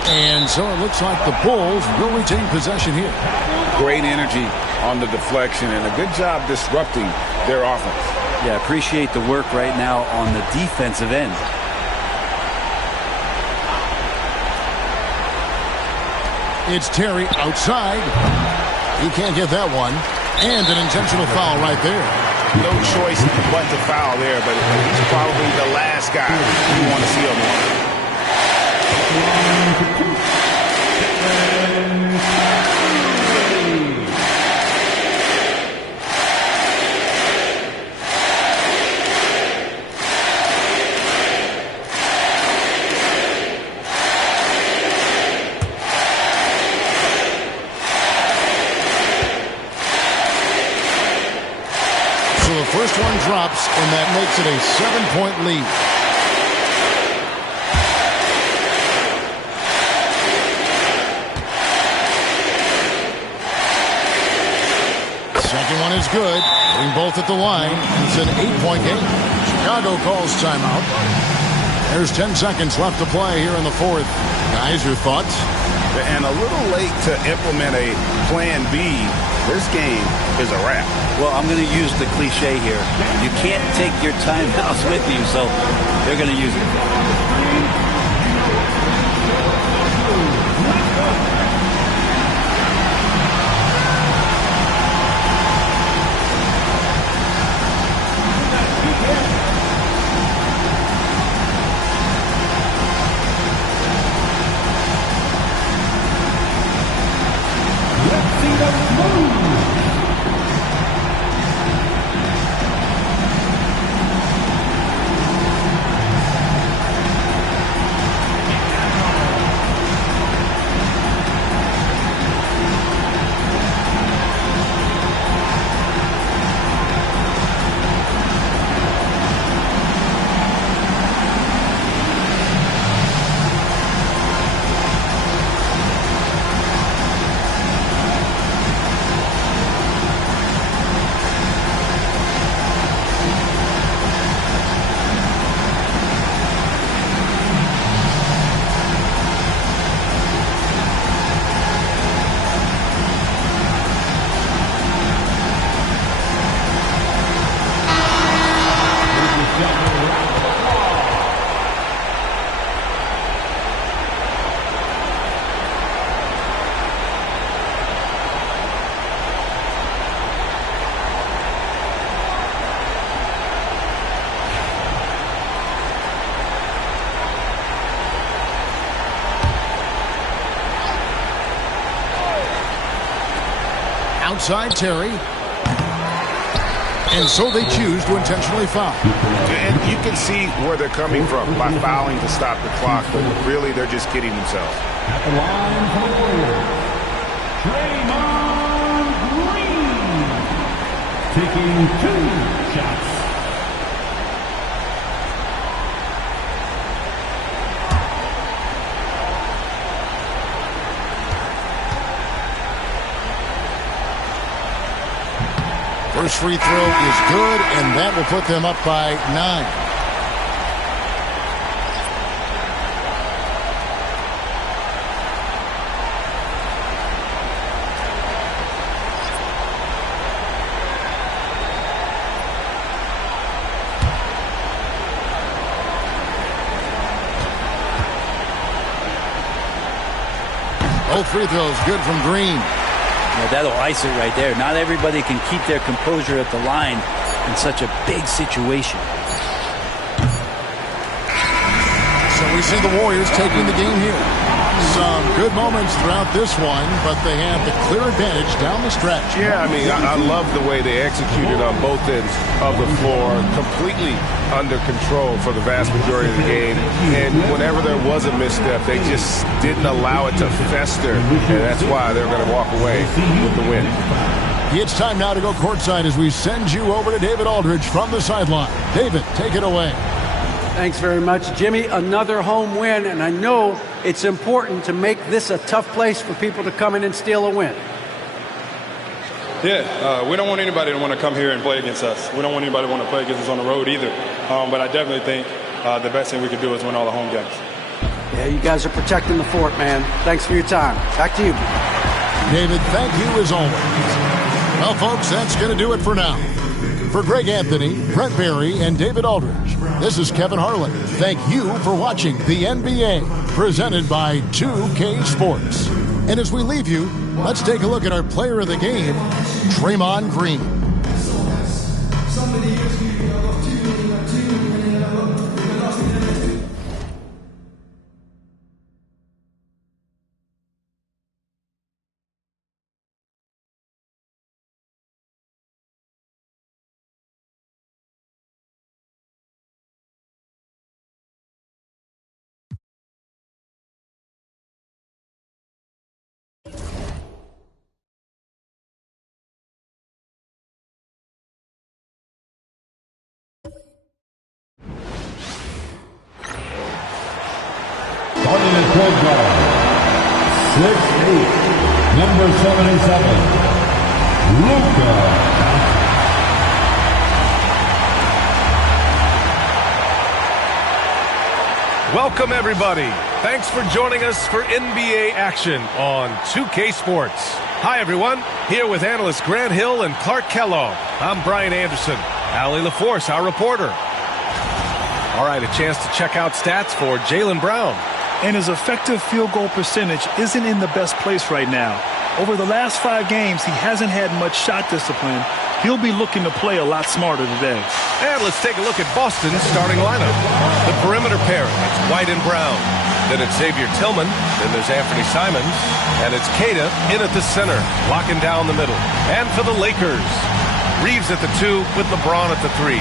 And so it looks like the Bulls will retain possession here. Great energy on the deflection and a good job disrupting their offense. Yeah, appreciate the work right now on the defensive end. It's Terry outside. He can't get that one. And an intentional foul right there. No choice but to foul there, but he's probably the last guy you want to see on the line. first one drops, and that makes it a 7-point lead. Second one is good. Bring both at the line. It's an 8-point game. Chicago calls timeout. There's 10 seconds left to play here in the fourth. Guys, your thoughts? And a little late to implement a plan B. This game is a wrap. Well, I'm going to use the cliche here. You can't take your timeouts with you, so they're going to use it. Outside Terry. And so they choose to intentionally foul. And you can see where they're coming from by fouling to stop the clock, but really they're just kidding themselves. At the line for the Warriors, Draymond Green. Taking 2 shots. First free throw is good, and that will put them up by 9. Both free throws good from Green. Yeah, that'll ice it right there. Not everybody can keep their composure at the line in such a big situation. So we see the Warriors taking the game here. Some good moments throughout this one, but they have the clear advantage down the stretch. Yeah, I mean, I love the way they executed on both ends of the floor, completely under control for the vast majority of the game. And whenever there was a misstep, they just didn't allow it to fester, and that's why they're going to walk away with the win. It's time now to go courtside as we send you over to David Aldridge from the sideline. David, take it away. Thanks very much, Jimmy. Another home win, and I know it's important to make this a tough place for people to come in and steal a win. Yeah, we don't want anybody to want to come here and play against us. We don't want anybody to want to play against us on the road either. But I definitely think the best thing we can do is win all the home games. Yeah, you guys are protecting the fort, man. Thanks for your time. Back to you. David, thank you as always. Well, folks, that's going to do it for now. For Greg Anthony, Brent Barry, and David Aldridge, this is Kevin Harlan. Thank you for watching the NBA, presented by 2K Sports. And as we leave you, let's take a look at our player of the game, Draymond Green. point guard, 6'8", number 77, Luka. Welcome, everybody. Thanks for joining us for NBA action on 2K Sports. Hi, everyone. Here with analysts Grant Hill and Clark Kellogg. I'm Brian Anderson. Allie LaForce, our reporter. All right, a chance to check out stats for Jaylen Brown. And his effective field goal percentage isn't in the best place right now. Over the last 5 games, he hasn't had much shot discipline. He'll be looking to play a lot smarter today. And let's take a look at Boston's starting lineup. The perimeter pairing, it's White and Brown. Then it's Xavier Tillman. Then there's Anthony Simons. And it's Queta in at the center, locking down the middle. And for the Lakers, Reeves at the 2 with LeBron at the 3.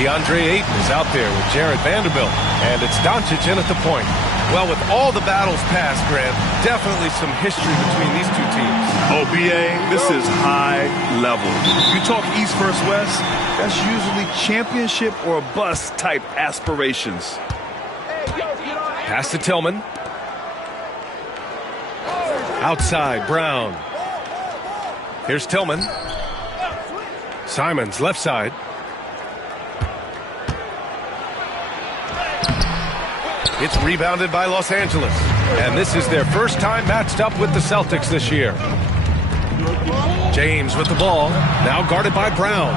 DeAndre Ayton is out there with Jared Vanderbilt. And it's Doncic in at the point. Well, with all the battles past, Grant, definitely some history between these two teams. Oh, B.A., this is high level. You talk East versus West, that's usually championship or bust type aspirations. Pass to Tillman. Outside, Brown. Here's Tillman. Simons, left side. It's rebounded by Los Angeles. And this is their first time matched up with the Celtics this year. James with the ball, now guarded by Brown.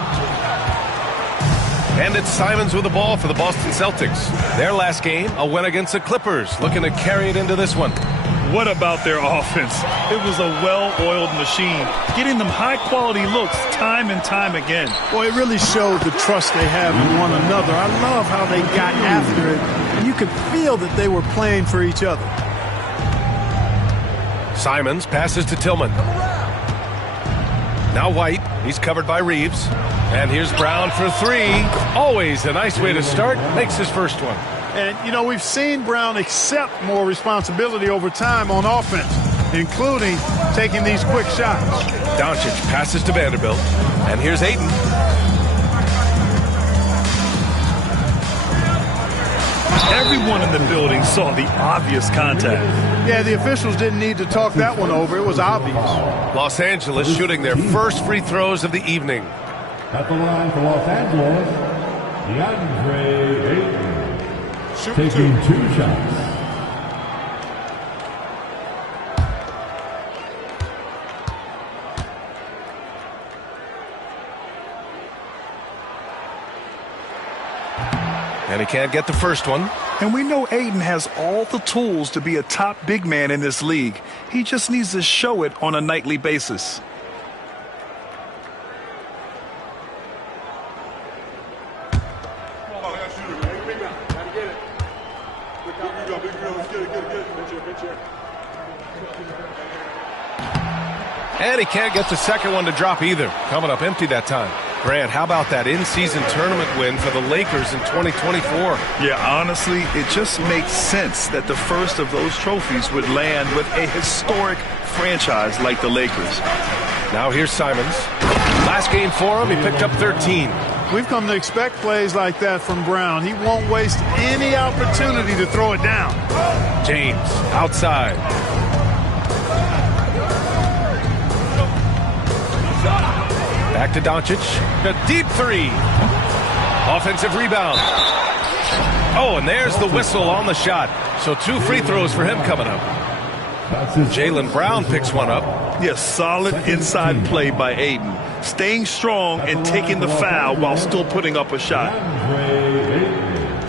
And it's Simons with the ball for the Boston Celtics. Their last game, a win against the Clippers, looking to carry it into this one. What about their offense? It was a well-oiled machine, getting them high-quality looks time and time again. Boy, it really showed the trust they have in one another. I love how they got after it, and you could feel that they were playing for each other. Simons passes to Tillman. Now White, he's covered by Reeves. And here's Brown for 3. Always a nice way to start, makes his first one. And, you know, we've seen Brown accept more responsibility over time on offense, including taking these quick shots. Doncic passes to Vanderbilt. And here's Ayton. Everyone in the building saw the obvious contact. Yeah, the officials didn't need to talk that one over. It was obvious. Los Angeles shooting their first free throws of the evening. At the line for Los Angeles, DeAndre Ayton. Taking 2 shots. And he can't get the first one. And we know Ayton has all the tools to be a top big man in this league. He just needs to show it on a nightly basis. And he can't get the second one to drop either. Coming up empty that time. Grant, how about that in-season tournament win for the Lakers in 2024? Yeah, honestly, it just makes sense that the first of those trophies would land with a historic franchise like the Lakers. Now here's Simons. Last game for him, he picked up 13. We've come to expect plays like that from Brown. He won't waste any opportunity to throw it down. James, outside. Back to Doncic. A deep 3. Offensive rebound. Oh, and there's the whistle on the shot. So 2 free throws for him coming up. Jaylen Brown picks one up. Yes, solid inside play by Ayton. Staying strong and taking the foul while still putting up a shot.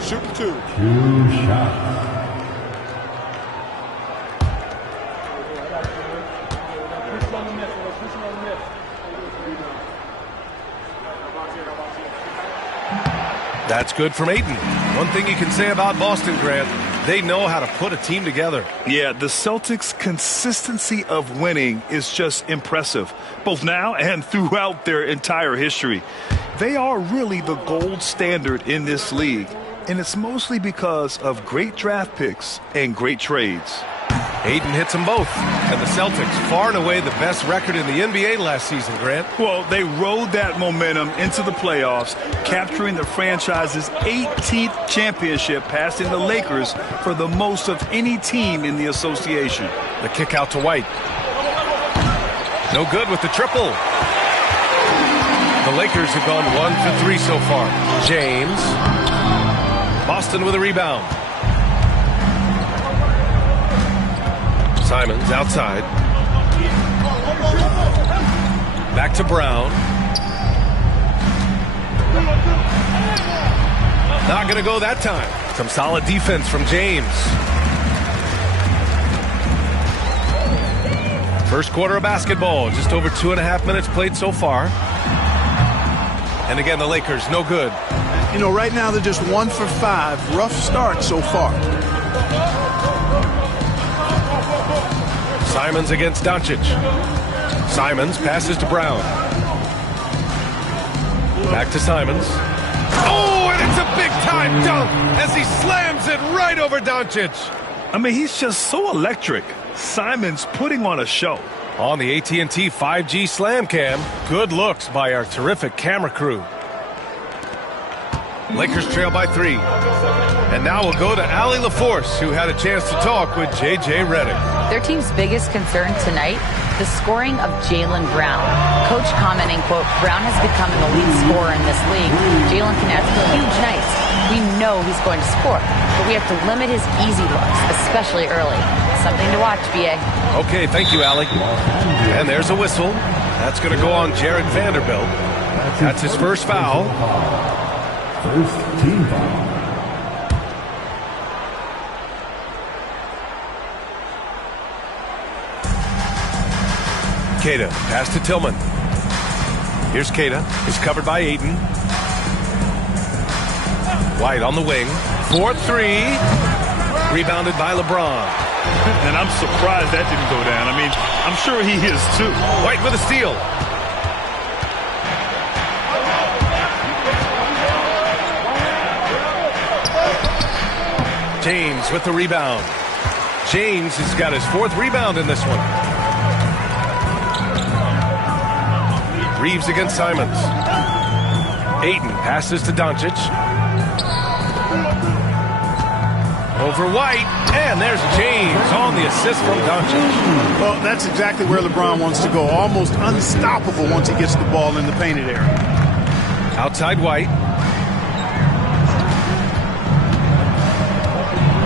Shoot 2. 2 shots. That's good from Ayton. One thing you can say about Boston, Grant, they know how to put a team together. Yeah, the Celtics' consistency of winning is just impressive, both now and throughout their entire history. They are really the gold standard in this league, and it's mostly because of great draft picks and great trades. Ayton hits them both. And the Celtics, far and away the best record in the NBA last season, Grant. Well, they rode that momentum into the playoffs, capturing the franchise's 18th championship, passing the Lakers for the most of any team in the association. The kick out to White. No good with the triple. The Lakers have gone 1 for 3 so far. James. Boston with a rebound. Simons outside. Back to Brown. Not going to go that time. Some solid defense from James. First quarter of basketball. Just over 2.5 minutes played so far. And again, the Lakers, no good. You know, right now they're just 1 for 5. Rough start so far. Simons against Doncic. Simons passes to Brown. Back to Simons. Oh, and it's a big-time dunk as he slams it right over Doncic. I mean, he's just so electric. Simons putting on a show. On the AT&T 5G Slam Cam, good looks by our terrific camera crew. Lakers trail by 3. And now we'll go to Allie LaForce, who had a chance to talk with J.J. Redick. Their team's biggest concern tonight, the scoring of Jaylen Brown. Coach commenting, quote, Brown has become an elite scorer in this league. Jaylen can have huge nights. We know he's going to score, but we have to limit his easy looks, especially early. Something to watch, B.A. Okay, thank you, Allie. And there's a whistle. That's going to go on Jared Vanderbilt. That's his first foul. First team foul. Queta, pass to Tillman. Here's Queta. He's covered by Ayton. White on the wing. 4-3. Rebounded by LeBron. And I'm surprised that didn't go down. I mean, I'm sure he is too. White with a steal. James with the rebound. James has got his 4th rebound in this one. Reeves against Simons. Ayton passes to Doncic. Over White, and there's James on the assist from Doncic. Well, that's exactly where LeBron wants to go. Almost unstoppable once he gets the ball in the painted area. Outside White.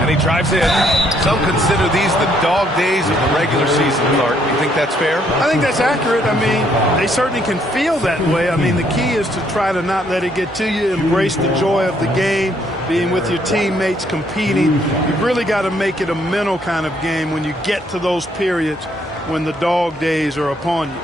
And he drives in. Some consider these the dog days of the regular season, Clark. You think that's fair? I think that's accurate. I mean, they certainly can feel that way. I mean, the key is to try to not let it get to you, embrace the joy of the game, being with your teammates, competing. You've really got to make it a mental kind of game when you get to those periods when the dog days are upon you.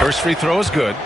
First free throw is good.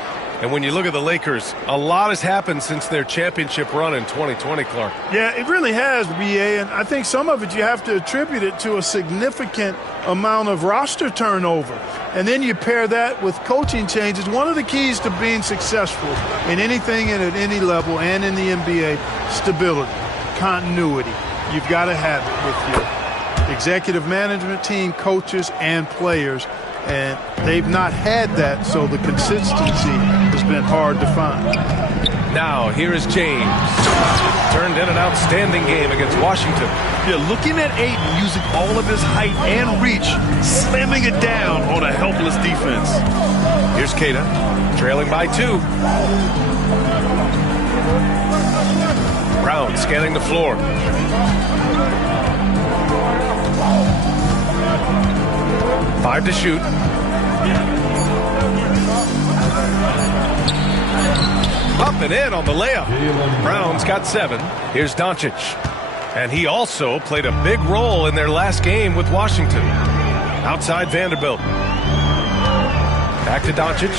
And when you look at the Lakers, a lot has happened since their championship run in 2020, Clark. Yeah, it really has, B.A., and I think some of it you have to attribute it to a significant amount of roster turnover. And then you pair that with coaching changes. One of the keys to being successful in anything and at any level and in the NBA, stability, continuity. You've got to have it with your executive management team, coaches, and players. And they've not had that, so the consistency has been hard to find. Now, here is James. Turned in an outstanding game against Washington. Yeah, looking at Ayton using all of his height and reach, slamming it down on a helpless defense. Here's Queta, trailing by 2. Brown scanning the floor. Five to shoot. Up and in on the layup. Brown's got 7. Here's Doncic. And he also played a big role in their last game with Washington. Outside Vanderbilt. Back to Doncic.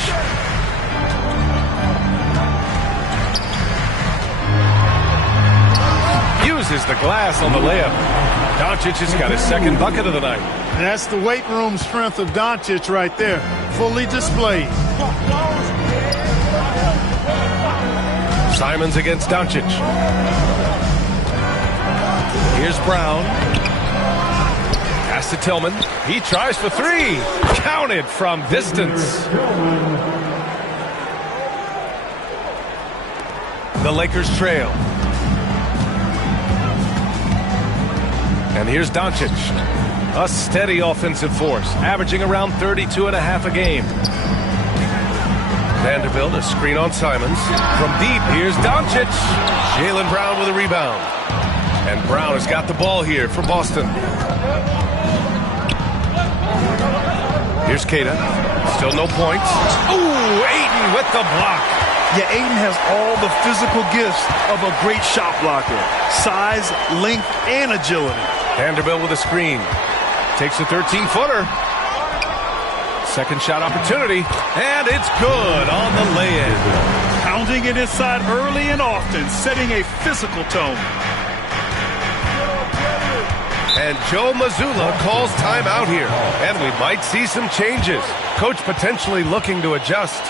Uses the glass on the layup. Doncic has got his second bucket of the night. And that's the weight room strength of Doncic right there, fully displayed. Simons against Doncic. Here's Brown. Pass to Tillman. He tries for three. Counted from distance. The Lakers trail. And here's Doncic. A steady offensive force, averaging around 32.5 a game. Vanderbilt, a screen on Simons. From deep, here's Doncic. Jaylen Brown with a rebound. And Brown has got the ball here for Boston. Here's Keita. Still no points. Ooh, Ayton with the block. Yeah, Ayton has all the physical gifts of a great shot blocker. Size, length, and agility. Vanderbilt with a screen. Takes a 13-footer. Second shot opportunity. And it's good on the lay-in. Pounding it inside early and often, setting a physical tone. And Joe Mazzulla calls timeout here. And we might see some changes. Coach potentially looking to adjust.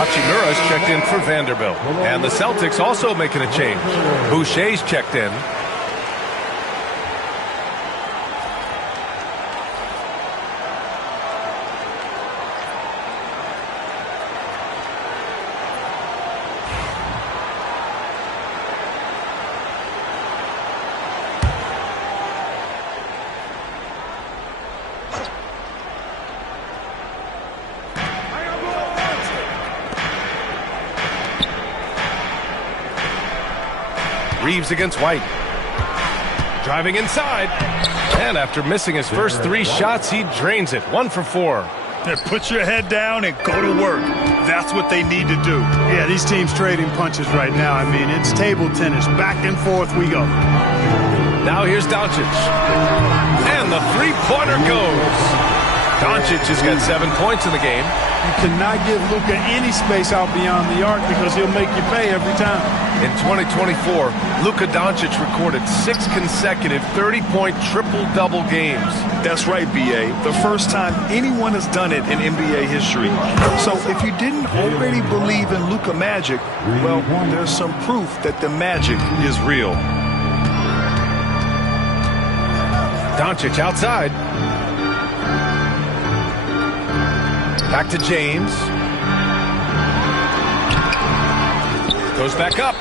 Hachimura's checked in for Vanderbilt. And the Celtics also making a change. Boucher's checked in. Reeves against White. Driving inside. And after missing his first three shots, he drains it. 1 for 4. Put your head down and go to work. That's what they need to do. Yeah, these teams trading punches right now. I mean, it's table tennis. Back and forth we go. Now here's Doncic. And the three-pointer goes. Doncic has got 7 points in the game. You cannot give Luka any space out beyond the arc because he'll make you pay every time. In 2024, Luka Doncic recorded 6 consecutive 30-point triple-double games. That's right, B.A. The first time anyone has done it in NBA history. So if you didn't already believe in Luka magic, well, there's some proof that the magic is real. Doncic outside. Back to James. Goes back up.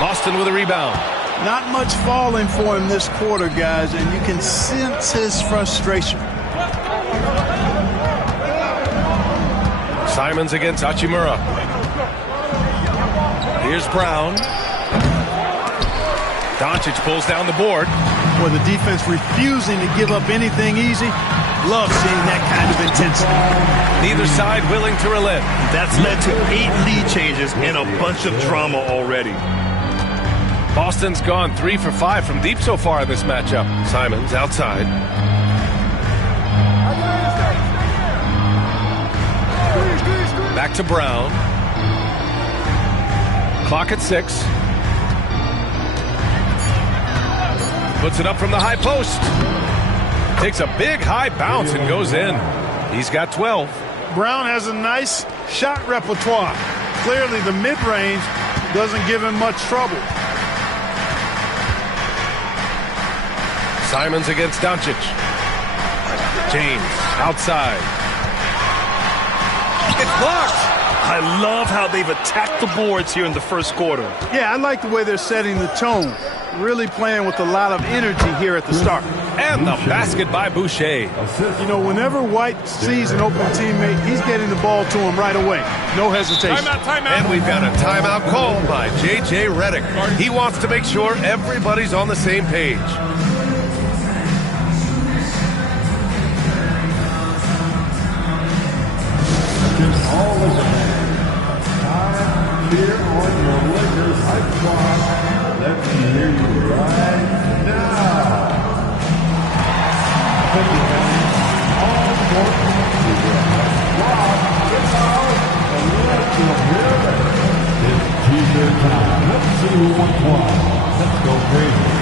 Boston with a rebound. Not much falling for him this quarter, guys, and you can sense his frustration. Simons against Hachimura. Here's Brown. Doncic pulls down the board. With the defense refusing to give up anything easy. Love seeing that kind of intensity. Neither side willing to relent. That's led to 8 lead changes and a bunch of drama already. Boston's gone 3 for 5 from deep so far in this matchup. Simons outside. Back to Brown. Clock at 6. Puts it up from the high post. Takes a big high bounce and goes in. He's got 12. Brown has a nice shot repertoire. Clearly the mid-range doesn't give him much trouble. Simons against Doncic. James outside. It's blocked. I love how they've attacked the boards here in the first quarter. Yeah, I like the way they're setting the tone. Really playing with a lot of energy here at the start. And the basket by Boucher. You know, whenever White sees an open teammate, he's getting the ball to him right away. No hesitation. Timeout. And we've got a timeout called by J.J. Redick. He wants to make sure everybody's on the same page. Here on your Lakers Hype Squad. Let me hear you right now. Thank you, man. All important to the Rob, get out and let them hear it. It's t-shirt time. Let's see who wants one. Let's go crazy.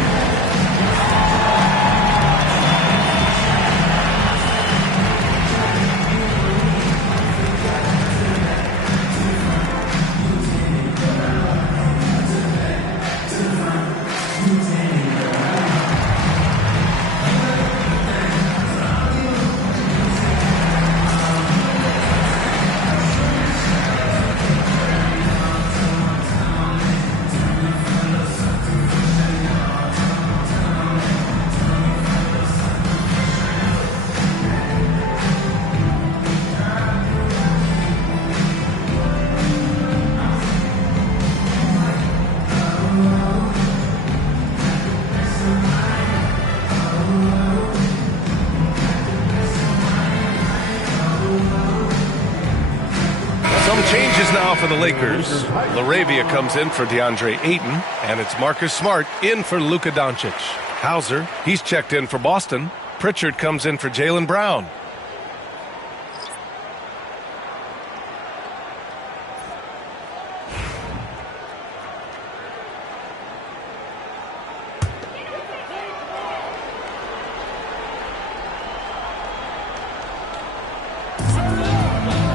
Changes now for the Lakers. LaRavia comes in for DeAndre Ayton, and it's Marcus Smart in for Luka Doncic. Hauser, he's checked in for Boston. Pritchard comes in for Jaylen Brown.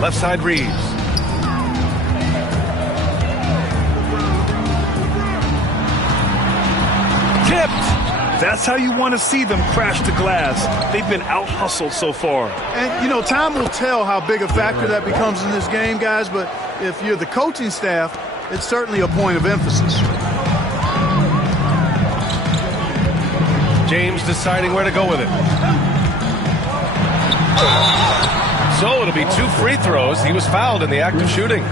Left side Reeves. That's how you want to see them crash the glass. They've been out-hustled so far. And, you know, time will tell how big a factor that becomes in this game, guys, but if you're the coaching staff, it's certainly a point of emphasis. James deciding where to go with it. So it'll be 2 free throws. He was fouled in the act of shooting.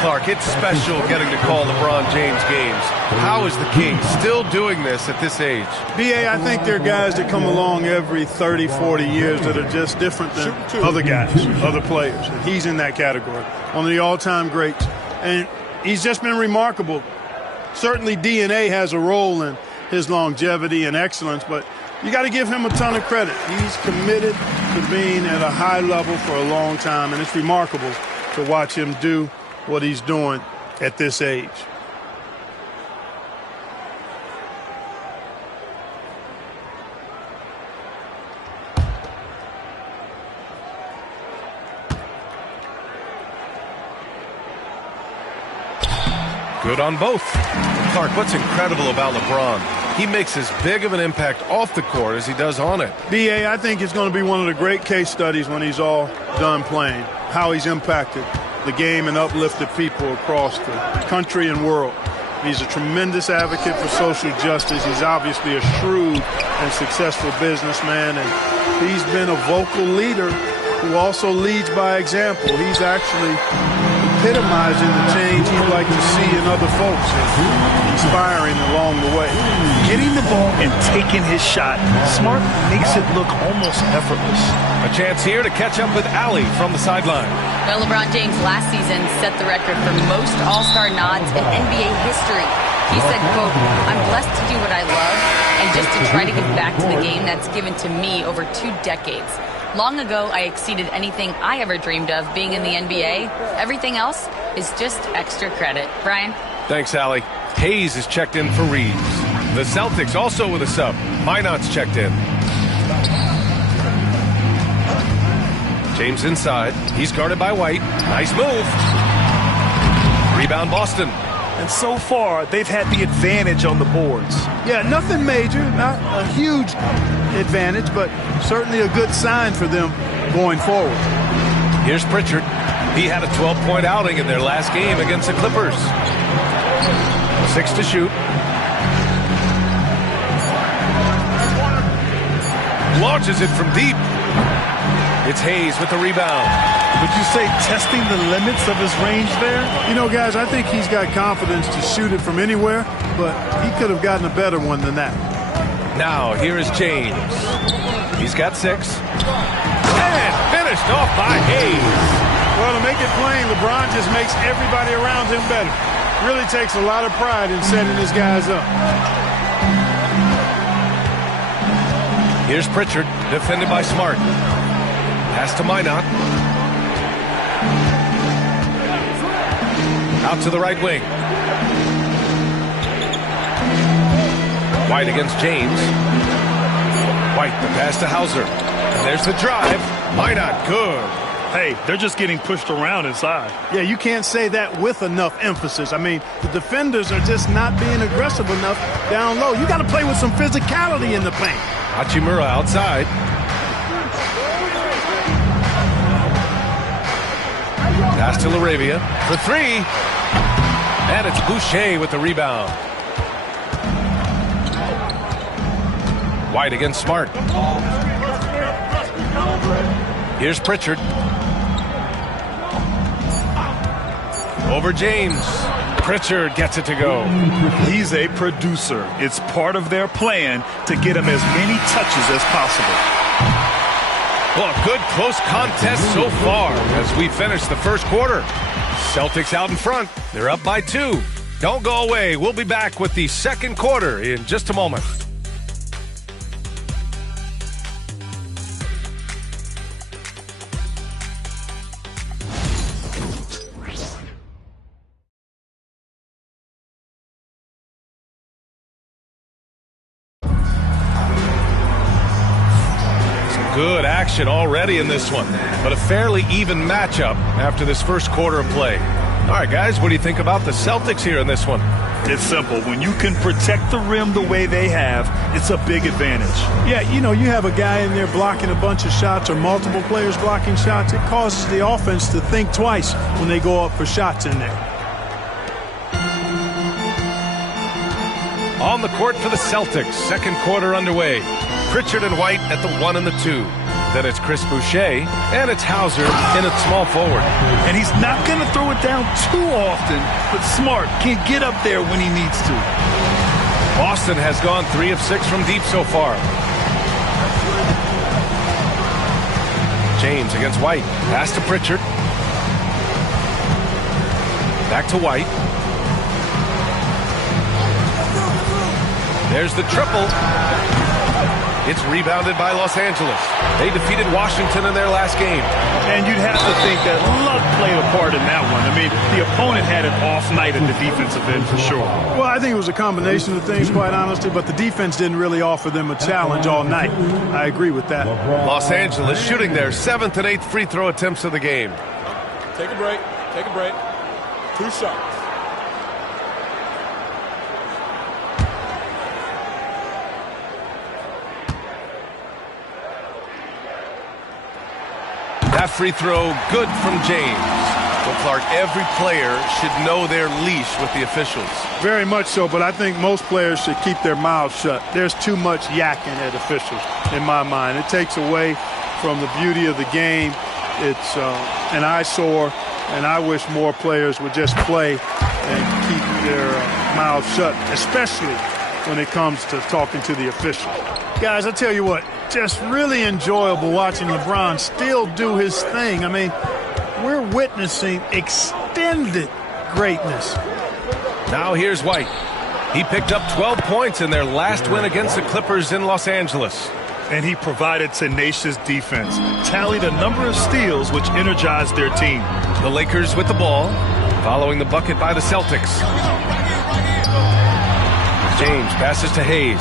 Clark, it's special getting to call LeBron James games. How is the King still doing this at this age? B.A., I think there are guys that come along every 30, 40 years that are just different than other guys, other players. And he's in that category, one of the all-time greats. And he's just been remarkable. Certainly DNA has a role in his longevity and excellence, but you got to give him a ton of credit. He's committed to being at a high level for a long time, and it's remarkable to watch him do what he's doing at this age. Good on both. Clark, what's incredible about LeBron? He makes as big of an impact off the court as he does on it. B.A., I think it's going to be one of the great case studies when he's all done playing, how he's impacted the game and uplifted people across the country and world. He's a tremendous advocate for social justice. He's obviously a shrewd and successful businessman, and he's been a vocal leader who also leads by example. He's actually epitomizing the change he'd like to see in other folks and inspiring along the way. Getting the ball and taking his shot, Smart makes it look almost effortless. A chance here to catch up with Allie from the sideline. Well, LeBron James last season set the record for most All-Star nods in NBA history. He said, quote, "I'm blessed to do what I love and just to try to give back to the game that's given to me over 2 decades. Long ago, I exceeded anything I ever dreamed of being in the NBA. Everything else is just extra credit." Brian? Thanks, Allie. Hayes is checked in for Reeves. The Celtics also with a sub. Minot's checked in. James inside. He's guarded by White. Nice move. Rebound Boston. And so far, they've had the advantage on the boards. Yeah, nothing major, not a huge advantage, but certainly a good sign for them going forward. Here's Pritchard. He had a 12-point outing in their last game against the Clippers. 6 to shoot. Launches it from deep. It's Hayes with the rebound. Would you say testing the limits of his range there? You know, guys, I think he's got confidence to shoot it from anywhere, but he could have gotten a better one than that. Now, here is James. He's got 6. And finished off by Hayes. Well, to make it plain, LeBron just makes everybody around him better. Really takes a lot of pride in setting his guys up. Here's Pritchard, defended by Smart. Pass to Minot. Out to the right wing. White against James. White, the pass to Hauser. And there's the drive. Minot, good. Hey, they're just getting pushed around inside. Yeah, you can't say that with enough emphasis. I mean, the defenders are just not being aggressive enough down low. You got to play with some physicality in the paint. Hachimura outside. Pass to Laravia for 3. And it's Boucher with the rebound. White against Smart. Here's Pritchard. Over James. Pritchard gets it to go. He's a producer. It's part of their plan to get him as many touches as possible. Well, a good close contest so far as we finish the first quarter. Celtics out in front. They're up by 2. Don't go away. We'll be back with the second quarter in just a moment. Good action already in this one, but a fairly even matchup after this first quarter of play. All right, guys, what do you think about the Celtics here in this one? It's simple. When you can protect the rim the way they have, it's a big advantage. Yeah, you know, you have a guy in there blocking a bunch of shots or multiple players blocking shots. It causes the offense to think twice when they go up for shots in there. On the court for the Celtics, second quarter underway. Pritchard and White at the 1 and the 2. Then it's Chris Boucher, and it's Hauser in at small forward. And he's not going to throw it down too often, but Smart can get up there when he needs to. Boston has gone 3 of 6 from deep so far. James against White. Pass to Pritchard. Back to White. There's the triple. It's rebounded by Los Angeles. They defeated Washington in their last game. And you'd have to think that luck played a part in that one. I mean, the opponent had an off night at the defensive end for sure. Well, I think it was a combination of things, quite honestly, but the defense didn't really offer them a challenge all night. I agree with that. Los Angeles shooting their 7th and 8th free throw attempts of the game. Take a break. Take a break. 2 shots. That free throw good from James. Well, Clark, every player should know their leash with the officials. Very much so, but I think most players should keep their mouths shut. There's too much yakking at officials, in my mind. It takes away from the beauty of the game. It's an eyesore, and I wish more players would just play and keep their mouths shut, especially when it comes to talking to the officials. Guys, I tell you what, just really enjoyable watching LeBron still do his thing. I mean, we're witnessing extended greatness. Now here's White. He picked up 12 points in their last win against the Clippers in Los Angeles. And he provided tenacious defense, tallied a number of steals which energized their team. The Lakers with the ball, following the bucket by the Celtics. James passes to Hayes.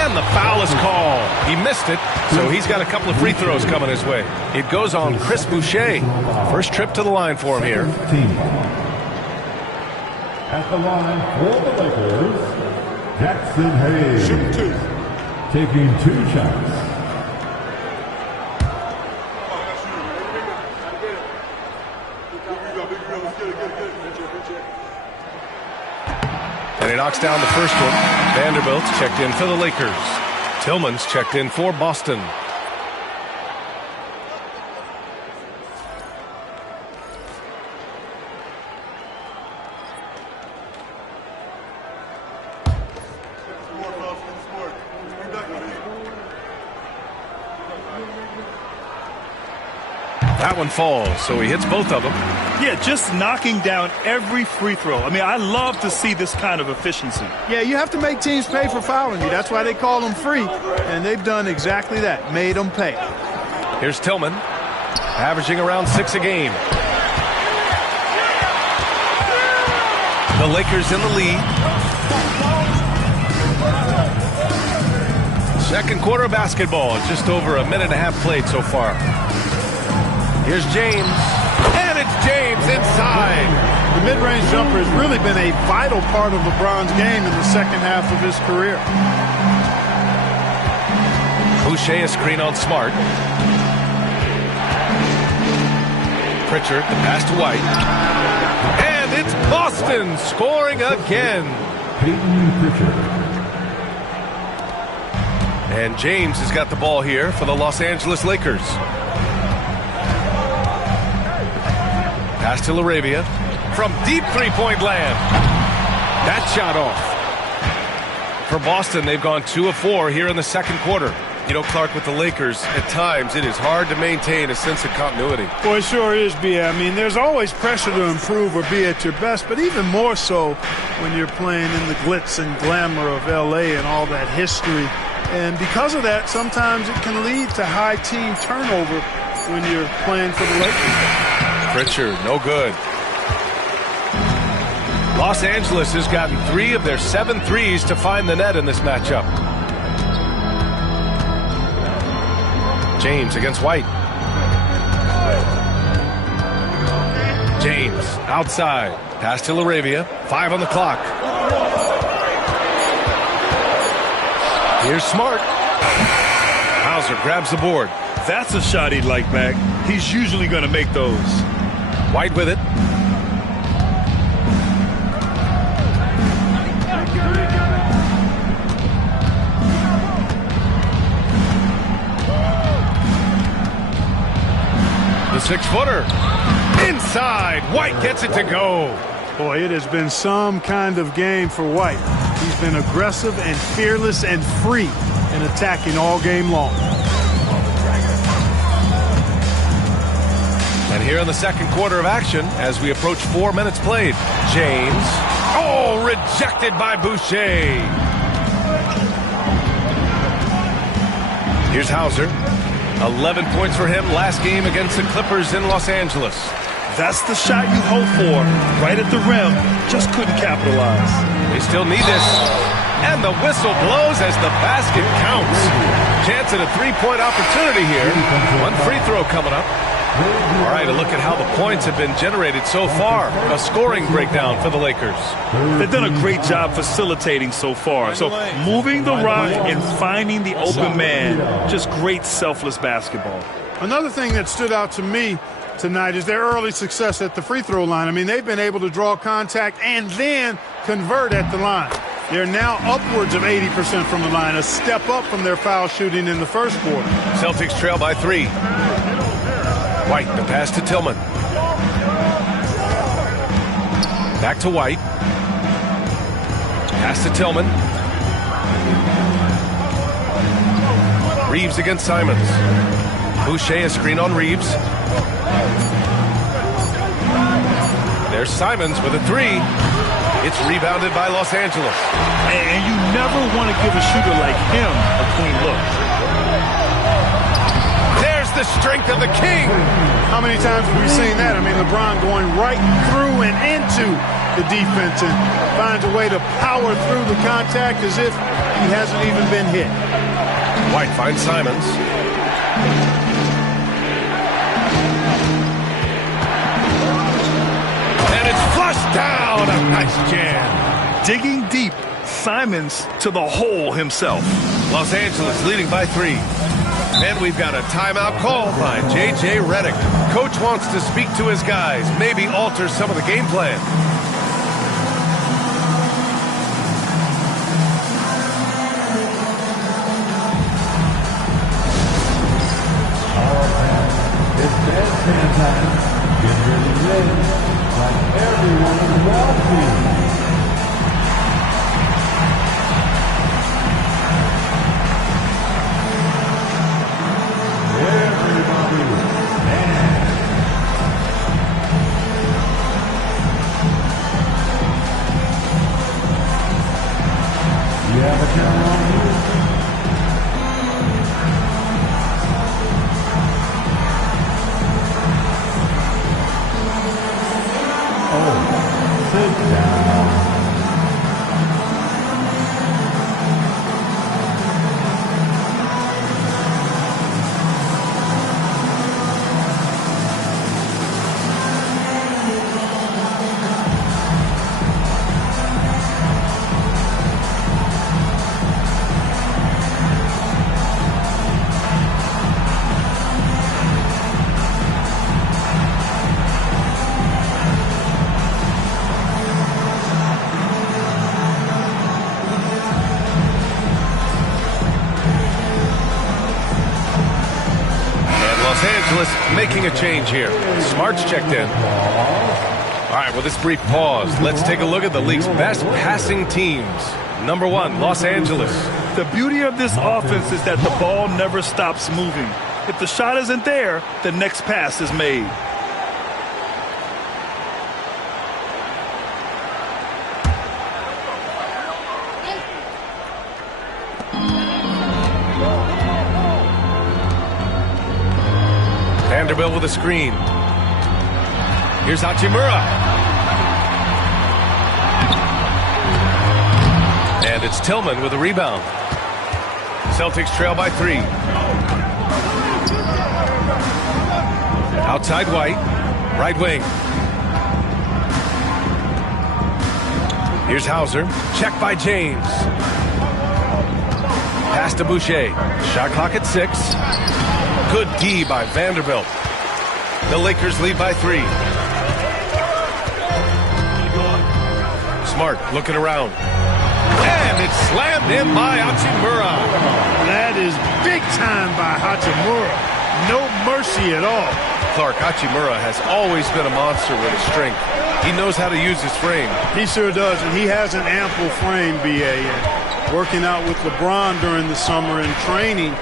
And the foul is called. He missed it, so he's got a couple of free throws coming his way. It goes on Chris Boucher. First trip to the line for him here. At the line for the Lakers, Jackson Hayes. Shoot 2. Taking 2 shots. And he knocks down the first one. Vanderbilt's checked in for the Lakers. Tillman's checked in for Boston. That one falls, so he hits both of them. Yeah, just knocking down every free throw. I mean, I love to see this kind of efficiency. Yeah, you have to make teams pay for fouling you. That's why they call them free, and they've done exactly that, made them pay. Here's Tillman, averaging around 6 a game. The Lakers in the lead. Second quarter of basketball, just over a minute and a half played so far. Here's James, and it's James inside. The mid-range jumper has really been a vital part of LeBron's game in the second half of his career. Boucher a screen on Smart. Pritchard, the pass to White. And it's Boston scoring again. And James has got the ball here for the Los Angeles Lakers. Pass to LaRavia from deep three-point land. That shot off. For Boston, they've gone 2 of 4 here in the second quarter. You know, Clark, with the Lakers, at times it is hard to maintain a sense of continuity. Boy, it sure is, B.A. I mean, there's always pressure to improve or be at your best, but even more so when you're playing in the glitz and glamour of L.A. and all that history. And because of that, sometimes it can lead to high team turnover when you're playing for the Lakers. Pritchard, no good. Los Angeles has gotten 3 of their 7 threes to find the net in this matchup. James against White. James outside. Pass to LaRavia. 5 on the clock. Here's Smart. Hauser grabs the board. That's a shot he'd like back. He's usually going to make those. White with it. The 6-footer. Inside. White gets it to go. Boy, it has been some kind of game for White. He's been aggressive and fearless and free in attacking all game long. And here in the second quarter of action, as we approach 4 minutes played, James. Oh, rejected by Boucher. Here's Hauser. 11 points for him last game against the Clippers in Los Angeles. That's the shot you hope for. Right at the rim. Just couldn't capitalize. They still need this. And the whistle blows as the basket counts. Chance at a 3-point opportunity here. 1 free throw coming up. All right, a look at how the points have been generated so far. A scoring breakdown for the Lakers. They've done a great job facilitating so far. So moving the rock and finding the open man, just great selfless basketball. Another thing that stood out to me tonight is their early success at the free throw line. I mean, they've been able to draw contact and then convert at the line. They're now upwards of 80% from the line, a step up from their foul shooting in the first quarter. Celtics trail by 3. White, the pass to Tillman. Back to White. Pass to Tillman. Reeves against Simons. Boucher a screen on Reeves. There's Simons with a three. It's rebounded by Los Angeles. And you never want to give a shooter like him a clean look. There's the strength of the King. How many times have we seen that? I mean, LeBron going right through and into the defense and finds a way to power through the contact as if he hasn't even been hit. White finds Simons. And it's flushed down. A nice jam. Digging deep, Simons to the hole himself. Los Angeles leading by 3. And we've got a timeout call by J.J. Redick. Coach wants to speak to his guys, maybe alter some of the game plan. It's bedtime time. Get ready to win. Like everyone is wealthy. You have a camera on you? Oh, sit down. Making a change here. Smart's checked in. All right, well, this brief pause. Let's take a look at the league's best passing teams. Number 1, Los Angeles. The beauty of this offense is that the ball never stops moving. If the shot isn't there, the next pass is made. Vanderbilt with a screen. Here's Hachimura. And it's Tillman with a rebound. Celtics trail by 3. Outside White. Right wing. Here's Hauser. Check by James. Pass to Boucher. Shot clock at 6. Good D by Vanderbilt. The Lakers lead by 3. Smart looking around. And it's slammed in by Hachimura. That is big time by Hachimura. No mercy at all. Clark, Hachimura has always been a monster with his strength. He knows how to use his frame. He sure does, and he has an ample frame, B.A. And working out with LeBron during the summer and training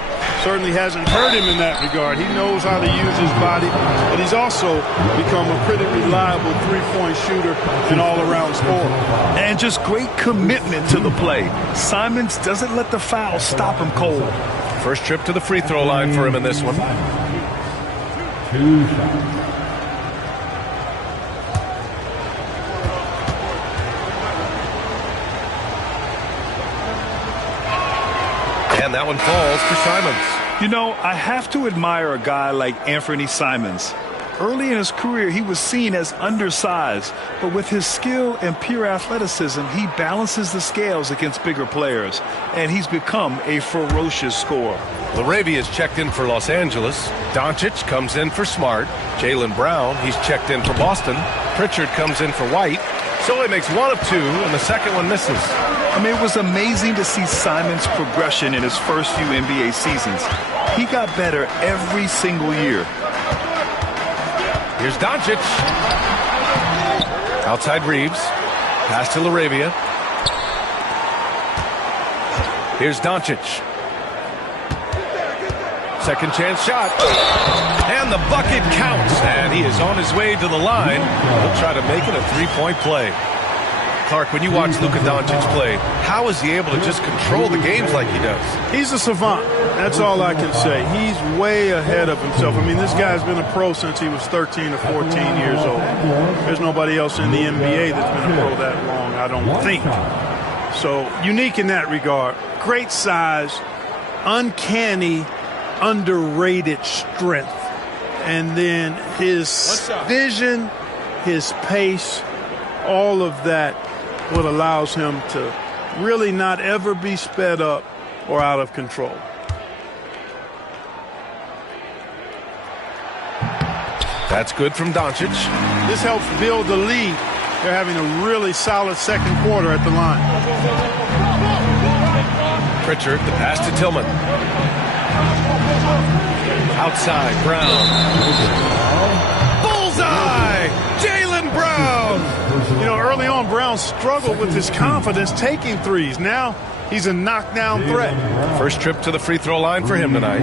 certainly hasn't hurt him in that regard. He knows how to use his body, but he's also become a pretty reliable three-point shooter and all-around scorer. And just great commitment to the play. Simons doesn't let the foul stop him cold. First trip to the free throw line for him in this one. 2 shots. And that one falls for Simons. You know, I have to admire a guy like Anthony Simons. Early in his career, he was seen as undersized, but with his skill and pure athleticism, he balances the scales against bigger players, and he's become a ferocious scorer. Larabia's checked in for Los Angeles. Doncic comes in for Smart. Jaylen Brown, he's checked in for Boston. Pritchard comes in for White. So he makes 1 of 2, and the second one misses. I mean, it was amazing to see Simons' progression in his first few NBA seasons. He got better every single year. Here's Doncic. Outside Reeves. Pass to Laravia. Here's Doncic. Second chance shot. And the bucket counts. And he is on his way to the line. He'll try to make it a three-point play. Clark, when you watch Luka Doncic play, how is he able to just control the games like he does? He's a savant. That's all I can say. He's way ahead of himself. I mean, this guy's been a pro since he was 13 or 14 years old. There's nobody else in the NBA that's been a pro that long, I don't think. So, unique in that regard. Great size, uncanny, underrated strength. And then his vision, his pace, all of that, what allows him to really not ever be sped up or out of control. That's good from Doncic. This helps build the lead. They're having a really solid second quarter at the line. Pritchard, the pass to Tillman. Outside, Brown. Bullseye! Jaylen Brown! You know, early on, Brown struggled with his confidence taking threes. Now, he's a knockdown threat. First trip to the free throw line for him tonight.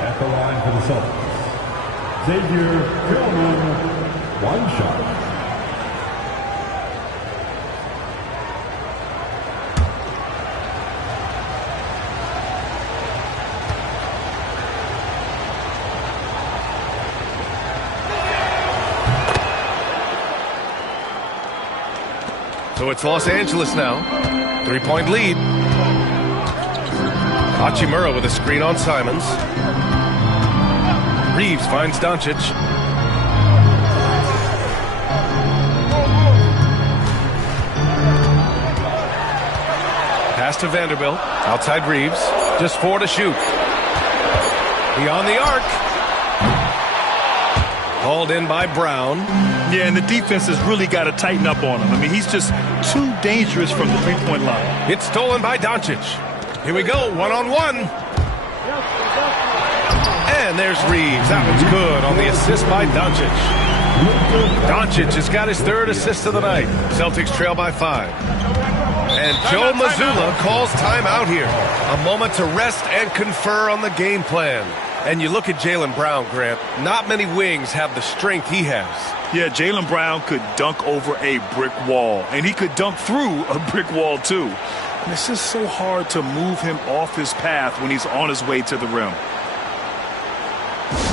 At the line for the Celtics, Xavier Tillman, one shot. So it's Los Angeles now. 3-point lead. Hachimura with a screen on Simons. Reeves finds Doncic. Pass to Vanderbilt. Outside Reeves. Just 4 to shoot. Beyond the arc. Hauled in by Brown. Yeah, and the defense has really got to tighten up on him. I mean, he's just too dangerous from the three-point line. It's stolen by Doncic. Here we go, one-on-one. And there's Reeves. That one's good on the assist by Doncic. Doncic has got his third assist of the night. Celtics trail by 5. And Joe Mazzulla calls timeout here. A moment to rest and confer on the game plan. And you look at Jaylen Brown, Grant, not many wings have the strength he has. Yeah, Jaylen Brown could dunk over a brick wall, and he could dunk through a brick wall, too. And it's just so hard to move him off his path when he's on his way to the rim.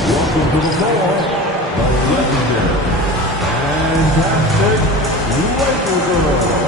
Welcome to the floor, the legendary, fantastic Laker girl.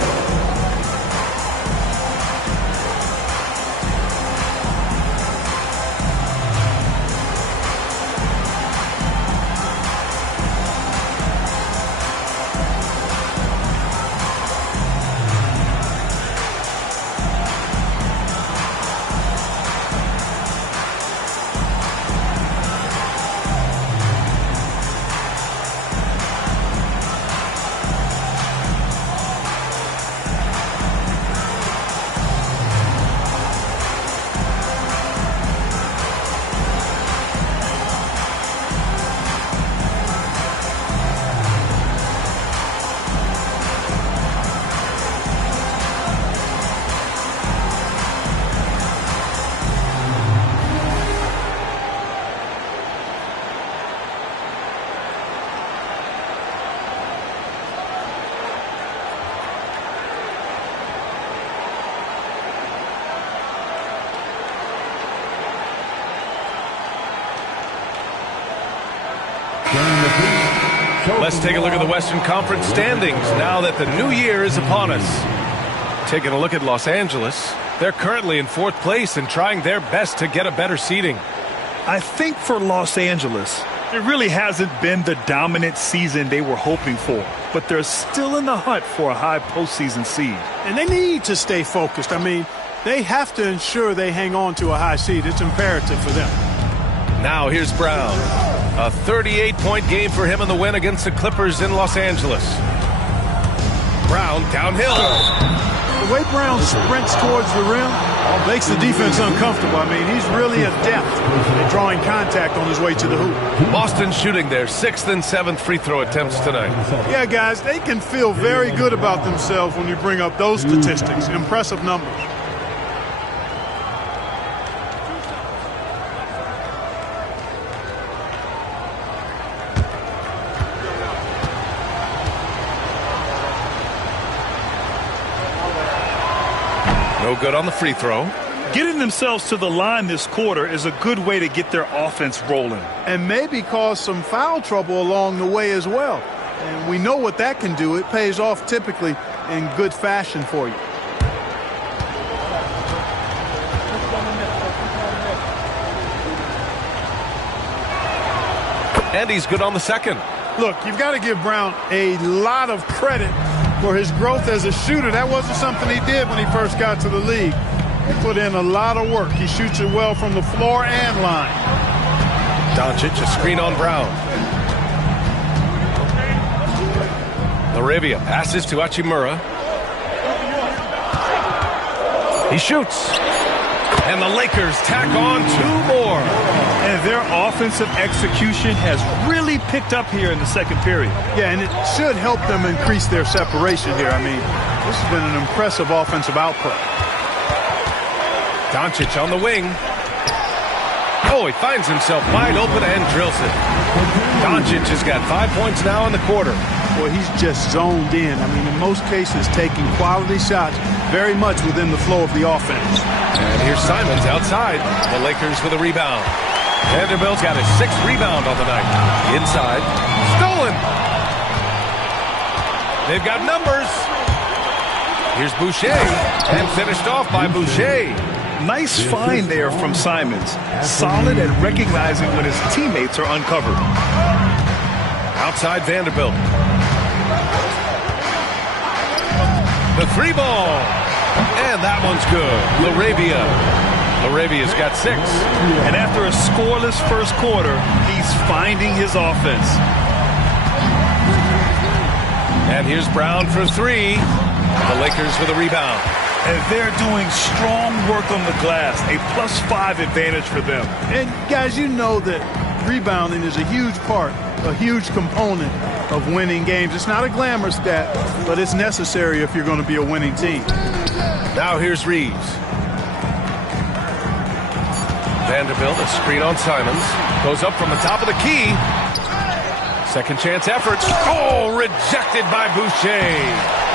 Let's take a look at the Western Conference standings now that the new year is upon us. Taking a look at Los Angeles, they're currently in 4th place and trying their best to get a better seeding. I think for Los Angeles, it really hasn't been the dominant season they were hoping for, but they're still in the hunt for a high postseason seed. And they need to stay focused. I mean, they have to ensure they hang on to a high seed. It's imperative for them. Now here's Brown. A 38-point game for him in the win against the Clippers in Los Angeles. Brown downhill. The way Brown sprints towards the rim makes the defense uncomfortable. I mean, he's really adept at drawing contact on his way to the hoop. Boston shooting their 6th and 7th free throw attempts tonight. Yeah, guys, they can feel very good about themselves when you bring up those statistics. Impressive numbers. No good on the free throw. Getting themselves to the line this quarter is a good way to get their offense rolling. And maybe cause some foul trouble along the way as well. And we know what that can do. It pays off typically in good fashion for you. And he's good on the second. Look, you've got to give Brown a lot of credit for his growth as a shooter. That wasn't something he did when he first got to the league. He put in a lot of work. He shoots it well from the floor and line. Doncic, a screen on Brown. Laravia passes to Hachimura. He shoots. And the Lakers tack on 2 more. And their offensive execution has really picked up here in the second period. Yeah, and it should help them increase their separation here. I mean, this has been an impressive offensive output. Doncic on the wing. Oh, he finds himself wide open and drills it. Doncic has got 5 points now in the quarter. Boy, he's just zoned in. I mean, in most cases, taking quality shots very much within the flow of the offense. And here's Simons outside. The Lakers with a rebound. Vanderbilt's got his 6th rebound on the night. Inside. Stolen. They've got numbers. Here's Boucher. And finished off by Boucher. Nice find there from Simons. Solid at recognizing when his teammates are uncovered. Outside Vanderbilt. The 3 ball. And that one's good. Laravia's got 6. And after a scoreless first quarter, he's finding his offense. And here's Brown for 3. The Lakers with a rebound. And they're doing strong work on the glass, a +5 advantage for them. And guys, you know that rebounding is a huge part, a huge component of winning games. It's not a glamour stat, but it's necessary if you're going to be a winning team. Now here's Reeves. Vanderbilt, a screen on Simons. Goes up from the top of the key. Second chance efforts. Oh, rejected by Boucher.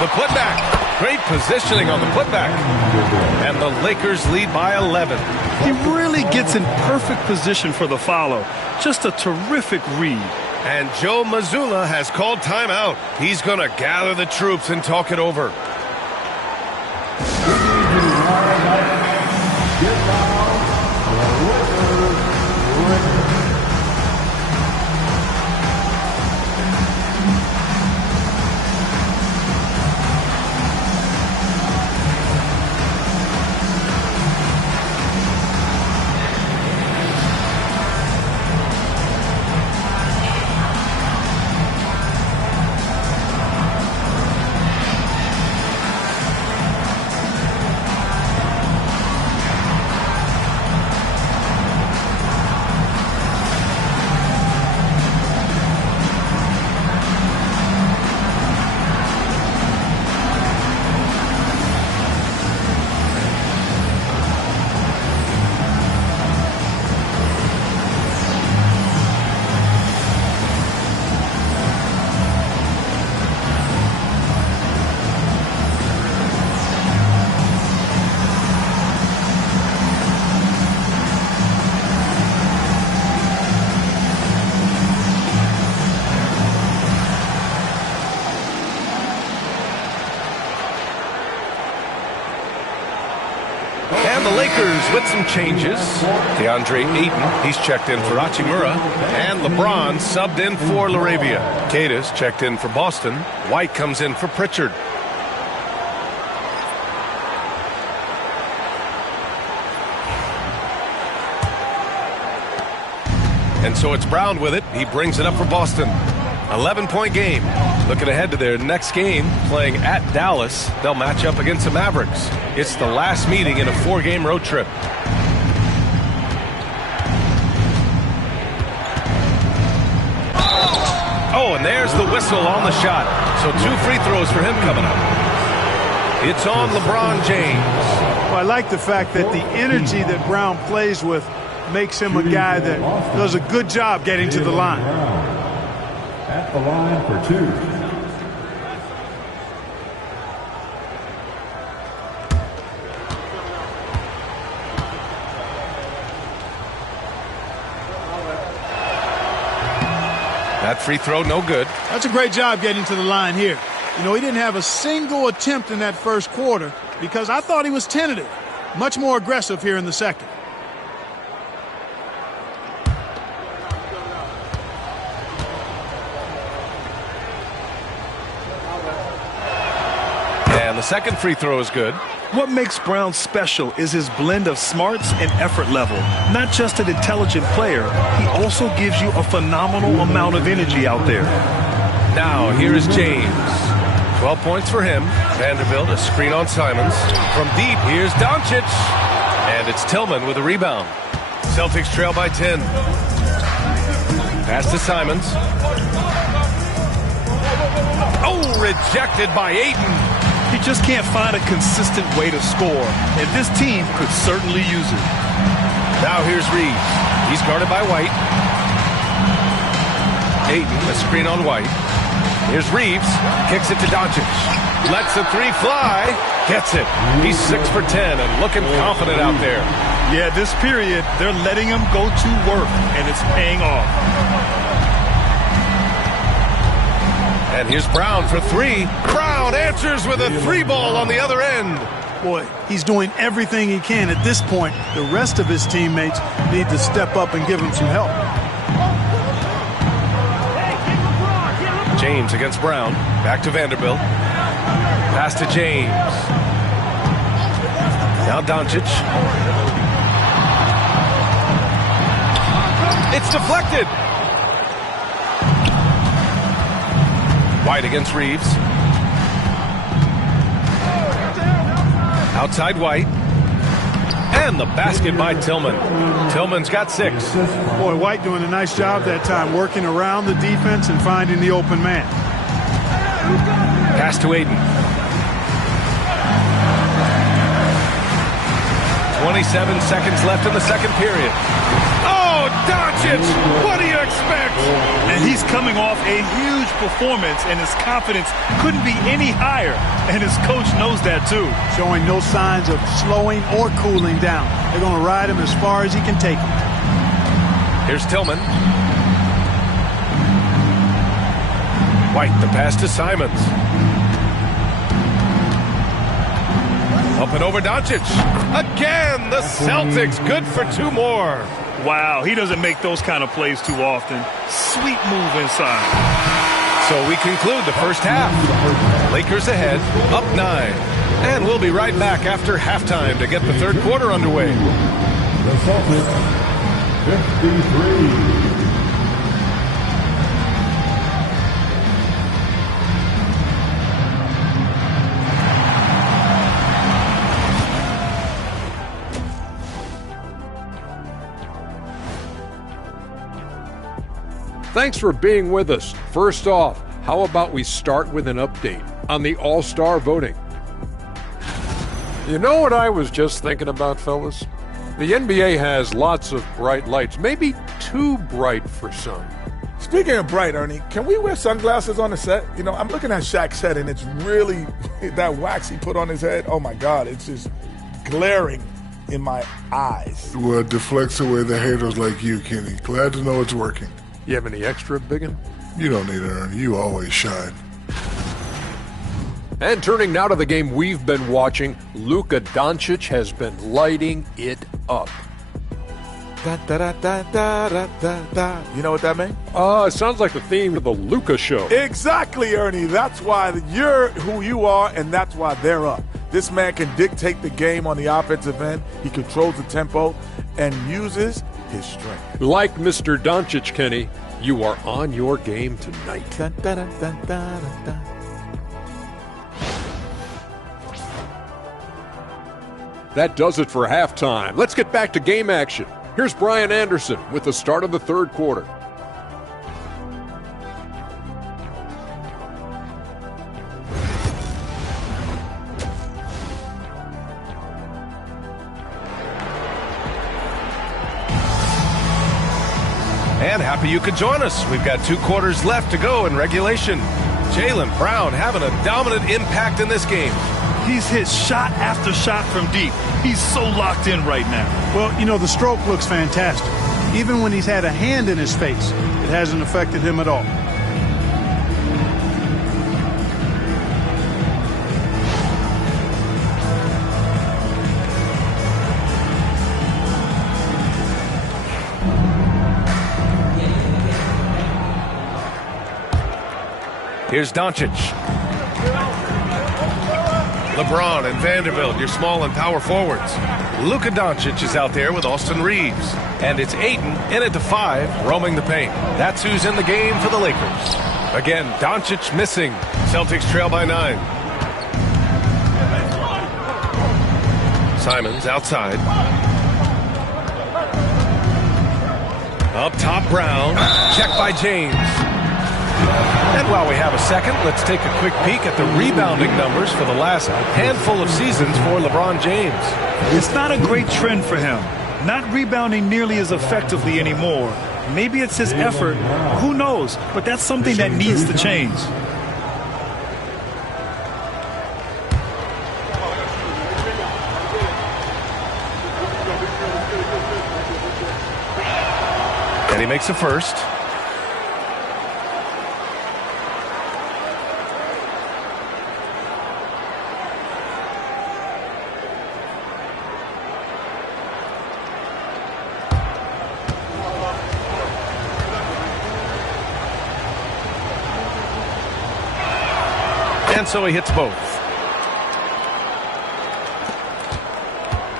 The putback. Great positioning on the putback. And the Lakers lead by 11. He really gets in perfect position for the follow. Just a terrific read. And Joe Mazzulla has called timeout. He's going to gather the troops and talk it over. And the Lakers with some changes. DeAndre Ayton, he's checked in for Hachimura. And LeBron subbed in for Laravia. Cadis checked in for Boston. White comes in for Pritchard. And so it's Brown with it. He brings it up for Boston. 11-point game. Looking ahead to their next game, playing at Dallas. They'll match up against the Mavericks. It's the last meeting in a 4-game road trip. Oh, and there's the whistle on the shot. So 2 free throws for him coming up. It's on LeBron James. Well, I like the fact that the energy that Brown plays with makes him a guy that does a good job getting to the line. At the line for 2. That free throw, no good. That's a great job getting to the line here. You know, he didn't have a single attempt in that first quarter because I thought he was tentative. Much more aggressive here in the second. And the second free throw is good. What makes Brown special is his blend of smarts and effort level. Not just an intelligent player, he also gives you a phenomenal amount of energy out there. Now, here is James. 12 points for him. Vanderbilt, a screen on Simons. From deep, here's Doncic. And it's Tillman with a rebound. Celtics trail by 10. Pass to Simons. Oh, rejected by Ayton. He just can't find a consistent way to score, and this team could certainly use it. Now here's Reeves. He's guarded by White. Ayton, a screen on White. Here's Reeves. Kicks it to Doncic. Lets the 3 fly. Gets it. He's 6 for 10 and looking confident out there. Yeah, this period, they're letting him go to work, and it's paying off. And here's Brown for 3. Brown answers with a 3-ball on the other end. Boy, he's doing everything he can at this point. The rest of his teammates need to step up and give him some help. James against Brown. Back to Vanderbilt. Pass to James. Now Doncic. It's deflected. White against Reeves. Outside White. And the basket by Tillman. Tillman's got 6. Boy, White doing a nice job that time, working around the defense and finding the open man. Pass to Ayton. 27 seconds left in the second period. Oh, Doncic! What do you expect? And he's coming off a huge performance, and his confidence couldn't be any higher. And his coach knows that, too. Showing no signs of slowing or cooling down. They're going to ride him as far as he can take him. Here's Tillman. White, the pass to Simons. Up and over Doncic. Again, the Celtics good for 2 more. Wow, he doesn't make those kind of plays too often. Sweet move inside. So we conclude the first half. Lakers ahead, up 9. And we'll be right back after halftime to get the third quarter underway. The Celtics, 53. Thanks for being with us. First off, how about we start with an update on the All-Star voting? You know what I was just thinking about, fellas? The NBA has lots of bright lights, maybe too bright for some. Speaking of bright, Ernie, can we wear sunglasses on the set? You know, I'm looking at Shaq's head, and it's really, that wax he put on his head, oh my God, it's just glaring in my eyes. Well, it deflects away the haters like you, Kenny. Glad to know it's working. You have any extra, biggin? You don't need it, Ernie. You always shine. And turning now to the game we've been watching, Luka Doncic has been lighting it up. Da, da, da, da, da, da, da. You know what that means? It sounds like the theme of the Luka show. Exactly, Ernie. That's why you're who you are, and that's why they're up. This man can dictate the game on the offensive end. He controls the tempo and uses his strength. Like Mr. Doncic, Kenny, you are on your game tonight. Dun, dun, dun, dun, dun, dun. That does it for halftime. Let's get back to game action. Here's Brian Anderson with the start of the third quarter. And happy you could join us. We've got 2 quarters left to go in regulation. Jaylen Brown having a dominant impact in this game. He's hit shot after shot from deep. He's so locked in right now. Well, you know, the stroke looks fantastic. Even when he's had a hand in his face, it hasn't affected him at all. Here's Doncic. LeBron and Vanderbilt, your small and power forwards. Luka Doncic is out there with Austin Reeves. And it's Ayton in at the 5, roaming the paint. That's who's in the game for the Lakers. Again, Doncic missing. Celtics trail by 9. Simons outside. Up top, Brown. Check by James. And while we have a second, let's take a quick peek at the rebounding numbers for the last handful of seasons for LeBron James. It's not a great trend for him. Not rebounding nearly as effectively anymore. Maybe it's his effort. Who knows? But that's something that needs to change. And he makes a first. And so he hits both.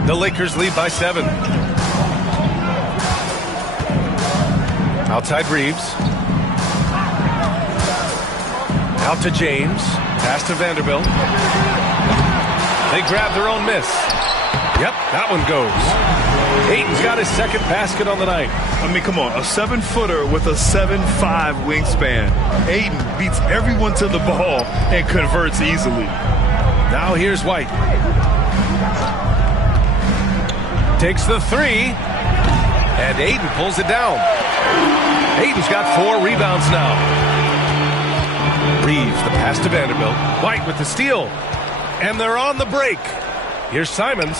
The Lakers lead by 7. Outside Reeves. Out to James. Pass to Vanderbilt. They grab their own miss. Yep, that one goes. Ayton's got his second basket on the night. I mean, come on, a 7-footer with a 7'5" wingspan. Ayton beats everyone to the ball and converts easily. Now here's White. Takes the 3. And Ayton pulls it down. Ayton's got 4 rebounds now. Reeves, the pass to Vanderbilt. White with the steal. And they're on the break. Here's Simons.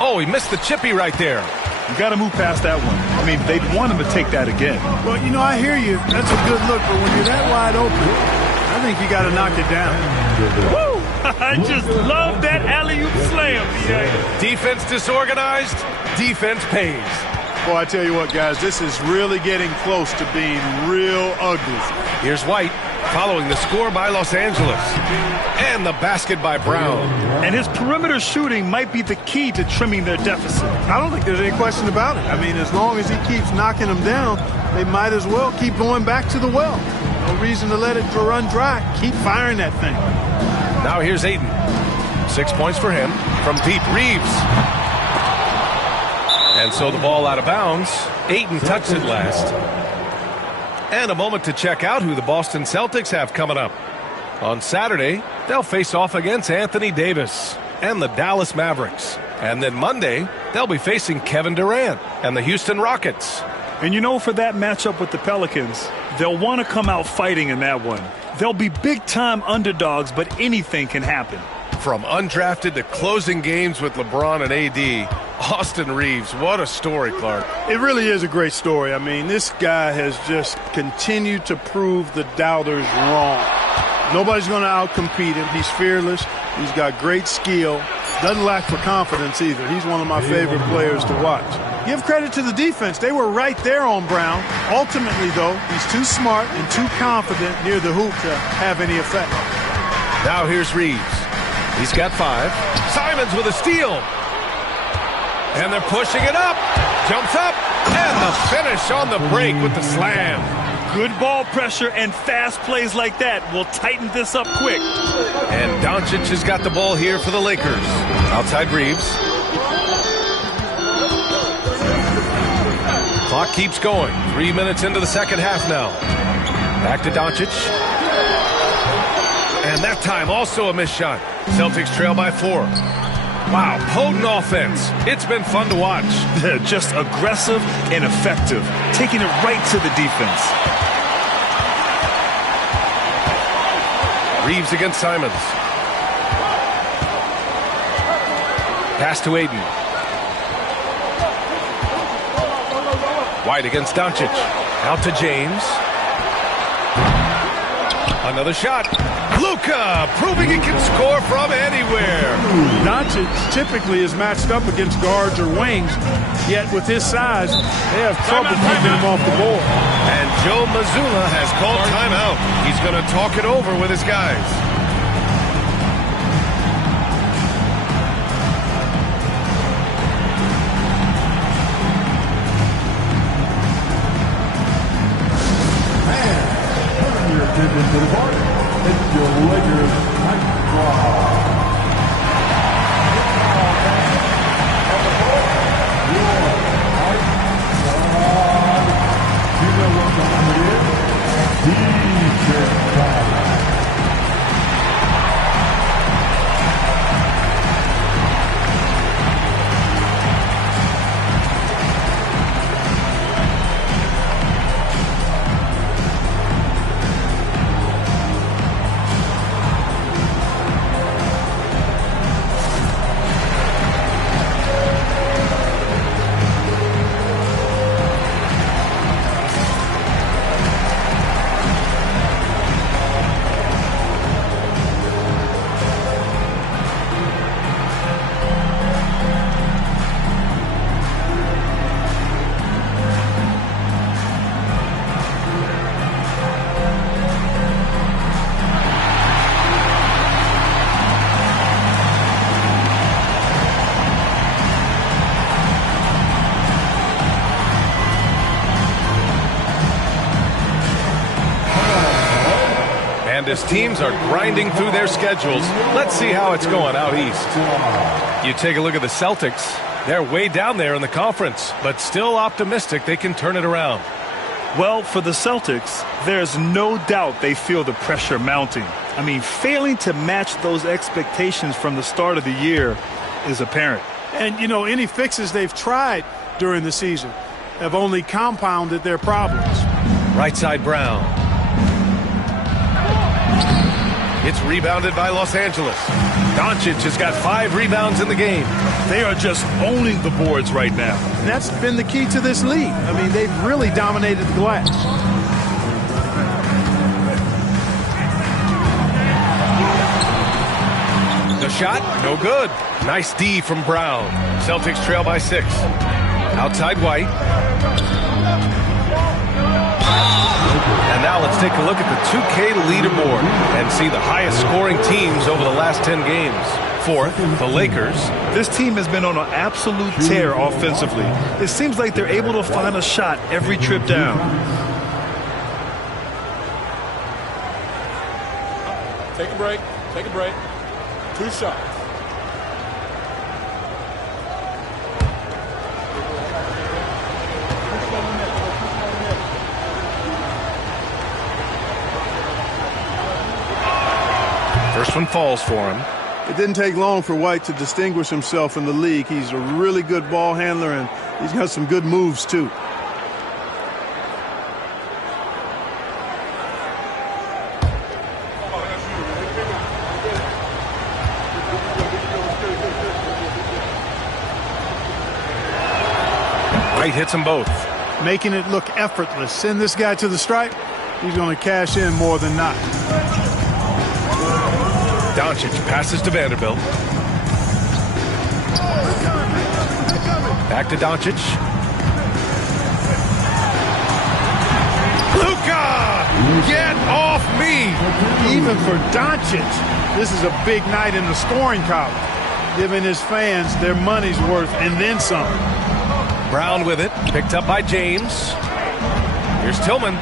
Oh, he missed the chippy right there. You got to move past that one. I mean, they'd want him to take that again. Well, you know, I hear you. That's a good look, but when you're that wide open, I think you got to knock it down. Woo! I just love that alley-oop slam, B.A. Defense disorganized, defense pays. Boy, I tell you what, guys, this is really getting close to being real ugly. Here's White, following the score by Los Angeles. And the basket by Brown. And his perimeter shooting might be the key to trimming their deficit. I don't think there's any question about it. I mean, as long as he keeps knocking them down, they might as well keep going back to the well. No reason to let it run dry. Keep firing that thing. Now here's Ayton. 6 points for him from deep. Reeves. And so the ball out of bounds. Ayton touched it last. And a moment to check out who the Boston Celtics have coming up. On Saturday, they'll face off against Anthony Davis and the Dallas Mavericks. And then Monday, they'll be facing Kevin Durant and the Houston Rockets. And you know, for that matchup with the Pelicans, they'll want to come out fighting in that one. They'll be big-time underdogs, but anything can happen. From undrafted to closing games with LeBron and AD, Austin Reeves, what a story, Clark. It really is a great story. I mean, this guy has just continued to prove the doubters wrong. Nobody's going to outcompete him. He's fearless. He's got great skill. Doesn't lack for confidence either. He's one of my favorite players to watch. Give credit to the defense. They were right there on Brown. Ultimately, though, he's too smart and too confident near the hoop to have any effect. Now here's Reeves. He's got 5. Simons with a steal. And they're pushing it up. Jumps up, and the finish on the break with the slam. Good ball pressure and fast plays like that will tighten this up quick. And Doncic has got the ball here for the Lakers. Outside Reeves. Clock keeps going. 3 minutes into the second half now. Back to Doncic. And that time also a missed shot. Celtics trail by 4. Wow, potent offense. It's been fun to watch. Just aggressive and effective, taking it right to the defense. Reeves against Simons. Pass to Aiden. White against Doncic. Out to James. Another shot. Luka proving he can score from anywhere. Doncic typically is matched up against guards or wings, yet with his size, they have trouble keeping him off the board. And Joe Mazzulla has called timeout. He's going to talk it over with his guys. Attention to the park. It's your Lakers night draw. You know what time it is? Defense time. As teams are grinding through their schedules, let's see how it's going out east. You take a look at the Celtics. They're way down there in the conference, but still optimistic they can turn it around. Well, for the Celtics, there's no doubt they feel the pressure mounting. I mean, failing to match those expectations from the start of the year is apparent. And, you know, any fixes they've tried during the season have only compounded their problems. Right side Brown. It's rebounded by Los Angeles. Doncic has got 5 rebounds in the game. They are just owning the boards right now. And that's been the key to this league. I mean, they've really dominated the glass. The shot, no good. Nice D from Brown. Celtics trail by 6. Outside White. And now let's take a look at the 2K leaderboard and see the highest scoring teams over the last 10 games. 4th, the Lakers. This team has been on an absolute tear offensively. It seems like they're able to find a shot every trip down. Take a break. Take a break. 2 shots. First one falls for him. It didn't take long for White to distinguish himself in the league. He's a really good ball handler, and he's got some good moves, too. White hits them both. Making it look effortless. Send this guy to the stripe. He's going to cash in more than not. Doncic passes to Vanderbilt. Back to Doncic. Luka! Get off me! Even for Doncic, this is a big night in the scoring column, giving his fans their money's worth and then some. Brown with it, picked up by James. Here's Tillman.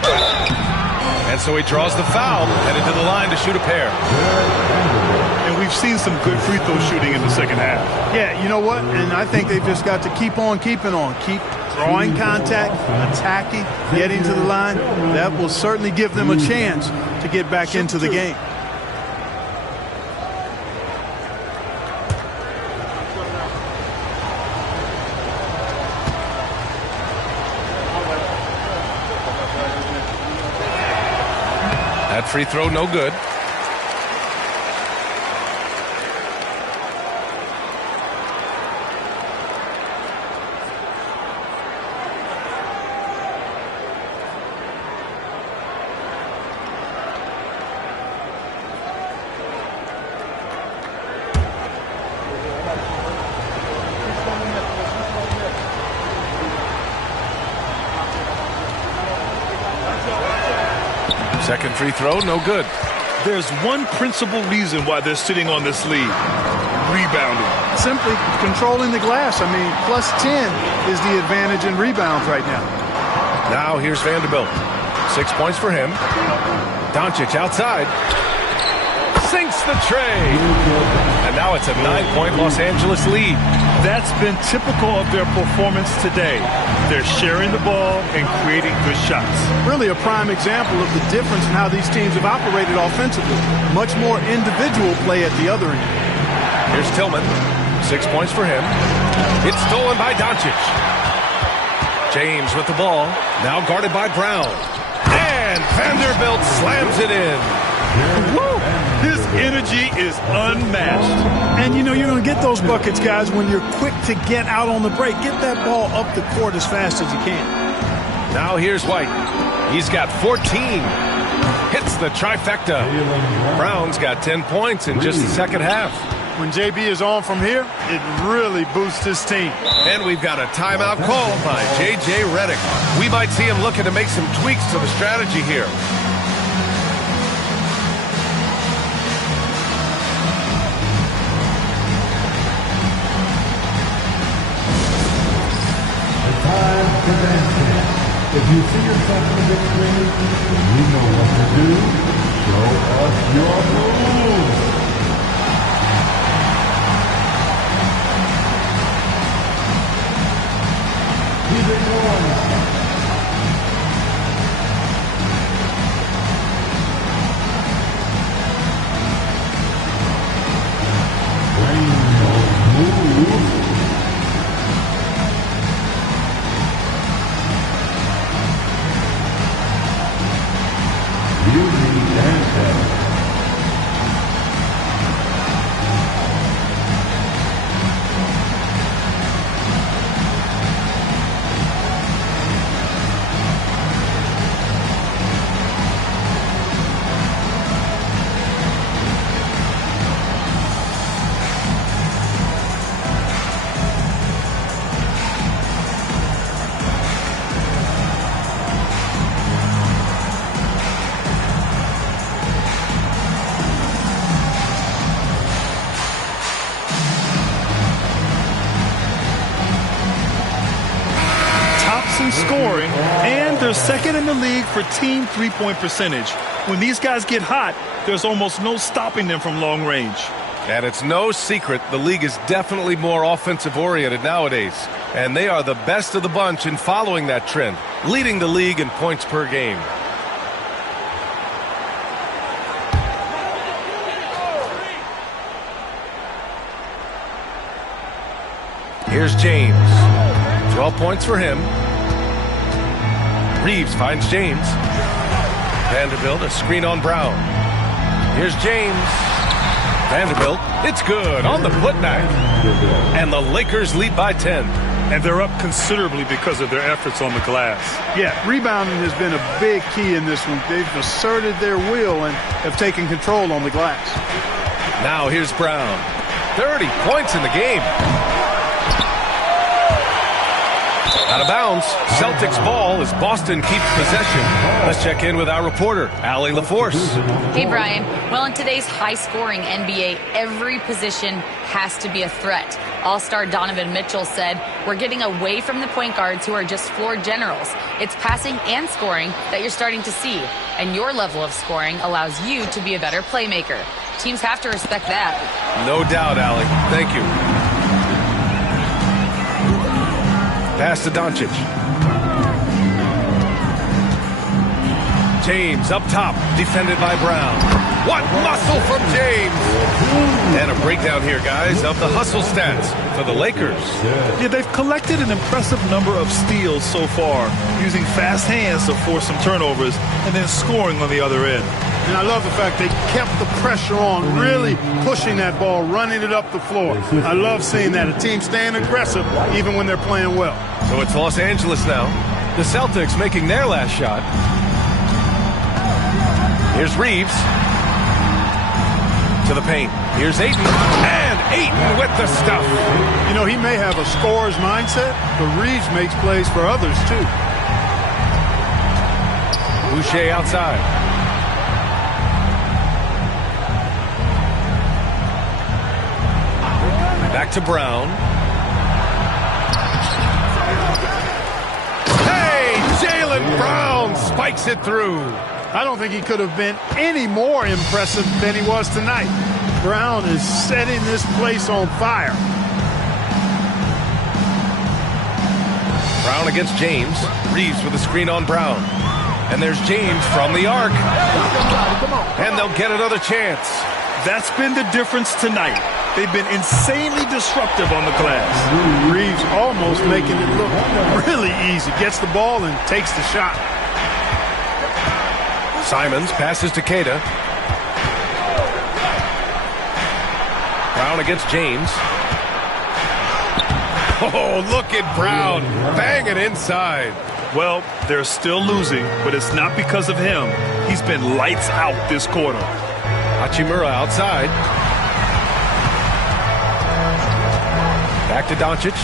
And so he draws the foul, headed to the line to shoot a pair. And we've seen some good free throw shooting in the second half. Yeah, you know what? And I think they've just got to keep on keeping on. Keep drawing contact, attacking, getting to the line. That will certainly give them a chance to get back into the game. That free throw, no good. Second free throw, no good. There's one principal reason why they're sitting on this lead. Rebounding. Simply controlling the glass. I mean, plus 10 is the advantage in rebounds right now. Now here's Vanderbilt. 6 points for him. Doncic outside. Sinks the tray. And now it's a 9-point Los Angeles lead. That's been typical of their performance today. They're sharing the ball and creating good shots. Really a prime example of the difference in how these teams have operated offensively. Much more individual play at the other end. Here's Tillman. 6 points for him. It's stolen by Doncic. James with the ball. Now guarded by Brown. And Vanderbilt slams it in. Woo! His energy is unmatched. And, you know, you're going to get those buckets, guys, when you're quick to get out on the break. Get that ball up the court as fast as you can. Now here's White. He's got 14. Hits the trifecta. Brown's got 10 points in just the second half. When JB is on from here, it really boosts his team. And we've got a timeout call by J.J. Redick. We might see him looking to make some tweaks to the strategy here. If you see yourself in the big screen, you know what to do. Show us your moves. Keep it going. Bring those moves. Scoring, and they're second in the league for team three-point percentage. When these guys get hot, there's almost no stopping them from long range. And it's no secret the league is definitely more offensive-oriented nowadays. And they are the best of the bunch in following that trend, leading the league in points per game. Here's James. 12 points for him. Reeves finds James. Vanderbilt, a screen on Brown. Here's James. Vanderbilt, it's good on the putback. And the Lakers lead by 10. And they're up considerably because of their efforts on the glass. Yeah, rebounding has been a big key in this one. They've asserted their will and have taken control on the glass. Now here's Brown. 30 points in the game. Out of bounds. Celtics ball as Boston keeps possession. Let's check in with our reporter, Allie LaForce. Hey, Brian. Well, in today's high-scoring NBA, every position has to be a threat. All-star Donovan Mitchell said, "We're getting away from the point guards who are just floor generals. It's passing and scoring that you're starting to see, and your level of scoring allows you to be a better playmaker. Teams have to respect that." No doubt, Allie. Thank you. Pass to Doncic. James up top, defended by Brown. What muscle from James! And a breakdown here, guys, of the hustle stats for the Lakers. Yeah, they've collected an impressive number of steals so far, using fast hands to force some turnovers and then scoring on the other end. And I love the fact they kept the pressure on, really pushing that ball, running it up the floor. I love seeing that. A team staying aggressive even when they're playing well. So it's Los Angeles now. The Celtics making their last shot. Here's Reeves. To the paint. Here's Ayton. And Ayton with the stuff. You know, he may have a scorer's mindset, but Reeves makes plays for others, too. Boucher outside. Back to Brown. Hey, Jaylen Brown spikes it through. I don't think he could have been any more impressive than he was tonight. Brown is setting this place on fire. Brown against James. Reeves with a screen on Brown. And there's James from the arc. And they'll get another chance. That's been the difference tonight. They've been insanely disruptive on the glass. Reeves almost making it look really easy. Gets the ball and takes the shot. Simons passes to Queta. Brown against James. Oh, look at Brown. Bang it inside. Well, they're still losing, but it's not because of him. He's been lights out this quarter. Hachimura outside. Back to Doncic.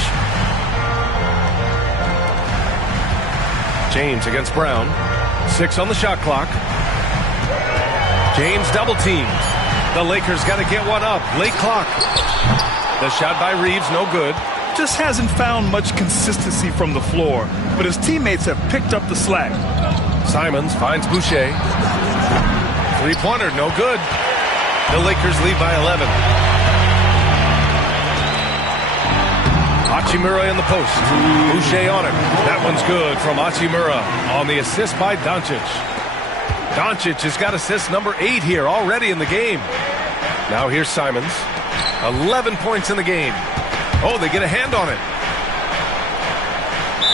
James against Brown. 6 on the shot clock. James double teamed. The Lakers got to get one up. Late clock. The shot by Reeves, no good. Just hasn't found much consistency from the floor, but his teammates have picked up the slack. Simons finds Boucher. Three-pointer, no good. The Lakers lead by 11. Hachimura in the post. Boucher on it. That one's good from Hachimura on the assist by Doncic. Doncic has got assist number 8 here already in the game. Now here's Simons. 11 points in the game. Oh, they get a hand on it.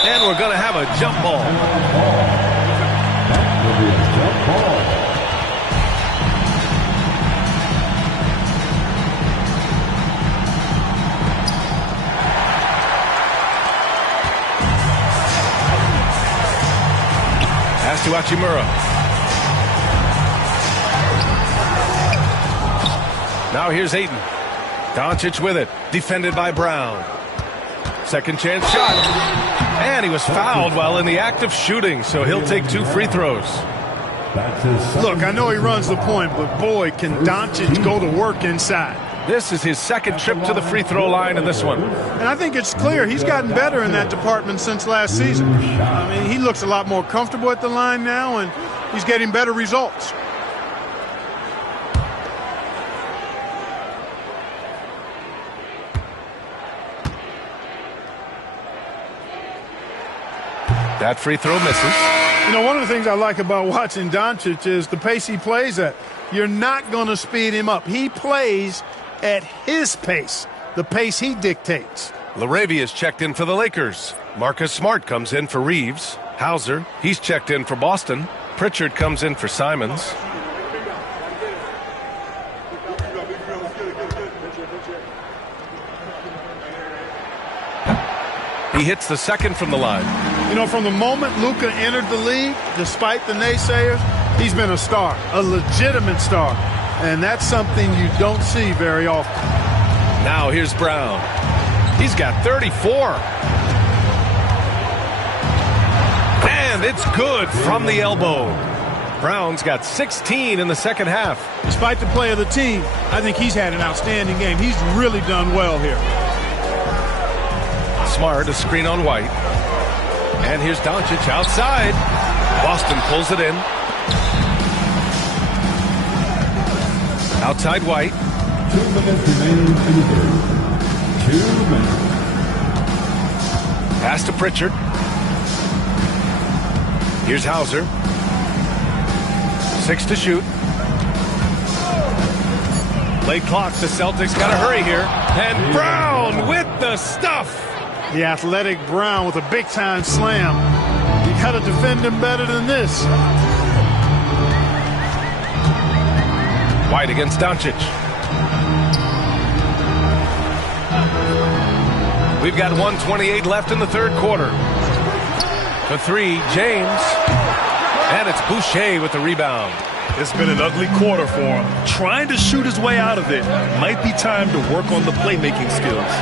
And we're going to have a jump ball. Pass to Hachimura. Now here's Ayton. Doncic with it. Defended by Brown. Second chance shot. And he was fouled while in the act of shooting, so he'll take 2 free throws. Look, I know he runs the point, but boy, can Doncic go to work inside. This is his second trip to the free throw line in this one. And I think it's clear he's gotten better in that department since last season. I mean, he looks a lot more comfortable at the line now, and he's getting better results. That free throw misses. You know, one of the things I like about watching Doncic is the pace he plays at. You're not going to speed him up. He plays at his pace, the pace he dictates. LaRavia's checked in for the Lakers. Marcus Smart comes in for Reeves. Hauser, he's checked in for Boston. Pritchard comes in for Simons. He hits the second from the line. You know, from the moment Luka entered the league, despite the naysayers, he's been a star, a legitimate star. And that's something you don't see very often. Now here's Brown. He's got 34. And it's good from the elbow. Brown's got 16 in the second half. Despite the play of the team, I think he's had an outstanding game. He's really done well here. Smart, a screen on White. And here's Doncic outside. Boston pulls it in. Outside White. 2 minutes remaining in the third. 2 minutes. Pass to Pritchard. Here's Hauser. 6 to shoot. Late clock. The Celtics got to hurry here. And Brown with the stuff. The athletic Brown with a big-time slam. You got to defend him better than this. White against Doncic. We've got 1:28 left in the third quarter. For 3, James. And it's Boucher with the rebound. It's been an ugly quarter for him. Trying to shoot his way out of it. Might be time to work on the playmaking skills.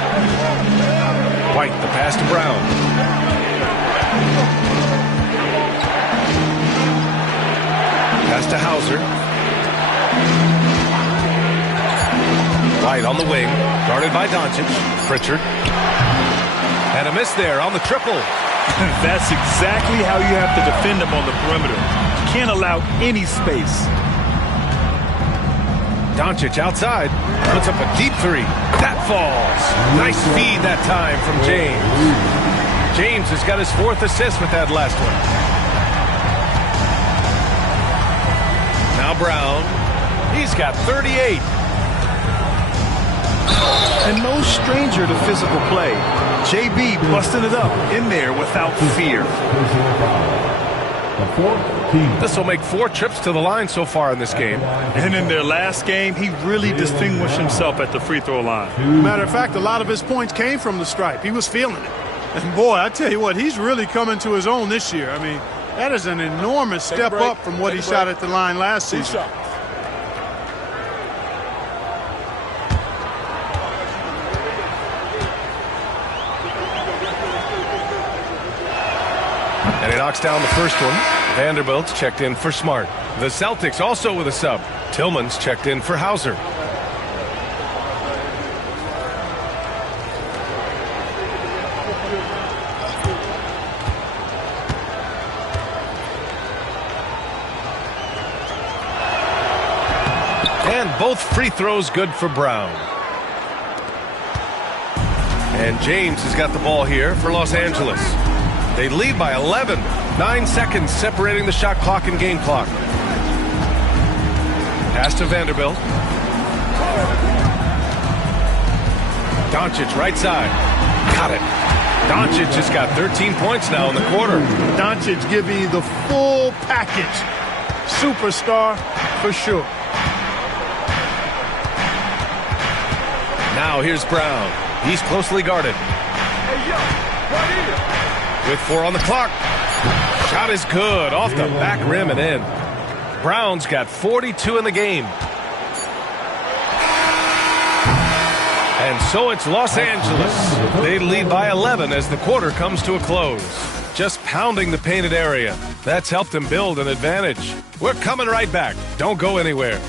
White, the pass to Brown. Pass to Hauser. White on the wing, guarded by Doncic. Pritchard. And a miss there on the triple. That's exactly how you have to defend him on the perimeter. You can't allow any space. Doncic outside, puts up a deep 3. That falls. Nice feed that time from James. James has got his 4th assist with that last one. Now Brown. He's got 38. And no stranger to physical play. JB busting it up in there without fear. This will make 4 trips to the line so far in this game. And in their last game, he really distinguished himself at the free throw line. Matter of fact, a lot of his points came from the stripe. He was feeling it. And boy, I tell you what, he's really coming to his own this year. I mean, that is an enormous step up from what he shot at the line last season. And he knocks down the first one. Vanderbilt's checked in for Smart. The Celtics also with a sub. Tillman's checked in for Hauser. And both free throws good for Brown. And James has got the ball here for Los Angeles. They lead by 11. 9 seconds separating the shot clock and game clock. Pass to Vanderbilt. Doncic right side. Got it. Doncic has got 13 points now in the quarter. Doncic giving you the full package. Superstar for sure. Now here's Brown. He's closely guarded. With 4 on the clock. Shot is good. Off the back rim and in. Brown's got 42 in the game. And so it's Los Angeles. They lead by 11 as the quarter comes to a close. Just pounding the painted area. That's helped them build an advantage. We're coming right back. Don't go anywhere.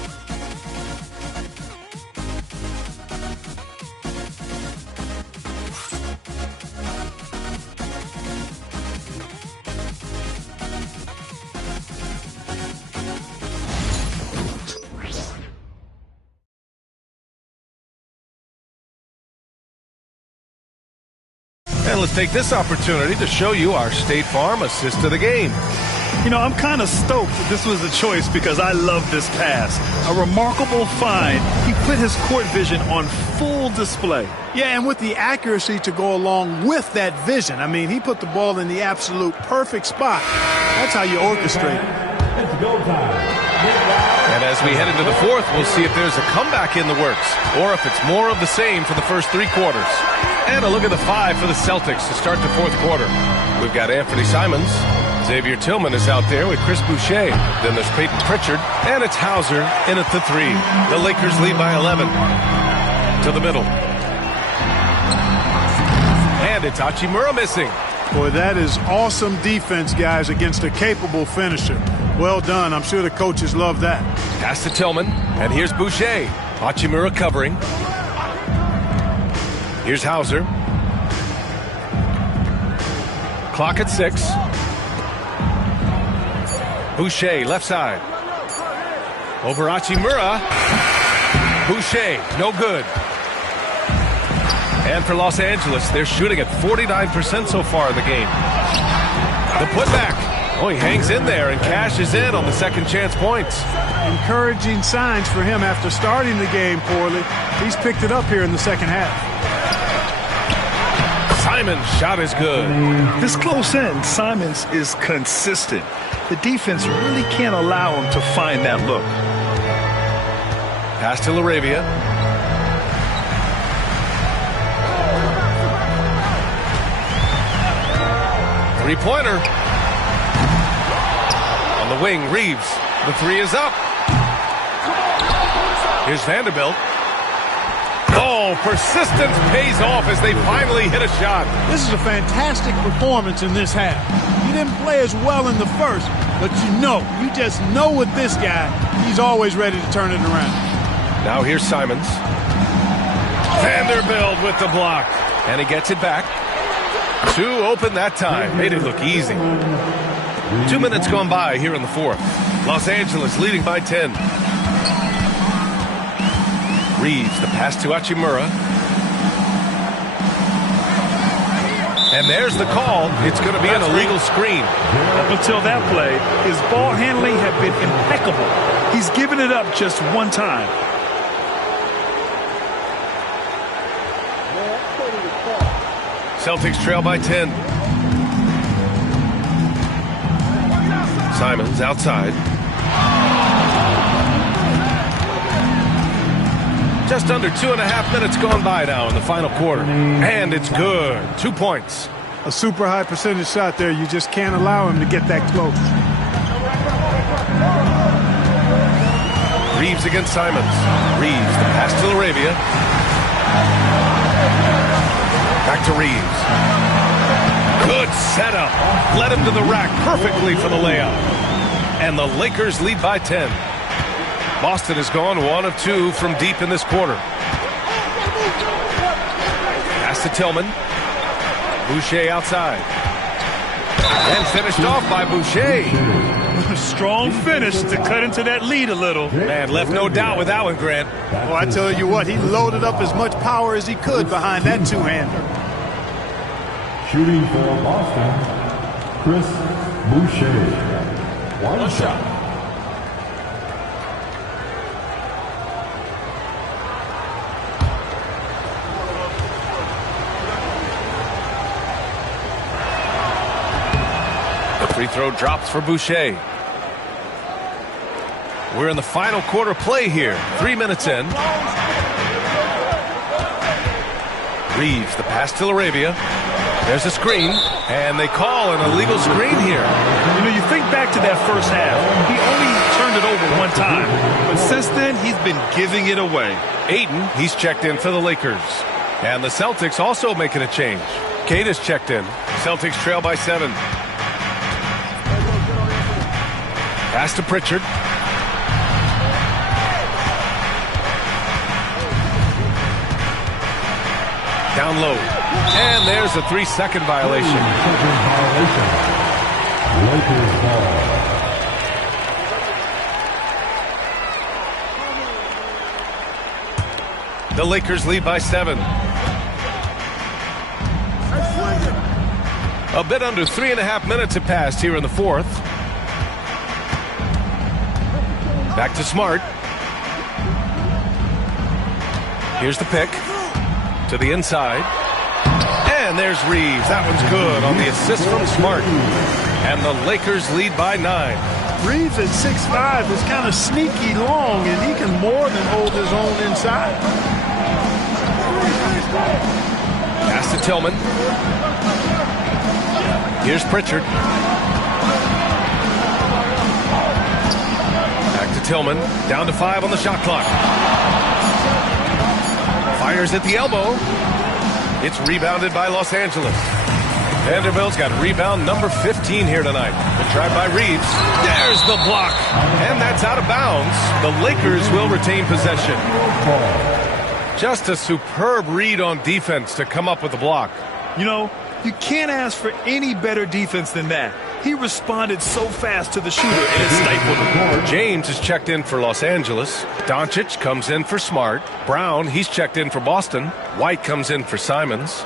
And let's take this opportunity to show you our State Farm assist to the game. You know, I'm kind of stoked that this was a choice because I love this pass. A remarkable find. He put his court vision on full display. Yeah, and with the accuracy to go along with that vision. I mean, he put the ball in the absolute perfect spot. That's how you orchestrate it. It's go time. And as we head into the fourth, we'll see if there's a comeback in the works or if it's more of the same for the first 3 quarters. And a look at the 5 for the Celtics to start the fourth quarter. We've got Anthony Simons. Xavier Tillman is out there with Chris Boucher. Then there's Peyton Pritchard. And it's Hauser in at the 3. The Lakers lead by 11. To the middle. And it's Hachimura missing. Boy, that is awesome defense, guys, against a capable finisher. Well done. I'm sure the coaches love that. Pass to Tillman, and here's Boucher. Hachimura covering. Here's Hauser. Clock at 6. Boucher, left side. Over Hachimura. Boucher, no good. And for Los Angeles, they're shooting at 49% so far in the game. The putback. Oh, he hangs in there and cashes in on the second chance points. Encouraging signs for him after starting the game poorly. He's picked it up here in the second half. Simon's shot is good. This close in, Simons is consistent. The defense really can't allow him to find that look. Pass to LaRavia. Three-pointer. On the wing, Reeves. The three is up. Here's Vanderbilt. Oh, persistence pays off as they finally hit a shot. This is a fantastic performance in this half. He didn't play as well in the first, but you just know with this guy, he's always ready to turn it around. Now here's Simons. Vanderbilt with the block. And he gets it back. Two open that time. Made it look easy. 2 minutes gone by here in the fourth. Los Angeles leading by 10. Reeves, the pass to Hachimura. And there's the call. It's going to be an illegal screen. Up until that play, his ball handling had been impeccable. He's given it up just one time. Celtics trail by 10. Simons outside. Just under 2.5 minutes gone by now in the final quarter. And it's good. 2 points. A super high percentage shot there. You just can't allow him to get that close. Reeves against Simons. Reeves, the pass to LaRavia. Back to Reeves. Good setup. Led him to the rack perfectly for the layup. And the Lakers lead by 10. Boston has gone 1 of 2 from deep in this quarter. Pass to Tillman. Boucher outside. And finished off by Boucher. Strong finish to cut into that lead a little. Man, left no doubt with that one, Grant. Well, I tell you what, he loaded up as much power as he could behind that two-hander. Shooting for Boston, Chris Boucher. One shot. The free throw drops for Boucher. We're in the final quarter play here. 3 minutes in. Reeves, the pass to LaRavia. There's a screen, and they call an illegal screen here. You know, you think back to that first half. He only turned it over one time. But since then, he's been giving it away. Aiden, he's checked in for the Lakers. And the Celtics also making a change. Cade is checked in. Celtics trail by 7. Pass to Pritchard. Down low. And there's a 3-second violation. Lakers ball. The Lakers lead by 7. A bit under 3.5 minutes have passed here in the fourth. Back to Smart. Here's the pick. To the inside. And there's Reeves. That one's good on the assist from Smart. And the Lakers lead by 9. Reeves at 6'5" is kind of sneaky long, and he can more than hold his own inside. Pass to Tillman. Here's Pritchard. Back to Tillman. Down to 5 on the shot clock. Fires at the elbow. It's rebounded by Los Angeles. Vanderbilt's got rebound number 15 here tonight. The try by Reeves. There's the block. And that's out of bounds. The Lakers will retain possession. Just a superb read on defense to come up with the block. You know, you can't ask for any better defense than that. He responded so fast to the shooter, and it stifled him. James is checked in for Los Angeles. Doncic comes in for Smart. Brown, he's checked in for Boston. White comes in for Simons.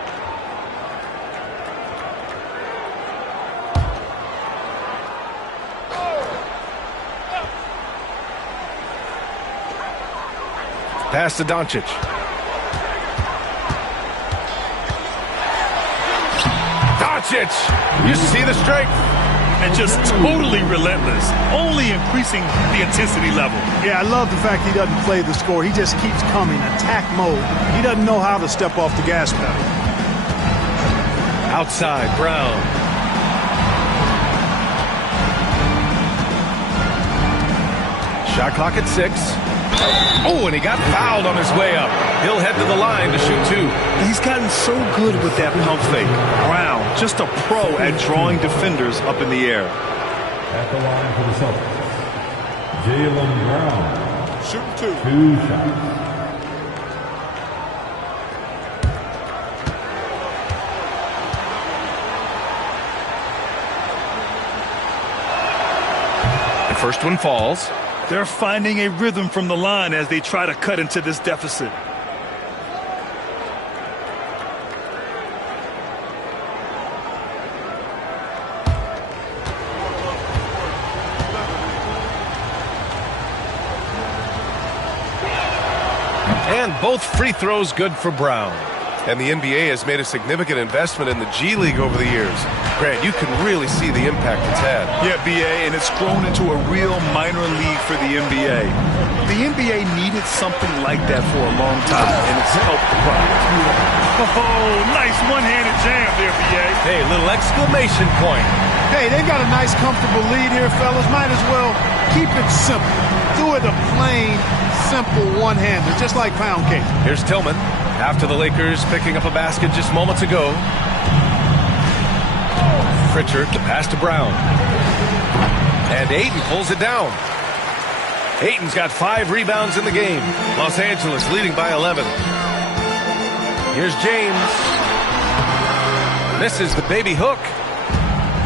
Pass to Doncic. Doncic! You see the strength. And just totally relentless, only increasing the intensity level. Yeah, I love the fact he doesn't play the score. He just keeps coming, attack mode. He doesn't know how to step off the gas pedal. Outside, Brown. Shot clock at 6. Oh, and he got fouled on his way up. He'll head to the line to shoot 2. He's gotten so good with that pump fake. Brown, just a pro at drawing defenders up in the air. At the line for the Celtics, Jaylen Brown. Shooting 2. 2 shots. The first one falls. They're finding a rhythm from the line as they try to cut into this deficit. And both free throws good for Brown. And the NBA has made a significant investment in the G League over the years. Grant, you can really see the impact it's had. Yeah, BA, and it's grown into a real minor league for the NBA. The NBA needed something like that for a long time, and it's helped the product. Oh, nice one-handed jam there, BA. Hey, little exclamation point. Hey, they've got a nice, comfortable lead here, fellas. Might as well keep it simple. Do it a plain, simple one-hander, just like pound cake. Here's Tillman. After the Lakers picking up a basket just moments ago. Pritchard to pass to Brown. And Ayton pulls it down. Ayton's got 5 rebounds in the game. Los Angeles leading by 11. Here's James. Misses the baby hook.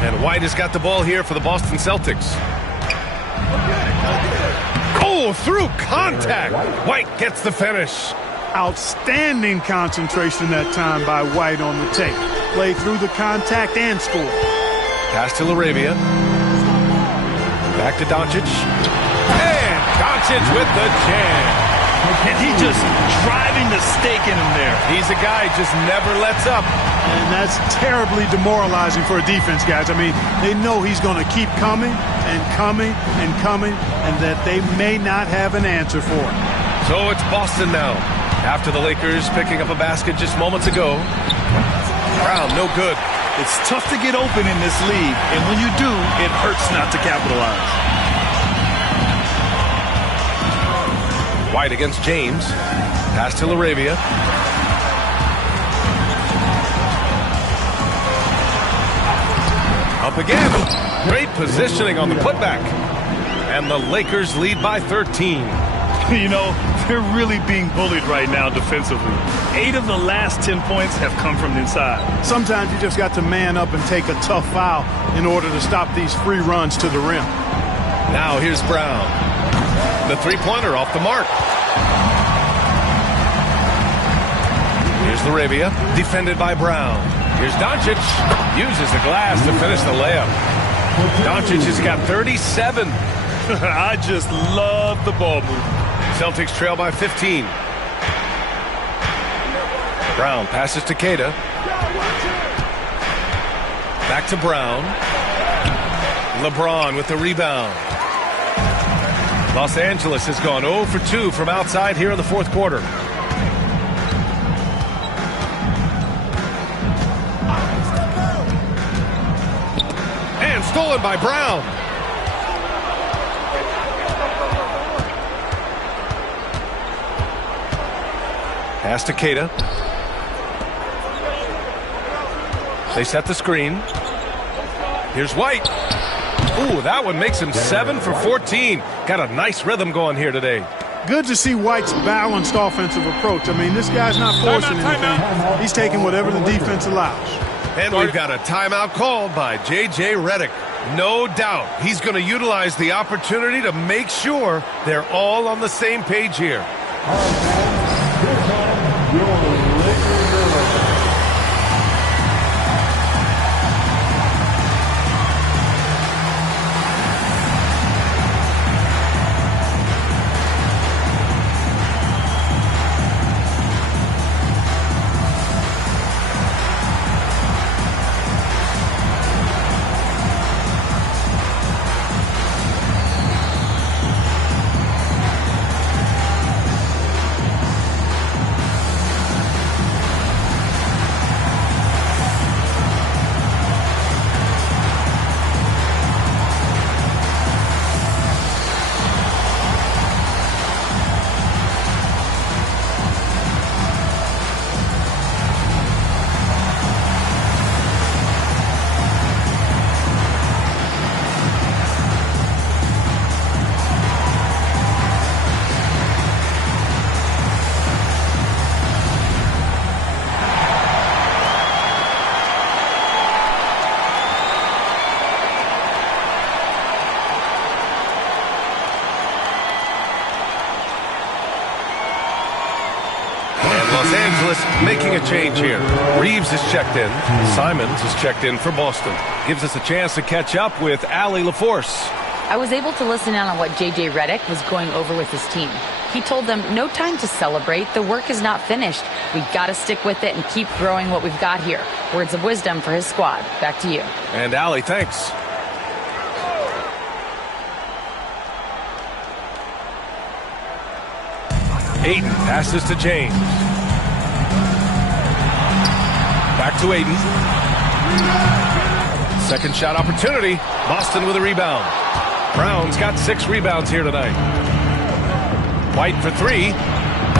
And White has got the ball here for the Boston Celtics. Oh, through contact. White gets the finish. Outstanding concentration that time by White on the tape. Play through the contact and score. Pass to LaRavia. Back to Doncic. And Doncic with the jam. And he just driving the stake in him there. He's a guy just never lets up. And that's terribly demoralizing for a defense, guys. I mean, they know he's going to keep coming and coming and coming, and that they may not have an answer for it. So it's Boston now. After the Lakers picking up a basket just moments ago. Brown, no good. It's tough to get open in this league, and when you do, it hurts not to capitalize. White against James. Pass to LaRavia. Up again. Great positioning on the putback. And the Lakers lead by 13. You know, they're really being bullied right now defensively. 8 of the last 10 points have come from inside. Sometimes you just got to man up and take a tough foul in order to stop these free runs to the rim. Now here's Brown. The three-pointer off the mark. Here's LaRavia, defended by Brown. Here's Doncic. Uses the glass to finish the layup. Doncic has got 37. I just love the ball movement. Celtics trail by 15. Brown passes to Queta. Back to Brown. LeBron with the rebound. Los Angeles has gone 0 for 2 from outside here in the fourth quarter. And stolen by Brown. Pass to Queta. They set the screen. Here's White. Ooh, that one makes him 7 for 14. Got a nice rhythm going here today. Good to see White's balanced offensive approach. I mean, this guy's not forcing anything. He's taking whatever the defense allows. And we've got a timeout called by J.J. Redick. No doubt he's going to utilize the opportunity to make sure they're all on the same page here. Making a change here. Reeves is checked in. Simons is checked in for Boston. Gives us a chance to catch up with Allie LaForce. I was able to listen in on what J.J. Redick was going over with his team. He told them, no time to celebrate. The work is not finished. We got to stick with it and keep growing what we've got here. Words of wisdom for his squad. Back to you. And Allie, thanks. Ayton passes to James. Back to Ayton. Second shot opportunity. Boston with a rebound. Brown's got 6 rebounds here tonight. White for 3.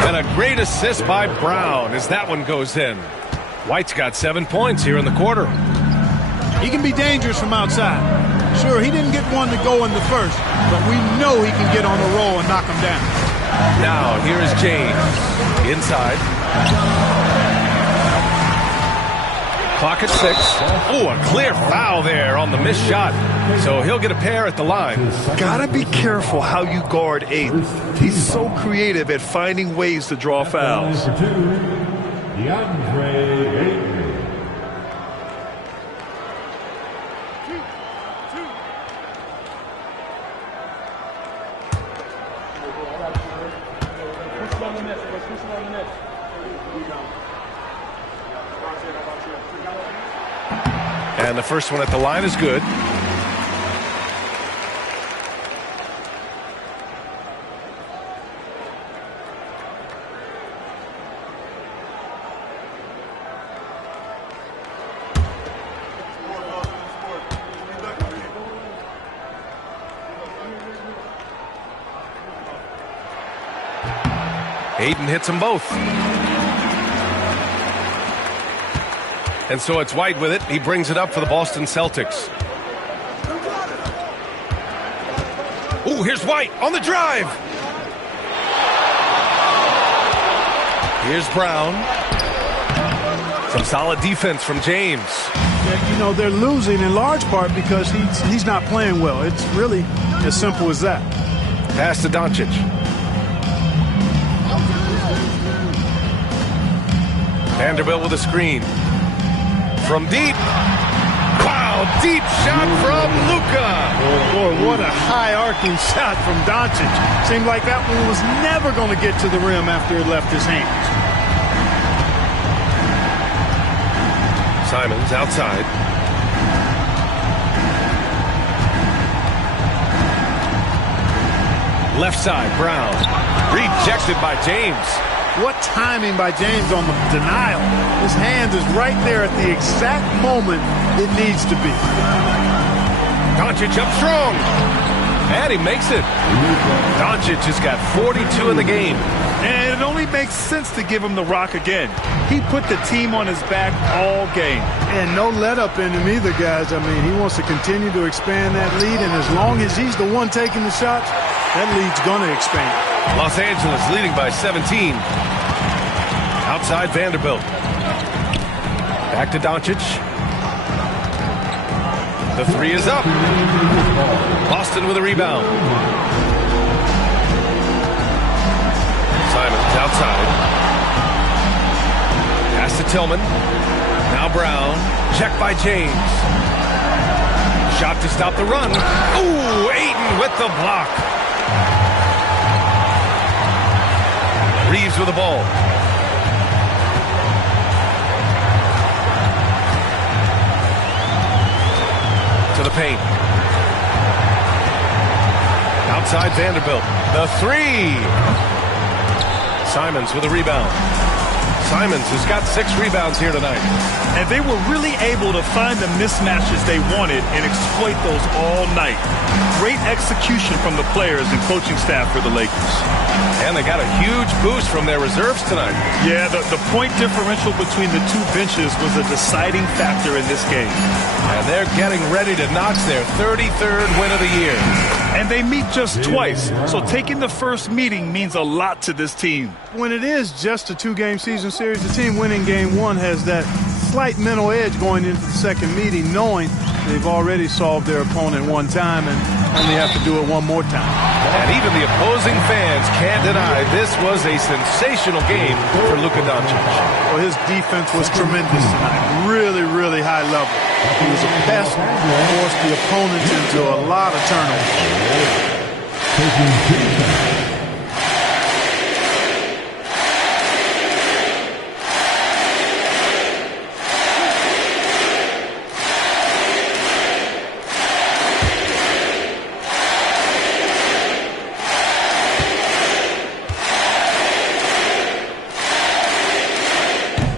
And a great assist by Brown as that one goes in. White's got 7 points here in the quarter. He can be dangerous from outside. Sure, he didn't get one to go in the first, but we know he can get on a roll and knock him down. Now, here is James. Inside. Clock at 6. Oh, a clear foul there on the missed shot. So he'll get a pair at the line. Gotta be careful how you guard Ayton. He's so creative at finding ways to draw fouls. And the first one at the line is good. Ayton hits them both. And so it's White with it. He brings it up for the Boston Celtics. Ooh, here's White on the drive. Here's Brown. Some solid defense from James. Yeah, you know, they're losing in large part because he's not playing well. It's really as simple as that. Pass to Doncic. Vanderbilt with a screen. From deep. Wow, deep shot from Luka. Boy, what a high-arcing shot from Doncic. Seemed like that one was never going to get to the rim after it left his hands. Simons outside. Left side, Brown. Rejected by James. What timing by James on the denial. His hand is right there at the exact moment it needs to be. Doncic up strong. And he makes it. Doncic has got 42 in the game. And it only makes sense to give him the rock again. He put the team on his back all game. And no let up in him either, guys. I mean, he wants to continue to expand that lead, and as long as he's the one taking the shots, that lead's going to expand. Los Angeles leading by 17. Outside Vanderbilt. Back to Doncic. The three is up. Boston with a rebound. Simons outside. Pass to Tillman. Now Brown. Check by James. Shot to stop the run. Ooh, Ayton with the block. Reeves with the ball. To the paint. Outside Vanderbilt. The three. Simons with a rebound. Simons has got 6 rebounds here tonight. And they were really able to find the mismatches they wanted and exploit those all night. Great execution from the players and coaching staff for the Lakers. And they got a huge boost from their reserves tonight. Yeah, the point differential between the two benches was a deciding factor in this game. And they're getting ready to notch their 33rd win of the year. And they meet just twice, so taking the first meeting means a lot to this team. When it is just a 2-game season series, the team winning game 1 has that slight mental edge going into the second meeting, knowing they've already solved their opponent one time and only have to do it one more time. And even the opposing fans can't deny this was a sensational game for Luka Doncic. Well, his defense was tremendous tonight. Really, really high level. He was a pest, forced the opponents into a lot of turnovers.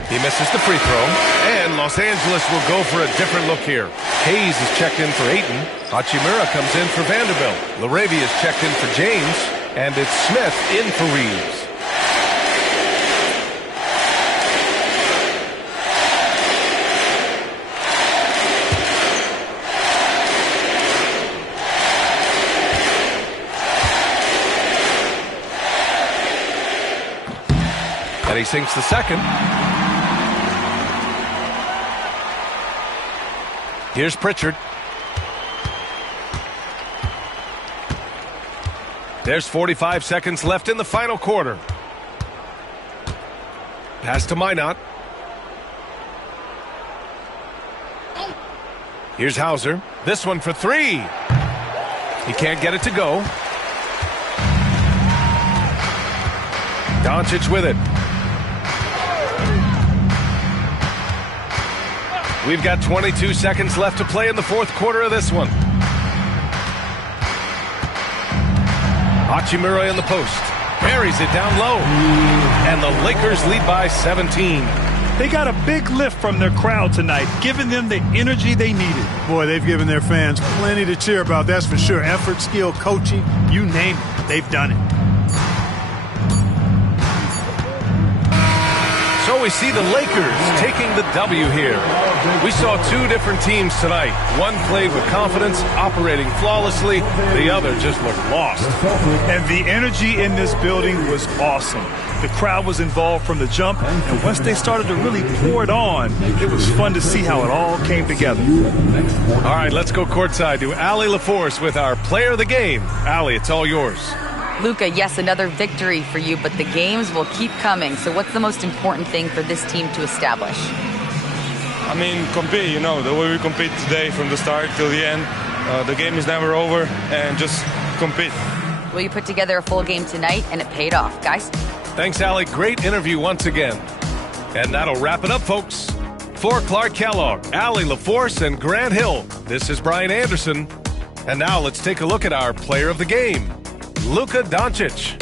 He misses the free throw, and Los Angeles will go for a different look here. Hayes is checked in for Ayton. Hachimura comes in for Vanderbilt. Laravia is checked in for James, and it's Smith in for Reeves. And he sinks the second. Here's Pritchard. There's 45 seconds left in the final quarter. Pass to Minot. Here's Hauser. This one for 3. He can't get it to go. Doncic with it. We've got 22 seconds left to play in the fourth quarter of this one. Hachimura in the post. Buries it down low. And the Lakers lead by 17. They got a big lift from their crowd tonight, giving them the energy they needed. Boy, they've given their fans plenty to cheer about, that's for sure. Effort, skill, coaching, you name it, they've done it. So we see the Lakers taking the W here. We saw 2 different teams tonight. One played with confidence, operating flawlessly. The other just looked lost. And the energy in this building was awesome. The crowd was involved from the jump, and once they started to really pour it on, it was fun to see how it all came together. All right, let's go courtside to Allie LaForce with our player of the game. Allie, it's all yours. Luka, yes, another victory for you, but the games will keep coming. So what's the most important thing for this team to establish? I mean, compete, you know, the way we compete today from the start till the end. The game is never over, and just compete. Well, you put together a full game tonight, and it paid off. Guys? Thanks, Allie. Great interview once again. And that'll wrap it up, folks. For Clark Kellogg, Allie LaForce, and Grant Hill, this is Brian Anderson. And now let's take a look at our player of the game, Luka Doncic.